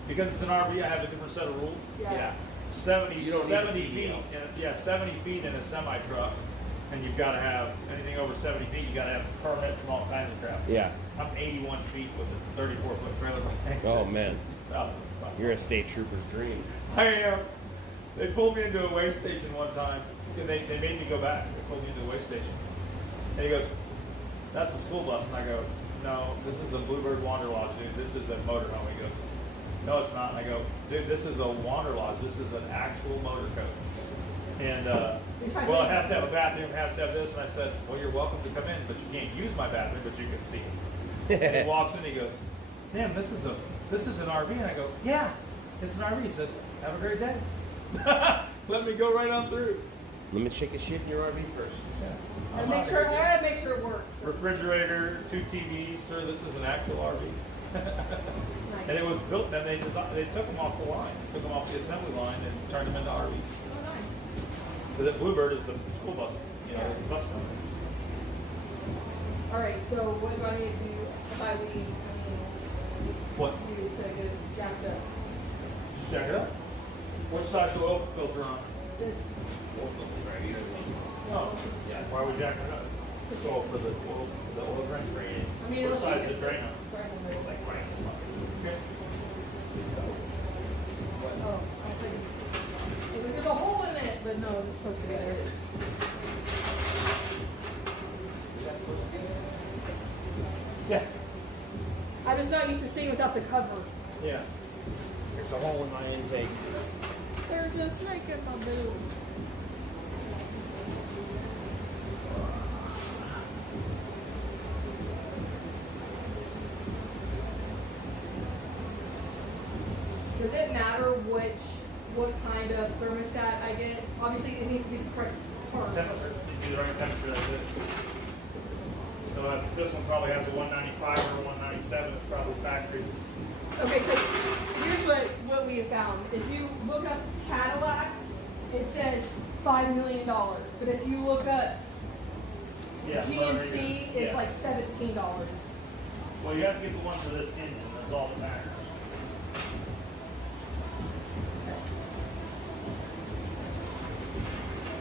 because it's an RV. I have a different set of rules. Yeah. 70 You don't need a 70 feet. CDL. 70 feet in a semi truck, and you've got to have anything over 70 feet. You got to have permits and all kinds of crap. Yeah. I'm 81 feet with a 34-foot trailer. Oh, man. Oh, You're a state trooper's dream. I am. They pulled me into a weigh station one time. And they made me go back. They pulled me into the weigh station. And he goes, "That's a school bus." And I go, "No, this is a Bluebird Wander Lodge, dude. This is a motorhome." He goes, "No, it's not." And I go, "Dude, this is a Wander Lodge. This is an actual motor coach." And well, it has to have a bathroom, it has to have this. And I said, "Well, you're welcome to come in, but you can't use my bathroom, but you can see it." And he walks in. He goes, "Damn, this is an RV." And I go, "Yeah, it's an RV." He said, "Have a great day." Let me go right on through. Let me check your shit in your RV first. I gotta make sure it works. Refrigerator, 2 TVs, sir. This is an actual RV. And it was built. Then they took them off the line. They took them off the assembly line and turned them into RVs. Oh, nice. Because Bluebird is the school bus, the bus company. All right. So what do I need to do if I leave? What? You to get it jacked up. Just jack it up. Which side's the oil filter on? This. Oh, yeah. Why are we jacking it up? So for the oil drain. I mean, Which it'll side's shake the it. drain on? It's like Okay. oh, I think there's a hole in it, but no, it's supposed to be there. Yeah. I'm just not used to seeing without the cover. Yeah. There's a hole in my intake. There's a snake in my boob. Does it matter what kind of thermostat I get? Obviously, it needs to be the correct part. Temperature. You do the right temperature, that's it. So this one probably has a 195 or a 197. It's probably factory. Okay, because here's what we have found. If you look up Cadillac, it says $5 million. But if you look up Yeah. GNC, it's yeah. like $17. Well, you have to get the one for this engine. That's all that matters.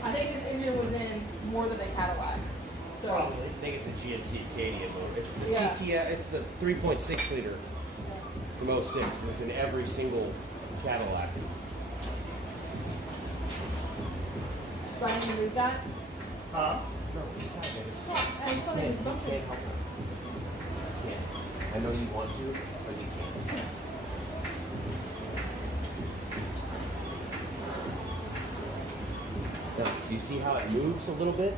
I think this engine was in more than a Cadillac. So Probably. I think it's a GMC Acadia motor. It's the Yeah. CTS. It's the 3.6 liter from 06, and it's in every single Cadillac. do I need to move that? Huh? No, it's not good. Yeah, and something is bumping. Can't help it. Can't. I know you want to, but you can't. Now, do you see how it moves a little bit?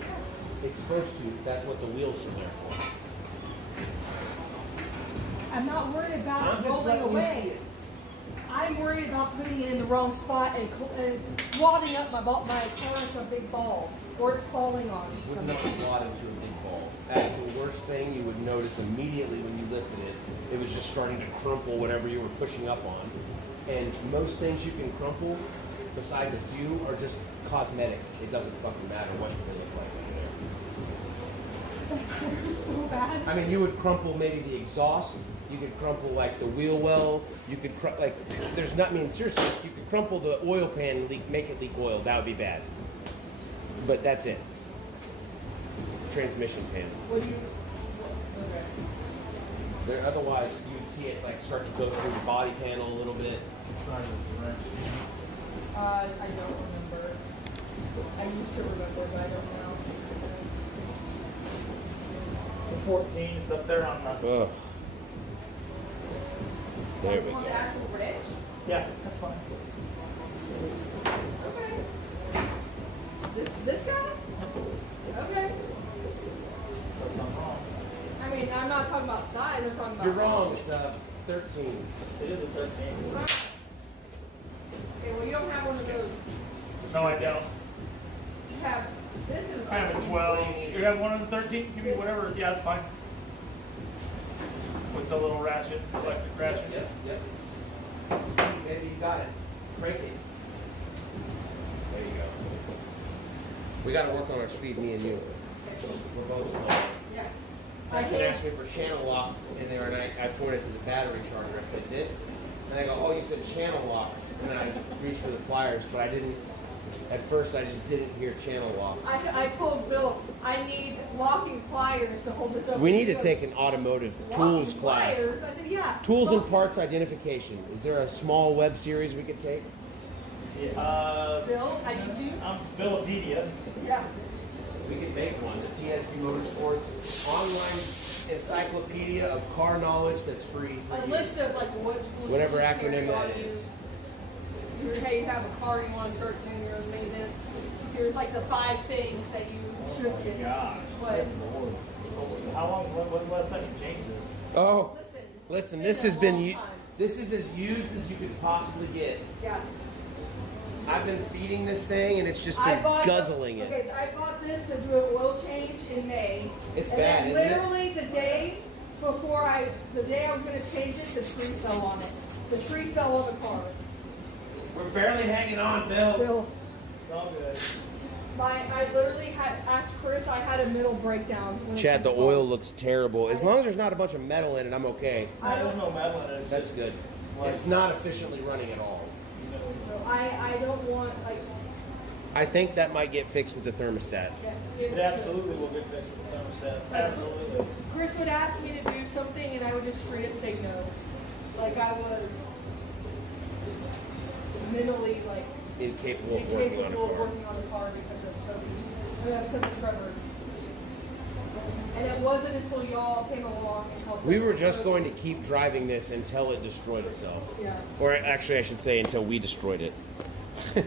It's supposed to. That's what the wheels are there for. I'm not worried about I'm it just rolling letting you see away. it. I'm worried about putting it in the wrong spot and wadding up my car into a big ball or it falling on Would something. not wad into a big ball. That's the worst thing you would notice immediately when you lifted it. It was just starting to crumple whatever you were pushing up on. And most things you can crumple, besides a few, are just cosmetic. It doesn't fucking matter what they look like. So bad. I mean, you would crumple maybe the exhaust. You could crumple like the wheel well. You could there's not. I mean, seriously, you could crumple the oil pan, and make it leak oil. That would be bad. But that's it. Transmission pan. What do you? Okay. There, otherwise, you would see it like start to go through the body panel a little bit. Size of the wrench. I don't remember. I used to remember, but I don't now. The 14, it's up there on the. Ugh. There we On go. the actual bridge? Yeah, that's fine. Okay. This guy? Okay. That's not wrong. I mean, I'm not talking about size. I'm talking about. You're wrong. It's 13. It is a 13. Okay, well, you don't have one of those. No, I don't. You have this is. I have a 12. You have one of the 13? Give me whatever. Yeah, it's fine. With the little ratchet, electric ratchet. Yep. Maybe you got it. Crank it. There you go. We got to work on our speed, me and you. We're both slow. Yeah. Preston asked me for channel locks in there, and I pointed to the battery charger. I said this, and they go, "Oh, you said channel locks," and I reached for the pliers, but I didn't. At first, I just didn't hear channel locks. I told Bill I need locking pliers to hold this up. We need to take an automotive tools Locking class. pliers? I said, yeah. Tools and Lock- parts identification. Is there a small web series we could take? Bill, I need you. I'm Billipedia. Yeah. We could make one. The TSP Motorsports online encyclopedia of car knowledge that's free for A you. list of like what tools Whatever you should acronym carry on that you. is. Hey, you have a car, you want to start doing your own maintenance. Here's like the 5 things that you should get. Gosh. But How long? When's the last time you changed it? Oh, listen, listen. This it's has a been long time. this is as used as you could possibly get. Yeah. I've been feeding this thing, and it's just I been bought guzzling it. Okay, I bought this to do an oil change in May. It's and bad, then isn't it? literally the day the day I was going to change it, the tree fell on it. The tree fell on the car. We're barely hanging on, Bill. Bill, It's all good. I literally had asked Chris. I had a middle breakdown. when it Chad, the came to oil cars. looks terrible. As long as there's not a bunch of metal in it, I'm okay. There's no metal in it. It's That's just- good. It's not efficiently running at all. So I don't want like. I think that might get fixed with the thermostat. It absolutely will get fixed with the thermostat. Absolutely. Chris would ask me to do something, and I would just straight up say no. Like I was mentally like Incapable of working on a incapable of car. working on a car because of Toby, because of Trevor. And it wasn't until y'all came along and helped. We us were with just Toby. going to keep driving this until it destroyed itself. Yeah. Or actually, I should say until we destroyed it. Do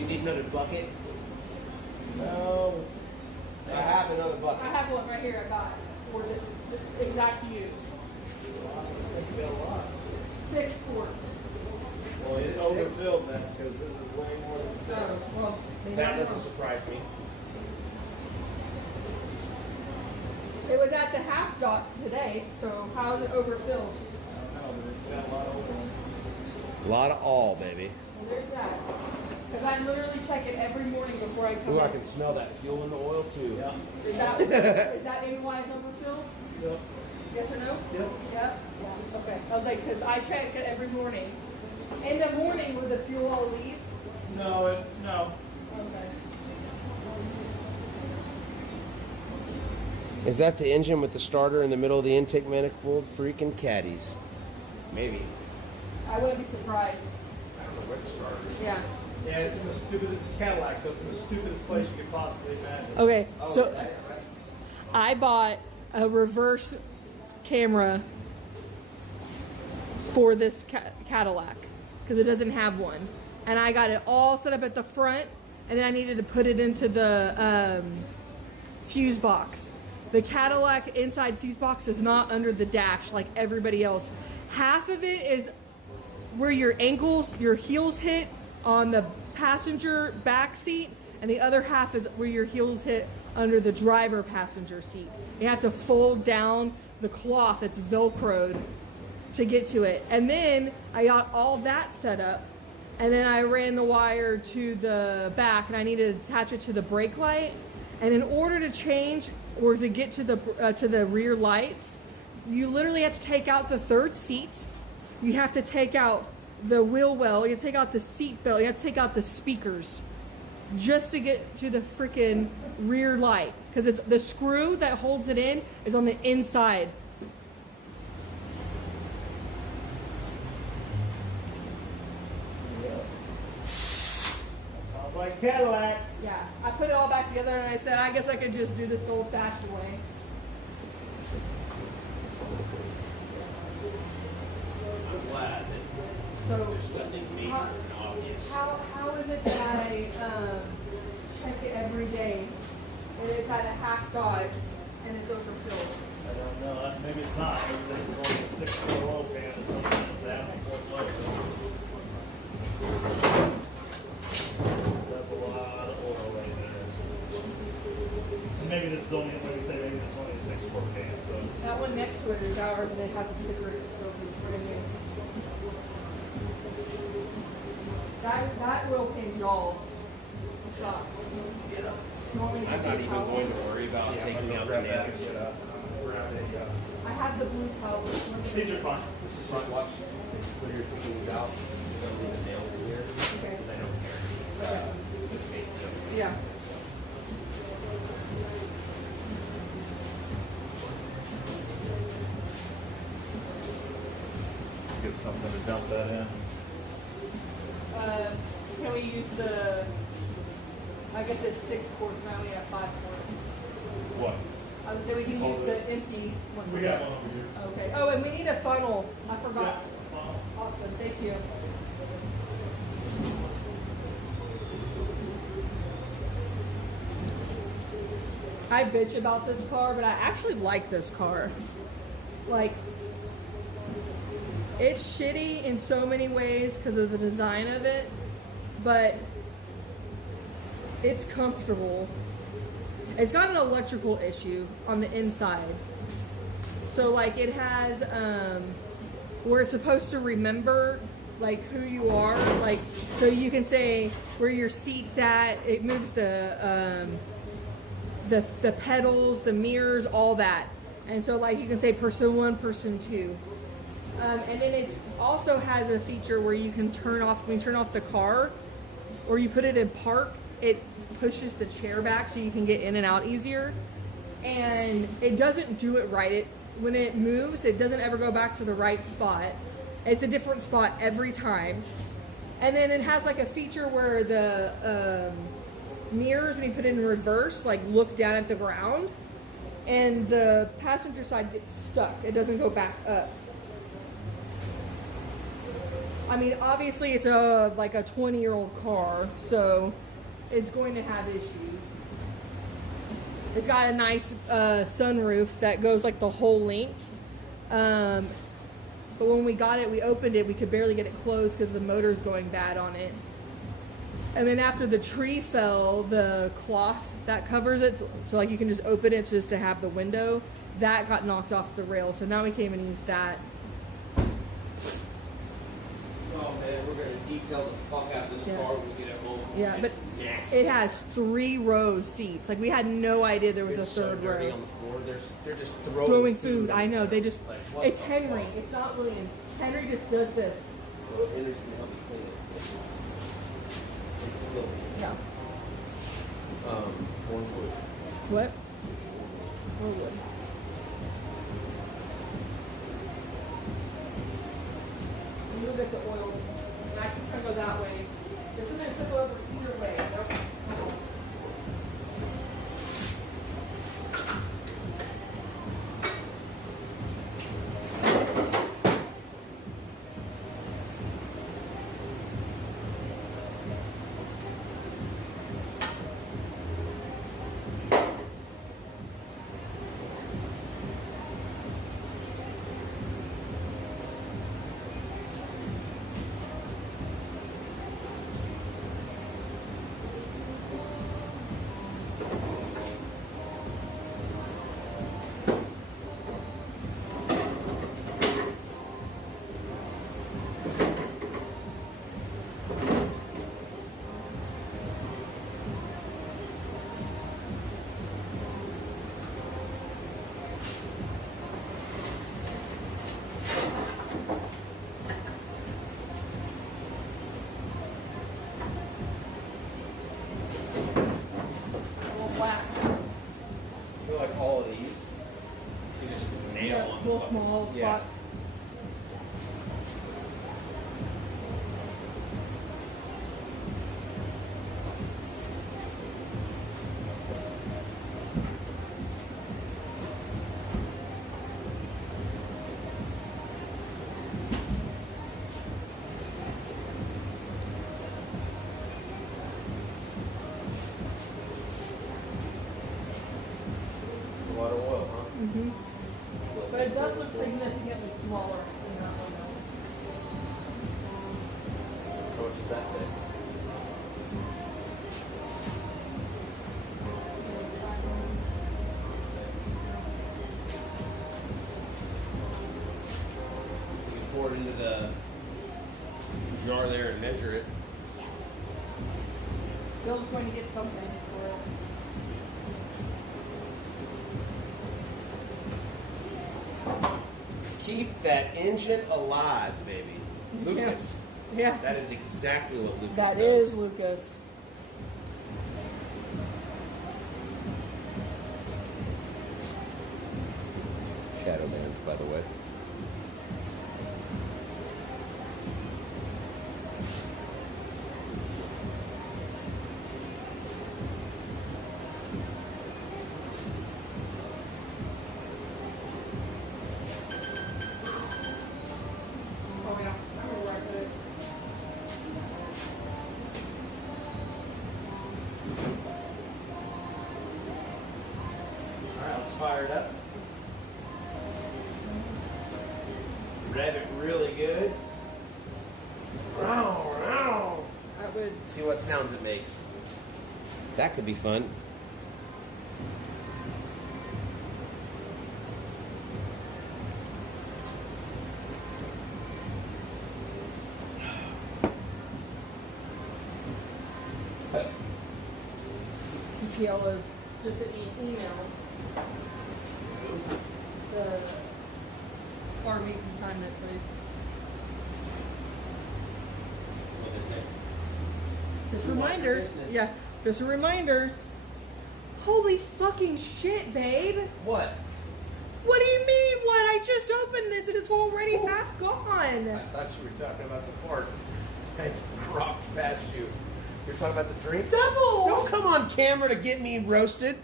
you need another bucket? No. I have another bucket. I have one right here. I got for this exact use. Think about a lot. 6 quarts. Well, Is it's it overfilled then, because this is way more than So, 6. well, maybe That I doesn't know. surprise me. It was at the half dot today. So how is it overfilled? I don't know, but it's got a lot of oil. A lot of all, baby. Well, there's that. Because I literally check it every morning before I come Ooh, I in. can smell that fuel in the oil too. Yeah. Is that maybe why it's overfilled? Yep. Yes or no? Yep. Yeah? Yeah. Okay. I was like, because I check it every morning. In the morning, would the fuel all leave? No, no. Okay. Is that the engine with the starter in the middle of the intake manifold? Freaking caddies. Maybe. I wouldn't be surprised. I don't know where the starter is. Yeah. Yeah, it's in the stupidest Cadillac, so it's in the stupidest place you could possibly imagine. Okay, so I bought a reverse camera for this Cadillac because it doesn't have one. And I got it all set up at the front, and then I needed to put it into the fuse box. The Cadillac inside fuse box is not under the dash like everybody else. Half of it is where your ankles, your heels hit on the passenger back seat, and the other half is where your heels hit under the driver passenger seat. You have to fold down the cloth that's Velcroed to get to it. And then I got all that set up, and then I ran the wire to the back, and I needed to attach it to the brake light. And in order to change or to get to the rear lights, you literally have to take out the third seat. You have to take out the wheel well. You have to take out the seat belt. You have to take out the speakers just to get to the freaking rear light, because it's the screw that holds it in is on the inside. Sounds like Cadillac. Yeah, I put it all back together, and I said, I guess I could just do this the old-fashioned way. I'm glad that So there's nothing major and obvious. how is it that I check it every day, and it's at a half dodge, and it's overfilled? I don't know. Maybe it's not. Maybe this is only a 6-foot oil pan or something like that. That's a lot of oil right there. And maybe this is only, like we say, maybe it's only a 6-foot pan. So That one next to it is ours, and it has a sticker that says it's brand new. That oil pan's y'all's. Shop. I'm not even going to worry about taking out the nails. I have the blue towel. these are fine. This is Just fine. watch when you're taking these out. Don't leave the nails in here Okay. because I don't care. It's gonna taste them. Yeah. Get something to dump that in. Can we use the? I guess it's 6 quarts now. We have 5 quarts. What? I would say we can use the empty one. We got one over here. Okay. Oh, and we need a funnel. I forgot. Yeah. Awesome. Thank you. I bitch about this car, but I actually like this car. Like, it's shitty in so many ways because of the design of it, but it's comfortable. It's got an electrical issue on the inside. So like it has where it's supposed to remember like who you are, like so you can say where your seat's at. It moves the pedals, the mirrors, all that. And so like you can say person 1, person 2. And then it also has a feature where you can turn off, when you turn off the car or you put it in park, it pushes the chair back so you can get in and out easier. And it doesn't do it right. When it moves, it doesn't ever go back to the right spot. It's a different spot every time. And then it has like a feature where the mirrors, when you put it in reverse, like look down at the ground, and the passenger side gets stuck. It doesn't go back up. I mean, obviously it's like a 20-year-old car, so it's going to have issues. It's got a nice sunroof that goes like the whole length. But when we got it, we opened it, we could barely get it closed because the motor's going bad on it. And then after the tree fell, the cloth that covers it, so like you can just open it just to have the window, that got knocked off the rail. So now we can't even use that. Oh man, we're gonna detail detail the fuck out of this Yeah. car when we get it home. Yeah, It's but nasty. it has 3 rows seats. Like, we had no idea there was It's a so third dirty row. on the floor. They're just throwing, Throwing food. I know. They just. Like, what It's the Henry. fuck? It's not William. Henry just does this. Well, Henry's gonna help me clean it. It's filthy. Yeah. Corn food. What? Or wood. Move it to oil. And I can try to go that way. There's something to go over either way. Nope. Whack. I feel like all of these, you just nail Yeah, on little the small spots. Yeah. It's a lot of oil, huh? Mm-hmm. But it does look significantly smaller than that one. How much does that say? You can pour it into the jar there and measure it. Bill's going to get something for it. Keep that engine alive, baby. Lucas. Yeah. That is exactly what Lucas That does. is Lucas. Shadow Man, by the way. Oh, yeah. I remember where I put it. Alright, let's fire it up. Rev it really good. That would. See what sounds it makes. That could be fun. PTL is just an email. The RV consignment place. What is it? Just a Who wants your reminder. business? Yeah, just a reminder. Holy fucking shit, babe. What? What do you mean, what? I just opened this and it's already half I gone. thought you were talking about the fart. I dropped past you. You're talking about the drink? Double! Don't come on camera to get me roasted.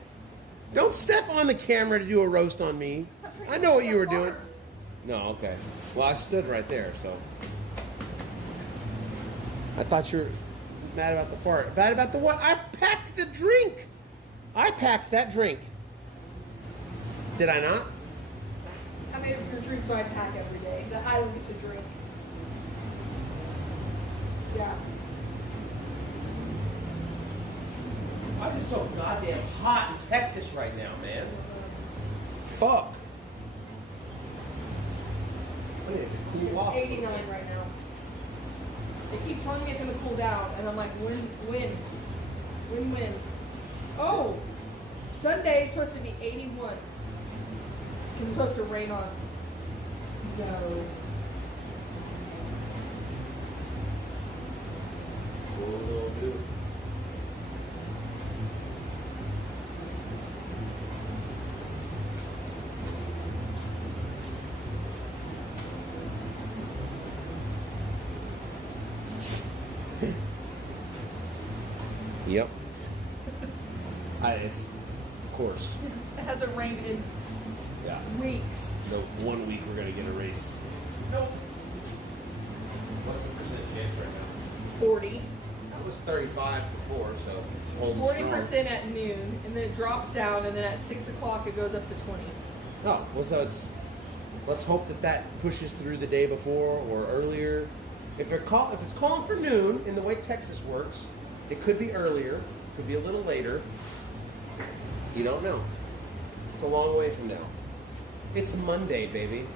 Don't step on the camera to do a roast on me. I know what you were doing. No, okay. Well, I stood right there, so. I thought you were mad about the fart. Bad about the what? I packed the drink. I packed that drink. Did I not? I made your drink so I pack every day. That I don't get to drink. Yeah. Why is it so goddamn hot in Texas right now, man? Fuck. I need it to cool It's off. 89 right now. They keep telling me it's gonna cool down, and I'm like, when? Oh, Sunday is supposed to be 81. Because it's supposed to rain on. No. What will it do? Yep. It's, of course. It hasn't rained in Yeah. weeks. The 1 week we're gonna get a race. Nope. What's the percent chance right now? 40. That was 35 before, so it's holding 40% at noon, and then it drops down, and then at 6 o'clock it goes up to 20. Oh, well, so it's. Let's hope that pushes through the day before or earlier. If it's calling for noon in the way Texas works, it could be earlier, could be a little later. You don't know. It's a long way from now. It's Monday, baby.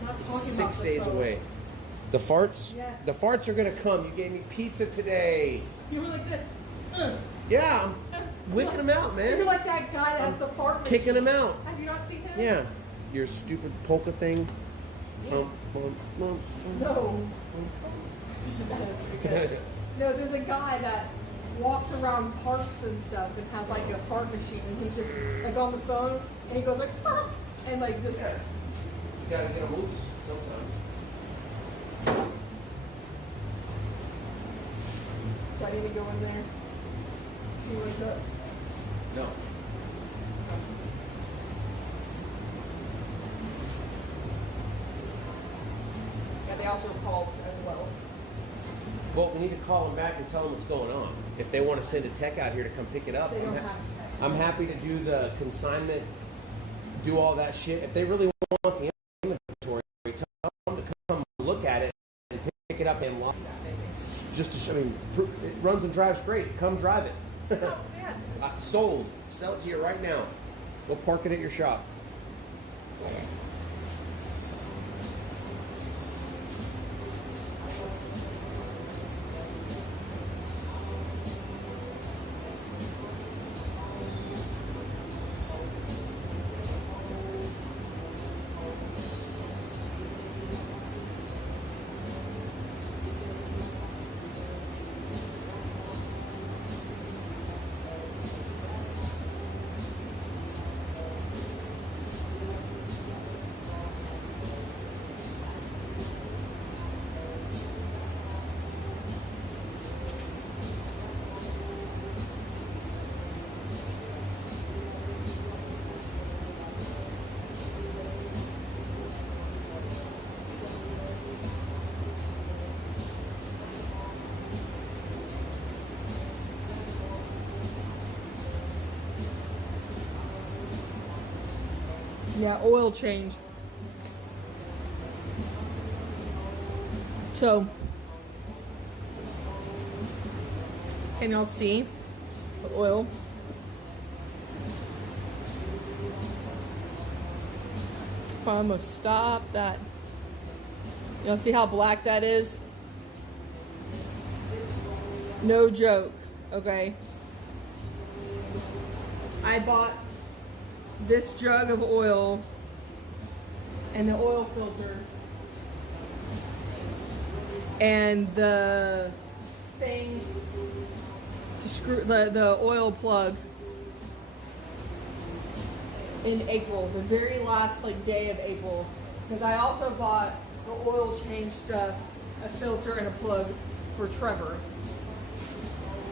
I'm not talking 6 about the days phone. away. The farts? Yes. The farts are gonna come. You gave me pizza today. You were like this. Yeah, I'm whipping them out, man. You're like that guy that has the fart machine. Kicking them out. Have you not seen him? Yeah. Your stupid polka thing. Yeah. Bum, bum, bum. No. No, there's a guy that walks around parks and stuff and has like a fart machine, and he's just like on the phone, and he goes like, "Fart," and like just. You gotta get them loose sometimes. Do I need to go in there? See what's up? No. Yeah, they also called as well. Well, we need to call them back and tell them what's going on. If they want to send a tech out here to come pick it up, They don't have tech. I'm happy to do the consignment, do all that shit. If they really want the inventory, tell them to come look at it and pick it up and lock. Just to show, it runs and drives great. Come drive it. Oh, man. Sold. Sell it to you right now. Go park it at your shop. Yeah, oil change. So, can y'all see the oil? If I almost stop that. Y'all see how black that is? No joke, okay? I bought this jug of oil and the oil filter and the thing to screw the oil plug in April, the very last day of April, because I also bought the oil change stuff, a filter and a plug for Trevor,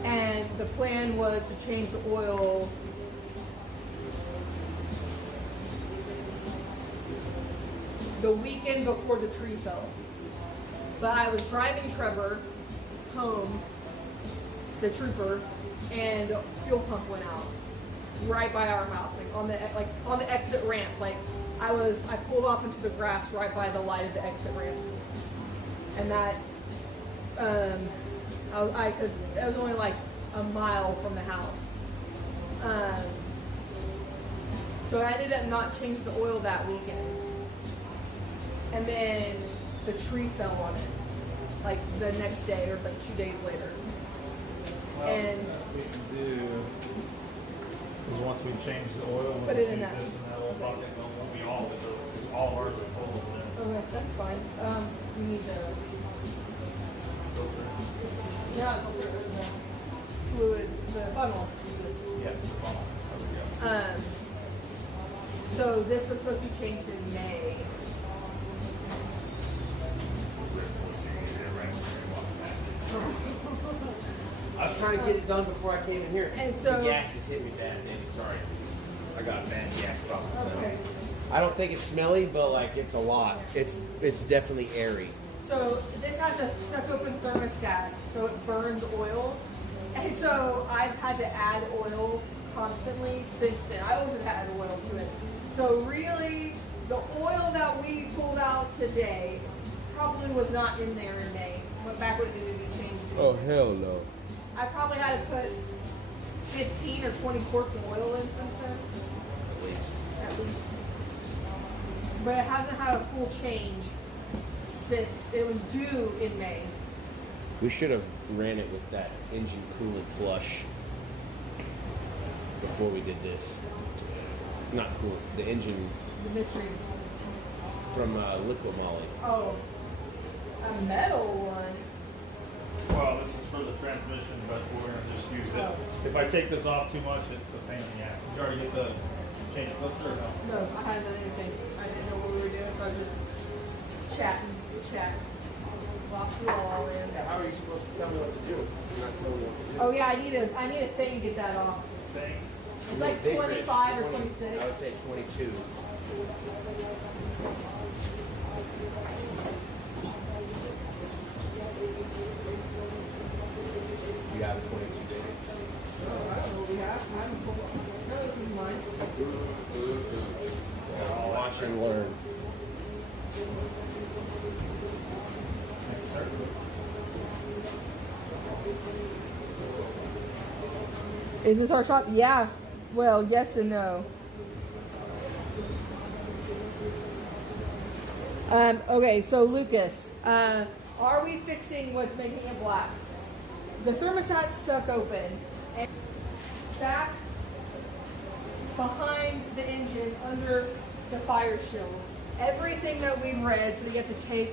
and the plan was to change the oil the weekend before the tree fell. But I was driving Trevor home, the trooper, and the fuel pump went out right by our house, on the exit ramp. I pulled off into the grass right by the light of the exit ramp, and that it was only like a mile from the house. So I ended up not changing the oil that weekend. And then the tree fell on it, the next day or like 2 days later. And What we can do is once we change the oil, Put it in that. this in that little bucket, it won't be all of it, because all ours are full of it. okay, that's fine. We need the Filter. the fluid, the funnel. Yes, the funnel. There we go. So this was supposed to be changed in May. I was trying to get it done before I came in here. And so- the gas is hitting me bad, Andy. Sorry. I got a bad gas problem. Okay. I don't think it's smelly, but like it's a lot. It's definitely airy. So this has a stuck open thermostat, so it burns oil. And so I've had to add oil constantly since then. I always have had oil to it. So really, the oil that we pulled out today probably was not in there in May. Went back when it needed to be changed. Oh hell no. I probably had to put 15 or 20 quarts of oil in since then, At least. at least. But it hasn't had a full change since it was due in May. We should have ran it with that engine coolant flush before we did this. Not coolant, the engine The mystery. from Liquid Molly. Oh, a metal one. Well, this is for the transmission, but we're gonna just use it. If I take this off too much, it's a pain in the ass. Did you already get the change filter or no? No, I hadn't done anything. I didn't know what we were doing, so I was just chatting. Lost it all in. How are you supposed to tell me what to do? You're not telling me what to do. Oh yeah, I need a thing to get that off. Thing. It's like Big Rich, 25 or 20 26. I would say 22. You have a 22 baby. I don't know what we have. I haven't pulled it. No, this is mine. I'll watch and learn. Is this our shop? Yeah. Well, yes and no. Okay, so Lucas, are we fixing what's making it black? The thermostat's stuck open, and back behind the engine under the fire shield. Everything that we've read, so you have to take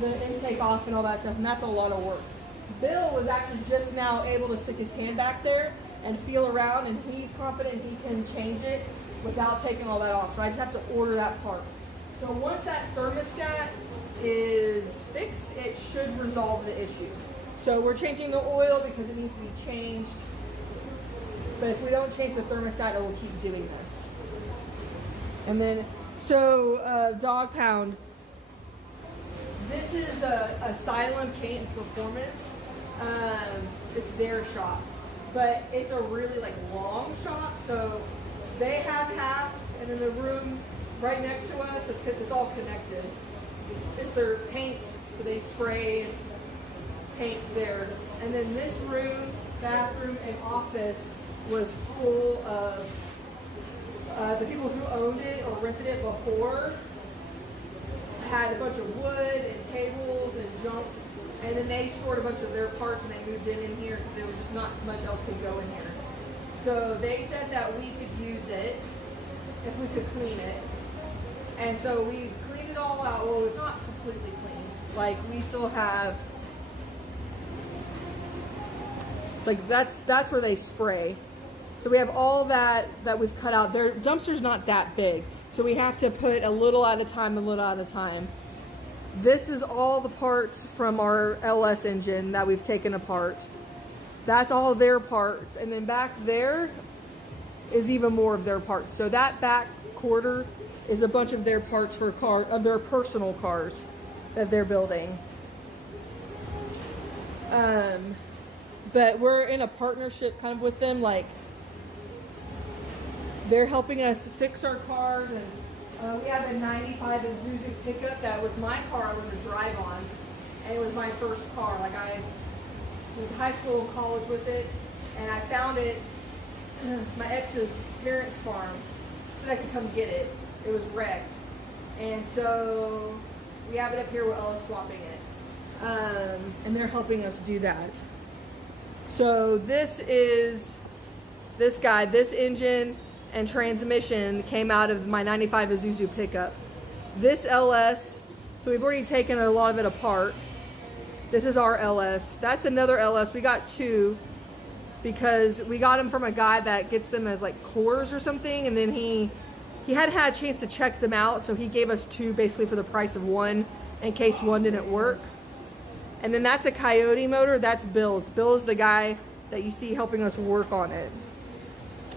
the intake off and all that stuff, and that's a lot of work. Bill was actually just now able to stick his hand back there and feel around, and he's confident he can change it without taking all that off. So I just have to order that part. So once that thermostat is fixed, it should resolve the issue. So we're changing the oil because it needs to be changed. But if we don't change the thermostat, it will keep doing this. And then, so Dog Pound, this is Asylum Paint and Performance. It's their shop, but it's a really like long shop. So they have half, and in the room right next to us, it's all connected. It's their paint, so they spray and paint there. And then this room, bathroom, and office was full of the people who owned it or rented it before had a bunch of wood and tables and junk, and then they stored a bunch of their parts and they moved in here because there was just not much else could go in here. So they said that we could use it if we could clean it, and so we cleaned it all out. Well, it's not completely clean. Like we still have, like that's where they spray. So we have all that we've cut out. Their dumpster's not that big, so we have to put a little at a time, a little at a time. This is all the parts from our LS engine that we've taken apart. That's all their parts, and then back there is even more of their parts. So that back quarter is a bunch of their parts for their personal cars that they're building. But we're in a partnership kind of with them, like they're helping us fix our cars, and we have a 95 Isuzu pickup that was my car I learned to drive on, and it was my first car. Like I went to high school and college with it, and I found it, my ex's parents' farm, said I could come get it. It was wrecked, and so we have it up here with Ella swapping it. and they're helping us do that. So this is this guy, this engine and transmission came out of my 95 Isuzu pickup. This LS, so we've already taken a lot of it apart. This is our LS. That's another LS. We got two because we got them from a guy that gets them as like cores or something, and then he hadn't had a chance to check them out, so he gave us two basically for the price of one in case one didn't work. And then that's a Coyote motor. That's Bill's. Bill is the guy that you see helping us work on it.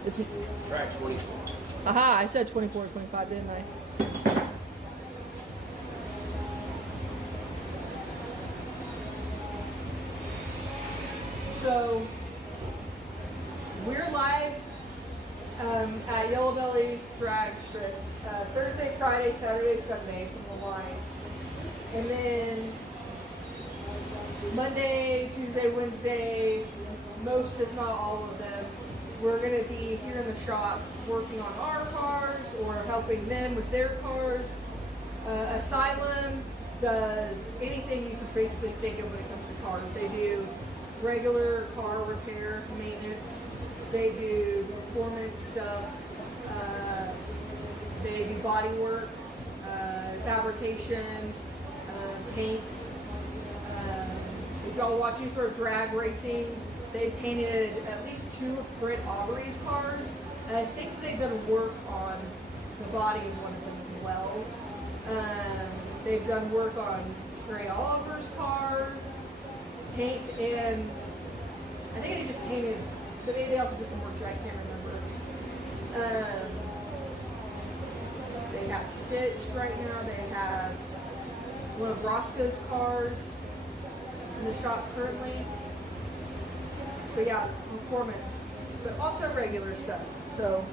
It's Track 24. aha, I said 24 and 25, didn't I? So we're live at Yellow Belly Drag Strip Thursday, Friday, Saturday, Sunday from the line, and then Monday, Tuesday, Wednesday, most if not all of them, we're going to be here in the shop working on our cars or helping them with their cars. Asylum does anything you can basically think of when it comes to cars. They do regular car repair, maintenance, they do performance stuff, they do body work, fabrication, paint. If y'all watch any sort of drag racing, they painted at least two of Britt Aubrey's cars, and I think they've done work on the body of one of them as well. They've done work on Trey Oliver's cars, paint, and I think they just painted, but maybe they also did some work too, I can't remember. They have Stitch right now, they have one of Roscoe's cars in the shop currently. So yeah, performance, but also regular stuff. So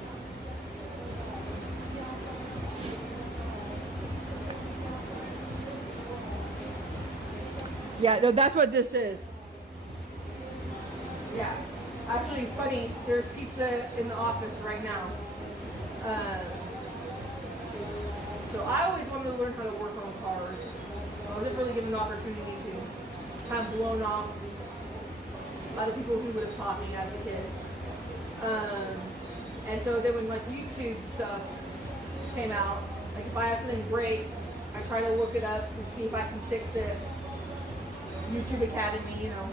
yeah, no, that's what this is. Yeah, actually funny, there's pizza in the office right now. So I always wanted to learn how to work on cars. I wasn't really given an opportunity to, kind of blown off by the people who would have taught me as a kid. And so then when like YouTube stuff came out, like if I have something break, I try to look it up and see if I can fix it. YouTube Academy, you know.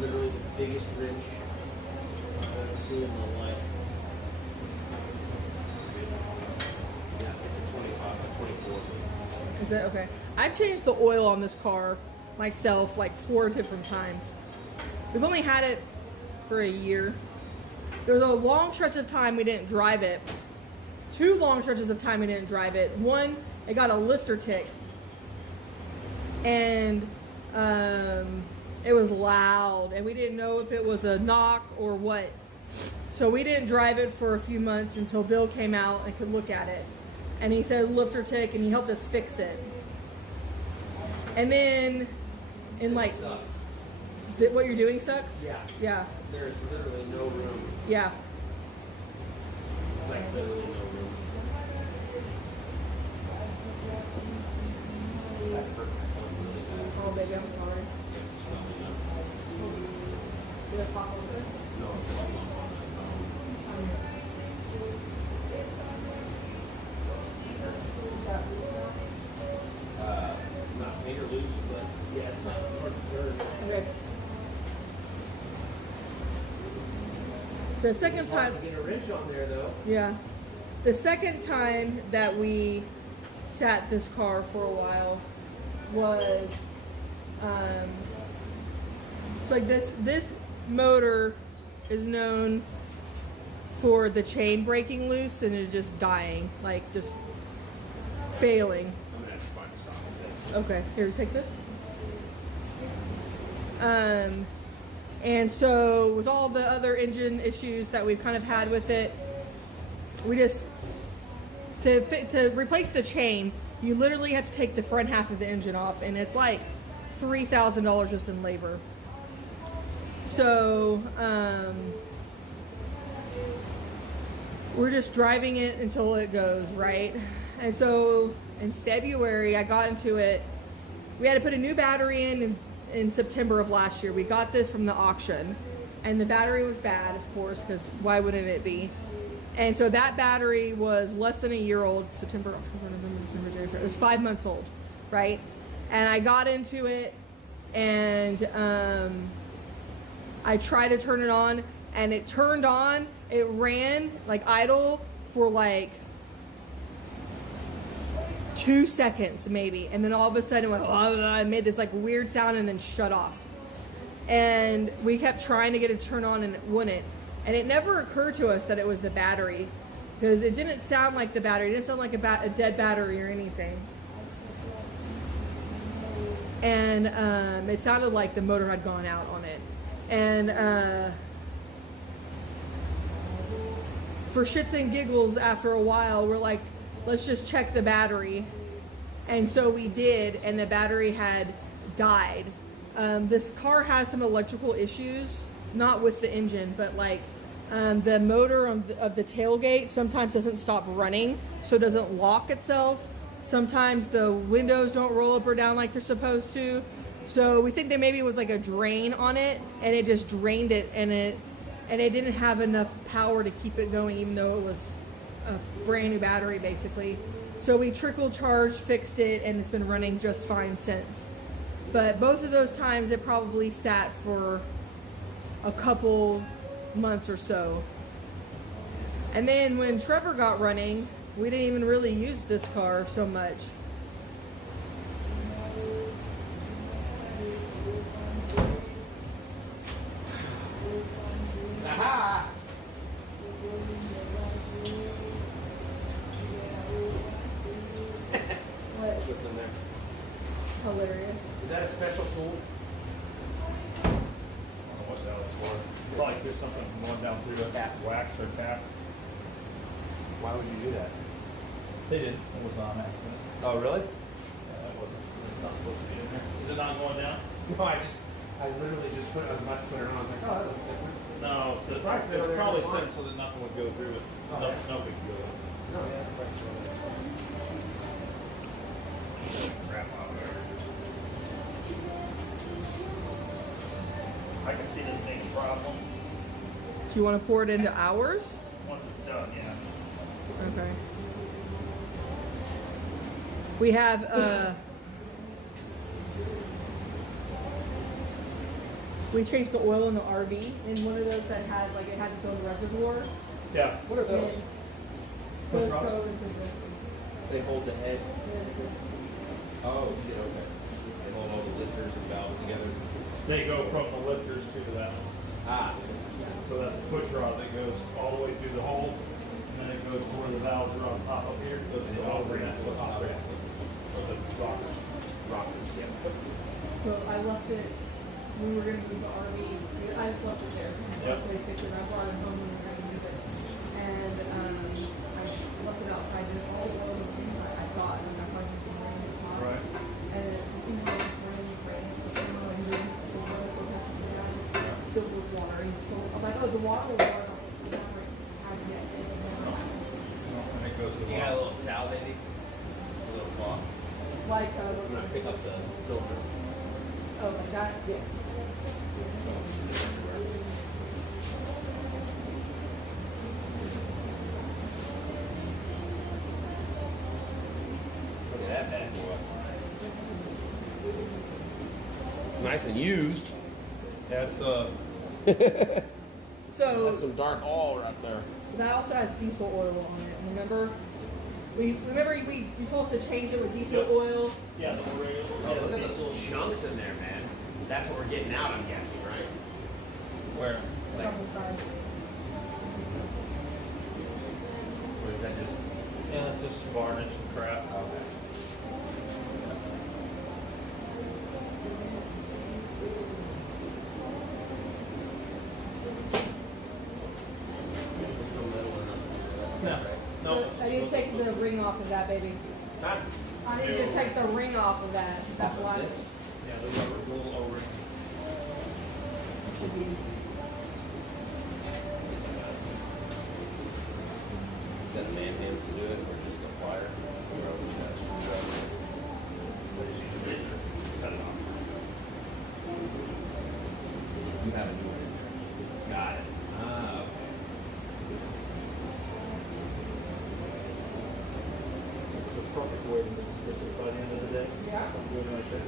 Literally the biggest wrench I've ever seen in my life. Yeah, it's a 25 by 24. Is that okay? I've changed the oil on this car myself like 4 different times. We've only had it for a year. There was a long stretch of time we didn't drive it. 2 long stretches of time we didn't drive it. One, it got a lifter tick. And it was loud, and we didn't know if it was a knock or what. So we didn't drive it for a few months until Bill came out and could look at it. And he said lifter tick, and he helped us fix it. And then, in like, what you're doing sucks? Yeah. Yeah. There's literally no room. Yeah. Like literally no room. Oh, baby, I'm sorry. Did it pop open? No, it's just not made or loose, but yeah, it's not hard to turn. Okay. The second time, Get a wrench on there though. yeah. The second time that we sat this car for a while was, so like this motor is known for the chain breaking loose and it just dying, like just failing. I'm gonna have to find a socket this. Okay, here, take this. And so with all the other engine issues that we've kind of had with it, we just, to replace the chain, you literally have to take the front half of the engine off, and it's like $3,000 just in labor. So we're just driving it until it goes, right? And so in February, I got into it. We had to put a new battery in September of last year. We got this from the auction, and the battery was bad, of course, because why wouldn't it be? And so that battery was less than a year old. September, October, November, December, January. It was 5 months old, right? And I got into it, and I tried to turn it on, and it turned on. It ran like idle for like 2 seconds maybe, and then all of a sudden it went, it made this like weird sound and then shut off. And we kept trying to get it to turn on, and it wouldn't. And it never occurred to us that it was the battery, because it didn't sound like the battery. It didn't sound like a dead battery or anything. And it sounded like the motor had gone out on it. And for shits and giggles, after a while, we're like, let's just check the battery. And so we did, and the battery had died. This car has some electrical issues, not with the engine, but like the motor of the tailgate sometimes doesn't stop running, so it doesn't lock itself. Sometimes the windows don't roll up or down like they're supposed to. So we think that maybe it was like a drain on it, and it just drained it, and it didn't have enough power to keep it going, even though it was a brand new battery basically. So we trickle charged, fixed it, and it's been running just fine since. But both of those times it probably sat for a couple months or so. And then when Trevor got running, we didn't even really use this car so much. Aha! What's in there? Hilarious. Is that a special tool? I don't know what that was for. Probably do something going down through the wax or cap. Why would you do that? They did. It was on accident. Oh, really? Yeah, that wasn't. It's not supposed to be in there. Is it not going down? No, I literally just put it, I was about to put it on. I was like, oh, that looks different. No, so it was probably set so that nothing would go through it. Oh, No, yeah. no big deal. No, yeah, that's right. Crap out there. I can see this being a problem Do you want to pour it into ours? once it's done, yeah. Okay. We have we changed the oil in the RV in one of those that had like it has its own reservoir. Yeah. What are those? Those go into this. They hold the head. Oh, shit, okay. They hold all the lifters and valves together. They go from the lifters to the valve. Ah. So that's a push rod that goes all the way through the hole, and then it goes to where the valves are on top up here. It goes to the over and the top ramp. So the rockers. Rockers, yeah. So I left it. We were going to use the RV. I just left it there. Yep. They picked it up, brought it home, and we were going to use it. And I left it outside. Did all the oil inside. I thought, and that's why I didn't bring it hot. Right. And I think it was raining, and then filled with water. And so I'm like, oh, the water will run off. The water has yet. And it goes to the You got a little towel, baby? A little cloth. Like, I'm gonna pick up the filter. oh, like that? Yeah. Look at that bad boy. Nice and used. That's So That's some dark oil right there. that also has diesel oil on it. Remember? You told us to change it with diesel Yep. oil. yeah, the regular. Oh, look at those little chunks in there, man. That's what we're getting out, I'm guessing, right? Where? Like, On the side. or is that just... Yeah, it's just varnish and crap. Okay. take the ring off of that, baby. Huh? I need you to take the ring off of that. That Off of black. this? Yeah, the rubber, the little O-ring. Should be. Is that man hands to do it, or just a plier? Or we got a screwdriver? Cut it off. You have a new one in there. Got it. Ah, okay. It's the perfect way to make stitches by the end of the day. Yeah. I'm doing like that.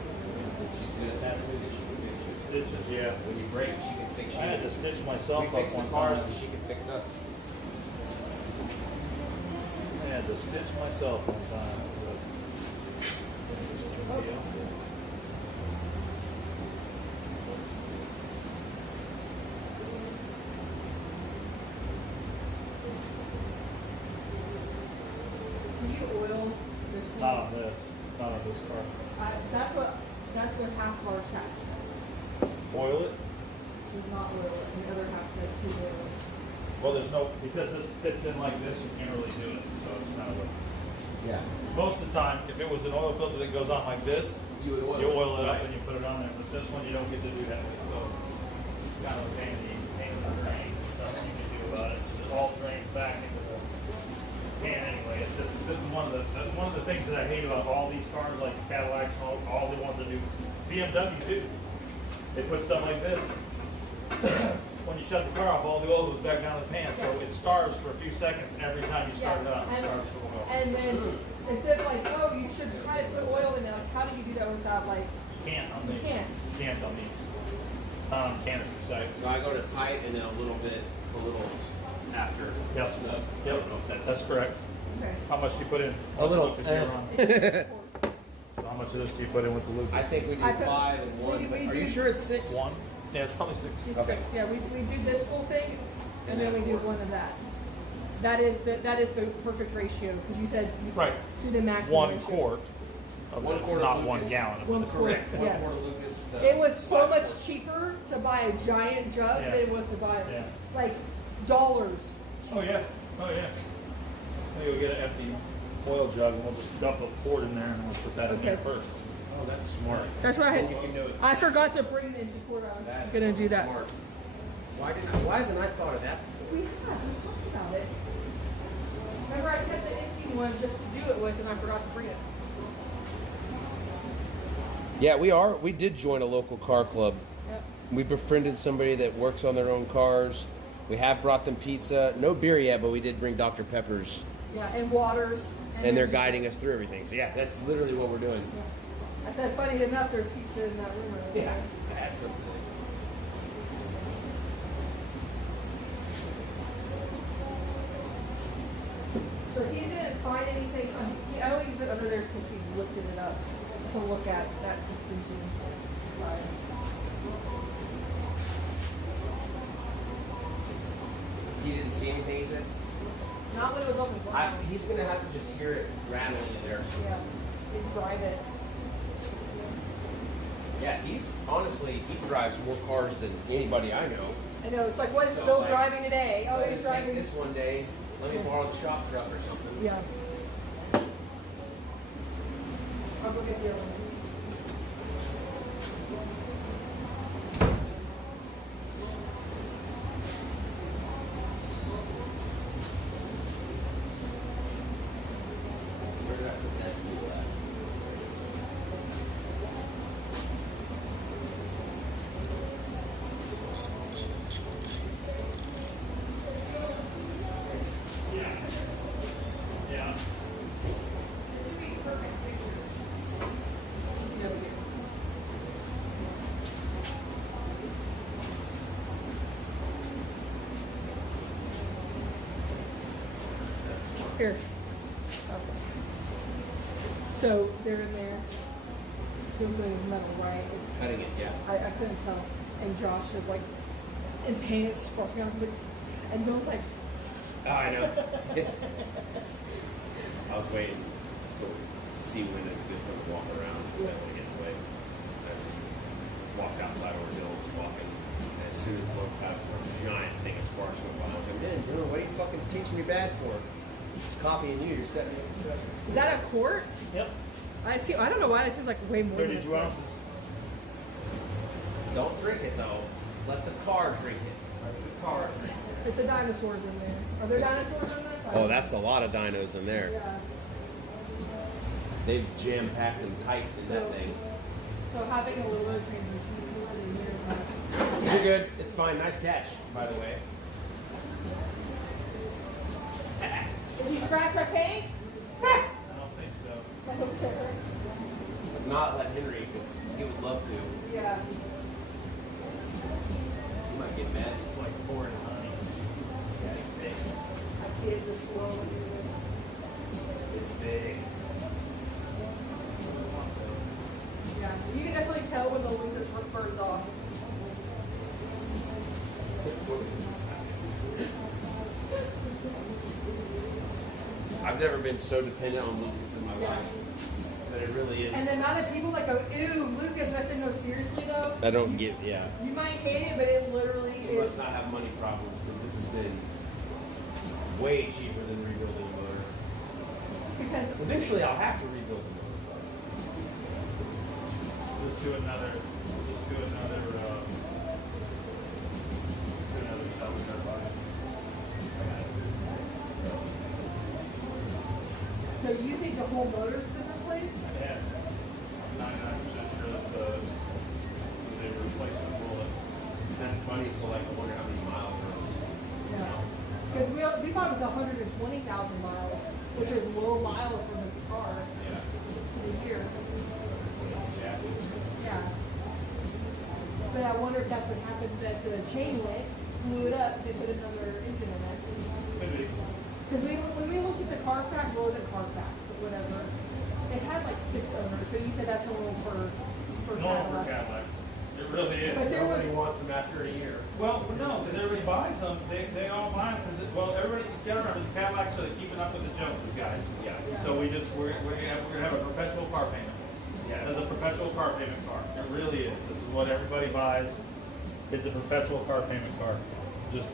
She's good at that too, that she can fix you. Stitches, yeah. When you break, she can fix you. I had to stitch myself We up fix the one cars, time. and she can fix us. I had to stitch myself one time. It was a- deal. Did you oil this one? Not on this. Not on this car. That's what half of our chat Oil it? did not oil it, and the other half said to oil it. Well, there's no, because this fits in like this, you can't really do it. So it's kind of a, Yeah. most of the time, if it was an oil filter that goes on like this, You would oil you it. oil it up Right. and you put it on there. But this one, you don't get to do that. So it's kind of a pain in the drain. Nothing you can do about it. It all drains back into the can anyway. It's just, this is one of the things that I hate about all these cars, like Cadillacs, and all the ones that do. BMW too. They put stuff like this. When you shut the car off, all the oil goes back down the pan, so it starves for a few seconds every time you start it up. It starves for a while. And then it says like, oh, you should try to put oil in there. Like, how do you do that without like? You can't on You these. can't. You can't on these. Not on canister side. So I go to tight and then a little after Yep. snug. I Yep. don't know if That's correct. Okay. How much do you put in? A little, Because you're on. So how much of this do you put in with the loop? I think we do I put- 5 and 1. we But are do- you sure it's 6? One? Yeah, it's probably 6. It's Okay. 6. Yeah, we do this full thing, and then we do one of that. That is the perfect ratio because you said you Right. to the maximum. 1 ratio. quart. Of 1 this, quart of not Lucas. 1 gallon. of One this. quart. Correct. 1 Yeah. quart of Lucas. It was so much cheaper to buy a giant jug Yeah. than it was to buy Yeah. like dollars. Oh yeah. Oh yeah. Maybe we'll get an empty oil jug and we'll just dump a quart in there and we'll put that in there Okay. first. Oh, that's smart. That's why I You can do it. I forgot to bring the empty quart. I was That's gonna do that. Smart. Why haven't I thought of that before? We talked about it. Remember, I kept the empty one just to do it with, and I forgot to bring it. Yeah, we did join a local car club. Yep. We befriended somebody that works on their own cars. We have brought them pizza. No beer yet, but we did bring Dr. Pepper's. Yeah, and waters. And they're guiding us through everything. So yeah, that's literally what we're doing. Yeah. I said, funny enough, there's pizza in that room. Right there. That's something. So he didn't find anything. I know he's been over there since he lifted it up to look at that suspension side. He didn't see anything, he said? Not when it was open. He's going to have to just hear it rattling in there. Yeah, he'd drive it. Yeah, he drives more cars than anybody I know. I know, it's like, what is So, Bill like, driving today? Oh, Let he's me driving. take this one day. Let me borrow the shop truck or something. Yeah. I'll go get the other one. Where did I put that tool at? Yeah. Here. Okay. So they're in there. Feels like it's metal, right? It's, Cutting it, yeah. I couldn't tell. And Josh is like, in pain, it's sparking out. And Bill's like, Oh, I know. I was waiting to see when it's good for him to walk around. I didn't want to get in the way. I just walked outside where Bill was walking. And as soon as I walked past a giant thing of sparks went by, I was like, man, Bill, what are you fucking teaching me bad for? Just copying you. You're setting me up for treasure. Is that a quart? Yep. I see. I don't know why that seems like way more. Than a 32 quart. ounces. Don't drink it though. Let the car drink it. The car. If the dinosaurs in there. Are there dinosaurs on that? Oh, that's a lot of dinos in there. Yeah. They've jam packed them tight in that thing. So having a little transmission is really You're good. It's fine. Nice catch, by the way. Did you scratch my paint? I don't think so. I don't care. If not, let Henry, because he would love to. Yeah. He might get mad. It's like pouring honey. Yeah, he's big. I see it just slowly. It's big. Yeah. You can definitely tell when the Lucas burns off. I've never been so dependent on Lucas in my life. But it really is. And the amount of people that go, ew, Lucas, and I said, no, seriously though? I don't get, yeah. You might hate it, but it literally He is. must not have money problems because this has been way cheaper than rebuilding a motor. Because Eventually I'll have to rebuild the motor. Let's do another stuff with our body. so you think the whole motor's been replaced? Yeah. 99% sure that's they were replacing the bullet. That's funny, so like I wonder how many miles are on this. Yeah. Because we bought it with 120,000 miles, which is low miles for the car Yeah. for the year. Yeah. Yeah. But I wonder if that's what happened, that the chain went, blew it up, they put another engine in it. Could be. Because when we looked at the car crack, well, it wasn't car crack, but whatever. It had like 6 owners, but you said that's normal for Normal for Cadillac. Cadillac. It really is. But there was, Nobody wants them after a year. Well, no, because everybody buys them. They all buy them because, well, everybody, you gotta remember, Cadillacs are keeping up with the Joneses, guys. Yeah. So we're gonna have a perpetual car payment. Yeah. It's a perpetual car payment car. It really is. This is what everybody buys. It's a perpetual car payment car. Just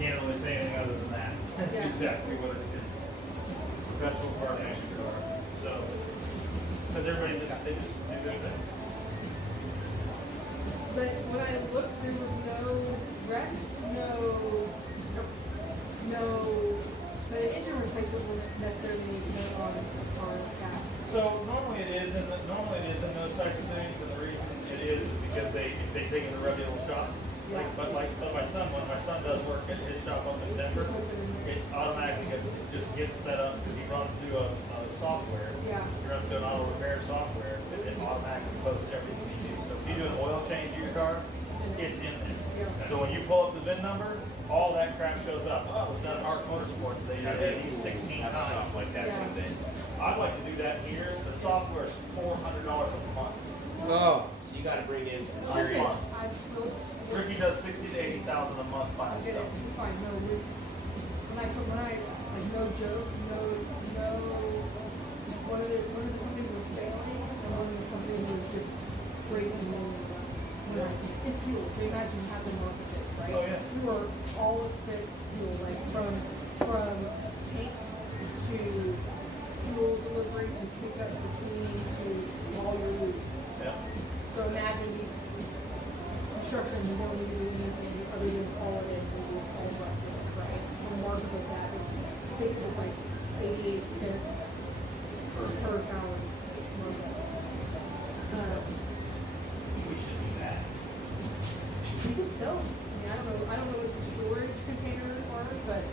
can't really say anything other than that. That's Yeah. exactly what it is. Perpetual car payment car. So, because everybody they just do their thing. but when I looked, there was no wrecks, but an engine replacement wouldn't necessarily need to go on gas. So normally it is in those types of things, and the reason it is because they take in the reputable shops. Yeah. But like so when my son does work at his shop up in Denver, it automatically just gets set up because he runs through a software. Yeah. He runs through an auto repair software and it automatically posts everything you do. So if you do an oil change to your car, it's in there. Yeah. So when you pull up the VIN number, all that crap shows up. Oh, it's done at Arc Motorsports. They use 16 times like that. Yeah. Something. I'd like to do that here. The software is $400 a month. Oh, so you got to bring in some Listen, serious. I will. Ricky does 60 to 80,000 a month by I get it. himself. It's fine. No, when I like no joke, no. One of the companies was failing, and one of the companies was just breaking money. It's fuel. So imagine you have the opposite, right? Oh, yeah. You are all expense fuel, like from tank to fuel delivery to pickup to cleaning to all your loops. Yeah. So imagine you construction, you don't need to do anything other than call it in and do all the rest of it, right? The market of that is, I think it was like 88 cents per gallon. We should do that. You can sell, I mean, I don't know what the storage containers are, but.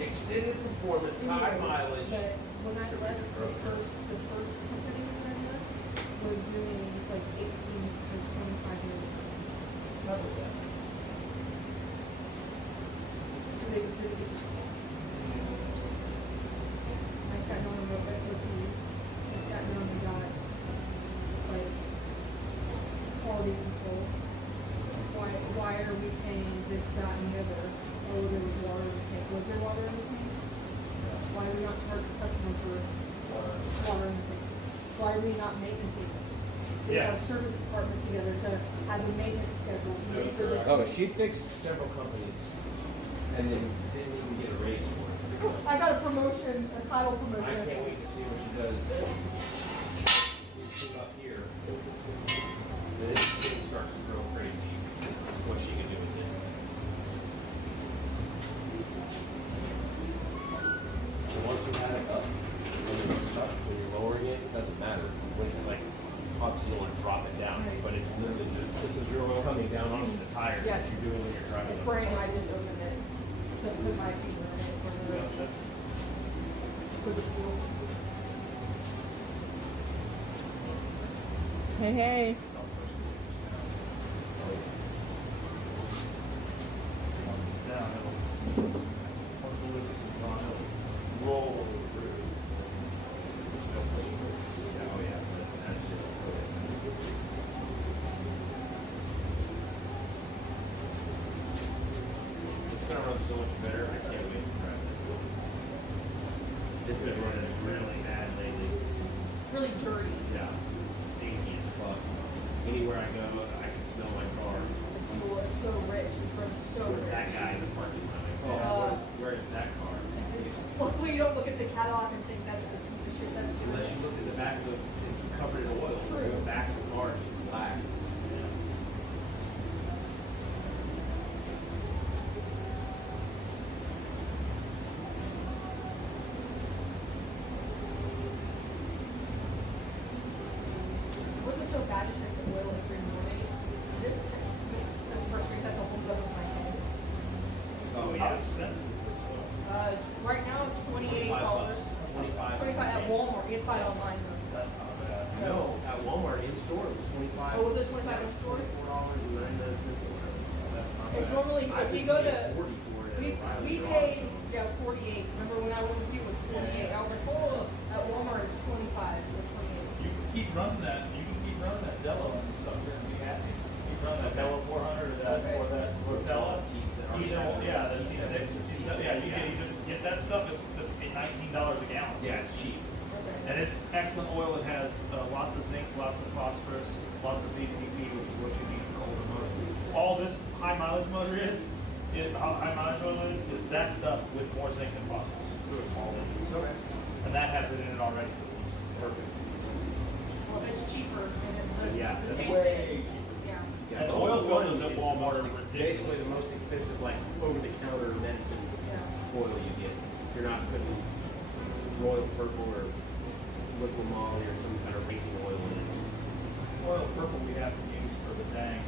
Extended performance, high mileage. But when I left the first company that I left was doing like 18 to 25 years. How was that? So they was doing it. I sat down and wrote SOPs. I sat down and got like quality control. Why are we paying this, that, and the other? Oh, there was water in the tank. Was there water in the tank? Why are we not charging the customer for water in the tank? Why are we not maintaining it? We Yeah. have service department together to have a maintenance schedule to make sure that. Oh, she fixed several companies. and then didn't even get a raise for it. I got a promotion, a title I promotion. can't wait to see what she does. We up here. Then this thing starts to grow crazy. What she can do with it. So once you have it up, when you're lowering it, it doesn't matter. When it like obviously you don't want to drop it down, but it's literally just this is your oil coming down onto the tires Yes. that you're doing when you're driving. It's brand new. I just opened it. To put my finger in it for the seal. Hey, hey. Downhill. Once the Lucas is gone, it'll roll through. Oh yeah, that's it. It's gonna run so much better. I can't wait to try this. It's been running really bad lately. Really dirty. Yeah, stinky as fuck. Anywhere I go, I can smell my car. Cool. It's so rich. It's from so rich. That guy in the parking lot. Like, oh, where is that car? Hopefully you don't look at the Cadillac and think that's the piece of shit that's doing Unless it. you look at the back of the, it's covered in oil. True. The back of the car is just black. Wasn't so bad to check the oil every morning. This frustrating that the whole gun was my head. Oh How expensive is this though? Right now it's $28. 25. 25 at Walmart. You can find it online though. That's not bad. No, at Walmart in store it was 25. Oh, was it 25 in store? $24.99 or whatever. That's not It's bad. normally I if we think go we to paid 40 for it at we O'Reilly's or paid also. 48. Remember when I went with you it was 48. I was like, oh, at Walmart it's 25 or 28. You can keep running that. You can keep running that Dello and stuff there and be happy. Keep running that Dello 400 or that or that Rotella. Yeah, the T6. Yeah, you can even get that stuff. It's $19 a gallon. Yeah, it's cheap. And it's excellent oil. It has lots of zinc, lots of phosphorus, lots of VPP, which is what you need for older motors. All this high mileage motor is that stuff with more zinc and phosphorus. All in. Okay. And that has it in it already. Perfect. Well, if it's cheaper and it's Yeah, the that's same way thing. cheaper. Yeah. And the oil filters at is Walmart the are most- ridiculous. Basically the most expensive, like over-the-counter medicine Yeah. oil you get. You're not putting Royal Purple or Liquid Molly or some kind of racing oil in it. Oil purple we have to use for the tank.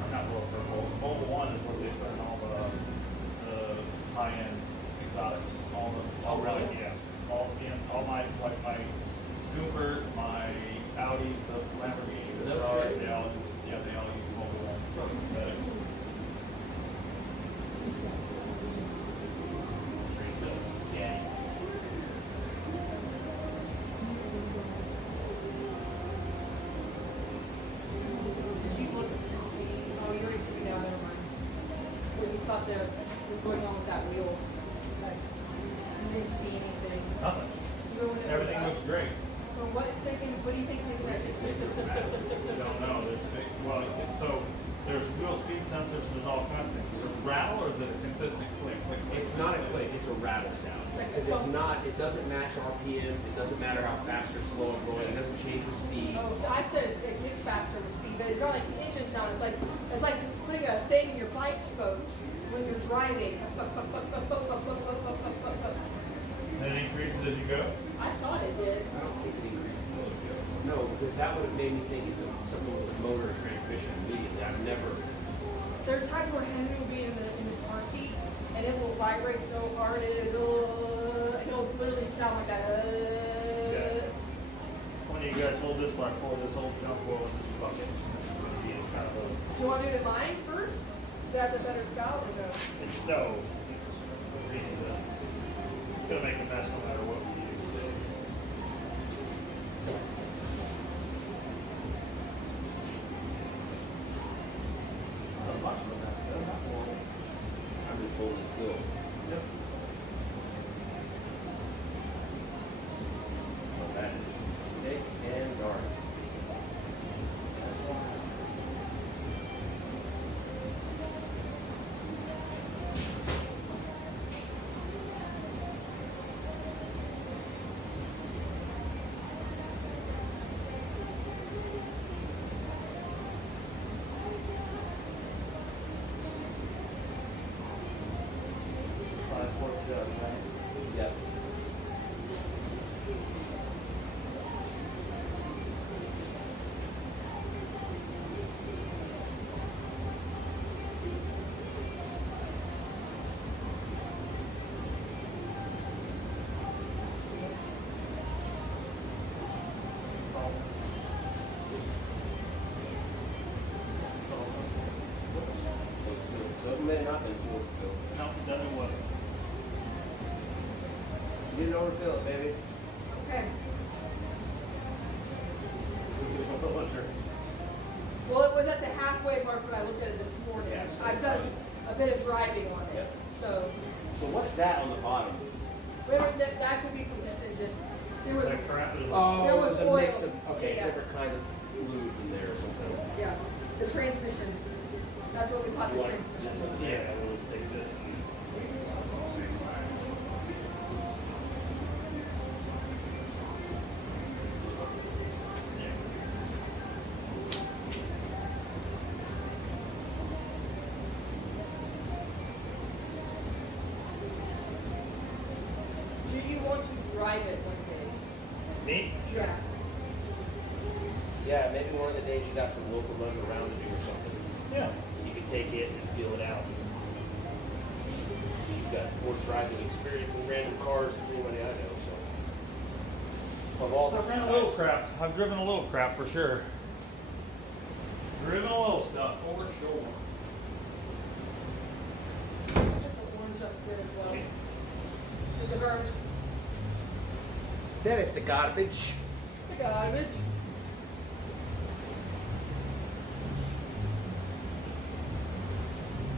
Or not oil purple. Oil one is what they put in all the high-end exotics. All really, yeah. All my like my Cooper, my Audi, the Lamborghini, the No Ferrari, shit. they all use oil one. Yeah. Did you look and see? Oh, you already took me down. Never mind. What you thought that was going on with that wheel? Like, you didn't see anything. Nothing. You know when it Everything was looks great. So what is thinking? What do you think making that I don't know. So there's wheel speed sensors. There's all kinds of things. Is it a rattle or is it a consistent click? It's not a click, it's a rattle sound. Because it's not, it doesn't match RPMs, it doesn't matter how fast or slow it's going, it doesn't change the speed. Oh, so I said it kicks faster with speed, but it's not like an engine sound. It's like putting a thing in your bike spokes when you're driving. And it increases as you go. I thought it did. I don't think it's increases as you go. No, because that would have made me think it's something with a motor or transmission immediately. I've never. There's times where Henry will be in his car seat and it will vibrate so hard it'll literally sound like that. Yeah. When you guys hold this like for this whole jump oil and this bucket, this is going to be kind of a. Do you want to do it mine first? That's a better spout or no? It's no. It's going to make a mess no matter what we use. I'm just holding still. Yep. Well, that is thick and dark. Yep. So it may not be too overfilled. No, it doesn't work. You didn't overfill it, baby. Okay. Well, it was at the halfway mark when I looked at it this morning. Yeah. I've done a bit of driving on it. Yep. So, So what's that on the bottom? that could be from this engine. There was, That crap is. Oh, There was there's a mix oil. of, okay, Yeah. different kind of fluid in there or something. yeah, the transmission. That's what we thought the You want transmission this was. one? Yeah, we'll take this. Do you want to drive it one day? Me? Yeah. Yeah, maybe one of the days you got some locomotive around to do or something. Yeah. You could take it and feel it out. You've got more driving experience in random cars than anybody I know, so. Of all I've ran different a little types. crap. I've driven a little crap for sure. Driven a little stuff for sure. Put the orange up there as well. There's a garbage. That is the garbage. The garbage.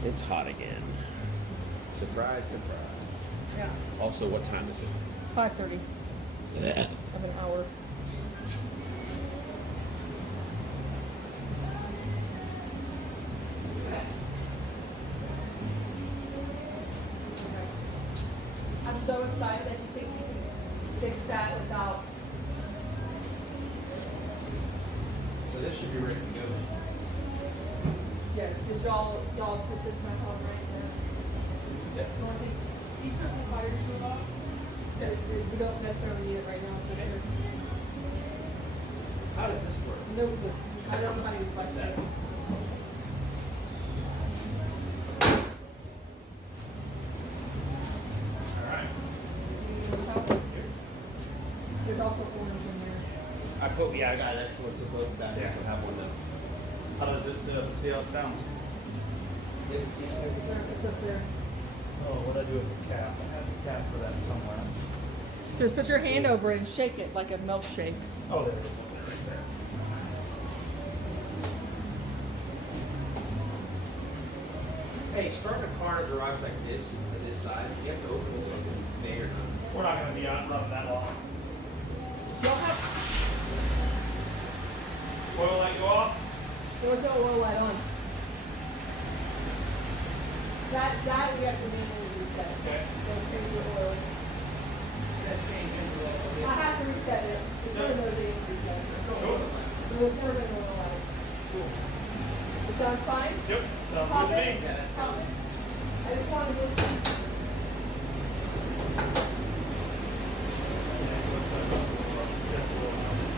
It's hot again. Surprise, surprise. Yeah. Also, what time is it? 5:30 of an hour. I'm so excited that he thinks he can fix that without. So this should be ready to go. Yeah, did y'all put this in my home right now? Yep. So I think he took the fire shield off. Yeah, we don't necessarily need it right now. So sure. How does this work? No, I don't know how to use my set. Alright. There's also orange in there. I put, yeah, I got extra ones of both back. Yeah. I have one now. How does it, see how it sounds? It's up there. Oh, what'd I do with the cap? I have the cap for that somewhere. Just put your hand over it and shake it like a milkshake. Oh, there it is. Right there. Hey, starting a car in a garage like this, at this size, you have to open it something big or not. We're not gonna be on running that long. Y'all have, Oil light go off? there was no oil light on. That we have to manually reset. Okay. Don't change your oil. I have to reset it. It's one of those things reset. Cool. There's never been an oil light. It sounds fine? Yep. Sounds Pop good to it. me. Pop it. I just wanted to.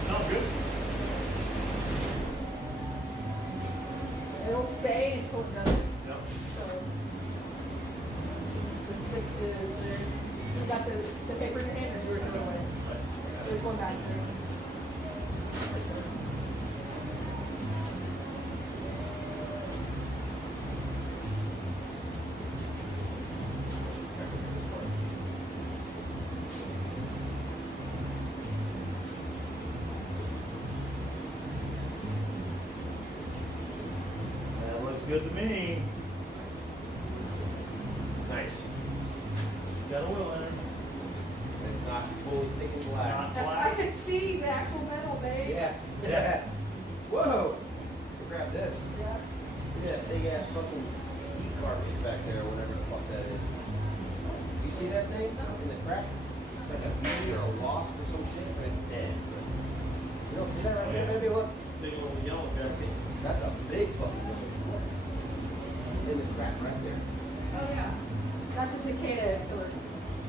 Sounds good. It'll stay until it doesn't. Yep. So the stick is there. You got the paper in your hand, or you were throwing it? There's one back there. That looks good to me. Nice. Got oil in it. It's not fully thick and black. Not I black. can see the actual metal, babe. Yeah. Yeah. Whoa. Grab this. Yeah. Look at that big ass fucking heat carcass back there, or whatever the fuck that is. You see that thing in the crack? It's like a bee or a wasp or some shit, but it's dead. You don't see that right there, baby? Look. Big little yellow guy. That's a big fucking one. In the crack right there. Oh yeah. That's a cicada killer.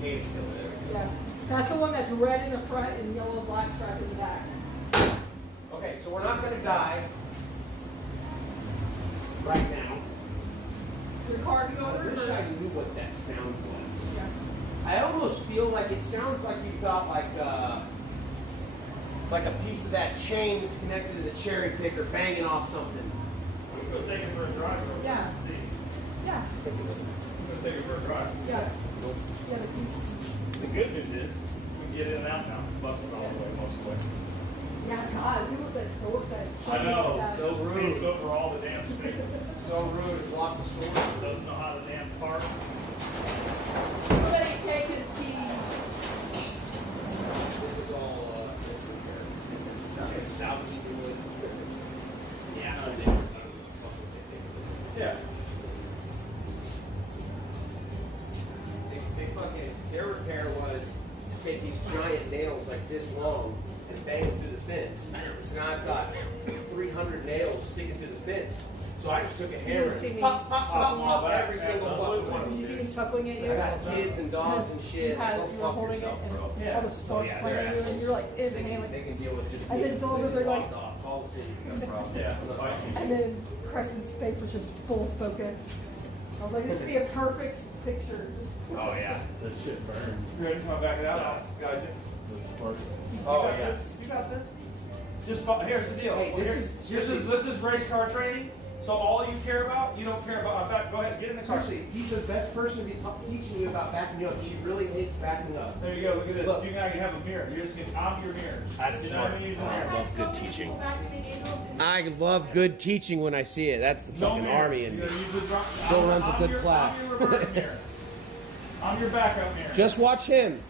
painkiller. Yeah. That's the one that's red in the front and yellow and black stripe in the back. Okay, so we're not going to die right now. Your car can go in I wish reverse. I knew what that sound was. Yeah. I almost feel like it sounds like you've got like a piece of that chain that's connected to the cherry picker banging off something. We'll go take it for a drive. real quick Yeah. and see. Yeah. We'll go take it for a drive. Yeah. Yeah. The good news is we can get in and out now. Bus is all the way, most of the way. Yeah, God, people that go with that. I know, Yeah. so rude. Takes over all the damn space. So rude, it blocked the store. Doesn't know how to damn park. Somebody take his keys. This is all okay, salvaging the wood. Yeah, I did. Yeah. They fucking, their repair was to take these giant nails like this long and bang them through the fence. So now I've got 300 nails sticking through the fence. So I just took a hammer You see and me pop, pop, pop, Oh, pop every yeah, single fucking one. Did you see him chuckling at you? I got kids and dogs and You shit. had, Go you were fuck holding yourself, it, bro. and Yeah. all the sparks Yeah, flying they're at you, and assholes. you're like, They inhaling. can deal with just And then it's all over, they're like- off. Call the city, no problem. Yeah. And then Preston's face was just full focus. I was like, this would be a perfect picture. Oh, yeah. That shit burned. You ready to come back it out? Gotcha. Oh, yeah. You got this? Just here's the deal. Hey, This is race car training. So all you care about, you don't care about. In fact, go ahead, get in the car. Seriously, he's the best person to be teaching you about backing you up. She really hates backing up. There you go. Look at this. Look. You now you have a mirror. You're just getting out of your mirror. That's you know smart. what I mean? I love good teaching. I I love good teaching when I see it. That's the fucking army in me. Still runs a good class. I'm your reverse mirror. I'm your backup mirror. Just watch him.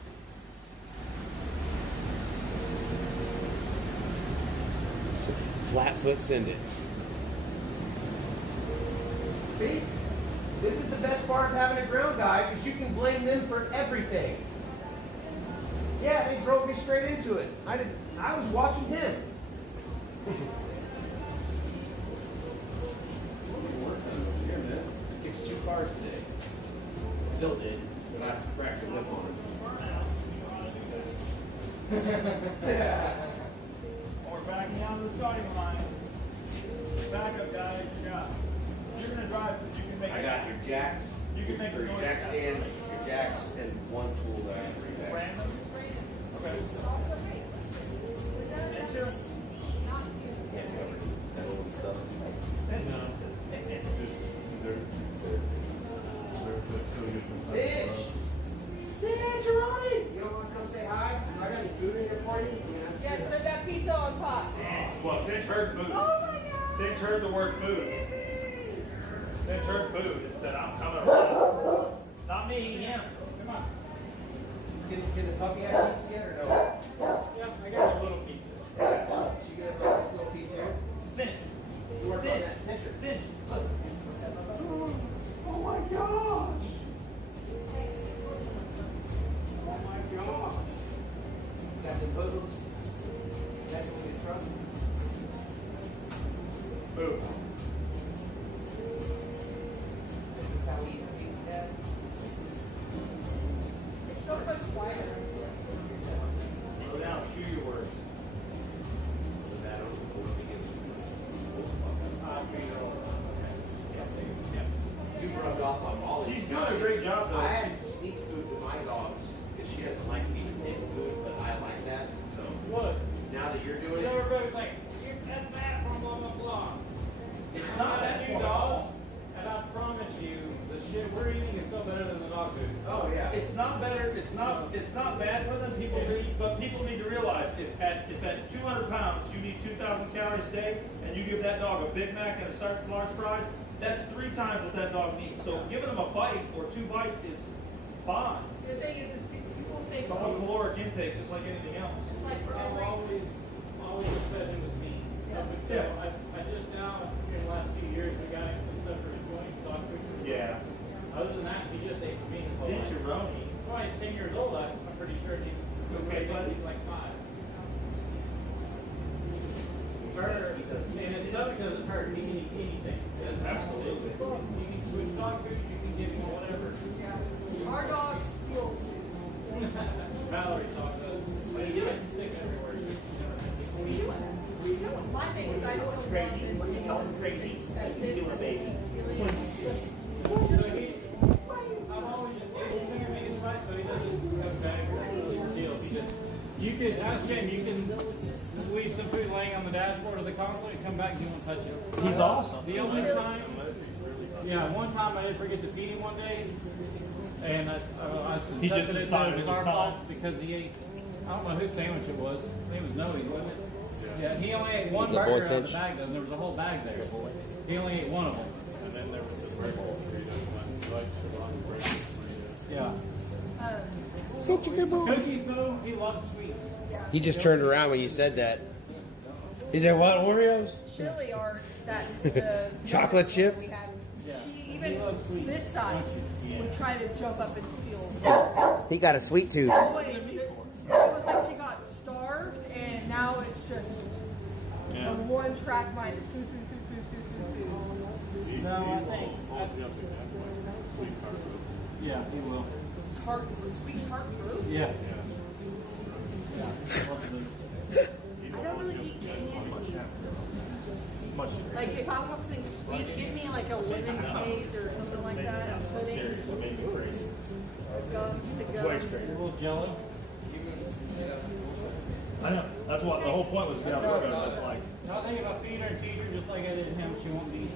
Flat foot send it. See? This is the best part of having a ground guy because you can blame them for everything. Yeah, they drove me straight into it. I was watching him. Fixed 2 cars today. Bill did, but I cracked the whip on Or backing down to the starting line. Backup guy, you got. You're gonna drive, but you can make. I got your jacks, You can make your noise. jack stand, your jacks, and one tool that I can bring back. Random. Okay. Center. Can't cover that old stuff. Sitch! Sitch, Ronnie! You don't want to come say hi? I got any food in here for you? Yeah, throw that pizza on top. Well, Cinch heard food. Oh my God. Cinch heard the word food. Cinch heard food and said, I'm coming around. Not me, him. Come on. Can the puppy have pizza yet or no? Yeah, I got a little pieces. She get this little piece here? Cinch. You work on that cincher. Cinch. Look. Oh my gosh! Oh my gosh. Got the boogles. That's in the truck. Food. This is how we eat pizza, Dad. It's so much quieter. Slow down, chew your words. Was that on the board to get you rubbed off on Molly. She's doing a great job, though. I had to sneak food to my dogs because she doesn't like me to take food, but I like that. So What? now that you're doing So it, everybody's like, that's that from blah, blah, blah. It's not that new dogs, and I promise you, the shit we're eating is still better than the dog food. oh yeah. It's not better, it's not bad for them, but people need to realize if at 200 pounds you need 2,000 calories a day, and you give that dog a Big Mac and a certain large fries, that's 3 times what that dog needs. So giving them a bite or 2 bites is fine. The thing is people think It's a whole caloric intake, just like anything else. it's like for I've every. always said it was me. Yeah. I just now, in the last few years, we got him some stuff for his joints, dog food. Yeah. Other than that, he just ate for me. Cicerone. That's why he's 10 years old. I'm pretty sure Okay, buddy. he's like 5. And it's not because it's hurt. He can eat anything. Absolutely. You can switch dog food. You can give him whatever. Yeah. Our dogs steal food. Valerie talked about it. But he gets sick everywhere. What are you doing? My thing is I don't Crazy. What's he called? Crazy. He's doing a baby. I'm always just his finger being right so he doesn't come back or steal. He just, you can ask him, you can leave some food laying on the dashboard of the console and come back and he won't touch it. He's awesome. The only time, one time I did forget to feed him one day, and I He just suspected decided it was it was our time. fault because he ate, I don't know whose sandwich it was. It was Noe, wasn't it? Yeah, he only ate one The boy burger out of the cinch. bag though, and there was a whole bag there. He only ate one of them. And then there was the breakfast burrito, like Siobhan breakfast burrito. Yeah. Such a good boy. Cookies though, he loves sweets. He just turned around when you said that. He said, "What, Oreos?" chili art that the Chocolate chip? we had. Yeah. She He loves even sweets. this side would try to jump up and steal. He got a sweet tooth. Boy, it was like she got starved, and now it's just Yeah. a one-track mind. It's food, food, food, food, food, food, food. No, I think. All jumping that way. Sweet tart road. Yeah, he will. Tart, sweet tart fruit. Yeah. Yeah. I don't really eat candy. Much. Like if I want something sweet, give me like a lemon cake or something like that. Pudding, gum, the Way gum. straight. A little jelly. I know. That's what the whole point was to get out the road. It's like, I think if I feed her and teach her just like I did him, she won't be.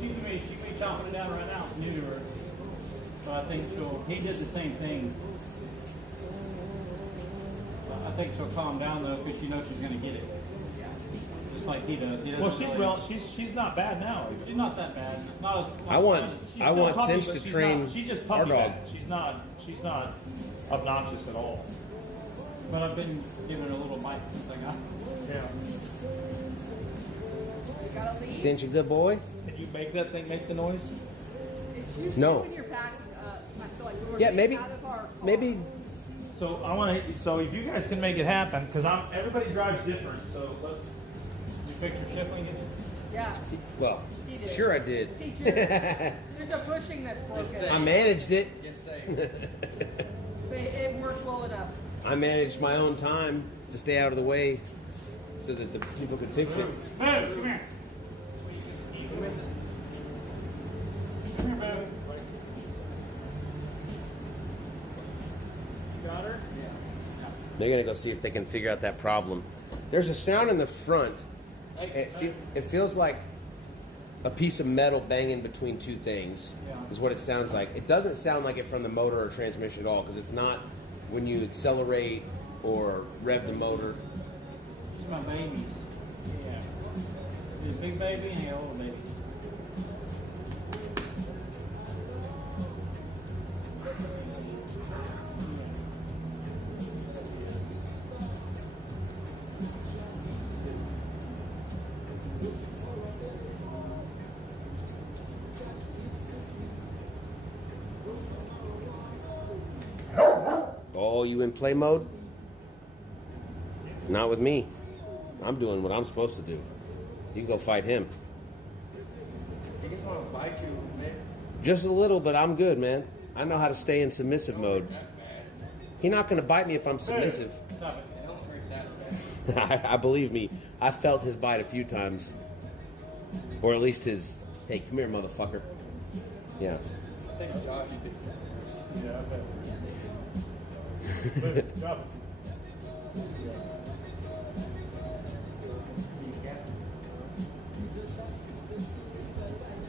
She may be chopping it down right now. It's new to her. But I think he did the same thing. I think she'll calm down though because she knows she's going to get it. Just like he does. He doesn't well, really- she's not bad now. She's not that bad. Not as, I want She's I still want puppy, Cinch but to she's train not- she's just our puppy dog. bad. She's not obnoxious at all. But I've been giving her a little bite since I got her. Yeah. You gotta leave. Cinch a good boy. Can you make that thing make the noise? It's usually No. when you're backing up. I feel like we're Yeah, getting maybe out of our car. maybe So I want to. So if you guys can make it happen, because everybody drives different. So let's. You fix your shifting? Yeah. well, He did. sure I did. He just, there's a bushing that's broken. I managed it. But it worked well enough. I managed my own time to stay out of the way so that the people could fix it. Boo, come here. Come here, Boo. You got her? They're gonna go see if they can figure out that problem. There's a sound in the front. It feels like a piece of metal banging between two things. Yeah. Is what it sounds like. It doesn't sound like it from the motor or transmission at all because it's not when you accelerate or rev the motor. She's my babies. Yeah. He's a big baby and a little baby. Oh, you in play mode? Not with me. I'm doing what I'm supposed to do. You can go fight him. He just want to bite you, man. Just a little, but I'm good, man. I know how to stay in submissive mode. He's not going to bite me if I'm submissive. Stop it. It don't hurt that bad. I believe me. I felt his bite a few times. Or at least his, hey, come here, motherfucker. Yeah. I think Josh did first. Yeah, I bet. Move, drop it.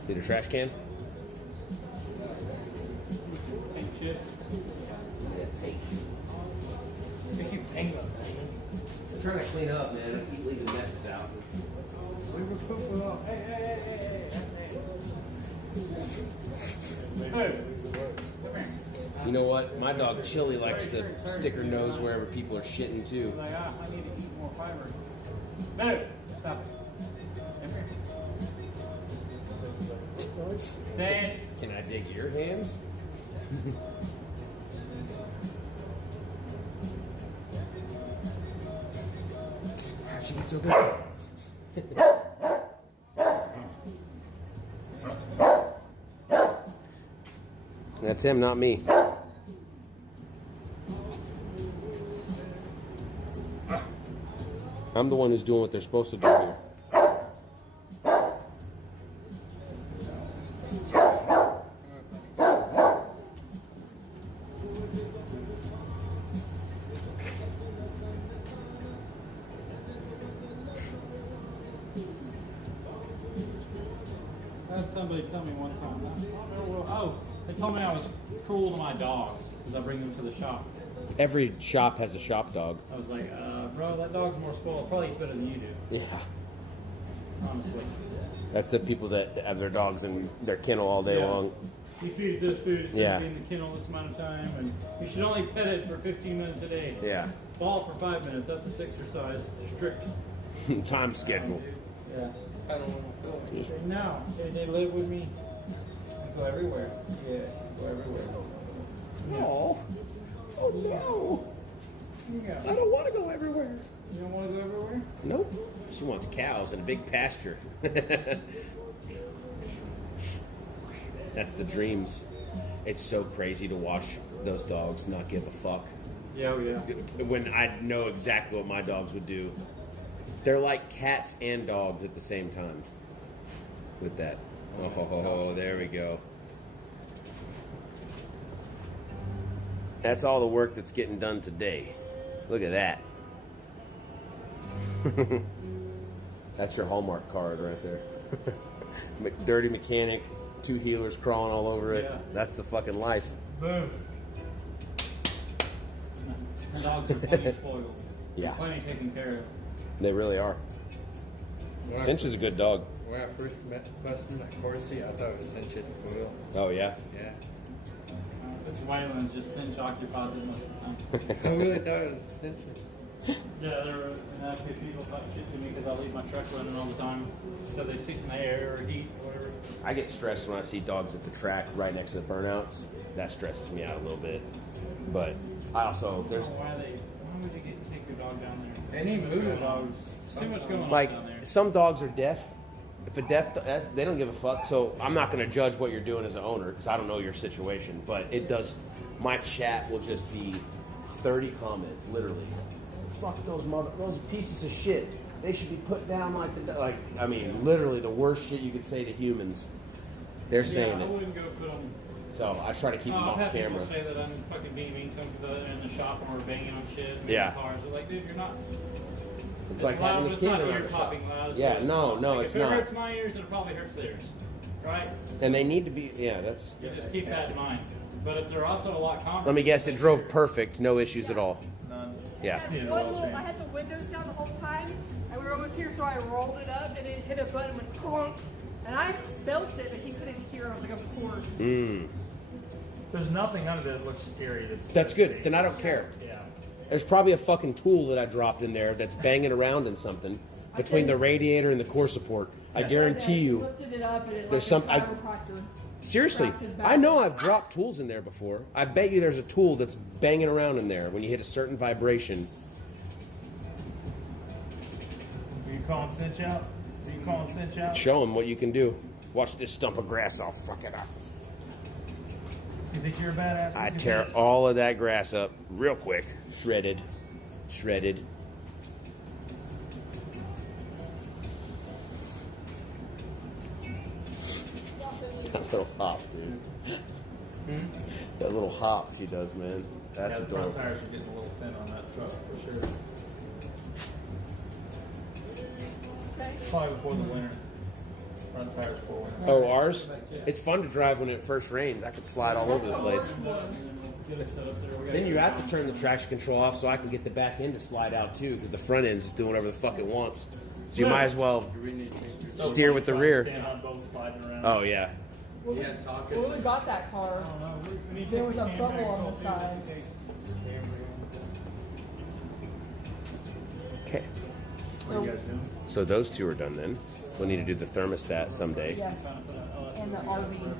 Need a trash can? Pink shit. I'm trying to clean up, man. I keep leaving messes out. We were pooping off. Hey. Hey. You know what? My dog Chili likes to stick her nose wherever people are shitting too. Like, I need to eat more fiber. No, stop it. Come here. Stand. Can I dig your hands? How'd she get so big? That's him, not me. I'm the one who's doing what they're supposed to do here. I had somebody tell me one time. Oh, they told me I was cruel to my dogs because I bring them to the shop. Every shop has a shop dog. I was like, bro, that dog's more spoiled. Probably eats better than you do. Yeah. Honestly. That's the people that have their dogs in their kennel all day Yeah. long. You feed it this food, it's Yeah. going to be in the kennel this amount of time, and you should only pet it for 15 minutes a day. Yeah. Ball for 5 minutes, that's its exercise. Strict. Time schedule. Yeah. I don't want to feel it. Say, no. Say, they live with me. I go everywhere. Yeah, go everywhere. Oh. Oh no. Yeah. I don't want to go everywhere. You don't want to go everywhere? Nope. She wants cows in a big pasture. That's the dreams. It's so crazy to watch those dogs not give a fuck. Yeah, oh, yeah. When I know exactly what my dogs would do. They're like cats and dogs at the same time. With that. Oh, there we go. That's all the work that's getting done today. Look at that. That's your Hallmark card right there. Dirty mechanic, 2 healers crawling all over it. Yeah. That's the fucking life. Boom. Her dogs are plenty spoiled. Yeah. Plenty taken care of. They really are. Cinch is a good dog. When I first met Bustin at Corsi, I thought it was Cinch's foil. Oh, yeah? Yeah. It's Wayland's, just cinch occupies it most of the time. I really thought it was Cinch's. Yeah, and actually people talk shit to me because I leave my truck running all the time. So they sit in the air or heat or whatever. I get stressed when I see dogs at the track right next to the burnouts. That stresses me out a little bit. But I also, there's Why would you take your dog down there? Any Too much voodoo going on. dogs. There's too much going on like down there. some dogs are deaf. If a deaf, they don't give a fuck. So I'm not going to judge what you're doing as an owner because I don't know your situation. But it does. My chat will just be 30 comments, literally. Fuck those pieces of shit. They should be put down like I mean, literally the worst shit you could say to humans. They're saying I it. wouldn't go put them. So I try to keep them I've off had camera. people say that I'm fucking being mean to them because they're in the shop and we're banging on shit. And Yeah. Cars. They're like, dude, you're not. It's like loud, having but a it's kid not around ear the shop. popping loud. Yeah, so no, like, it's if not. it hurts my ears, then it probably hurts theirs, right? And they need to be. Yeah, that's. You just keep that in mind. But if they're also a lot confident. Let me guess. It drove perfect. No issues at all. None. Yeah. Need an One oil little- change. I had the windows down the whole time, and we were almost here, so I rolled it up, and it hit a button with clunk, and I felt it, but he couldn't hear. I was like, of course. There's nothing under there that looks scary. That's good. Then I don't care. Yeah. There's probably a fucking tool that I dropped in there that's banging around in something between the radiator and the core support. I guarantee you. Lifted it up, and it There's like some- a I- chiropractor. Seriously, Cracked his back. I know I've dropped tools in there before. I bet you there's a tool that's banging around in there when you hit a certain vibration. Are you calling Cinch out? Are you calling Cinch out? Show them what you can do. Watch this stump of grass. I'll fuck it up. You think you're a badass? I You tear think all of that grass up real quick. Shredded. That little hop, dude. That little hop she does, man. That's Yeah, the front adorable. tires are getting a little thin on that truck for sure. Probably before the winter. Front tires for winter. Oh, ours? It's fun to drive when it first rains. I could slide all over the place. Get it set up there. We gotta Then you get have to turn the traction control off so I can get the back end to slide out too, because the front end's just doing whatever the fuck it wants. So you might as well steer with the rear. Stand on both sliding around. Oh yeah. Yes, sockets. When we got that car, I don't know. We need to there take was the a handbrake bubble on off the here side. just in case. Okay. What are you guys doing? So those two are done then. We'll need to do the thermostat someday. yes, and the RV.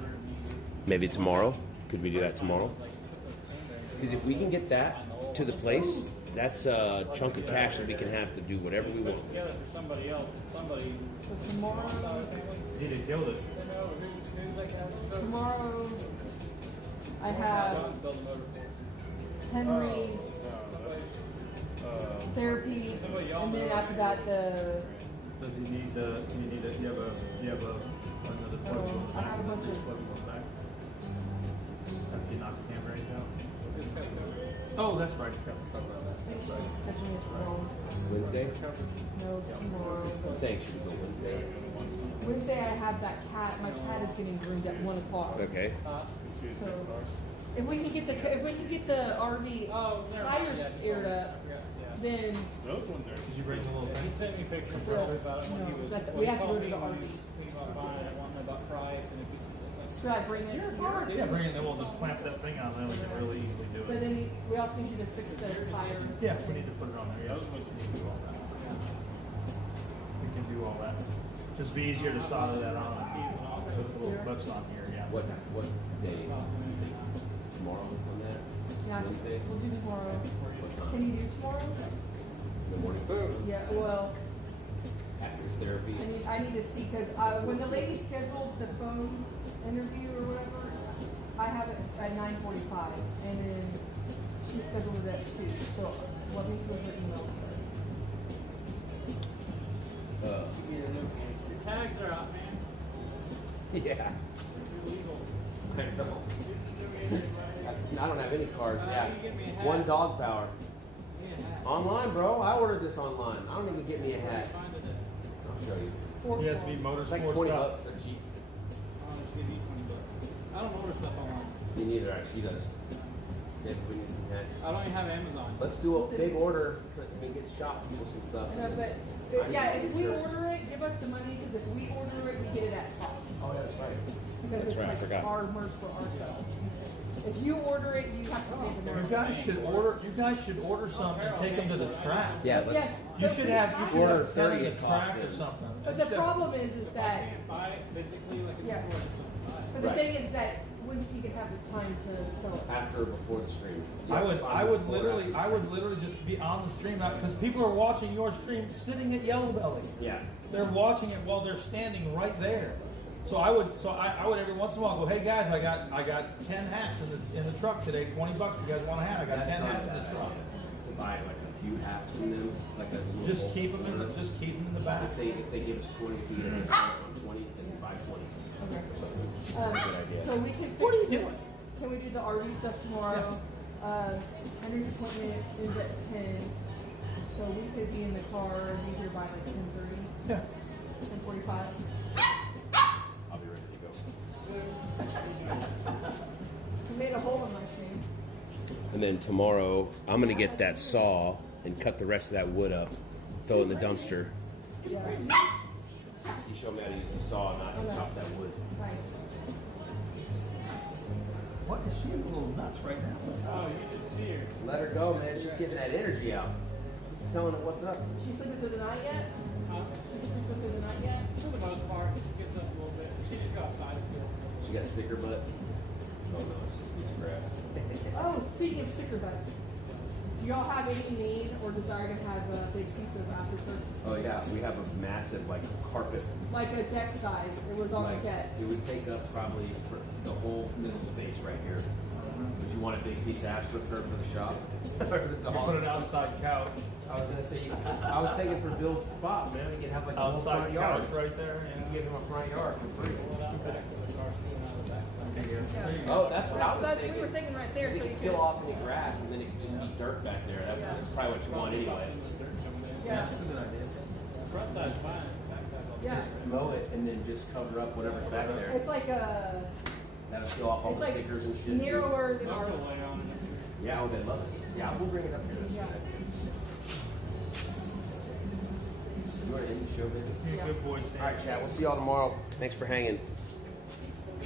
Maybe tomorrow. Could we do that tomorrow? Because if we can get that to the place, that's a chunk of cash that we can have to do whatever we want. Together for somebody else. Somebody. So tomorrow, He did killed it. tomorrow, I have Henry's therapy, So what, y'all and then know- after that the. Does he need the, you have another plug in the I have a back? bunch of- Plug in the back? After you knock the camera right out? It's got the- Oh, that's right, it's got the cover on that. Thanks That's for right. sketching it wrong. Wednesday? No, tomorrow. I'm saying should we go Wednesday? Wednesday I have that cat. My cat is getting groomed at 1 o'clock. Okay. So if we can get the RV tires aired up, then Those ones are. Did you bring the little He thing? sent me pictures Yeah. about it when No, he was. that- well, we he have to called go to me the when RV. he was buying it, wanting about price and if he. should I bring it to your car? Yeah, bring it, then we'll just clamp that thing on there, we can really easily do But it. then we also need to fix the tire. Yeah, we need to put it on there, yeah, we can do all that. We can do all that. Just be easier to solder that on, put the little clips on here, yeah. What day? You think tomorrow on that? Yeah, Wednesday? we'll do tomorrow. What Can time? you do tomorrow? In the morning? Yeah, well, After his therapy? I need to see, because when the lady scheduled the phone interview or whatever, I have it at 9:45, and then she scheduled it at 2, so let me see what her email says. Your tags are out, man. Yeah. You're legal. I know. I don't have any cars. Yeah. you get me a hat. One dog power. Yeah. Online, bro. I ordered this online. I don't even get me a hat. Find it. I'll show you. He has to be It's like motorsports. 20 stuff. bucks. They're cheap. I'll just give you $20. I don't order stuff online. Me neither. She does. Yeah, we need some hats. I don't even have Amazon. Let's do a big order and get shop people some stuff. No, but, yeah, if we order it, give us the money, because if we order it, we get it at cost. Oh, yeah, that's right. Because That's it's right, I like forgot. our merch for ourselves. If you order it, you have to pay the You merch. guys should order some and take them to the track. Yeah, let's. Yes. You should have, Order 10 30 at the at cost track or then. something. But the problem is I that, can't buy it physically like in Yeah. the store. I just don't buy it. but the Right. thing is that once you can have the time to sell it. After or before the stream? I would Before, literally after. just be on the stream out, because people are watching your stream sitting at Yellow Belly. Yeah. They're watching it while they're standing right there. So I would every once in a while go, hey guys, I got 10 hats in the truck today, $20. You guys want a hat? I got That's 10 not hats in the bad truck. To buy like a few hats from them, like a little Just keep them in the back. If they give us 20 feet and they sell it on 20, then we buy 20. Okay. Good idea. So we can. What are you fix doing? this. Can we do the RV stuff tomorrow? Henry's appointment is at 10, so we could be in the car and be here by like 10:30, Yeah. 10:45. I'll be ready to go. We made a hole in my shoe. And then tomorrow, I'm gonna get that saw and cut the rest of that wood up, throw it in the dumpster. Yeah. He showed me how to use the saw, not to chop that wood. Nice. What? She's a little nuts right now. Oh, you should see her. Let her go, man. She's getting that energy out. Just telling her what's up. She sleeping through the night yet? Huh? She's sleeping through the night yet? For the most part, she gets up a little bit. She just got outside still. She got a sticker butt. Oh no, it's just a piece of grass. Oh, speaking of sticker butts, do y'all have any need or desire to have a big piece of afterturf? Oh yeah, we have a massive like carpet. Like a deck size, it was on Like, the deck. it would take up probably for the whole middle space right here. Would you want a big piece of astroturf for the shop? Or the You put an outside couch, I was gonna say, I was thinking for Bill's spot, man, we could have like a whole front outside yard. couch right there. You can give him a front yard for free. Pull it out back to the car, stealing out of the back. Oh, that's what I was That's, we thinking. were thinking right there, It so you could could. peel off any grass and then it could just be dirt back there. That's probably what you want anyway. Yeah, That's a good idea. Front side's fine, back side's all yeah. Just mow it and then just cover up whatever's back there. It's like a, That'll peel off all it's the like stickers and shit. too. narrower than our. overlay on it. Yeah, oh, they love it. Yeah, we'll bring it up here. Yeah. You want to end the show, baby? You're a good boy, Sam. All right, chat. We'll see y'all tomorrow. Thanks for hanging.